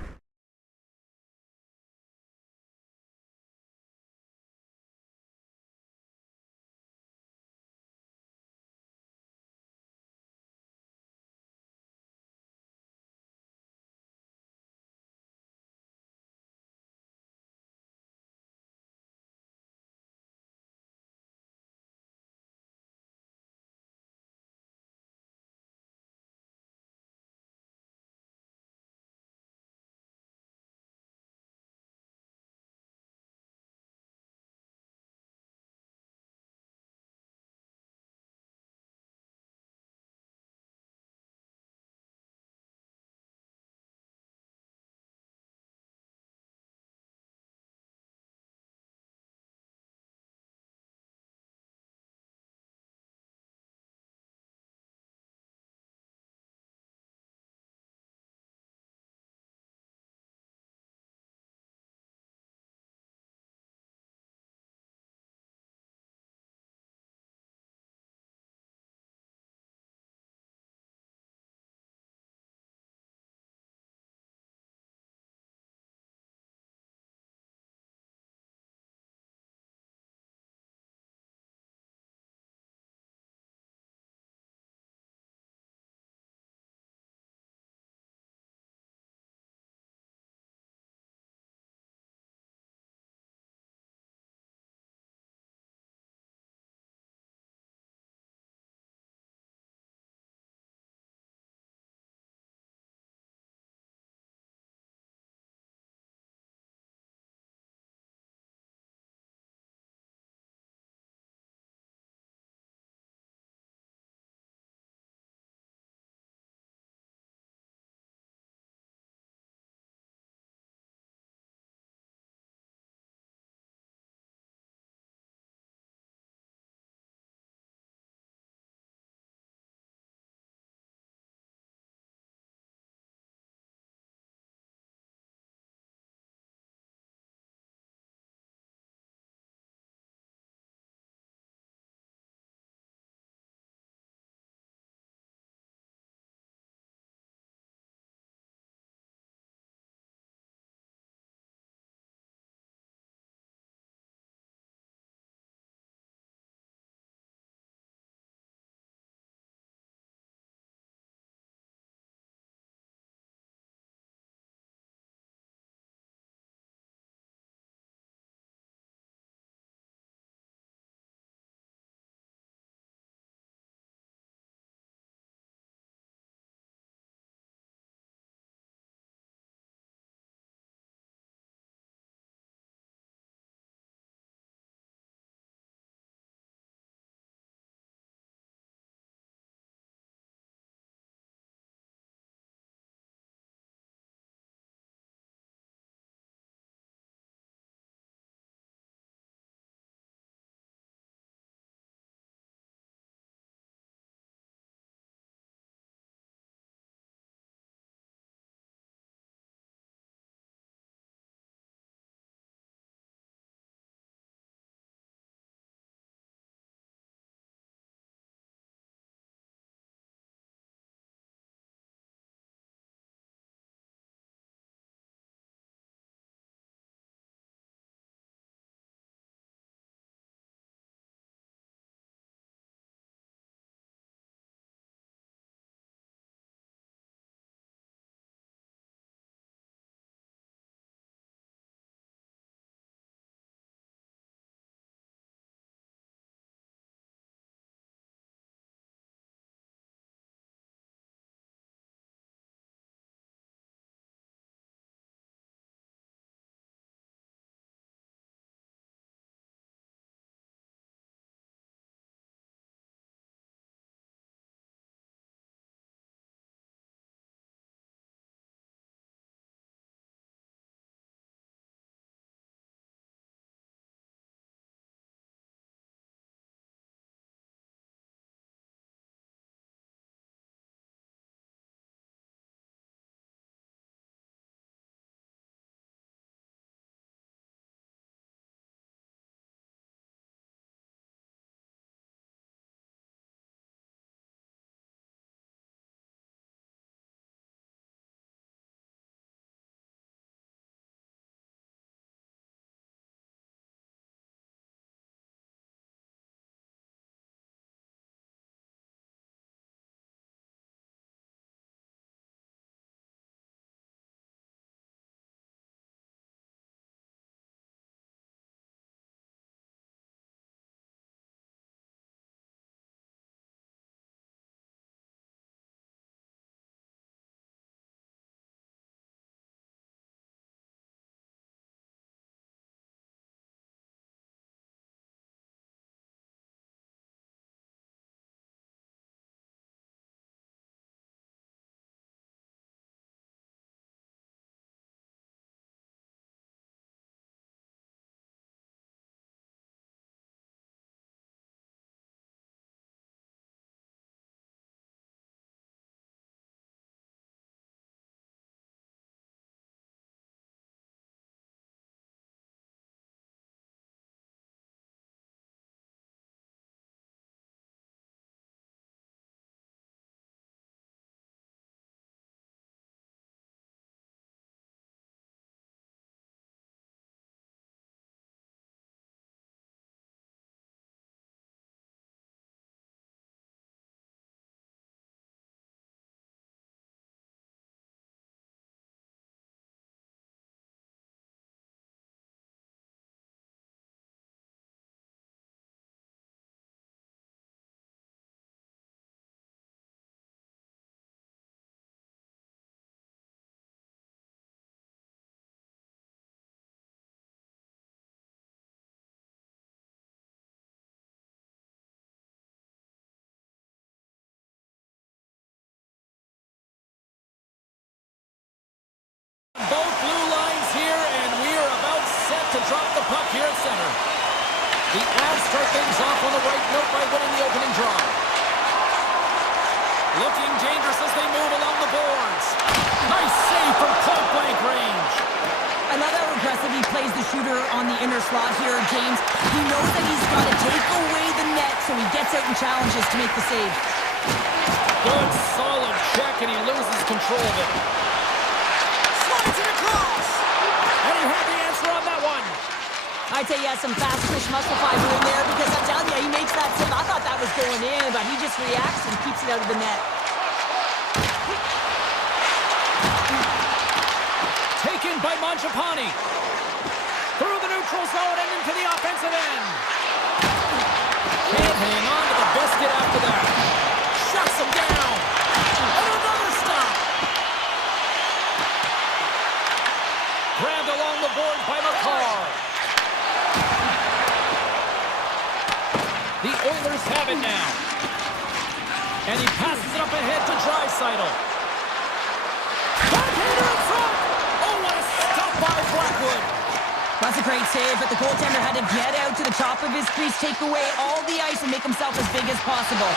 to drop the puck here at center. The Avs start things off on the right note by winning the opening draw. Looking dangerous as they move along the boards. Nice save from point-blank range. I love how aggressive he plays the shooter on the inner slot here, James. He knows that he's got to take away the net, so he gets out and challenges to make the save. Good, solid check, and he loses control of it. Slides it across. And he heard the answer on that one. I'd say he has some fast fish muscle fiber in there because I'm telling you, he makes that save. I thought that was going in, but he just reacts and keeps it out of the net. Taken by Mangiapane. Through the neutral zone and into the offensive end. Can't hang on to the biscuit after that. Shuts him down. And another stop. Grabbed along the boards by McCarr. The Oilers have it now. And he passes it up ahead to Draisaitl. Backhander in front. Oh, what a stop by Blackwood. That's a great save, but the goaltender had to get out to the top of his crease, take away all the ice, and make himself as big as possible.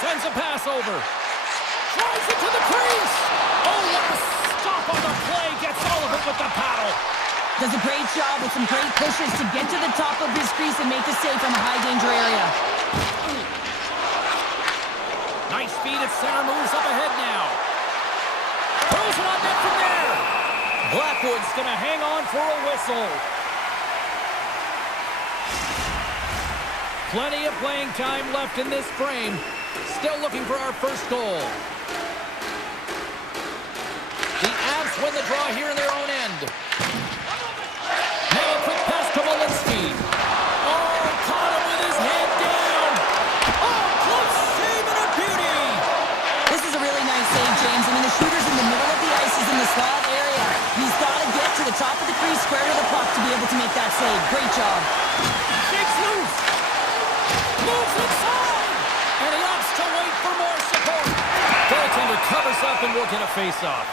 Sends a pass over. Drives it to the crease. Oh, what a stop on the play. Gets all of it with the paddle. Does a great job with some great pushes to get to the top of his crease and make the save from a high-danger area. Nice speed at center. Moves up ahead now. Throws it on net from there. Blackwood's going to hang on for a whistle. Plenty of playing time left in this frame. Still looking for our first goal. The Avs win the draw here in their own end. Now a quick pass to Walensky. Oh, caught him with his head down. Oh, close save and a beauty. This is a really nice save, James. I mean, the shooter's in the middle of the ice. He's in the slot area. He's got to get to the top of the crease, square to the puck to be able to make that save. Great job. Shakes loose. Moves inside. And he opts to wait for more support. Goaltender covers up and will get a face-off.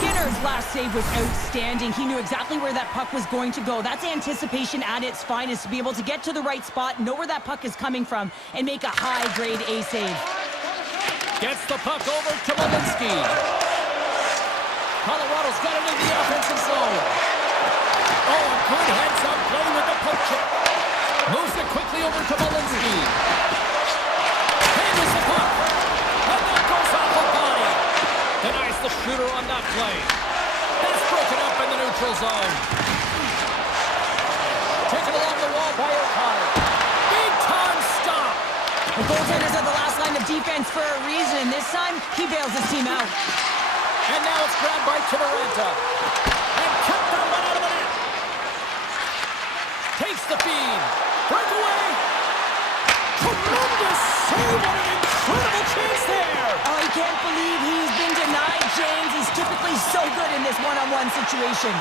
Skinner's last save was outstanding. He knew exactly where that puck was going to go. That's anticipation at its finest, to be able to get to the right spot, know where that puck is coming from, and make a high-grade A save. Gets the puck over to Walensky. Colorado's got it in the offensive zone. Oh, a good heads-up play with the poke check. Moves it quickly over to Walensky. Handles the puck. And that goes off the body. Denies the shooter on that play. That's broken up in the neutral zone. Taken along the wall by O'Connor. Big-time stop. The goaltenders are the last line of defense for a reason. This time, he bails his team out. And now it's grabbed by Kiviranta. And kept that one out of the net. Takes the feed. Breakaway. Tremendous save and an incredible chance there. Oh, he can't believe he's been denied, James. He's typically so good in this one-on-one situation.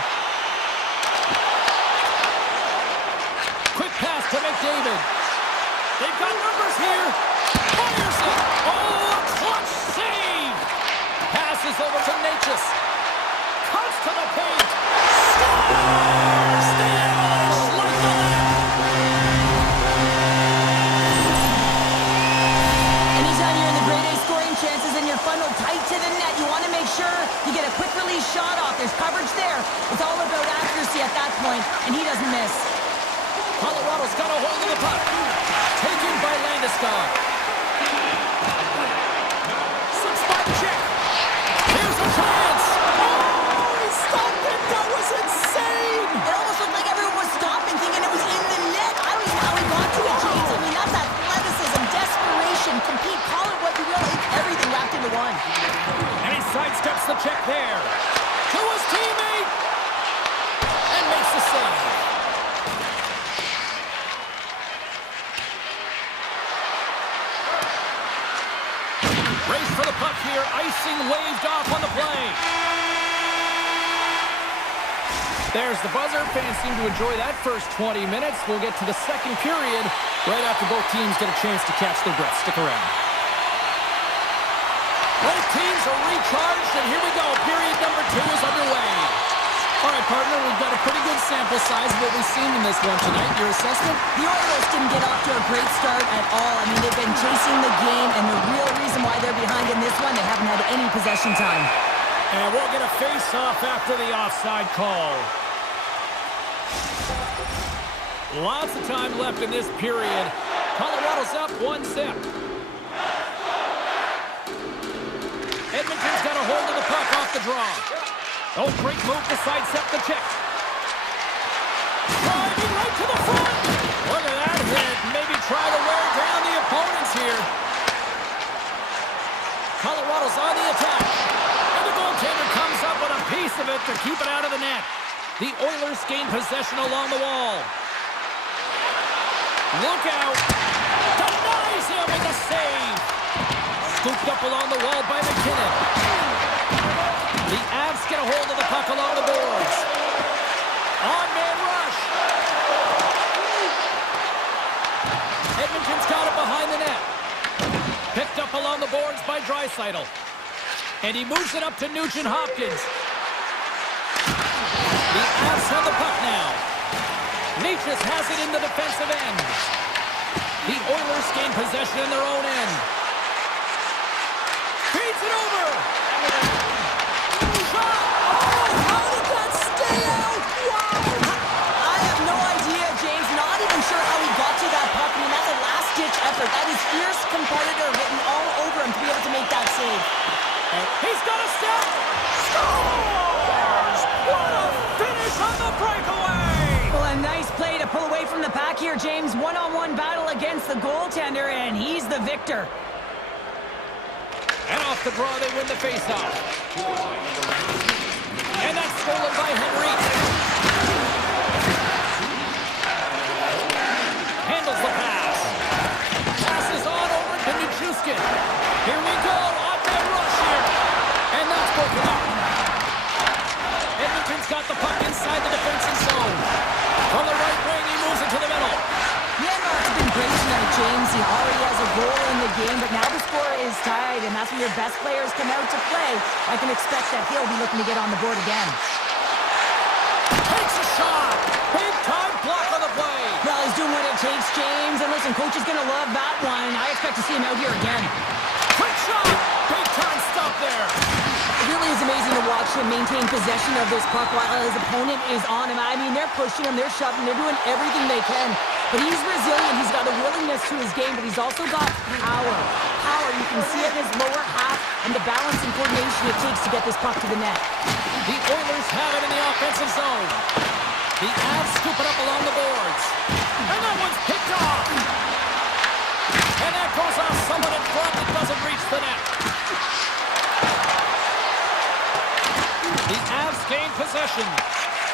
Quick pass to McDavid. They've got numbers here. Fires it. Oh, a clutch save. Passes over to Natchez. Cuts to the paint. Scores! The Avalanche like the net. Anytime you're in the grade A scoring chances and you're funneled tight to the net, you want to make sure you get a quick release shot off. There's coverage there. It's all about accuracy at that point, and he doesn't miss. Colorado's got a hold of the puck. Taken by Landeskog. Six-spot check. Here's a chance. Oh, he stopped it. That was insane. It almost looked like everyone was stopping, thinking it was in the net. I don't even know how he got to it, James. I mean, that's athleticism, desperation, compete, call it what you will. It's everything wrapped into one. And he sidesteps the check there. To his teammate. And makes the save. Race for the puck here. Icing waved off on the play. There's the buzzer. Fans seem to enjoy that first 20 minutes. We'll get to the second period right after both teams get a chance to catch their breath. Stick around. Both teams are recharged, and here we go. Period number 2 is underway. All right, partner, we've got a pretty good sample size of what we've seen in this one tonight. Your assessment? The Oilers didn't get off to a great start at all. I mean, they've been chasing the game, and the real reason why they're behind in this one, they haven't had any possession time. And we'll get a face-off after the offside call. Lots of time left in this period. Colorado's up 1-0. Edmonton's got a hold of the puck off the draw. Oh, great move to sidestep the check. Driving right to the front. Look at that hit. Maybe try to wear down the opponents here. Colorado's on the attack. And the goaltender comes up with a piece of it to keep it out of the net. The Oilers gain possession along the wall. Look out. Denies him with a save. Scooped up along the wall by McKinnon. The Avs get a hold of the puck along the boards. On-man rush. Edmonton's got it behind the net. Picked up along the boards by Draisaitl. And he moves it up to Nugent Hopkins. The Avs have the puck now. Natchez has it in the defensive end. The Oilers gain possession in their own end. Feeds it over. Oh, how did that stay out? Wow. I have no idea, James. Not even sure how he got to that puck. I mean, that's a last-ditch effort. That is fierce competitor written all over him to be able to make that save. And he's got a step. Scores! What a finish on the breakaway! Well, a nice play to pull away from the pack here, James. One-on-one battle against the goaltender, and he's the victor. And off the draw, they win the faceoff. And that's stolen by Henry. Handles the pass. Passes on over to Nichushkin. Here we go, on-man rush here. And that's broken up. Edmonton's got the puck inside the defensive zone. From the right wing, he moves it to the middle. Yeah, no, it's been great tonight, James. He already has a goal in the game, but now the score is tied, and that's when your best players come out to play. I can expect that he'll be looking to get on the board again. Takes a shot. Big time block on the play. Well, he's doing what it takes, James. And listen, coach is going to love that one. I expect to see him out here again. Quick shot. Big time stop there. It really is amazing to watch him maintain possession of this puck while his opponent is on him. I mean, they're pushing him, they're shoving, they're doing everything they can. But he's resilient. He's got a willingness to his game, but he's also got power. Power, you can see it in his lower half and the balance and coordination it takes to get this puck to the net. The Oilers have it in the offensive zone. The Avs scoop it up along the boards. And that one's picked off. And that goes off someone in front that doesn't reach the net. The Avs gain possession.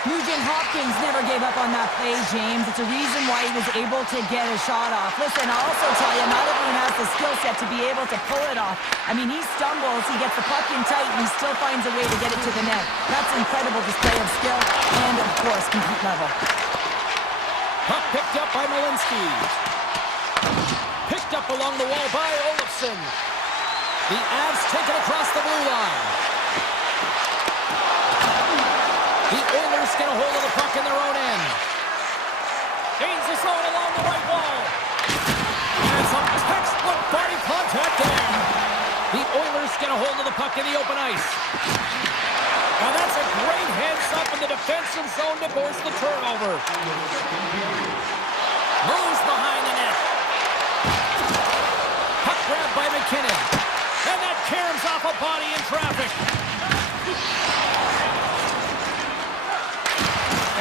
Nugent Hopkins never gave up on that play, James. It's a reason why he was able to get a shot off. Listen, I'll also tell you, not everyone has the skill set to be able to pull it off. I mean, he stumbles, he gets the puck in tight, and he still finds a way to get it to the net. That's an incredible display of skill and, of course, compete level. Puck picked up by Malinsky. Picked up along the wall by Olofsson. The Avs take it across the blue line. The Oilers get a hold of the puck in their own end. Gains the zone along the right wall. And some textbook body contact there. The Oilers get a hold of the puck in the open ice. Now that's a great heads up in the defensive zone to force the turnover. Moves behind the net. Puck grabbed by McKinnon. And that caroms off a body in traffic.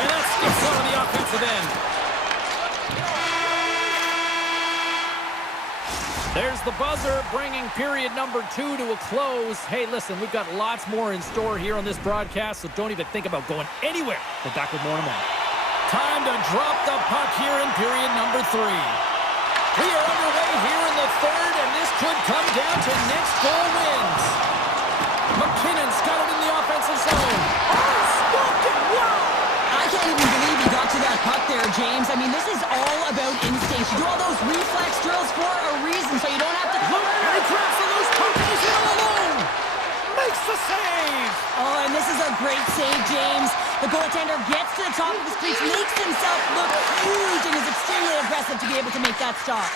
And that skips out of the offensive end. There's the buzzer, bringing period number 2 to a close. Hey, listen, we've got lots more in store here on this broadcast, so don't even think about going anywhere. We're back with more in a moment. Time to drop the puck here in period number 3. We are underway here in the third, and this could come down to next goal wins. McKinnon's got it in the offensive zone. Oh, smoked it! Wow! I can't even believe he got to that puck there, James. I mean, this is all about instinct. You do all those reflex drills for a reason, so you don't have to... Look, and he grabs the loose puck, and he's in all alone. great save, James. The goaltender gets to the top of his crease, makes himself look huge, and is extremely aggressive to be able to make that stop.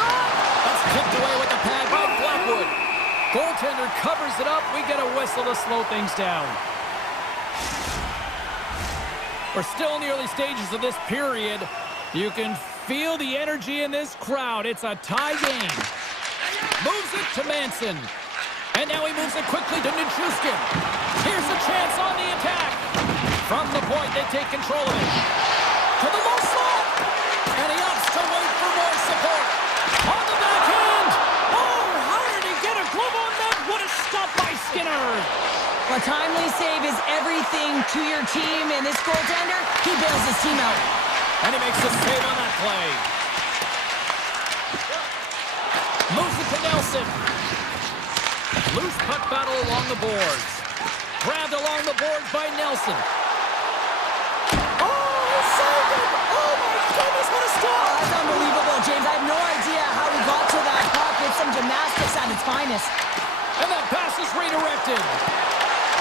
That's kicked away with the pad by Blackwood. Goaltender covers it up. We get a whistle to slow things down. We're still in the early stages of this period. You can feel the energy in this crowd. It's a tie game. Moves it to Manson. And now he moves it quickly to Nichushkin. Here's a chance on the attack. From the point, they take control of it. To the low slot. And he opts to wait for more support. On the backhand. Oh, how did he get a glove on that? What a stop by Skinner. A timely save is everything to your team, and this goaltender, he bails his team out. And he makes a save on that play. Moves it to Nelson. Loose puck battle along the boards. Grabbed along the boards by Nelson. Oh, saved it! Oh my goodness, what a stop! Oh, that's unbelievable, James. I have no idea how he got to that puck. It's some gymnastics at its finest. And that pass is redirected.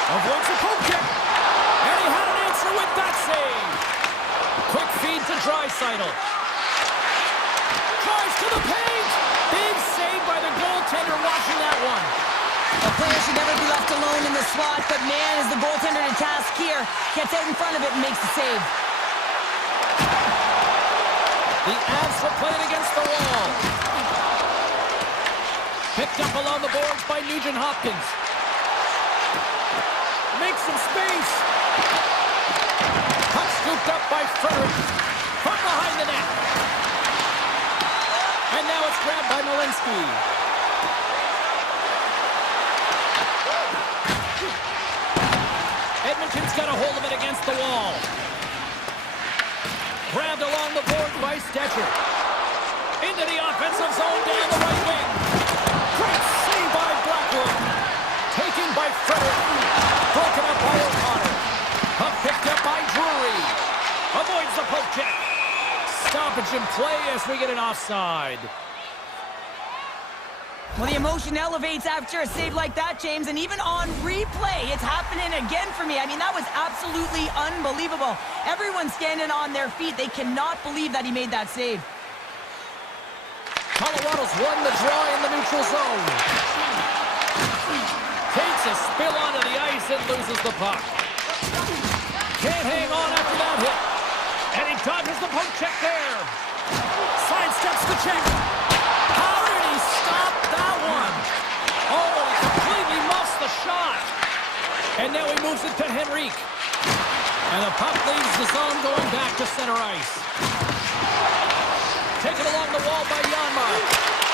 Avoids the poke check. And he had an answer with that save. Quick feed to Draisaitl. Drives to the paint. Big save by the goaltender watching that one. A player should never be left alone in the slot, but man, is the goaltender to task here. Gets out in front of it and makes the save. The Avs were playing against the wall. Picked up along the boards by Nugent-Hopkins. Makes some space. Puck scooped up by Frederick from behind the net. And now it's grabbed by Malinsky. Edmonton's got a hold of it against the wall. Grabbed along the board by Stetcher. Into the offensive zone down the right wing. Great save by Blackwood. Taken by Frederick. Broken up by O'Connor. Puck picked up by Drury. Avoids the poke check. Stoppage in play as we get an offside. Well, the emotion elevates after a save like that, James, and even on replay, it's happening again for me. I mean, that was absolutely unbelievable. Everyone's standing on their feet. They cannot believe that he made that save. Colorado's won the draw in the neutral zone. Takes a spill onto the ice and loses the puck. Can't hang on after that hit. And he dodges the poke check there. Sidesteps the check. How did he stop that one? Oh, he completely muffs the shot. And now he moves it to Henrique. And the puck leaves the zone going back to center ice. Taken along the wall by Janmark.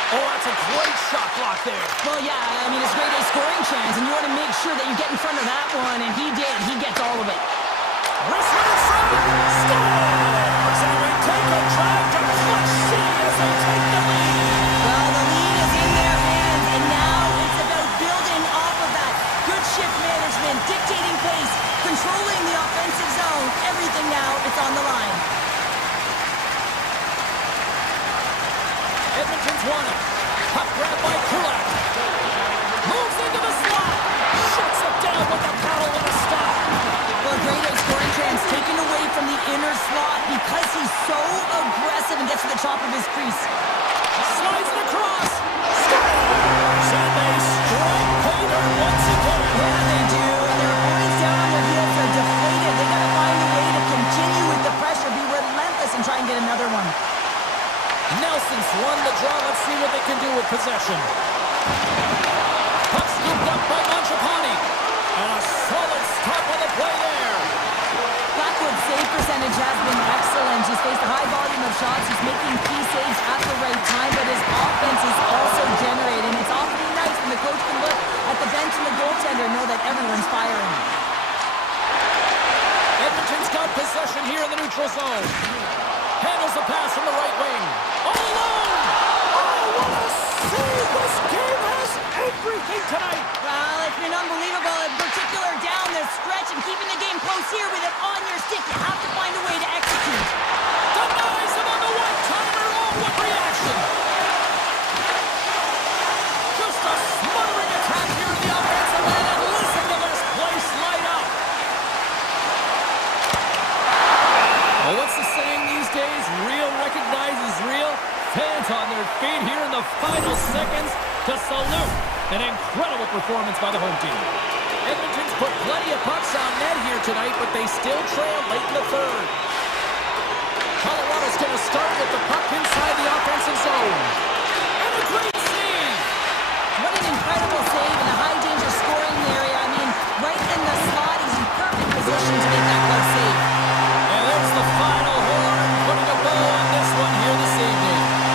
Oh, that's a great shot block there. Well, yeah, I mean, it's a great scoring chance, and you want to make sure that you get in front of that one, and he did. He gets all of it. Wrestling inside. Scores! And we take a drive to clutch C as they take the lead. Well, the lead is in their hands, and now it's about building off of that. Good shift management, dictating pace, controlling the offensive zone. Everything now, it's on the line. Edmonton's won it. Puck grab by Kulak. Moves into the slot. Shuts it down with a paddle and a stop. Well, great scoring chance taken away from the inner slot because he's so aggressive and gets to the top of his crease. Slides it across. Scores! And they strike Painter once again. Yeah, they do. And their opponents down on their heels are deflated. They got to find a way to continue with the pressure, be relentless, and try and get another one. Nelson's won the draw. Let's see what they can do with possession. Puck scooped up by Mangiapane. And a solid stop on the play there. Blackwood's save percentage has been excellent. He's faced a high volume of shots. He's making key saves at the right time, but his offense is also generating. It's awfully nice when the coach can look at the bench and the goaltender and know that everyone's firing. Edmonton's got possession here in the neutral zone. Handles the pass from the right wing. All alone! Oh, what a save! This game has everything tonight. Well, it's been unbelievable, in particular down the stretch and keeping the game close here with it on your stick. You have to find a way to execute. Denies him on the white timer. Oh, what reaction! Just a smothering attack here by the home team. Edmonton's put plenty of pucks on net here tonight, but they still trail late in the third. Colorado's going to start with the puck inside the offensive zone. And a great save! What an incredible save in a high-danger scoring area. I mean, right in the slot. He's in perfect position to make that glove save. And there's the final horn, putting a bow on this one here this evening.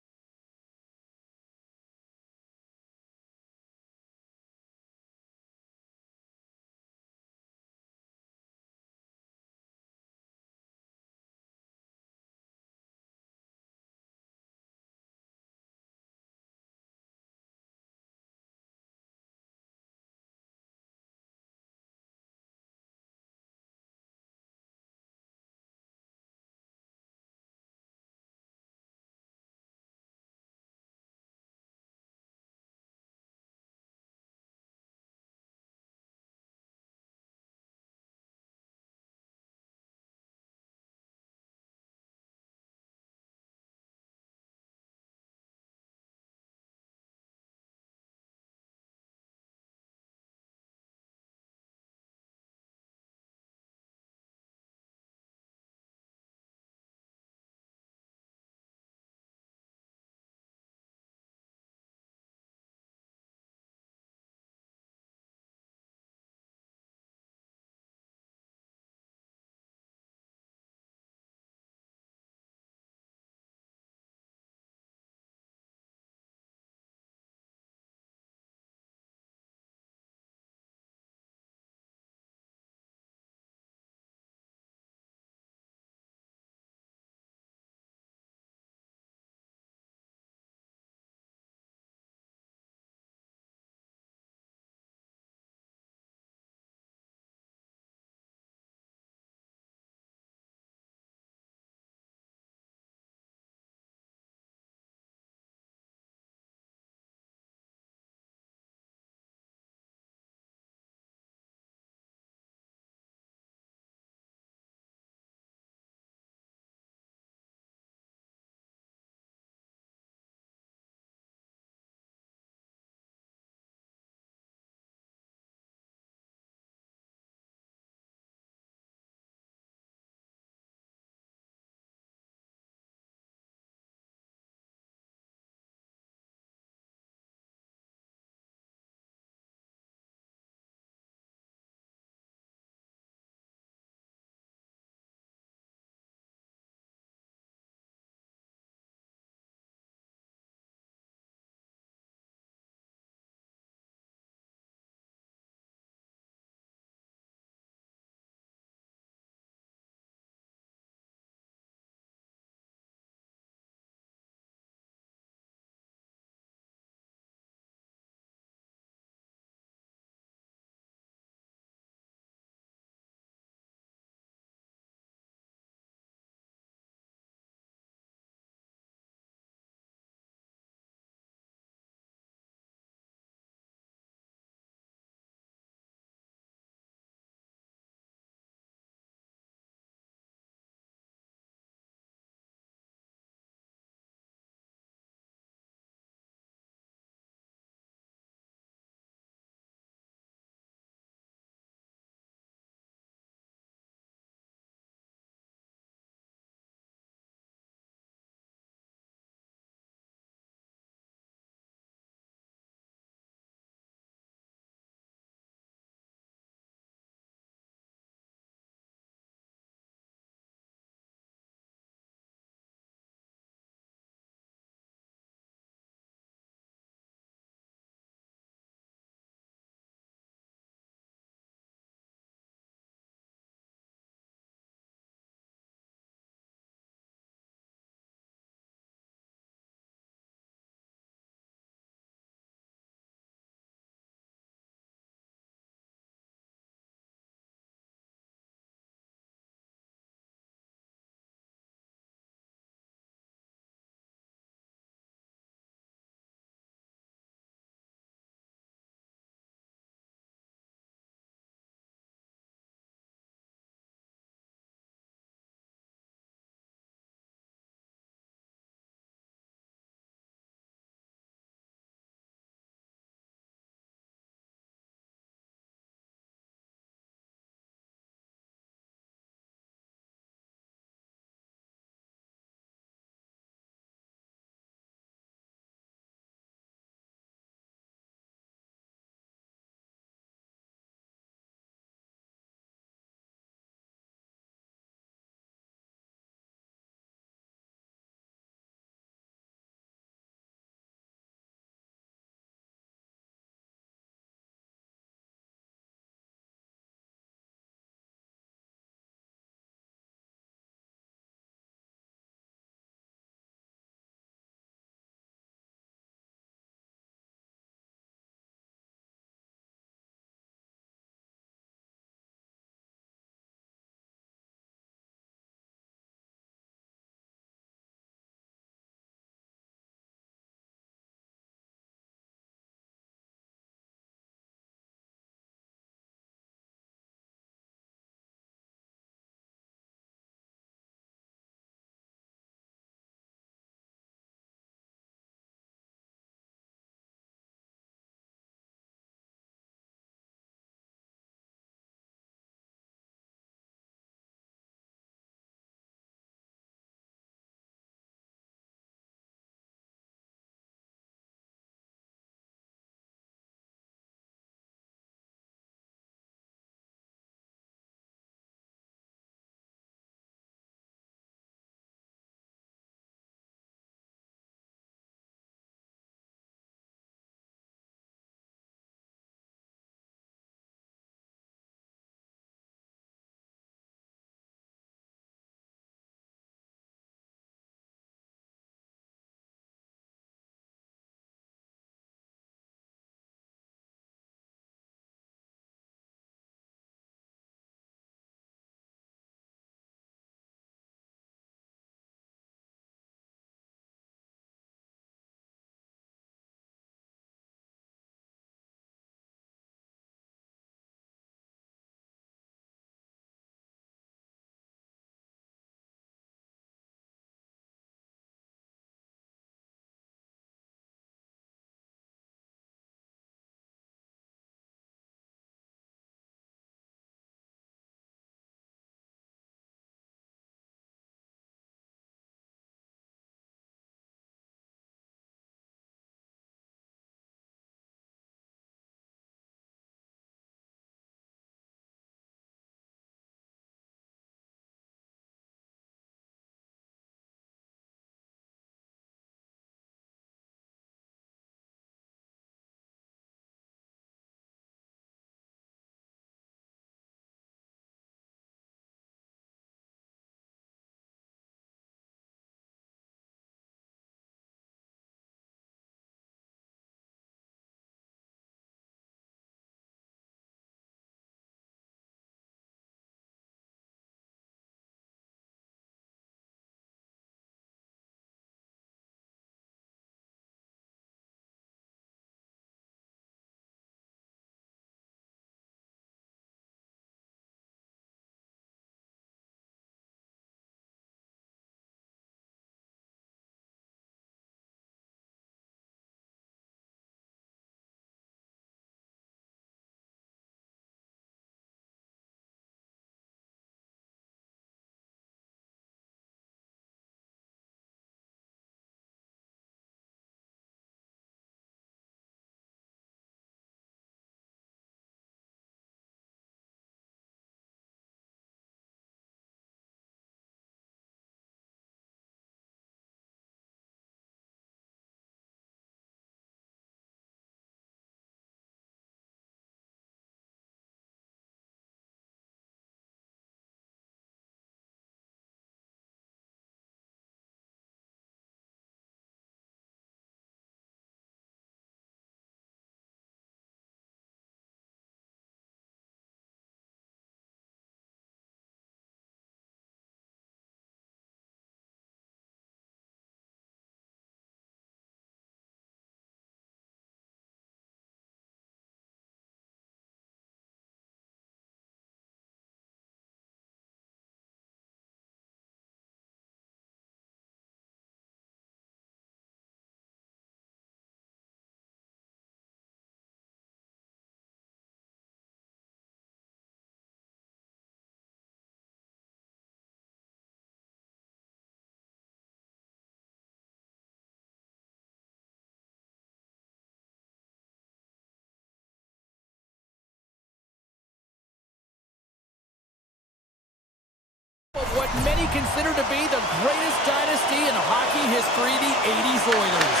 considered to be the greatest dynasty in hockey history, the 80s Oilers.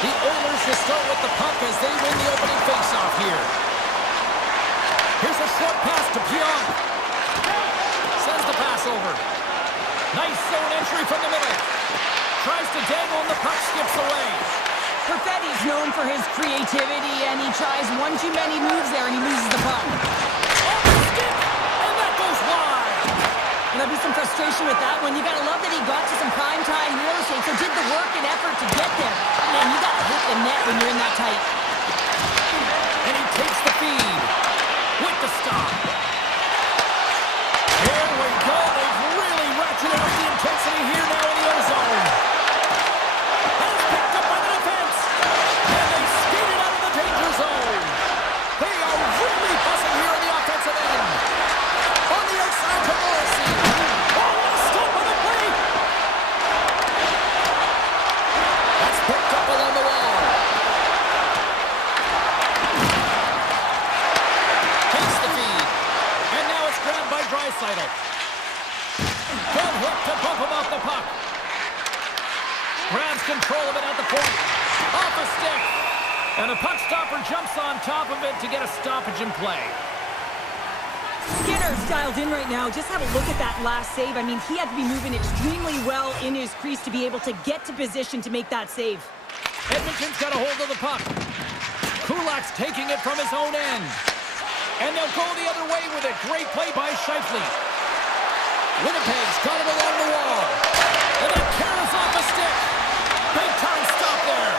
The Oilers to start with the puck as they win the opening faceoff here. Here's a short pass to Pionk. Sends the pass over. Nice zone entry from the middle. Tries to dangle and the puck skips away. Perfetti's known for his creativity, and he tries one too many moves there, and he loses the puck. Off the stick, and that goes wide. There'll be some frustration with that one. You gotta love that he got to some prime-time real estate, so did the work and effort to get there. Man, you gotta hit the net when you're in that tight. And he takes the feed with the stop. Here we go. They've really ratcheted up the intensity here now in the ozone. That is picked up by the defense. And they skated out of the danger zone. They are really buzzing here in the offensive end. On the outside to Morrissey. Oh, what a stop on the play. That's picked up along the wall. Takes the feed. And now it's grabbed by Draisaitl. Good hook to bump him off the puck. Grabs control of it at the point. Off a stick. And the puck stopper jumps on top of it to get a stoppage in play. Skinner's dialed in right now. Just have a look at that last save. I mean, he had to be moving extremely well in his crease to be able to get to position to make that save. Edmonton's got a hold of the puck. Kulak's taking it from his own end. And they'll go the other way with it. Great play by Scheifele. Winnipeg's got it along the wall. And then carries off a stick. Big time stop there.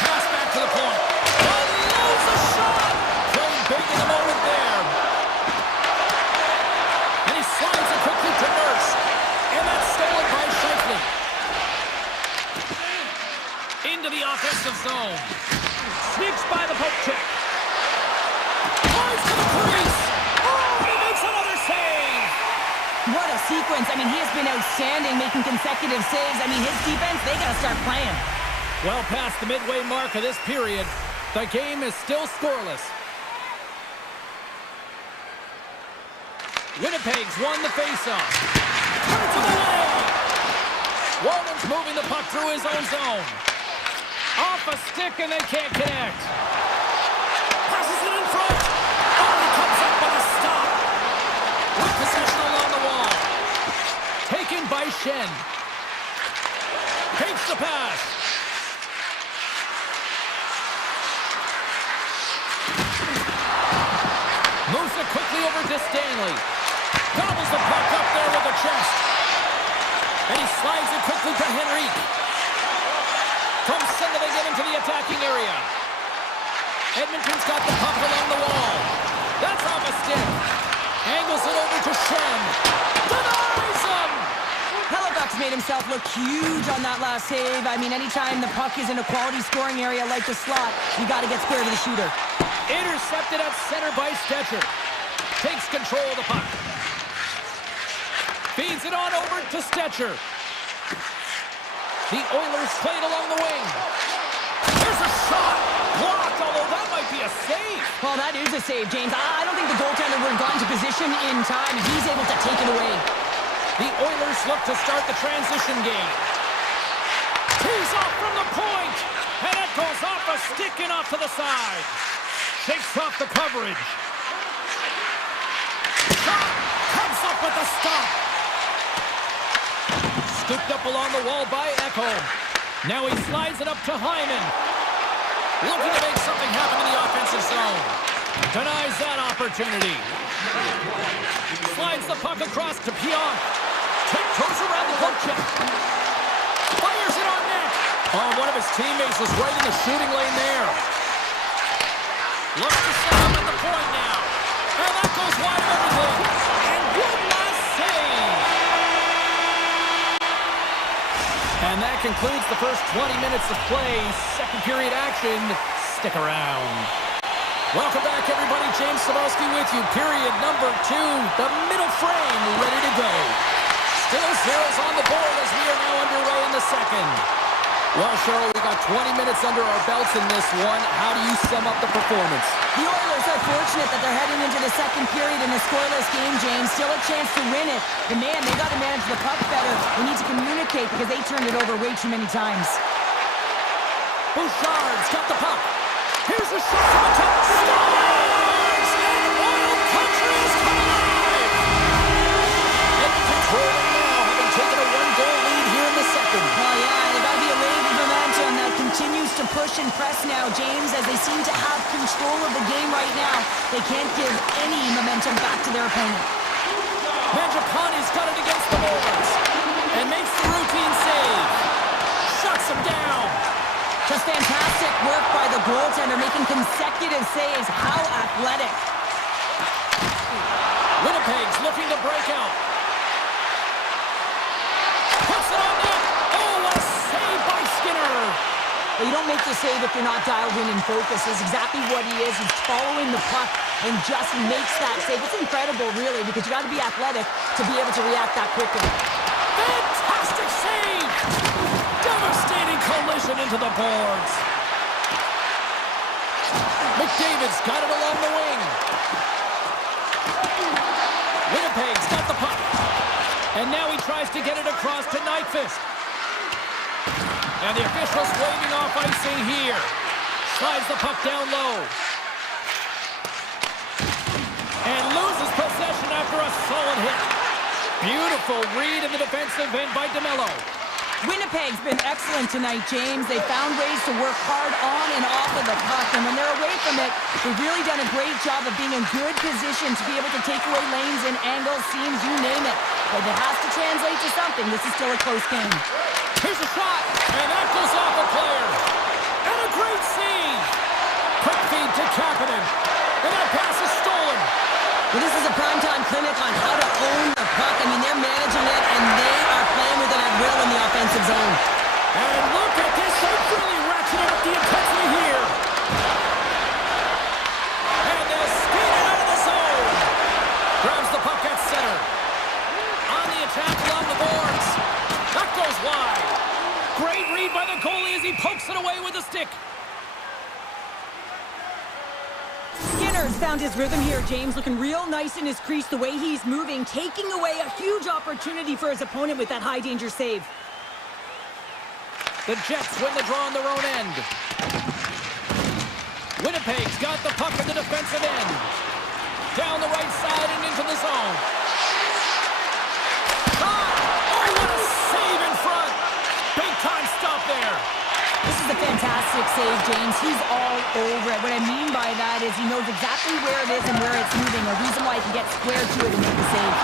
Pass back to the point. Unloads a shot. Playing big in the moment there. And he slides it quickly to Nurse. And that's stolen by Scheifele. Into the offensive zone. Sneaks by the poke check. Flies to the crease. Oh, he makes another save. What a sequence. I mean, he has been outstanding making consecutive saves. I mean, his defense, they got to start playing. Well past the midway mark of this period, the game is still scoreless. Winnipeg's won the faceoff. Turns it away. Walden's moving the puck through his own zone. Off a stick and they can't connect. Passes it in front. Oh, he comes up with a stop. With possession along the wall. Taken by Shen. Takes the pass. Moves it quickly over to Stanley. Gobbles the puck up there with the chest. And he slides it quickly to Henrique. From center they get into the attacking area. Edmonton's got the puck along the wall. That's off a stick. Angles it over to Shen. Denies him! Halifax made himself look huge on that last save. I mean, anytime the puck is in a quality scoring area like the slot, you got to get square to the shooter. Intercepted at center by Stetcher. Takes control of the puck. Feeds it on over to Stetcher. The Oilers played along the wing. There's a shot. Blocked, although that might be a save. Well, that is a save, James. I don't think the goaltender would have gotten to position in time. He's able to take it away. The Oilers look to start the transition game. Tees off from the point. And it goes off a stick and off to the side. Shakes off the coverage. Shot comes up with a stop. Scooped up along the wall by Ekholm. Now he slides it up to Hyman. Looking to make something happen in the offensive zone. Denies that opportunity. Slides the puck across to Pionk. Tiptoes around the poke check. Fires it on net. Oh, one of his teammates was right in the shooting lane there. Looks to set up at the point now. And that goes wide of everything. And good last save. And that concludes the first 20 minutes of play. Second period action. Stick around. Welcome back, everybody. James Cybulski with you. Period number 2. The middle frame ready to go. Still zeros on the board as we are now underway in the second. Well, Cheryl, we got 20 minutes under our belts in this one. How do you sum up the performance? The Oilers are fortunate that they're heading into the second period in a scoreless game, James. Still a chance to win it. But man, they got to manage the puck better. They need to communicate because they turned it over way too many times. Bouchard's got the puck. Here's a shot from the top. Scores! And Oil Country is coming alive! Edmonton trailing now, having taken a one-goal lead here in the second. Oh, yeah, they got to be a wave of momentum that continues to push and press now, James, as they seem to have control of the game right now. They can't give any momentum back to their opponent. Mangiapane's got it against the boards and makes the routine save. Shuts him down. Just fantastic work by the goaltender, making consecutive saves. How athletic. Winnipeg's looking to break out. Puts it on net. Oh, what a save by Skinner. Well, you don't make the save if you're not dialed in and focused. It's exactly what he is. He's following the puck and just makes that save. It's incredible, really, because you got to be athletic to be able to react that quickly. Fantastic save. Devastating collision into the boards. McDavid's got it along the wing. Winnipeg's got the puck. And now he tries to get it across to Nyquist. And the official's waving off icing here. Slides the puck down low. And loses possession after a solid hit. Beautiful read in the defensive end by DeMello. Winnipeg's been excellent tonight, James. They found ways to work hard on and off of the puck, and when they're away from it, they've really done a great job of being in good position to be able to take away lanes and angles, seams, you name it. But it has to translate to something. This is still a close game. Here's a shot, and that goes off a player. And a great save. Quick feed to Kapanen. And that pass is stolen. Well, this is a primetime clinic on how to own the puck. I mean, they're managing it, and they are playing with it at will in the offensive zone. And look at this. They're really ratcheting up the intensity here. And they're skating out of the zone. Grabs the puck at center. On the attack along the boards. That goes wide. Great read by the goalie as he pokes it away with a stick. Skinner's found his rhythm here, James, looking real nice in his crease, the way he's moving, taking away a huge opportunity for his opponent with that high-danger save. The Jets win the draw on their own end. Winnipeg's got the puck at the defensive end. Down the right side and into the zone. Oh, what a save in front. Big-time stop there. This is a fantastic save, James. He's all over it. What I mean by that is he knows exactly where it is and where it's moving, a reason why he can get square to it and make the save.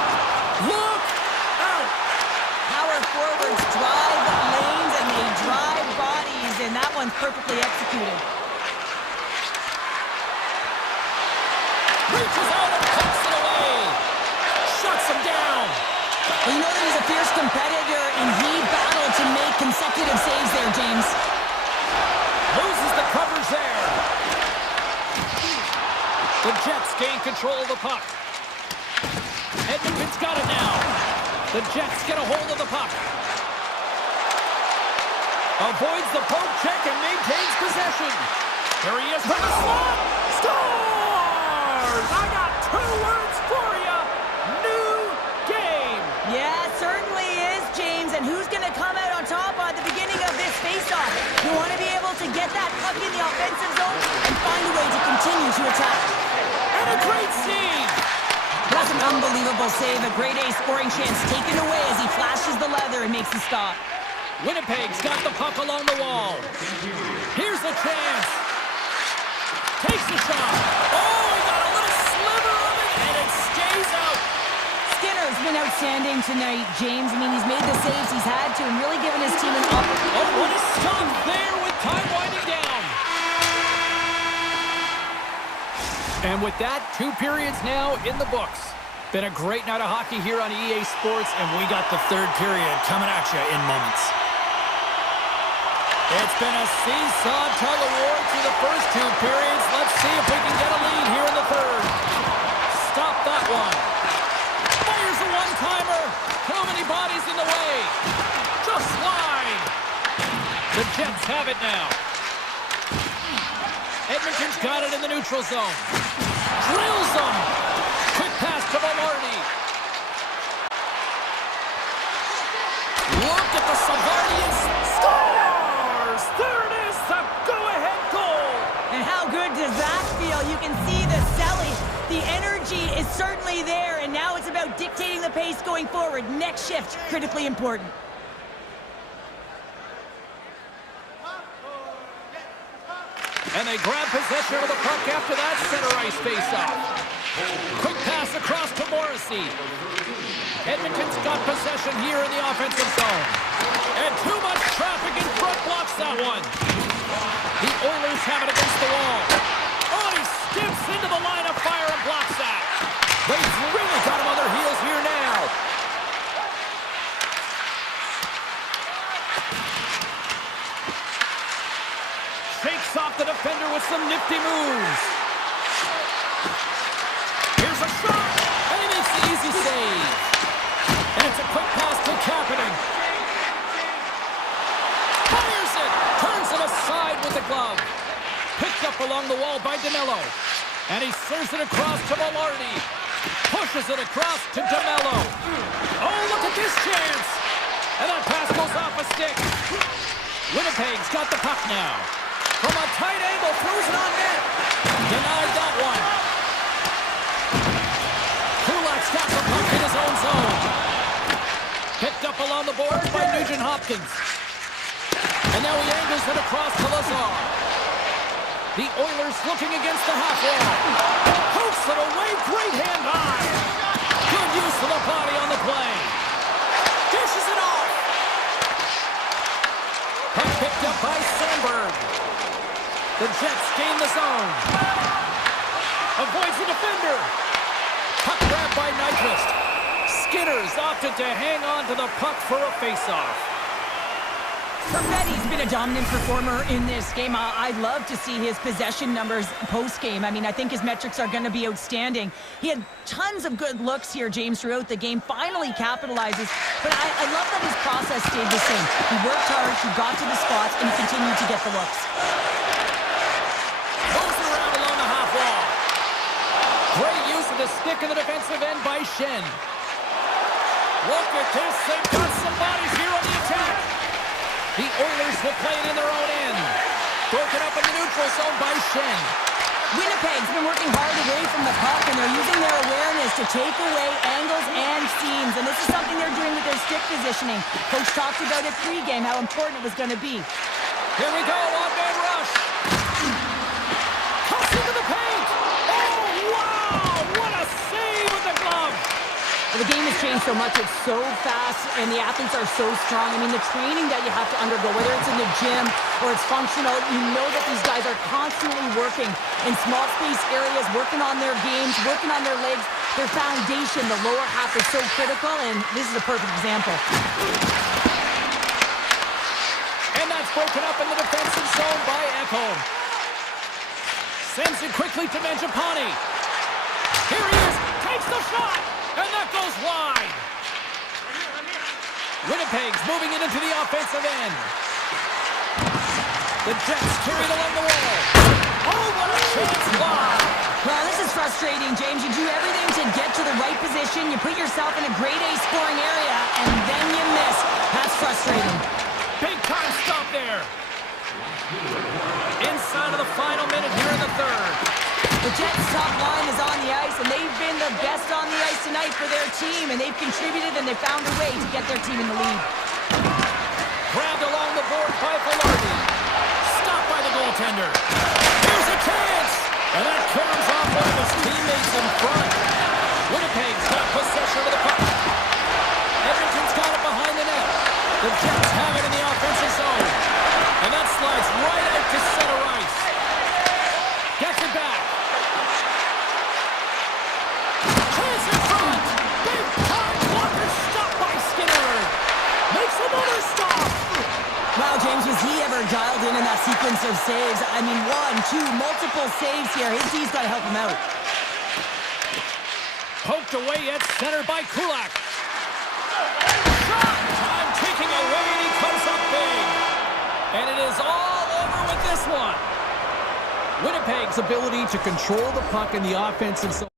Look out! Power forwards drive lanes and they drive bodies, and that one's perfectly executed. Reaches out and pumps it away. Shuts him down. Well, you know that he's a fierce competitor, and he battled to make consecutive saves there, James. Loses the covers there. The Jets gain control of the puck. Edmonton's got it now. The Jets get a hold of the puck. Avoids the poke check and maintains possession. Here he is from the slot. Scores! I got two words for you. New game. Yeah, certainly is, James. And who's going to come out on top at the beginning of this faceoff? You want to be able to get that puck in the offensive zone and find a way to continue to attack. And a great save. That's an unbelievable save. A grade A scoring chance taken away as he flashes the leather and makes the stop. Winnipeg's got the puck along the wall. Here's the chance. Takes the shot. Oh, he got a little sliver of it, and it stays out. Skinner's been outstanding tonight, James. I mean, he's made the saves he's had to and really given his team an opportunity. Oh, what a stop there with time winding down. And with that, 2 periods now in the books. Been a great night of hockey here on EA Sports, and we got the 3rd period coming at you in moments. It's been a seesaw tug of war through the first 2 periods. Let's see if we can get a lead here in the 3rd. Stop that one. Fires a one-timer. Too many bodies in the way. Just wide. The Jets have it now. Edmonton's got it in the neutral zone. Drills them. Quick pass to Velarde. Look at the Savardians. Scores! There it is, the go-ahead goal. And how good does that feel? You can see the selling. The energy is certainly there, and now it's about dictating the pace going forward. Next shift, critically important. And they grab possession of the puck after that center ice face-off. Quick pass across to Morrissey. Edmonton's got possession here in the offensive zone. And too much traffic in front blocks that one. The Oilers have it against the wall. Oh, he skips into the line of fire and blocks that. They've really got him on their heels here now. Shakes off the defender with some nifty moves. Here's a shot, and he makes the easy save. And it's a quick pass to Kapanen. Fires it, turns it aside with the glove. Picked up along the wall by DeMello. And he serves it across to Velarde. Pushes it across to DeMello. Oh, look at this chance. And that pass goes off a stick. Winnipeg's got the puck now. From a tight angle, throws it on net. Denied that one. Kulak's got the puck in his own zone. Picked up along the boards by Nugent-Hopkins. And now he angles it across to Lazar. The Oilers looking against the half wall. Hooks it away, great hand high. Good use of the body on the play. Dishes it off. Puck picked up by Sandberg. The Jets gain the zone. Avoids the defender. Puck grabbed by Nyquist. Skinner's opted to hang on to the puck for a face-off. Perfetti's been a dominant performer in this game. I'd love to see his possession numbers post-game. I mean, I think his metrics are going to be outstanding. He had tons of good looks here, James, throughout the game. Finally capitalizes. But I love that his process stayed the same. He worked hard, he got to the spots, and he continued to get the looks. Moves it around along the half wall. Great use of the stick in the defensive end by Shen. Look at this. They've got some bodies here on the attack. The Oilers will play it in their own end. Broken up in the neutral zone by Shen. Winnipeg's been working hard away from the puck, and they're using their awareness to take away angles and seams. And this is something they're doing with their stick positioning. Coach talked about it pre-game, how important it was going to be. Here we go, one-man rush. Cuts into the paint. Oh, wow! What a save with the glove. Well, the game has changed so much. It's so fast, and the athletes are so strong. I mean, the training that you have to undergo, whether it's in the gym or it's functional, you know that these guys are constantly working in small space areas, working on their games, working on their legs. Their foundation, the lower half, is so critical, and this is a perfect example. And that's broken up in the defensive zone by Ekholm. Sends it quickly to Mangiapane. Here he is, takes the shot, and that goes wide. Winnipeg's moving it into the offensive end. The Jets carried along the wall. Oh, what a chance wide. Well, this is frustrating, James. You do everything to get to the right position. You put yourself in a grade A scoring area, and then you miss. That's frustrating. Big time stop there. Inside of the final minute here in the third. The Jets' top line is on the ice, and they've been the best on the ice tonight for their team, and they've contributed, and they found a way to get their team in the lead. Grabbed along the board by Velarde. Stopped by the goaltender. Here's a chance! And that comes off one of his teammates in front. Winnipeg's got possession of the puck. Edmonton's got it behind the net. The Jets have it in the offensive zone. And that slides right out to center ice. Gets it back. Chance in front. Big time blocker stopped by Skinner. Makes another stop. Wow, James, was he ever dialed in that sequence of saves? I mean, 1, 2, multiple saves here. His team's got to help him out. Poked away at center by Kulak. Shot! Time taking away, and he comes up big. And it is all over with this one. Winnipeg's ability to control the puck in the offensive zone.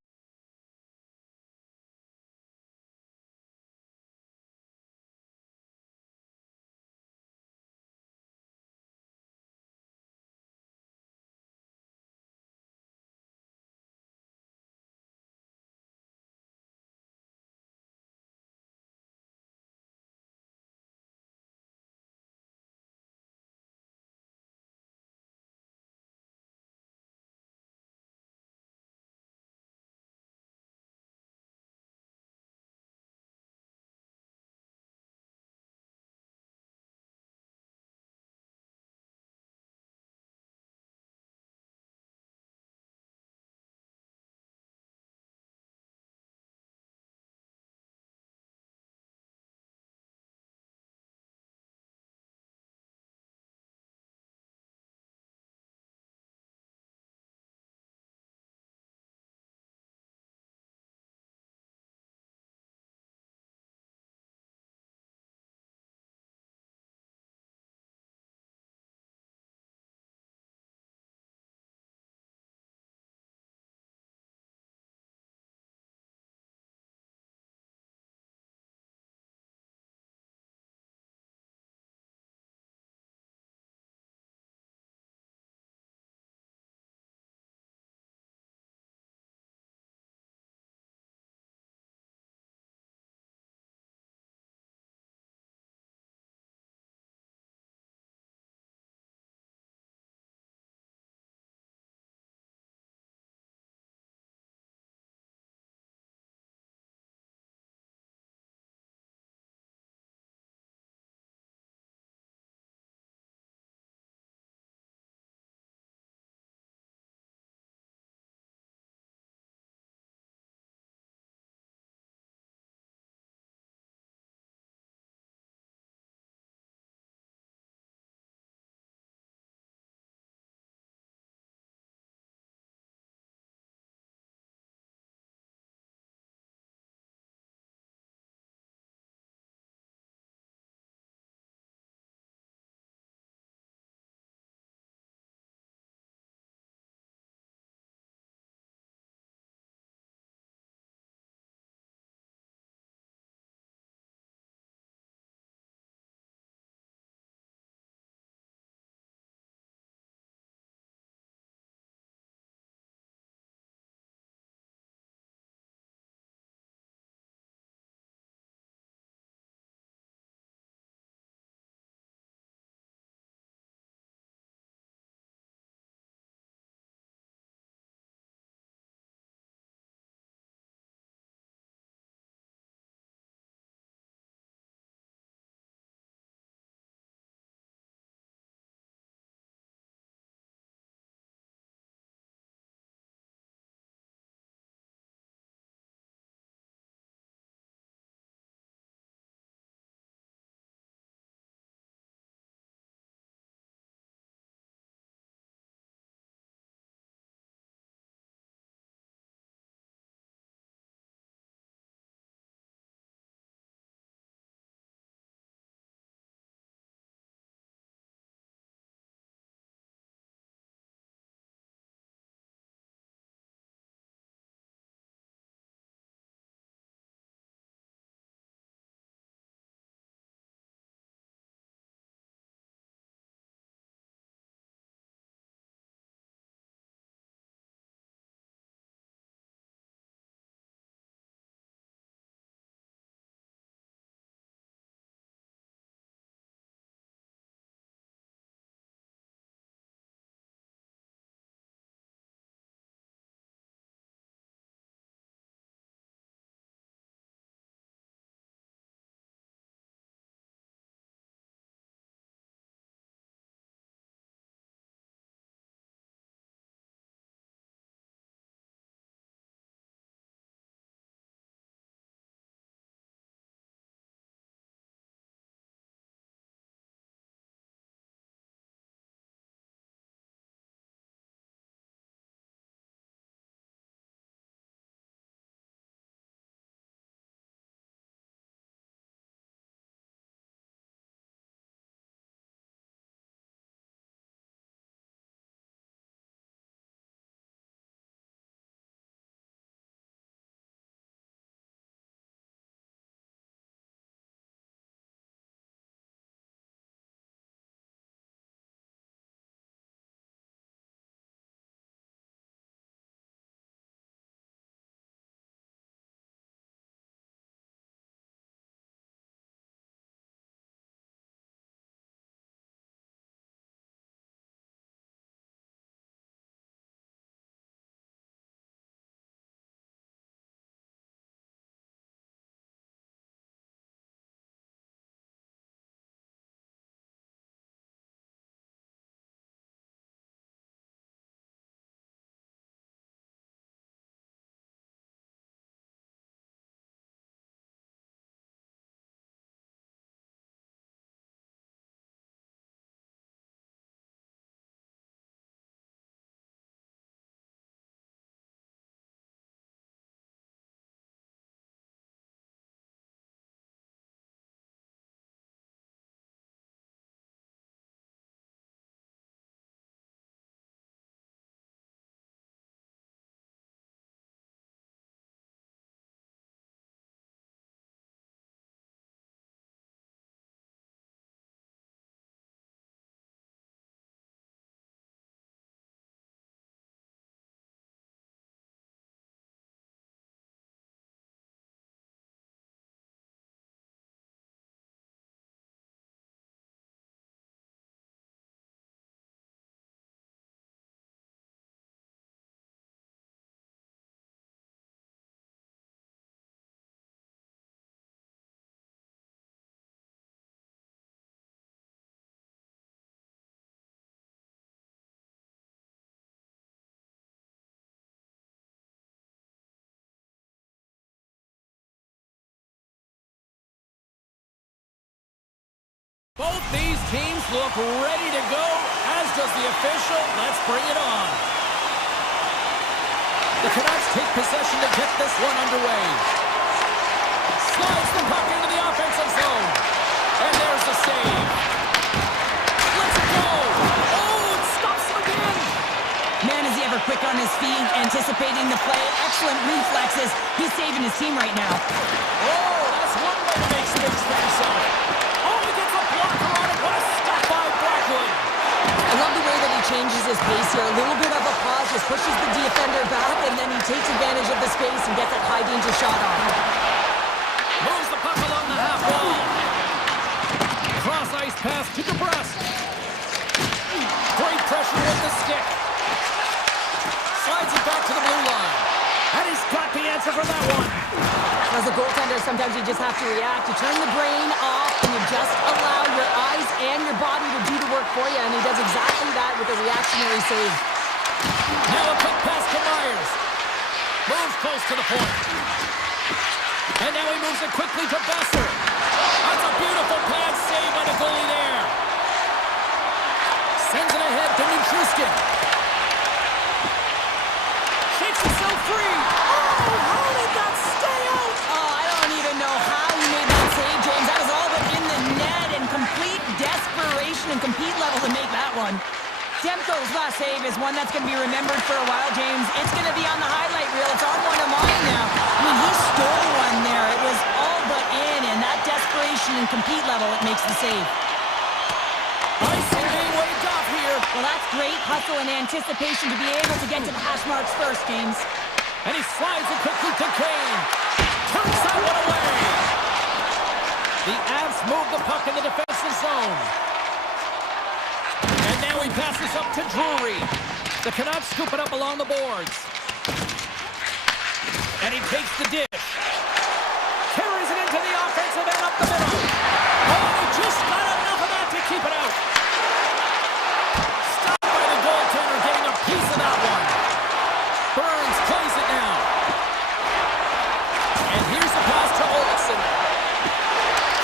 Both these teams look ready to go, as does the official. Let's bring it on. The Canucks take possession to get this one underway. Slides the puck into the offensive zone. And there's the save. Let's go. Oh, it stops him again. Man, is he ever quick on his feet, anticipating the play. Excellent reflexes. He's saving his team right now. Oh, that's one way to make space for yourself. Oh, he gets a blocker on it. What a stop by Blackwood. I love the way that he changes his pace here. A little bit of a pause, just pushes the defender back, and then he takes advantage of the space and gets that high-danger shot off. Moves the puck along the half wall. Cross-ice pass to DeBrusque. Great pressure with the stick. Slides it back to the blue line. And he's got the answer for that one. As a goaltender, sometimes you just have to react. You turn the brain off, and you just allow your eyes and your body to do the work for you, and he does exactly that with a reactionary save. Now a quick pass to Myers. Moves close to the point. And now he moves it quickly to Besser. That's a beautiful pad save by the goalie there. Sends it ahead to Nichushkin. Shakes himself free. Oh, how did that stay out? Oh, I don't even know how he made that save, James. That was all but in the net, and complete desperation and compete level to make that one. Demko's last save is one that's going to be remembered for a while, James. It's going to be on the highlight reel. It's on one of mine now. I mean, he stole one there. It was all but in, and that desperation and compete level, it makes the save. Icing being waved off here. Well, that's great hustle and anticipation to be able to get to the hash marks first, James. And he slides it quickly to Kane. Turns that one away. The Avs move the puck in the defensive zone. And now he passes up to Drury. The Canucks scoop it up along the boards. And he takes the dish. Carries it into the offensive end up the middle. Oh, he just got enough of that to keep it out. Stopped by the goaltender, getting a piece of that one. Burns plays it now. And here's the pass to Olsen.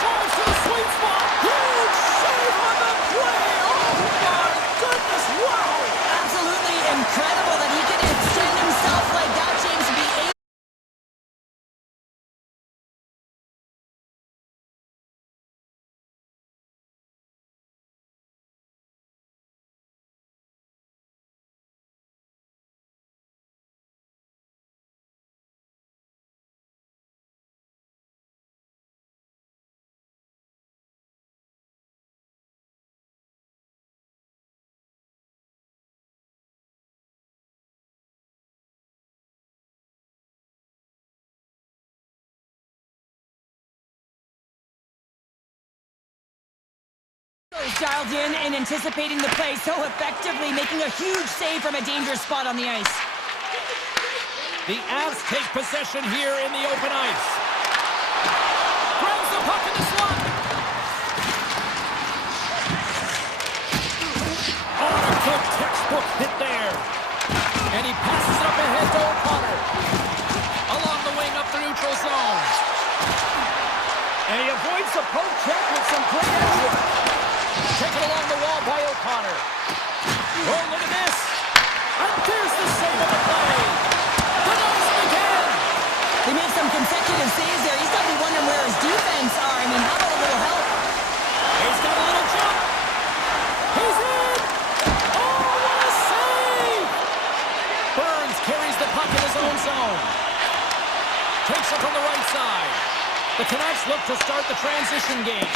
Drives to the sweet spot. Huge save on the play. Oh, my goodness. Wow. Absolutely incredible that he can extend himself like that, James, to be able. Dialed in and anticipating the play so effectively, making a huge save from a dangerous spot on the ice. The Avs take possession here in the open ice. Grabs the puck in the slot. Oh, a good textbook hit there. And he passes it up ahead to O'Connor. Along the wing up the neutral zone. And he avoids the poke check with some great edge work. Taken along the wall by O'Connor. Oh, look at this. And there's the save of the play. Denies him again. They made some consecutive saves there. He's got to be wondering where his defense are. I mean, how about a little help? He's got a little jump. He's in. Oh, what a save. Burns carries the puck in his own zone. Takes it from the right side. The Canucks look to start the transition game.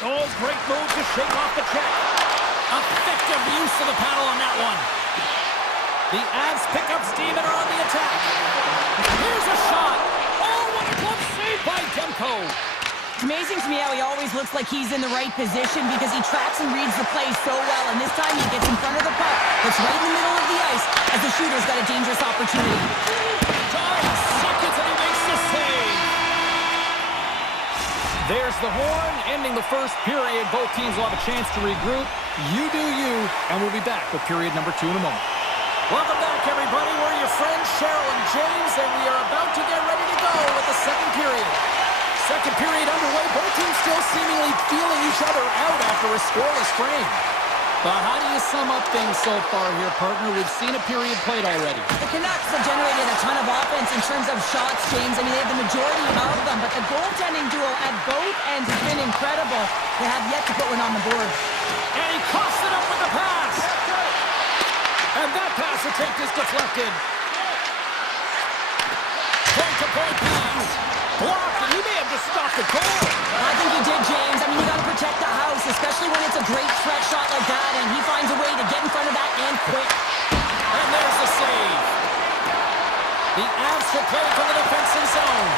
Oh, great move to shake off the check. Effective use of the paddle on that one. The Avs pick up steam and are on the attack. Here's a shot. Oh, what a glove save by Demko. It's amazing to me how he always looks like he's in the right position because he tracks and reads the play so well, and this time he gets in front of the puck, that's right in the middle of the ice, as the shooter's got a dangerous opportunity. 5 seconds and he makes the save. There's the horn, ending the first period. Both teams will have a chance to regroup. You do you, and we'll be back with period number 2 in a moment. Welcome back, everybody. We're your friends, Cheryl and James, and we are about to get ready to go with the second period. second period underway. Both teams still seemingly feeling each other out after a scoreless frame. But how do you sum up things so far here, partner? We've seen a period played already. The Canucks have generated a ton of offense in terms of shots, James. I mean, they have the majority of them, but the goaltending duo at both ends has been incredible. They have yet to put one on the board. And he coughs it up with the pass. And that pass attempt is deflected. Point-to-point pass. Blocked, and he may have just stopped the goal. I think he did, James. I mean, you got to protect the house, especially when it's a great threat shot like that, and he finds a way to get in front of that and quick. And there's the save. The Avs will play from the defensive zone.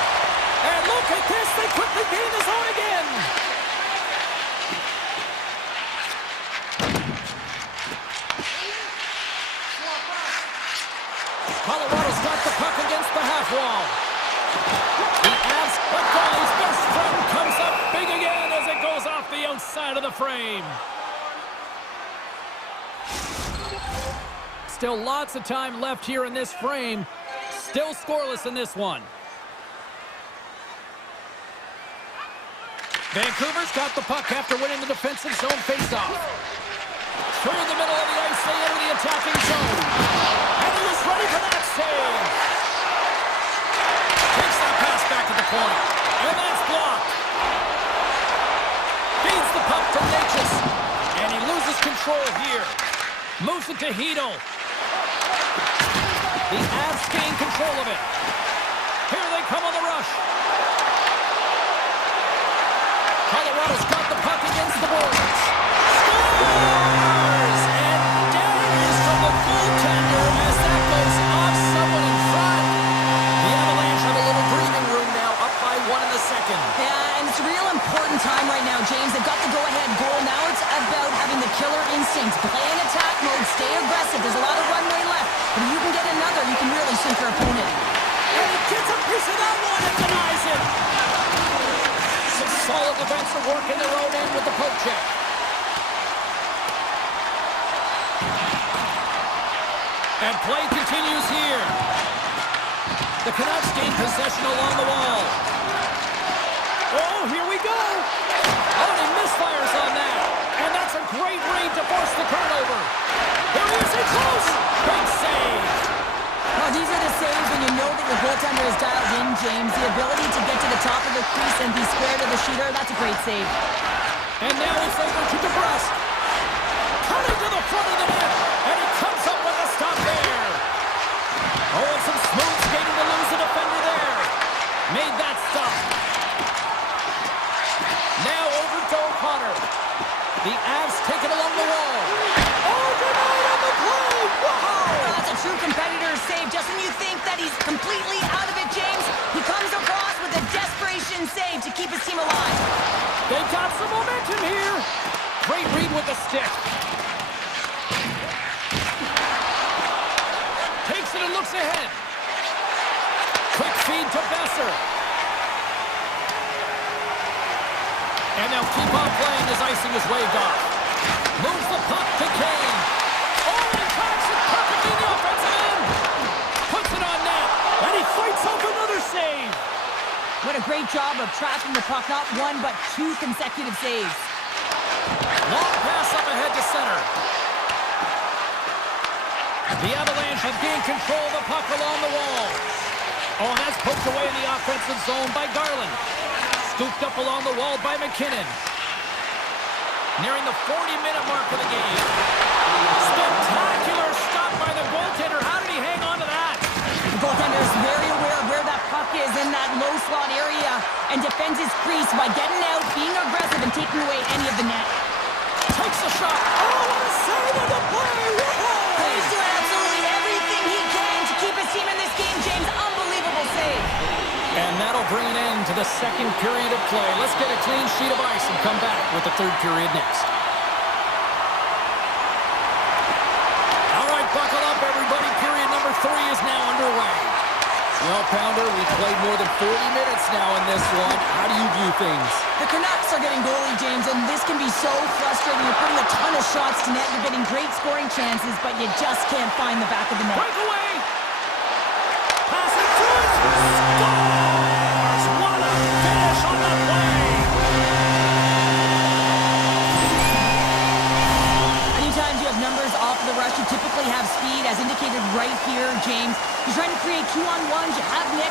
And look at this, they quickly gain the zone again. Colorado's got the puck against the half wall. The Avs, but goalie's best friend comes up big again as it goes off the outside of the frame. Still lots of time left here in this frame. Still scoreless in this one. Vancouver's got the puck after winning the defensive zone faceoff. Through the middle of the ice, they enter the attacking zone. And he is ready for that save. Takes that pass back to the point. And that's blocked. Feeds the puck to Natchez. And he loses control here. Moves it to Hedl. The Avs gain control of it. Here they come on the rush. Colorado's got the puck against the boards. Scores! And down it is from the goaltender as that goes off someone in front. The Avalanche have a little breathing room now, up by 1 in the second. Yeah, and it's a real important time right now, James. They've got the go-ahead goal. Now it's about having the killer instincts. Play in attack mode, stay aggressive. There's a lot of runway left. But if you can get another, you can really sink your opponent. And he gets a piece of that one and denies it. Some solid defensive work in their own end with the poke check. And play continues here. The Canucks gain possession along the wall. Oh, here we go. Oh, and he misfires on that. And that's a great read to force the turnover. Here he is, in close. Big save. Well, these are the saves when you know that your goaltender is dialed in, James. The ability to get to the top of the crease and be square to the shooter, that's a great save. And now it's over to DeBrusque. Cutting to the front of the net. And he comes up with a stop there. Oh, and some smooth skating to lose the defender there. Made that stop. Now over to O'Connor. The Avs take it along the wall. Oh, denied on the play. Wow. That's a true competitor's save. Just when you think that he's completely out of it, James, he comes across with a desperation save to keep his team alive. They've got some momentum here. Great read with the stick. Takes it and looks ahead. Quick feed to Besser. And they'll keep on playing as icing is waved off. Moves the puck to Kane. Oh, and he tracks it perfectly in the offensive end. Puts it on net. And he fights off another save. What a great job of tracking the puck. Not one, but 2 consecutive saves. Long pass up ahead to center. The Avalanche have gained control of the puck along the wall. Oh, and that's poked away in the offensive zone by Garland. Scooped up along the wall by McKinnon. Nearing the 40-minute mark of the game. Spectacular stop by the goaltender. How did he hang on to that? The goaltender is very aware of where that puck is in that low slot area and defends his crease by getting out, being aggressive, and taking away any of the net. Takes a shot. Oh, what a save on the play! He's doing absolutely everything he can to keep his team in this game, James. Unbelievable save. And that'll bring an end to the second period of play. Let's get a clean sheet of ice and come back with the third period next. All right, buckle up, everybody. Period number 3 is now underway. Well, Pounder, we've played more than 40 minutes now in this one. How do you view things? The Canucks are getting goalie, James, and this can be so frustrating. You're putting a ton of shots to net. You're getting great scoring chances, but you just can't find the back of the net. Breakaway! Pass it through! Scores! What a finish on the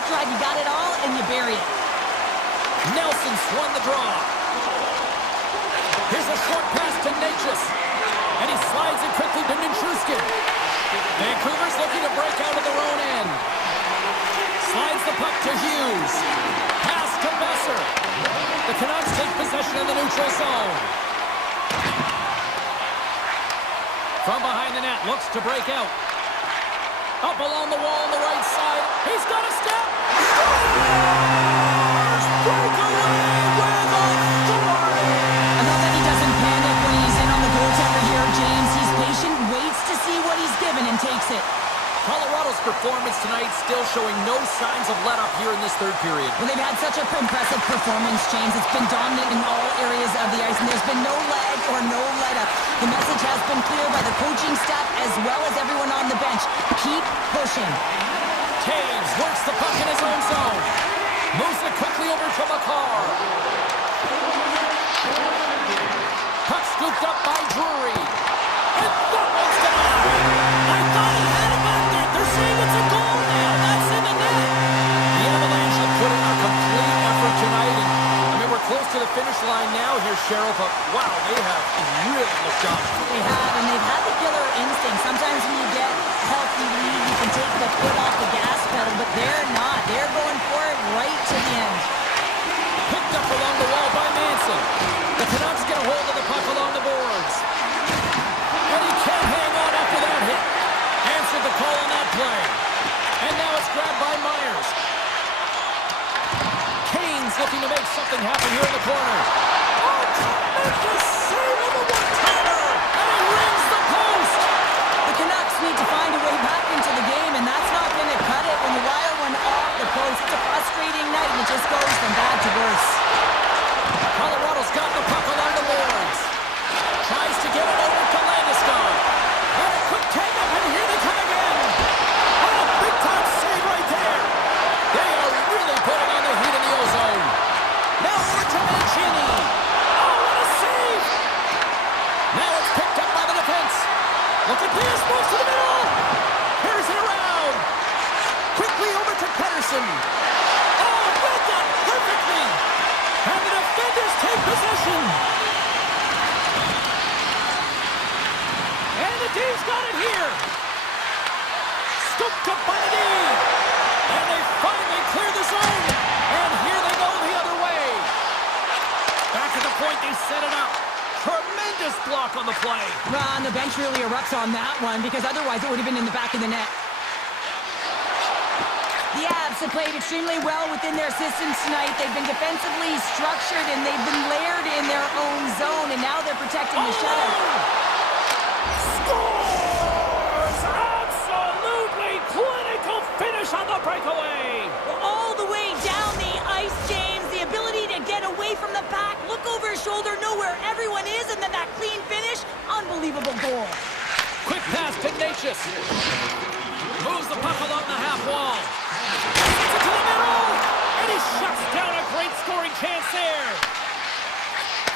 back drive, you got it all, and you bury it. Nelson's won the draw. Here's a short pass to Natchez. And he slides it quickly to Nichushkin. Vancouver's looking to break out of their own end. Slides the puck to Hughes. Pass to Besser. The Canucks take possession in the neutral zone. From behind the net, looks to break out. Up along the wall on the right side. He's got a step. Scores! Breakaway with authority! I love that he doesn't panic when he's in on the goaltender here, James. He's patient, waits to see what he's given, and takes it. Colorado's performance tonight still showing no signs of let-up here in this third period. Well, they've had such an impressive performance, James. It's been dominant in all areas of the ice, and there's been no lag or no let-up. The message has been clear by the coaching staff as well as everyone on the bench. Keep pushing. Taves works the puck in his own zone. Moves it quickly over to Makar. Puck scooped up by Drury. And that one's denied. I thought he had him out there. They're saying it's a goal now. That's in the net. The Avalanche have put in a complete effort tonight. And, I mean, we're close to the finish line now here, Cheryl, but wow, they have really looked up. They have, and they've had the killer instinct. Sometimes when you get a healthy lead, you can take the foot off the gas pedal, but they're not. They're going for it right to the end. Picked up along the wall by Manson. The Canucks get a hold of the puck along the boards. And he can't hang on after that hit. Answered the call on that play. And now it's grabbed by Myers. Kane's looking to make something happen here in the corner. Oh, tremendous save of the one-timer! And he rings the post! The Canucks need to find a way back into the game, and that's not going to cut it when you wire one off the post. It's a frustrating night, and it just goes from bad to worse. Colorado's got the puck along the boards. Tries to get it over to Landeskog. And a quick take-up, and here they come again. Oh, a big-time save right there. They are really putting on the heat in the ozone. Now over to Mancini. Oh, what a save. Now it's picked up by the defense. Look at this, moves to the middle. Here's it around. Quickly over to Pettersson. Oh, read that perfectly. And the defenders take possession. And the D's got it here. Scooped up by the D. And they finally clear the zone. And here they go the other way. Back at the point, they set it up. Tremendous block on the play. Ron, the bench really erupts on that one, because otherwise it would have been in the back of the net. The Avs have played extremely well within their systems tonight. They've been defensively structured, and they've been layered in their own zone, and now they're protecting the shutout. Scores! Absolutely clinical finish on the breakaway. All the way down the ice, James. The ability to get away from the pack, look over his shoulder, know where everyone is, and then that clean finish. Unbelievable goal. Quick pass to Natchez. Moves the puck along the half wall. Sends it to the middle. And he shuts down a great scoring chance there.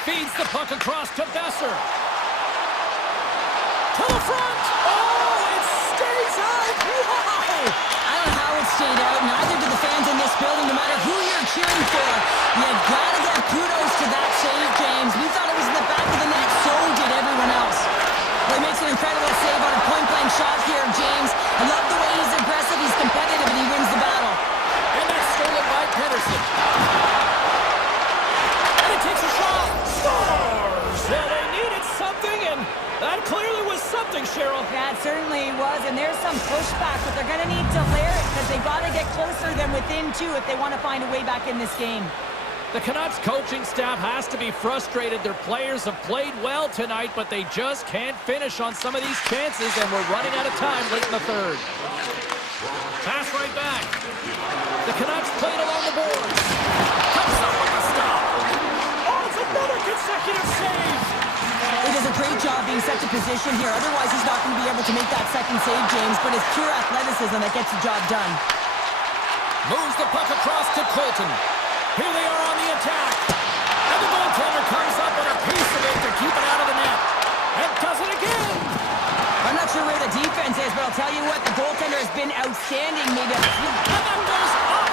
Feeds the puck across to Besser. To the front. Oh, it stays out. Wow. I don't know how it stayed out. Neither do the fans in this building, no matter who you're cheering for. You gotta give kudos to that save, James. We thought it was in the back of the net. So did everyone else. Well, he makes an incredible save on a point-blank shot here, James. I love the way he's aggressive, he's competitive, and he wins the battle. And that's stolen by Pettersson. And he takes a shot. Scores! Well, they needed something, and that clearly was something, Cheryl. That certainly was, and there's some pushback, but they're going to need to layer it because they've got to get closer than within two if they want to find a way back in this game. The Canucks coaching staff has to be frustrated. Their players have played well tonight, but they just can't finish on some of these chances, and we're running out of time late in the third. Pass right back. The Canucks played along the boards. Comes up with the stop. Oh, it's another consecutive save. He does a great job being set to position here. Otherwise, he's not going to be able to make that second save, James, but it's pure athleticism that gets the job done. Moves the puck across to Colton. Here they are on the attack. And the goaltender comes up with a piece of it to keep it out of the net. And does it again. I'm not sure where the defense is, but I'll tell you what, the goaltender has been outstanding. Maybe and that goes off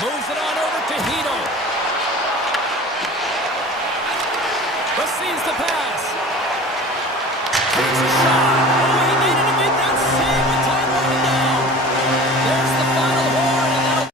Moves it on over to Hito. Receives the pass. Takes a shot. Oh, he needed to make that save with time running down. There's the final horn, and that'll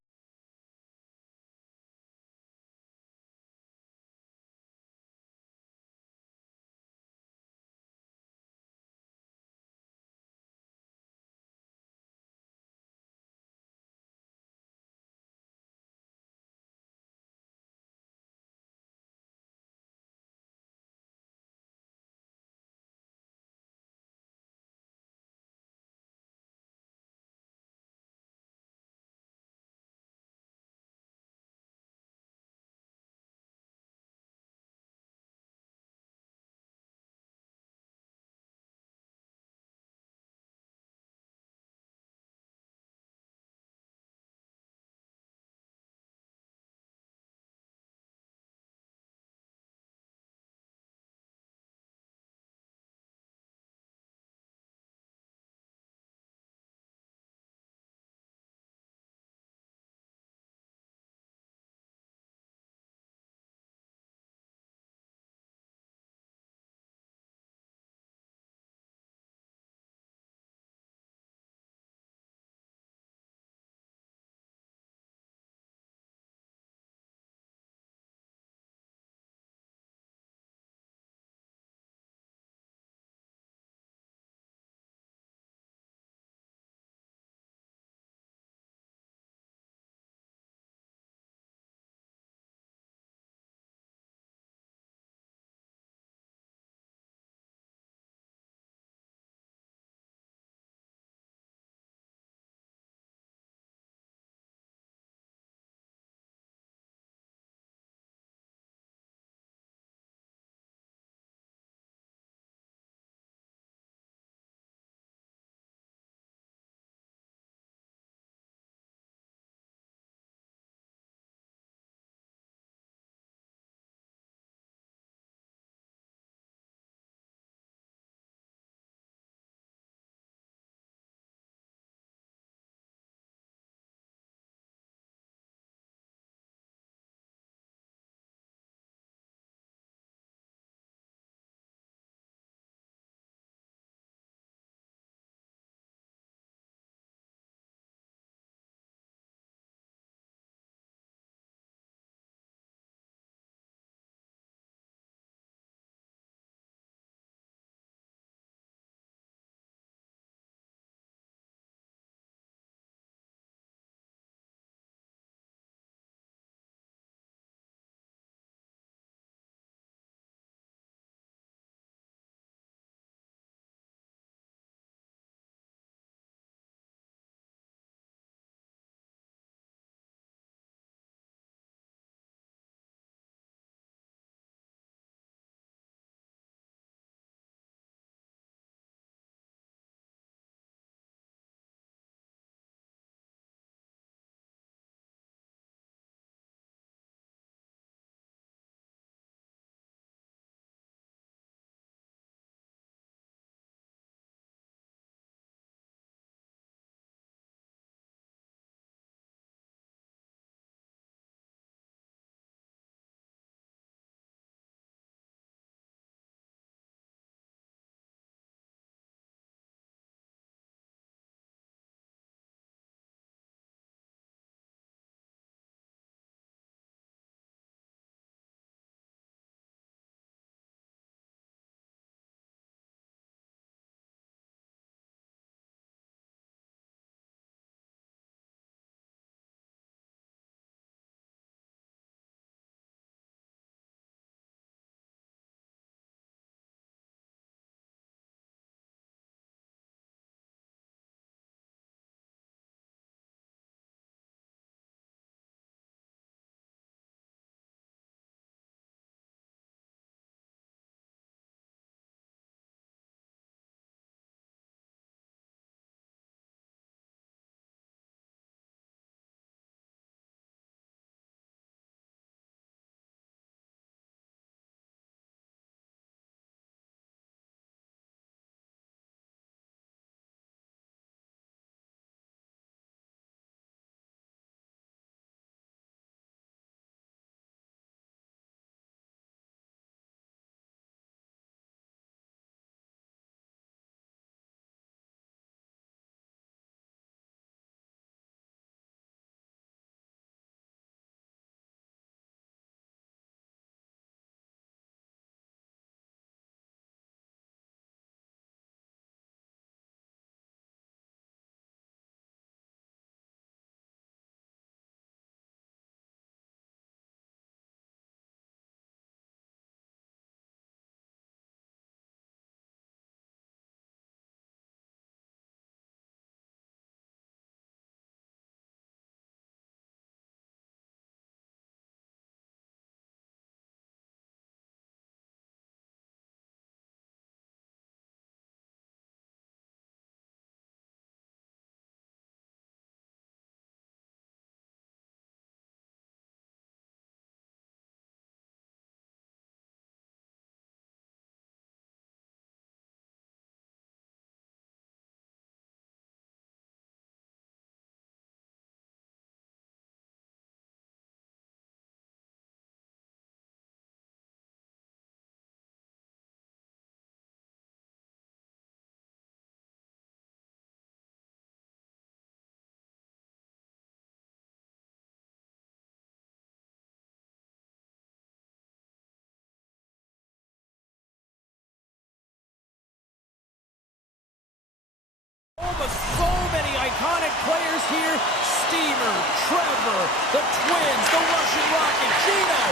iconic players here. Steamer, Trevor, the Twins, the Russian Rocket, Gino.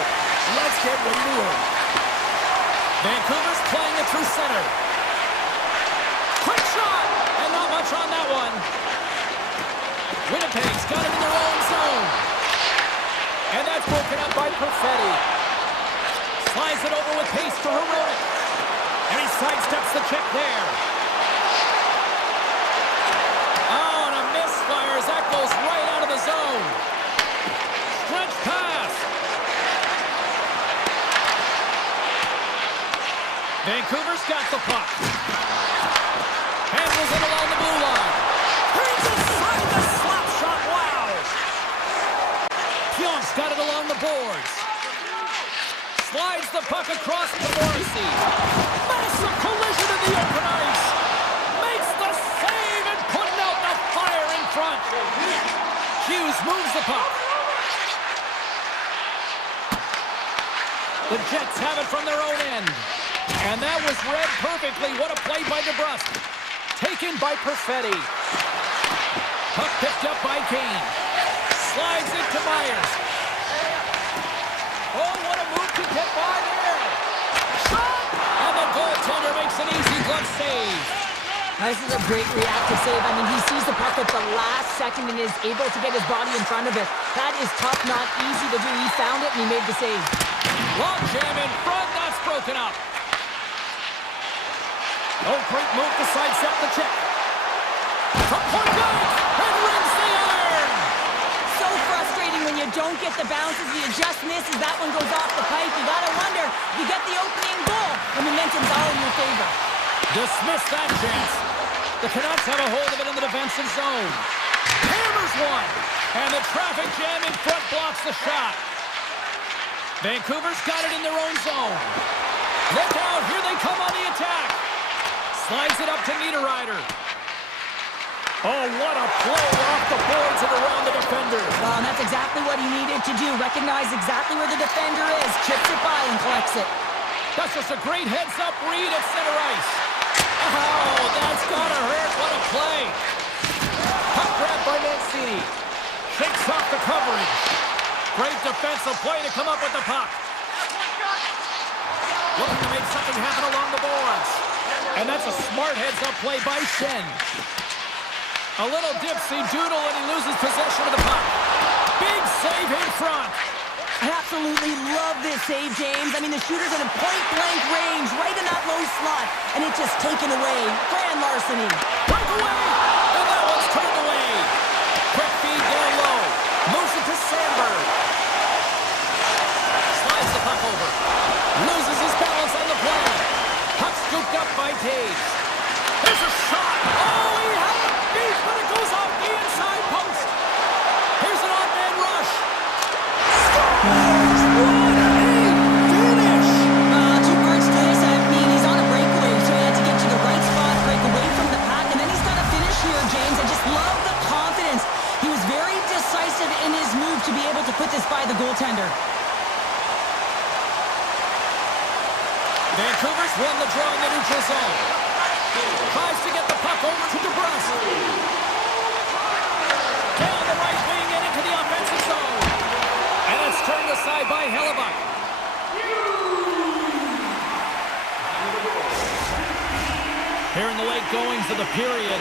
Let's get ready to roll. Vancouver's playing it through center. Quick shot, and not much on that one. Winnipeg's got it in their own zone. And that's broken up by Perfetti. Slides it over with pace to Heroic. And he sidesteps the check there. Oh, and a misfire as that goes right out of the zone. Stretch pass. Vancouver's got the puck. Handles it along the blue line. Turns inside the slap shot. Wow. Pionk's got it along the boards. Slides the puck across to Morrissey. Massive collision in the open ice. Makes the save and putting out the fire in front. Hughes moves the puck. The Jets have it from their own end. And that was read perfectly. What a play by DeBrusque. Taken by Perfetti. Puck picked up by Kane. Slides it to Myers. Oh, what a move to get by there. Shot! And the goaltender makes an easy glove save. This is a great reactive save. I mean, he sees the puck at the last second and is able to get his body in front of it. That is tough, not easy to do. He found it and he made the save. Long jam in front. That's broken up. Oh, great move to sidestep the check. From point blank, and rings the iron. So frustrating when you don't get the bounces, you just miss as that one goes off the pipe. You gotta wonder if you get the opening goal, the momentum's all in your favor. Dismiss that chance. The Canucks have a hold of it in the defensive zone. Hammers one, and the traffic jam in front blocks the shot. Vancouver's got it in their own zone. Look out, here they come on the attack. Slides it up to Niederreiter. Oh, what a play off the boards and around the defender. Well, and that's exactly what he needed to do. Recognize exactly where the defender is. Chips it by and collects it. That's just a great heads-up read at center ice. Oh, that's gotta hurt. What a play. Puck grab by Mancini. Shakes off the coverage. Great defensive play to come up with the puck. Looking to make something happen along the boards. And that's a smart heads-up play by Shen. A little dipsy doodle and he loses possession of the puck. Big save in front. I absolutely love this save, James. I mean, the shooter's in a point-blank range, right in that low slot, and it's just taken away. Grand larceny. Breakaway! And that one's turned away. Quick feed down low. Moves it to Sandberg. Slides the puck over. Loses his balance on the play. Puck scooped up by Taves. There's a shot. Oh, he had it beat, but it goes off the inside post. Here's an odd-man rush. Scores! What a finish! Two words to this. I mean, he's on a breakaway, so he had to get to the right spot, break away from the pack, and then he's got to finish here, James. I just love the confidence. He was very decisive in his move to be able to put this by the goaltender. Vancouver's won the draw in the neutral zone. Tries to get the puck over to DeBrusque. Down the right wing and into the offensive zone. And it's turned aside by Hellebuck. Here in the late goings of the period,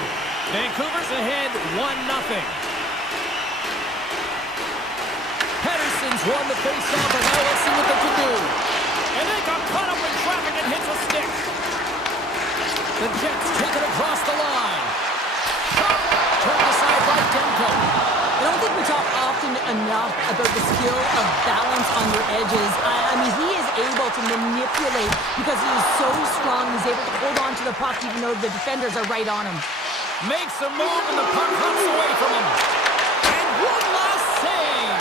Vancouver's ahead 1-0. Pettersson's won the face-off, and now let's see what they can do. And they got caught up in traffic and hits a stick. The Jets take it across the line. Turned aside by Demko. I don't think we talk often enough about the skill of balance on your edges. I mean, he is able to manipulate because he is so strong. He's able to hold on to the puck even though the defenders are right on him. Makes a move and the puck hops away from him. And one last save.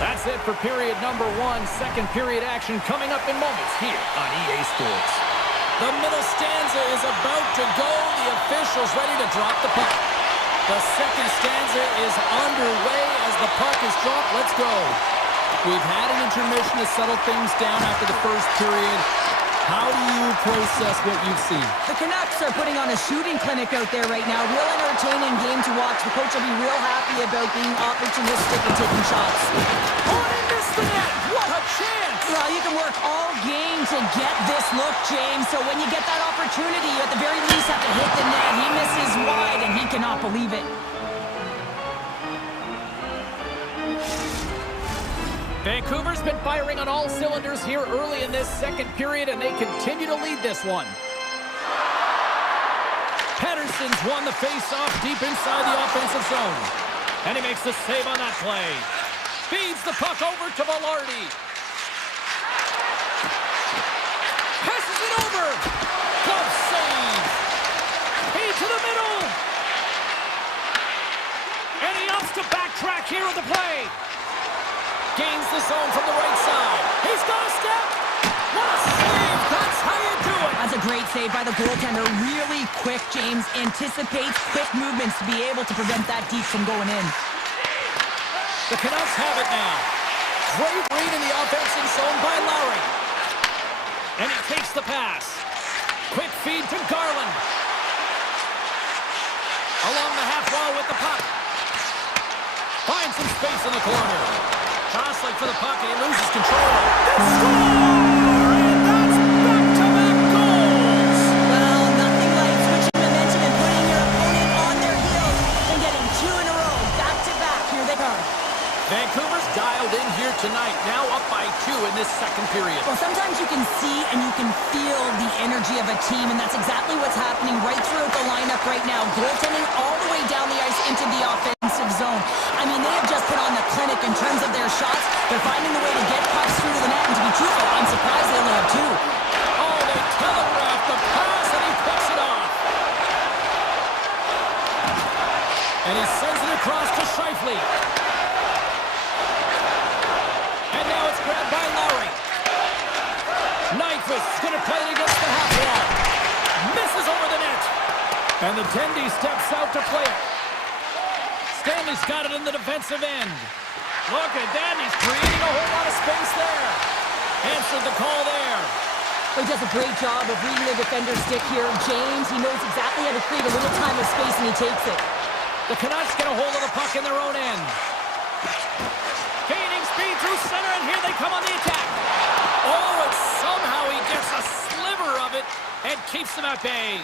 That's it for period number one. Second period action coming up in moments here on EA Sports. The middle stanza is about to go. The official's ready to drop the puck. The second stanza is underway as the puck is dropped. Let's go. We've had an intermission to settle things down after the first period. How do you process what you've seen? The Canucks are putting on a shooting clinic out there right now. Real entertaining game to watch. The coach will be real happy about being opportunistic and taking shots. Oh, and he missed the net! What a chance! Well, you can work all game to get this look, James. So when you get that opportunity, you at the very least have to hit the net. He misses wide, and he cannot believe it. Vancouver's been firing on all cylinders here early in this second period, and they continue to lead this one. Pettersson's won the face-off deep inside the offensive zone. And he makes the save on that play. Feeds the puck over to Velarde. Passes it over. Glove save. Feed to the middle. And he opts to backtrack here with the play. Gains the zone from the right side. He's got a step. What a save. That's how you do it. That's a great save by the goaltender. Really quick, James. Anticipates quick movements to be able to prevent that deep from going in. The Canucks have it now. Great read in the offensive zone by Lowry. And he takes the pass. Quick feed to Garland. Along the half wall with the puck. Finds some space in the corner. Jostling for the puck, and he loses control. They score! And that's back-to-back goals! Well, nothing like switching momentum and putting your opponent on their heels and getting two in a row. Back-to-back, here they come. Vancouver's dialed in here tonight, now up by 2 in this second period. Well, sometimes you can see and you can feel the energy of a team, and that's exactly what's happening right throughout the lineup right now. Goaltending all the way down the ice into the offensive zone. I mean, they have just put on the clinic in terms of their shots. They're finding the way to get pucks through to the net, and to be truthful, I'm surprised they only have 2. Oh, they telegraphed the pass, and he picks it off. And he sends it across to Scheifele. And now it's grabbed by Lowry. Nyquist is going to play it against the half wall. Misses over the net. And the Tendy steps out to play it. Stanley's got it in the defensive end. Look at that. He's creating a whole lot of space there. Answered the call there. He does a great job of reading the defender's stick here. James, he knows exactly how to create a little time of space, and he takes it. The Canucks get a hold of the puck in their own end. Gaining speed through center, and here they come on the attack. Oh, and somehow he gets a sliver of it and keeps them at bay.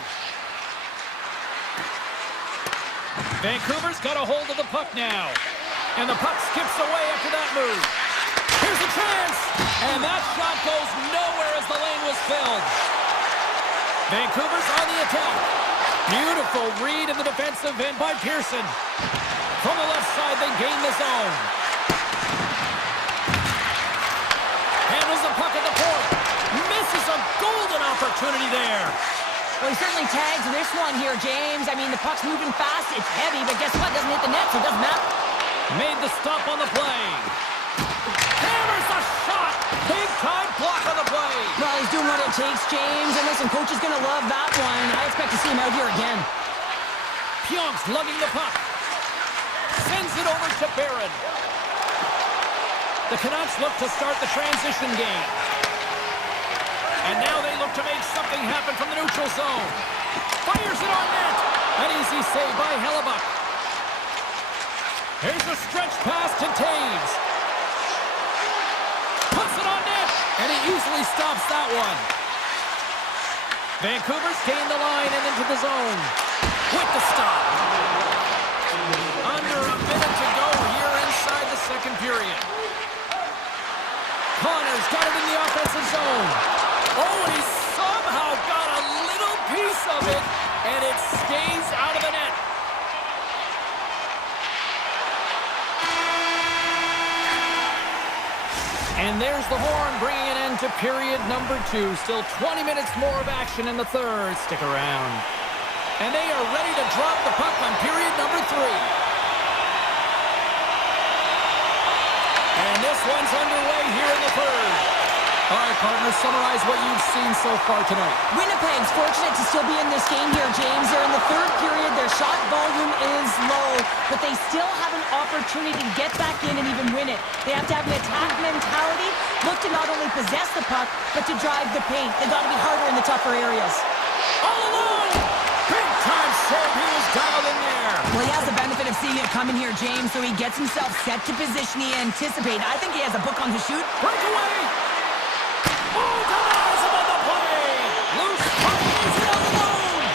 Vancouver's got a hold of the puck now. And the puck skips away after that move. Here's a chance. And that shot goes nowhere as the lane was filled. Vancouver's on the attack. Beautiful read in the defensive end by Pearson. From the left side, they gain the zone. Handles the puck at the point. Misses a golden opportunity there. Well, he certainly tags this one here, James. I mean, the puck's moving fast. It's heavy, but guess what? It doesn't hit the net, so it doesn't matter. Made the stop on the play. Hammers the shot. Big-time block on the play. Well, he's doing what it takes, James. And listen, coach is going to love that one. I expect to see him out here again. Pionk's lugging the puck. Sends it over to Barron. The Canucks look to start the transition game. And now they look to make something happen from the neutral zone. Fires it on net. An easy save by Hellebuck. Here's a stretch pass to Taves. Puts it on net. And he easily stops that one. Vancouver's gained the line and into the zone. With the stop. Under a minute to go here inside the second period. Connor's got it in the offensive zone. Oh, and he somehow got a little piece of it, and it stays out of the net. And there's the horn, bringing an end to period number 2. Still 20 minutes more of action in the third. Stick around. And they are ready to drop the puck on period number 3. And this one's underway here in the third. All right, partners, summarize what you've seen so far tonight. Winnipeg's fortunate to still be in this game here, James. They're in the third period. Their shot volume is low, but they still have an opportunity to get back in and even win it. They have to have an attack mentality, look to not only possess the puck, but to drive the paint. They've got to be harder in the tougher areas. All alone! Big time save. He was dialed in there. Well, he has the benefit of seeing it coming here, James, so he gets himself set to position he anticipated. I think he has a book on his shoot. Breakaway! Oh, denies him on the play! Loose puck, he's in alone!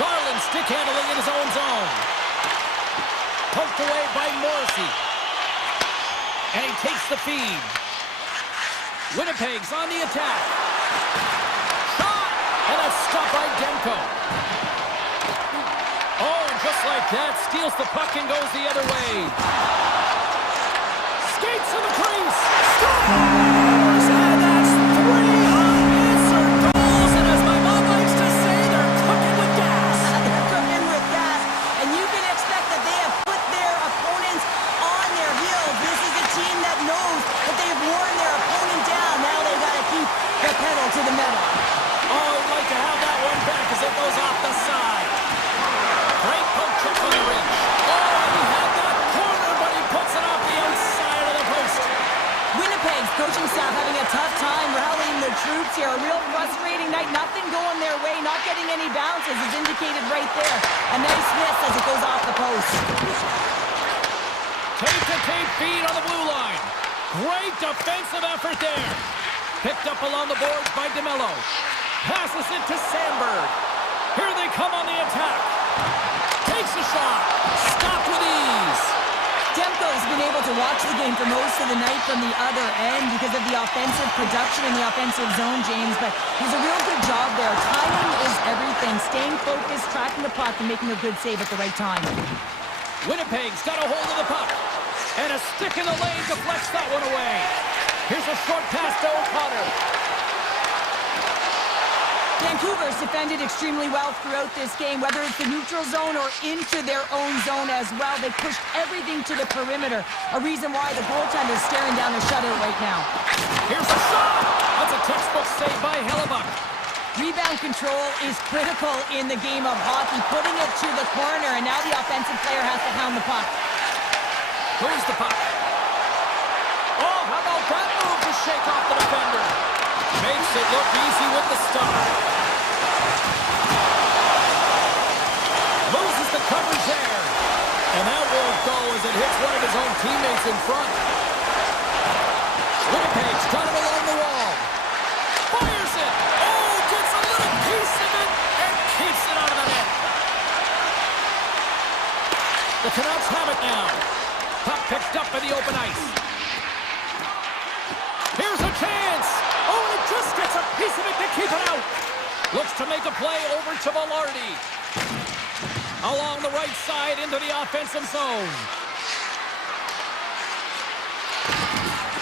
Garland stick handling in his own zone. Poked away by Morrissey. And he takes the feed. Winnipeg's on the attack. Shot! And a stop by Demko. Oh, and just like that, steals the puck and goes the other way. Skates in the crease. Scores! And that's 3 unanswered goals. And as my mom likes to say, they're cooking with gas. They're cooking with gas. And you can expect that they have put their opponents on their heels. This is a team that knows that they've worn their opponent down. Now they got to keep the pedal to the metal. Oh, I'd like to have that one back as it goes off the side. Great poke check on the ridge. Oh, he had that corner, but he puts it off the outside of the post. Winnipeg's coaching staff having a tough time rallying their troops here. A real frustrating night. Nothing going their way. Not getting any bounces is indicated right there. A nice miss as it goes off the post. Tape-to-tape feed on the blue line. Great defensive effort there. Picked up along the boards by DeMello. Passes it to Sandberg. Here they come on the attack. Takes a shot. Stopped with ease. Demko's been able to watch the game for most of the night from the other end because of the offensive production in the offensive zone, James, but he's a real good job there. Timing is everything. Staying focused, tracking the puck, and making a good save at the right time. Winnipeg's got a hold of the puck. And a stick in the lane deflects that one away. Here's a short pass to O'Connor. Vancouver's defended extremely well throughout this game, whether it's the neutral zone or into their own zone as well. They pushed everything to the perimeter, a reason why the goaltender's staring down a shutout right now. Here's a shot! That's a textbook save by Hellebuck. Rebound control is critical in the game of hockey, putting it to the corner, and now the offensive player has to hound the puck. Where's the puck? Oh, how about that move to shake off the defender? Makes it look easy with the stop. Loses the coverage there. And that won't go as it hits one of his own teammates in front. Winnipeg's got it along the wall. Fires it. Oh, gets a little piece of it and keeps it out of the net. The Canucks have it now. Puck picked up in the open ice. Here's a chance. Oh, and it just gets a piece of it to keep it out. Looks to make a play over to Velarde. Along the right side into the offensive zone.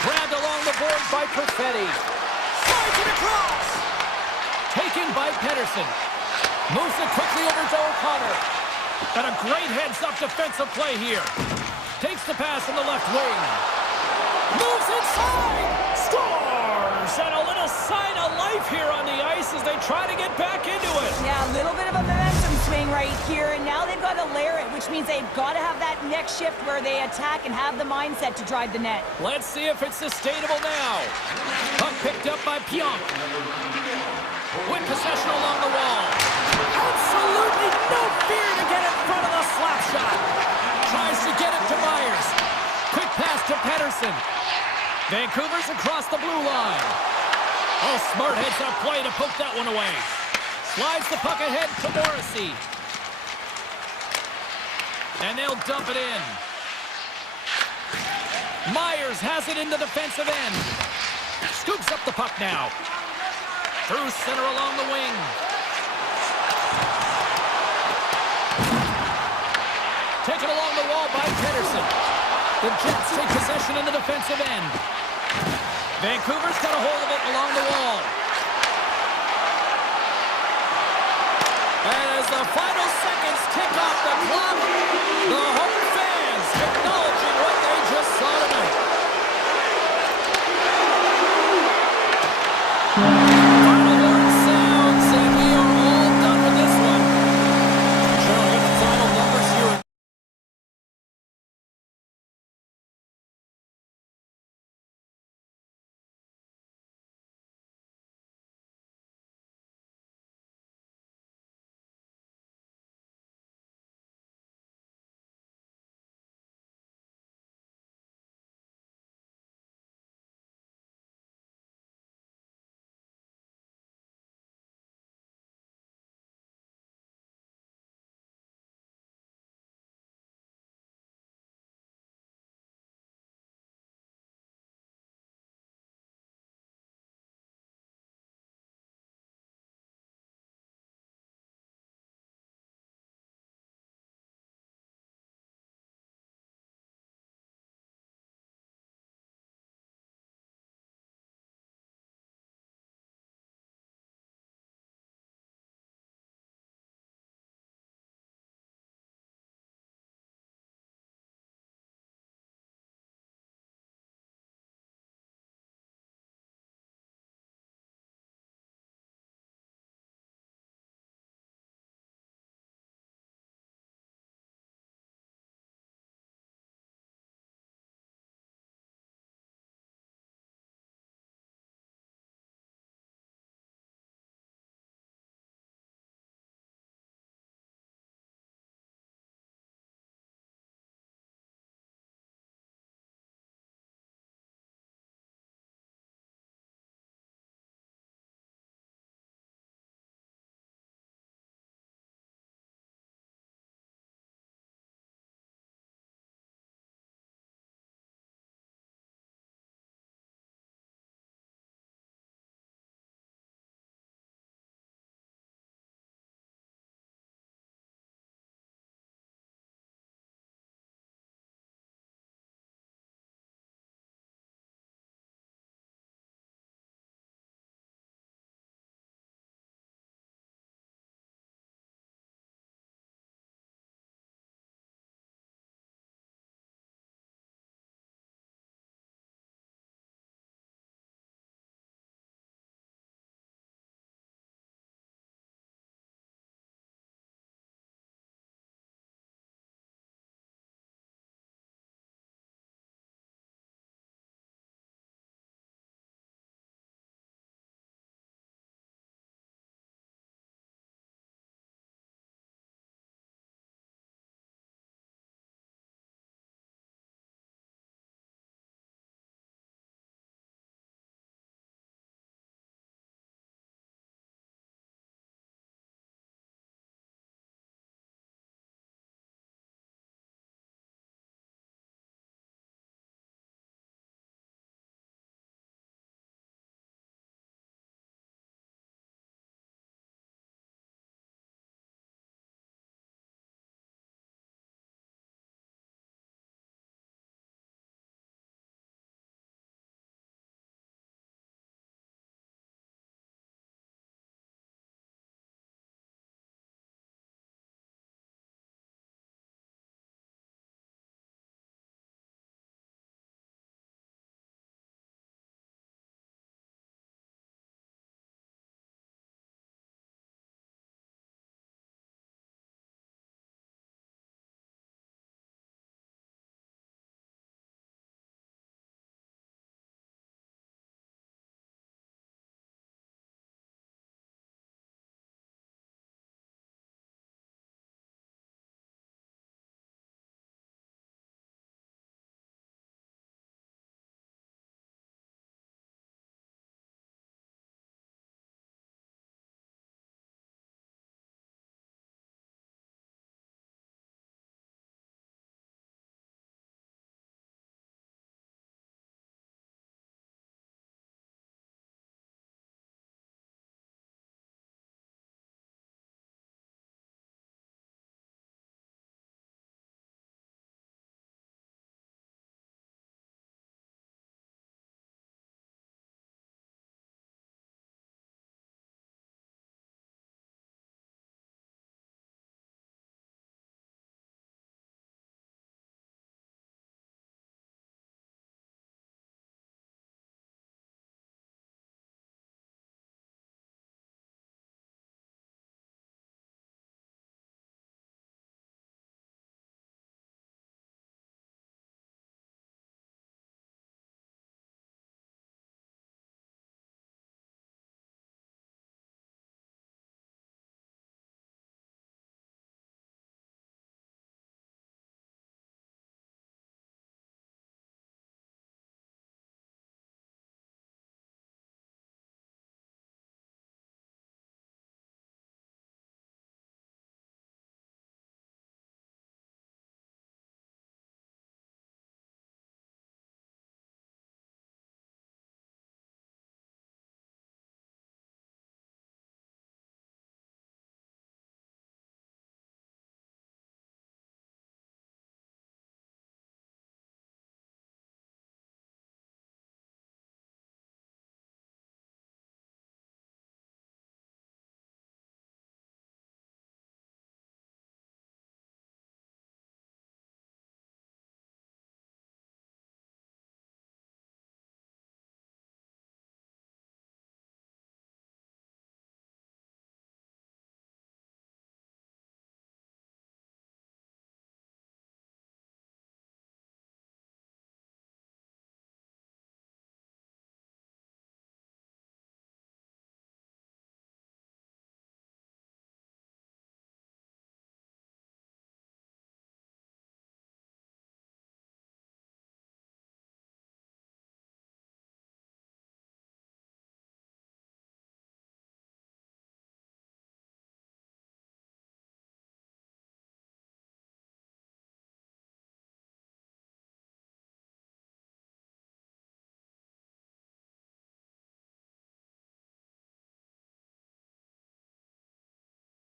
Grabbed along the board by Perfetti. Slides it across. Taken by Pedersen. Moves it quickly over to O'Connor. And a great heads-up defensive play here. Takes the pass from the left wing. Moves inside. Scores! And a little sign of life here on the ice as they try to get back into it. Yeah, a little bit of a momentum swing right here, and now they've got to layer it, which means they've got to have that next shift where they attack and have the mindset to drive the net. Let's see if it's sustainable now. Puck picked up by Pionk. Win possession along the wall. Absolutely no fear to get in front of the slap shot. Tries to get it to Myers. Quick pass to Pedersen. Vancouver's across the blue line. Oh, smart heads-up play to poke that one away. Slides the puck ahead to Morrissey. And they'll dump it in. Myers has it in the defensive end. Scoops up the puck now. Through center along the wing. Taken along the wall by Pedersen. The Jets take possession in the defensive end. Vancouver's got a hold of it along the wall. As the final seconds tick off the clock, the home fans acknowledging what they just saw tonight.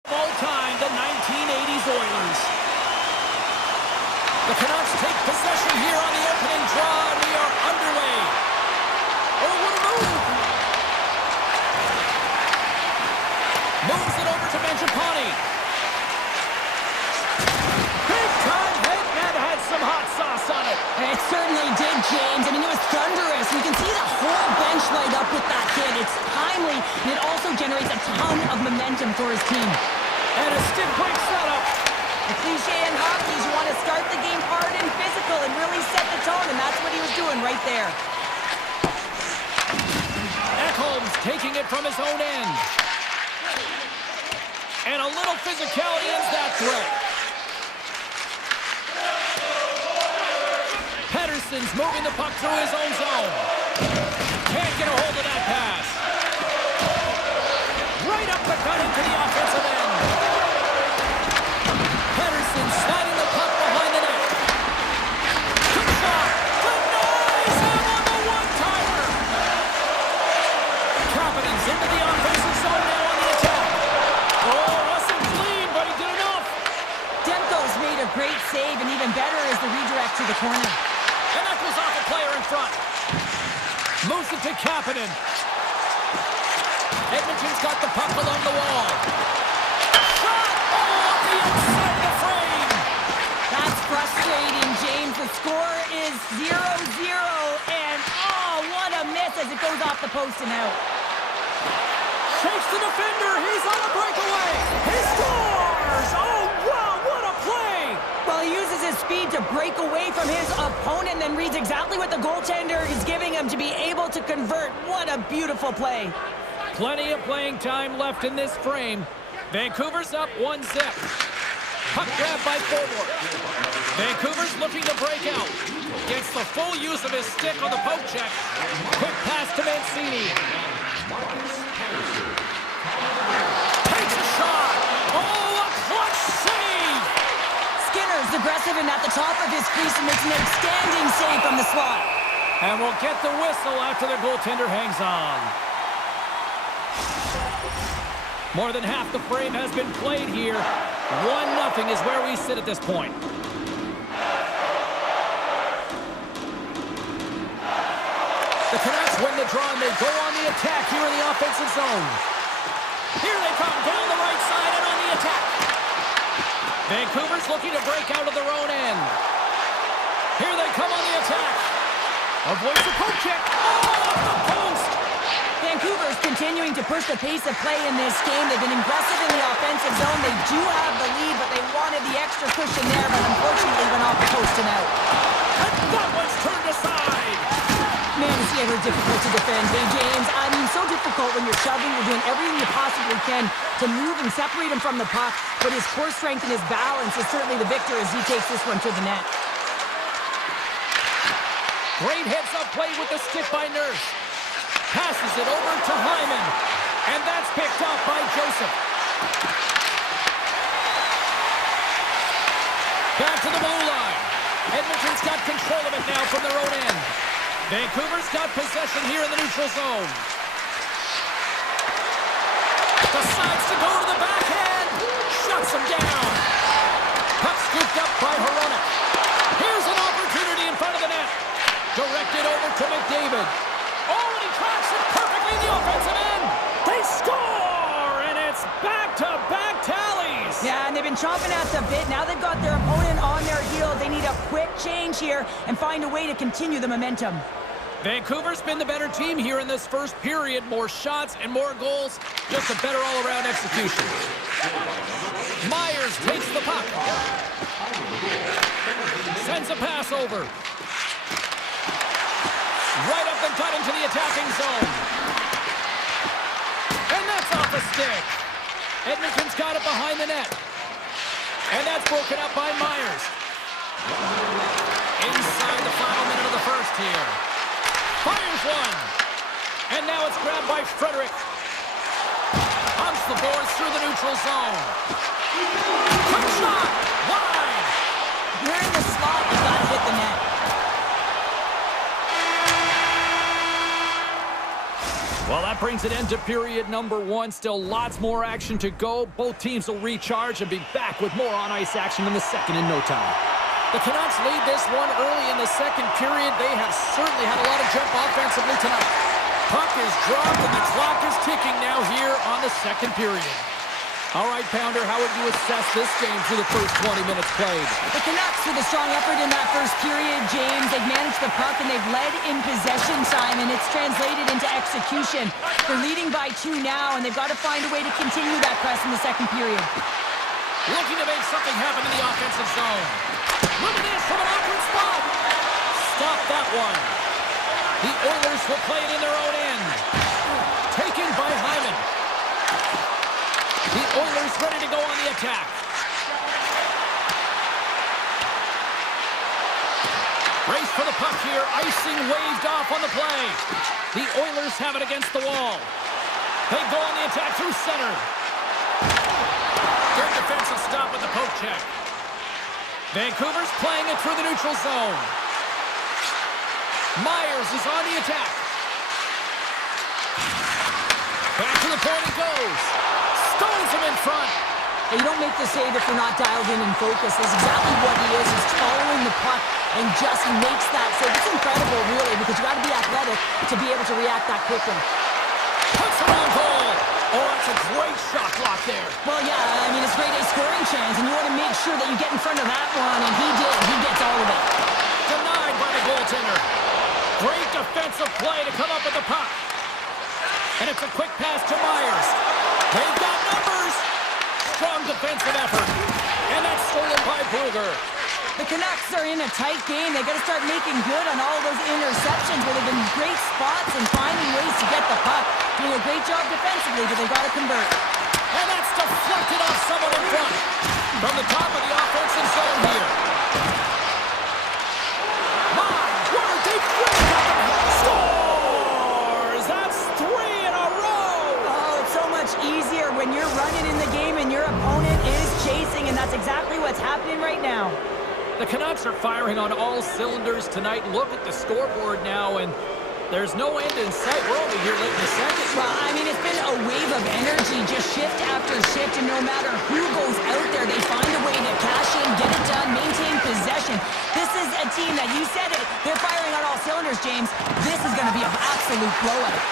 Of all time, the 1980s Oilers. The Canucks take possession here on the opening draw, and we are underway. Oh, what a move! Moves it over to Mangiapane. Big time hit that had some hot sauce on it. It certainly did, James. I mean, it was thunderous. We can see the whole bench light up with that hit. It's timely, and it also generates a ton of momentum for his team. And a stick break setup. The cliche in hockey is you want to start the game hard and physical and really set the tone, and that's what he was doing right there. Ekholm's taking it from his own end. And a little physicality ends that threat. Pettersson's moving the puck through his own zone. Can't get a hold of that pass. Right up the gut into the offensive end. Pettersson sliding the puck behind the net. Good shot. Denies him on the one-timer. Kapanen's into the offensive zone now on the attack. Oh, Russell clean, but he did enough. Demko's made a great save, and even better is the redirect to the corner. And that goes off a player in front. Moves it to Kapanen. Edmonton's got the puck along the wall. Shot! Oh, off the outside of the frame. That's frustrating, James. The score is 0-0, and oh, what a miss as it goes off the post and out. Shakes the defender. He's on a breakaway. He scores! Oh, wow, what a play! Well, he uses his speed to break away from his opponent and then reads exactly what the goaltender is giving him to be able to convert. What a beautiful play. Plenty of playing time left in this frame. Vancouver's up 1-0. Puck grab by forward. Vancouver's looking to break out. Gets the full use of his stick on the poke check. Quick pass to Mancini. Takes a shot. Oh, a clutch save! Skinner's aggressive and at the top of his crease and makes an outstanding save from the slot. And we'll get the whistle after the goaltender hangs on. More than half the frame has been played here. 1-0 is where we sit at this point. The Canucks win the draw and they go on the attack here in the offensive zone. Here they come down the right side and on the attack. Vancouver's looking to break out of their own end. Here they come on the attack. Avoids the poke check. Oh, off the post. Vancouver's continuing to push the pace of play in this game. They've been aggressive in the offensive zone. They do have the lead, but they wanted the extra cushion there, but unfortunately went off the post and out. And that one's turned aside. Man, is he ever difficult to defend. Hey, James, I mean, so difficult when you're shoving. You're doing everything you possibly can to move and separate him from the puck, but his core strength and his balance is certainly the victor as he takes this one to the net. Great heads-up play with the stick by Nurse. Passes it over to Hyman. And that's picked off by Joseph. Back to the blue line. Edmonton's got control of it now from their own end. Vancouver's got possession here in the neutral zone. Decides to go to the backhand. Shuts him down. Puck scooped up by Hronek. Here's an opportunity in front of the net. Directed over to McDavid. Oh, and he tracks it perfectly in the offensive end. They score, and it's back-to-back tallies. Yeah, and they've been chomping at the bit. Now they've got their opponent on their heels. They need a quick change here and find a way to continue the momentum. Vancouver's been the better team here in this first period. More shots and more goals. Just a better all-around execution. Myers takes the puck. Sends a pass over. Right up the gut into the attacking zone. And that's off a stick. Edmonton's got it behind the net. And that's broken up by Myers. Inside the final minute of the first here. Fires one. And now it's grabbed by Frederick. Pumps the boards through the neutral zone. Quick shot. Wide. You're in the slot. You got to hit the net. Well, that brings an end to period number one. Still lots more action to go. Both teams will recharge and be back with more on-ice action in the second in no time. The Canucks lead this one early in the second period. They have certainly had a lot of jump offensively tonight. Puck is dropped and the clock is ticking now here on the second period. All right, Pounder, how would you assess this game through the first 20 minutes played? The Canucks with a strong effort in that first period, James. They've managed the puck and they've led in possession time, and it's translated into execution. They're leading by 2 now, and they've got to find a way to continue that press in the second period. Looking to make something happen in the offensive zone. Look at this from an awkward spot. Stop that one. The Oilers will play it in their own end. Taken by Hyman. The Oilers ready to go on the attack. Race for the puck here. Icing waved off on the play. The Oilers have it against the wall. They go on the attack through center. Good defensive stop with the poke check. Vancouver's playing it through the neutral zone. Myers is on the attack. Back to the point it goes. Stones him in front. You don't make the save if you're not dialed in and focused. That's exactly what he is. He's following the puck and just makes that save. It's incredible, really, because you got to be athletic to be able to react that quickly. Puts it on goal. Oh, that's a great shot block there. Well, yeah, I mean, it's a great A scoring chance, and you want to make sure that you get in front of that one, and he did. He gets all of it. Denied by the goaltender. Great defensive play to come up with the puck. And it's a quick pass to Myers. They've got numbers. Strong defensive effort. And that's stolen by Brugger. The Canucks are in a tight game. They got to start making good on all those interceptions where they've been great spots and finding ways to get the puck. Doing a great job defensively, but they've got to convert. And that's deflected off someone in front. From the top of the offensive zone here. My word, they scores! That's 3 in a row! Oh, it's so much easier when you're running in the game and your opponent is chasing, and that's exactly what's happening right now. The Canucks are firing on all cylinders tonight. Look at the scoreboard now, and there's no end in sight. We're only here late in the second. Well, I mean, it's been a wave of energy, just shift after shift, and no matter who goes out there, they find a way to cash in, get it done, maintain possession. This is a team that, you said it, they're firing on all cylinders, James. This is going to be an absolute blowout.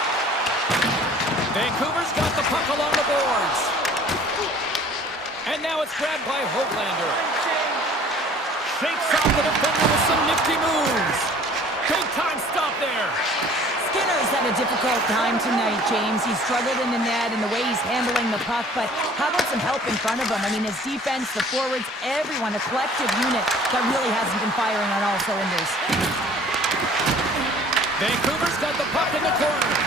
Vancouver's got the puck along the boards. And now it's grabbed by Hoaglander. Shakes off the defender with some nifty moves. Big time stop there. Skinner's had a difficult time tonight, James. He's struggled in the net and the way he's handling the puck, but how about some help in front of him? I mean, his defense, the forwards, everyone, a collective unit that really hasn't been firing on all cylinders. Vancouver's got the puck in the corner.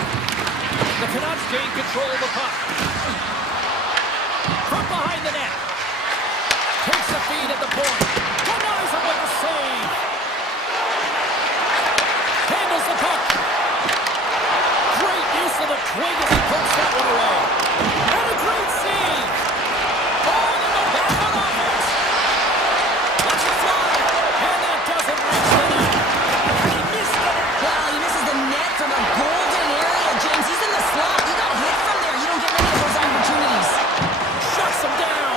The Canucks gain control of the puck. From behind the net. Takes a feed at the point. Denies him with a save. Handles the puck. Great use of the twig as he pulls that one away. And a great save. Oh, and the back on offense. Let's it fly. And that doesn't reach the net. And he missed it. Well, he misses the net from a golden area, James. He's in the slot. He got hit from there. You don't get many of those opportunities. Shuts him down.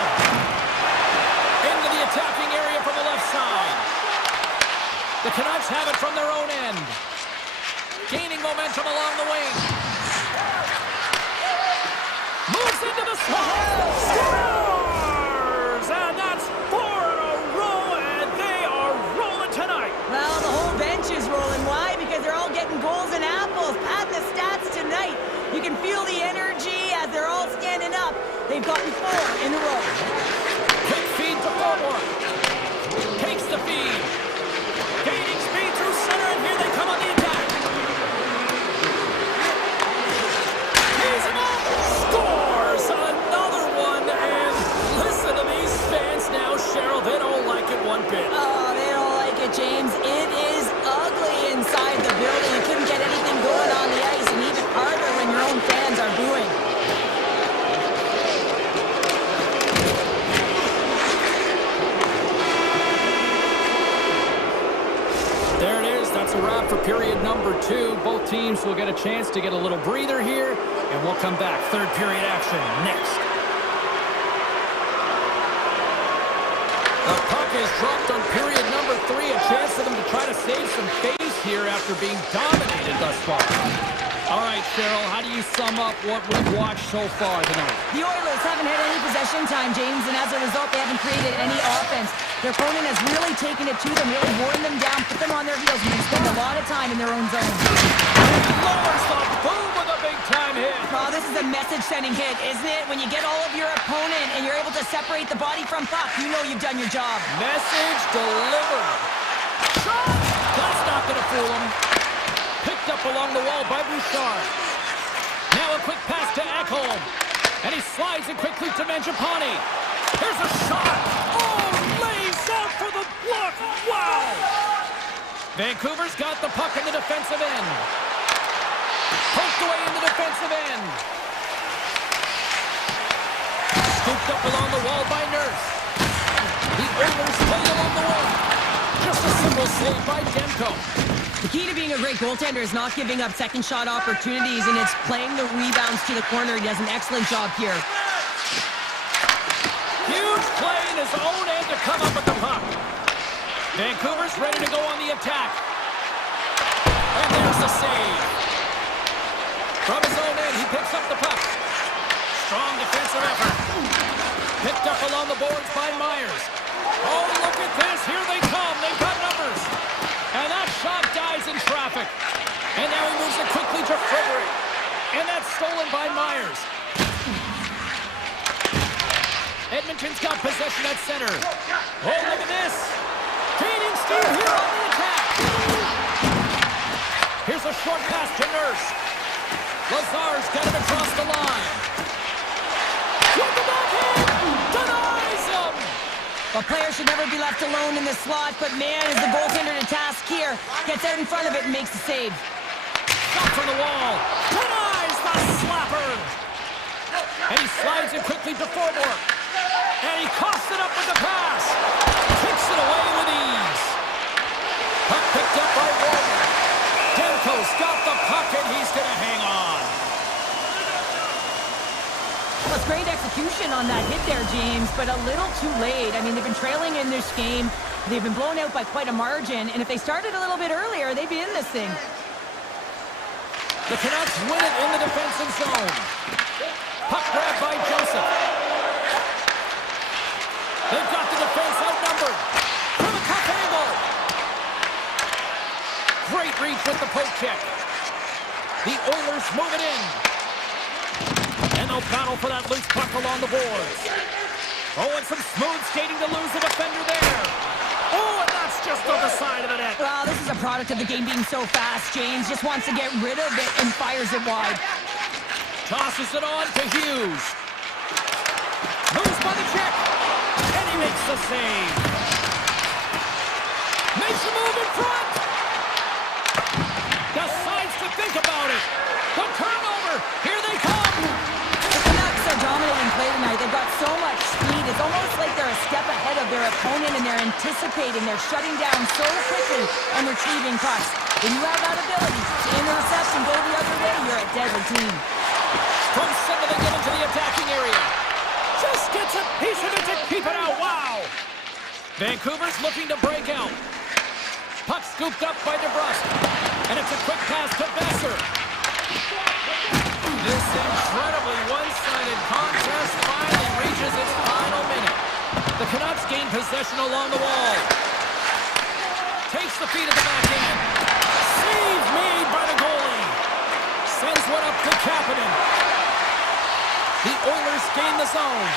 Into the attacking area from the left side. The Canucks have it from their own end. Gaining momentum along the wing. Moves into the slot. Scores! And that's 4 in a row, and they are rolling tonight. Well, the whole bench is rolling. Why? Because they're all getting goals and apples. Pat the stats tonight. You can feel the energy as they're all standing up. They've gotten 4 in a row. Quick feed to forward. Takes the feed. Gaining speed through center, and here they come on the attack. He's him up. Scores another one, and listen to these fans now, Cheryl. They don't like it one bit. Oh, they don't like it, James. It is ugly inside the building. You couldn't get anything going on the ice, and even harder when your own fans are booing. that's a wrap for period number 2. Both teams will get a chance to get a little breather here, and we'll come back. Third period action next. The puck is dropped on period number 3. A chance for them to try to save some face here after being dominated thus far. All right, Cheryl, how do you sum up what we've watched so far tonight? The Oilers haven't had any possession time, James, and as a result, they haven't created any offense. Their opponent has really taken it to them, really worn them down, put them on their heels, and they spend a lot of time in their own zone. Lowers the boom with a big-time hit. Oh, this is a message-sending hit, isn't it? When you get all of your opponent and you're able to separate the body from puck, you know you've done your job. Message delivered. Shot! That's not going to fool him. Picked up along the wall by Bouchard. Now a quick pass to Ekholm. And he slides it quickly to Mangiapane. Here's a shot. Oh, lays out for the block. Wow! Vancouver's got the puck in the defensive end. Poked away in the defensive end. Scooped up along the wall by Nurse. The Oilers play along the wall. Just a simple save by Demko. The key to being a great goaltender is not giving up second shot opportunities, and it's playing the rebounds to the corner. He does an excellent job here. Huge play in his own end to come up with the puck. Vancouver's ready to go on the attack. And there's the save. From his own end, he picks up the puck. Strong defensive effort. Picked up along the boards by Myers. Oh, look at this. Here they come. They've got numbers. And that shot dies in traffic. And now he moves it quickly to Frederick. And that's stolen by Myers. Edmonton's got possession at center. Oh, look at this. Gaining steam here on the attack. Here's a short pass to Nurse. Lazar's got it across the line. With the backhand. Denies him. A player should never be left alone in this slot, but man, is the goaltender to task here. Gets out in front of it and makes the save. Shot from the wall. Denies the slapper. And he slides it quickly to Forborg. And he coughs it up with the pass. Kicks it away with ease. Puck picked up by Warner. Demko's got the puck and he's going to hang on. Well, it's great execution on that hit there, James, but a little too late. I mean, they've been trailing in this game. They've been blown out by quite a margin, and if they started a little bit earlier, they'd be in this thing. The Canucks win it in the defensive zone. Puck grab by Joseph. They've got the defense outnumbered. From a tough angle. Great reach with the poke check. The Oilers move it in. And they'll battle for that loose puck along the boards. Oh, and some smooth skating to lose the defender there. Oh, and that's just on the side of the net. Well, this is a product of the game being so fast. James just wants to get rid of it and fires it wide. Tosses it on to Hughes. Moves by the check. And he makes the save. Makes a move in front. Decides to think about it. The turnover. Here they come. The Canucks are dominating play tonight. They've got so much speed. It's almost like they're a step ahead of their opponent, and they're anticipating. They're shutting down so quickly and retrieving pucks. When you have that ability to intercept and go the other way, you're a deadly team. From center, they get into the attacking area. Just gets a piece of it to keep it out. Wow. Vancouver's looking to break out. Puck scooped up by DeBrusque. And it's a quick pass to Besser. This incredibly one-sided contest finally reaches its final minute. The Canucks gain possession along the wall. Takes the feed at the backhand. Save made by the goalie. Sends one up to Kapanen. The Oilers gain the zone.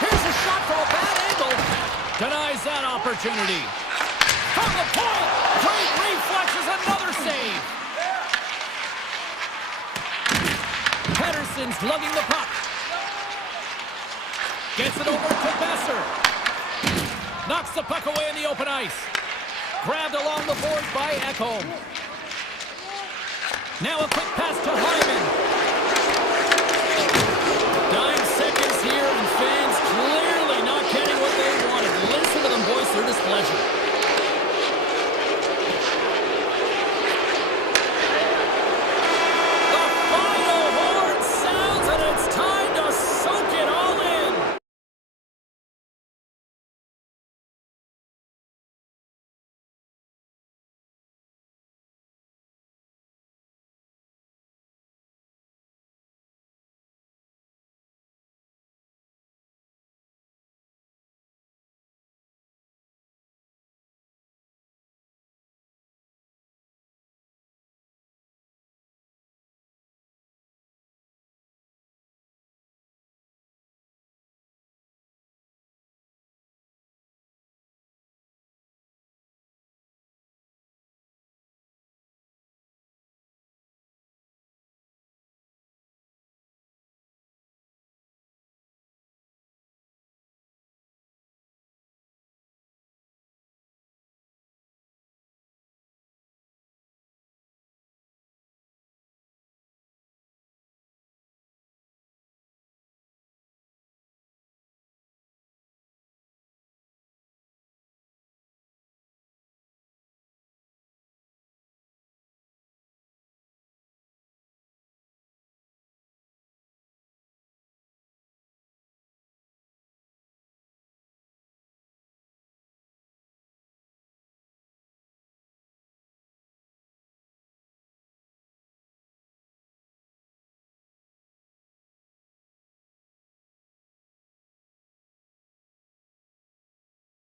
Here's a shot from a bad angle. Denies that opportunity. From the point. Great reflexes, another save. Pettersson's lugging the puck. Gets it over to Besser. Knocks the puck away in the open ice. Grabbed along the boards by Ekholm. Now a quick pass to Hyman. 9 seconds here, and fans clearly not getting what they wanted. Listen to them voice their displeasure.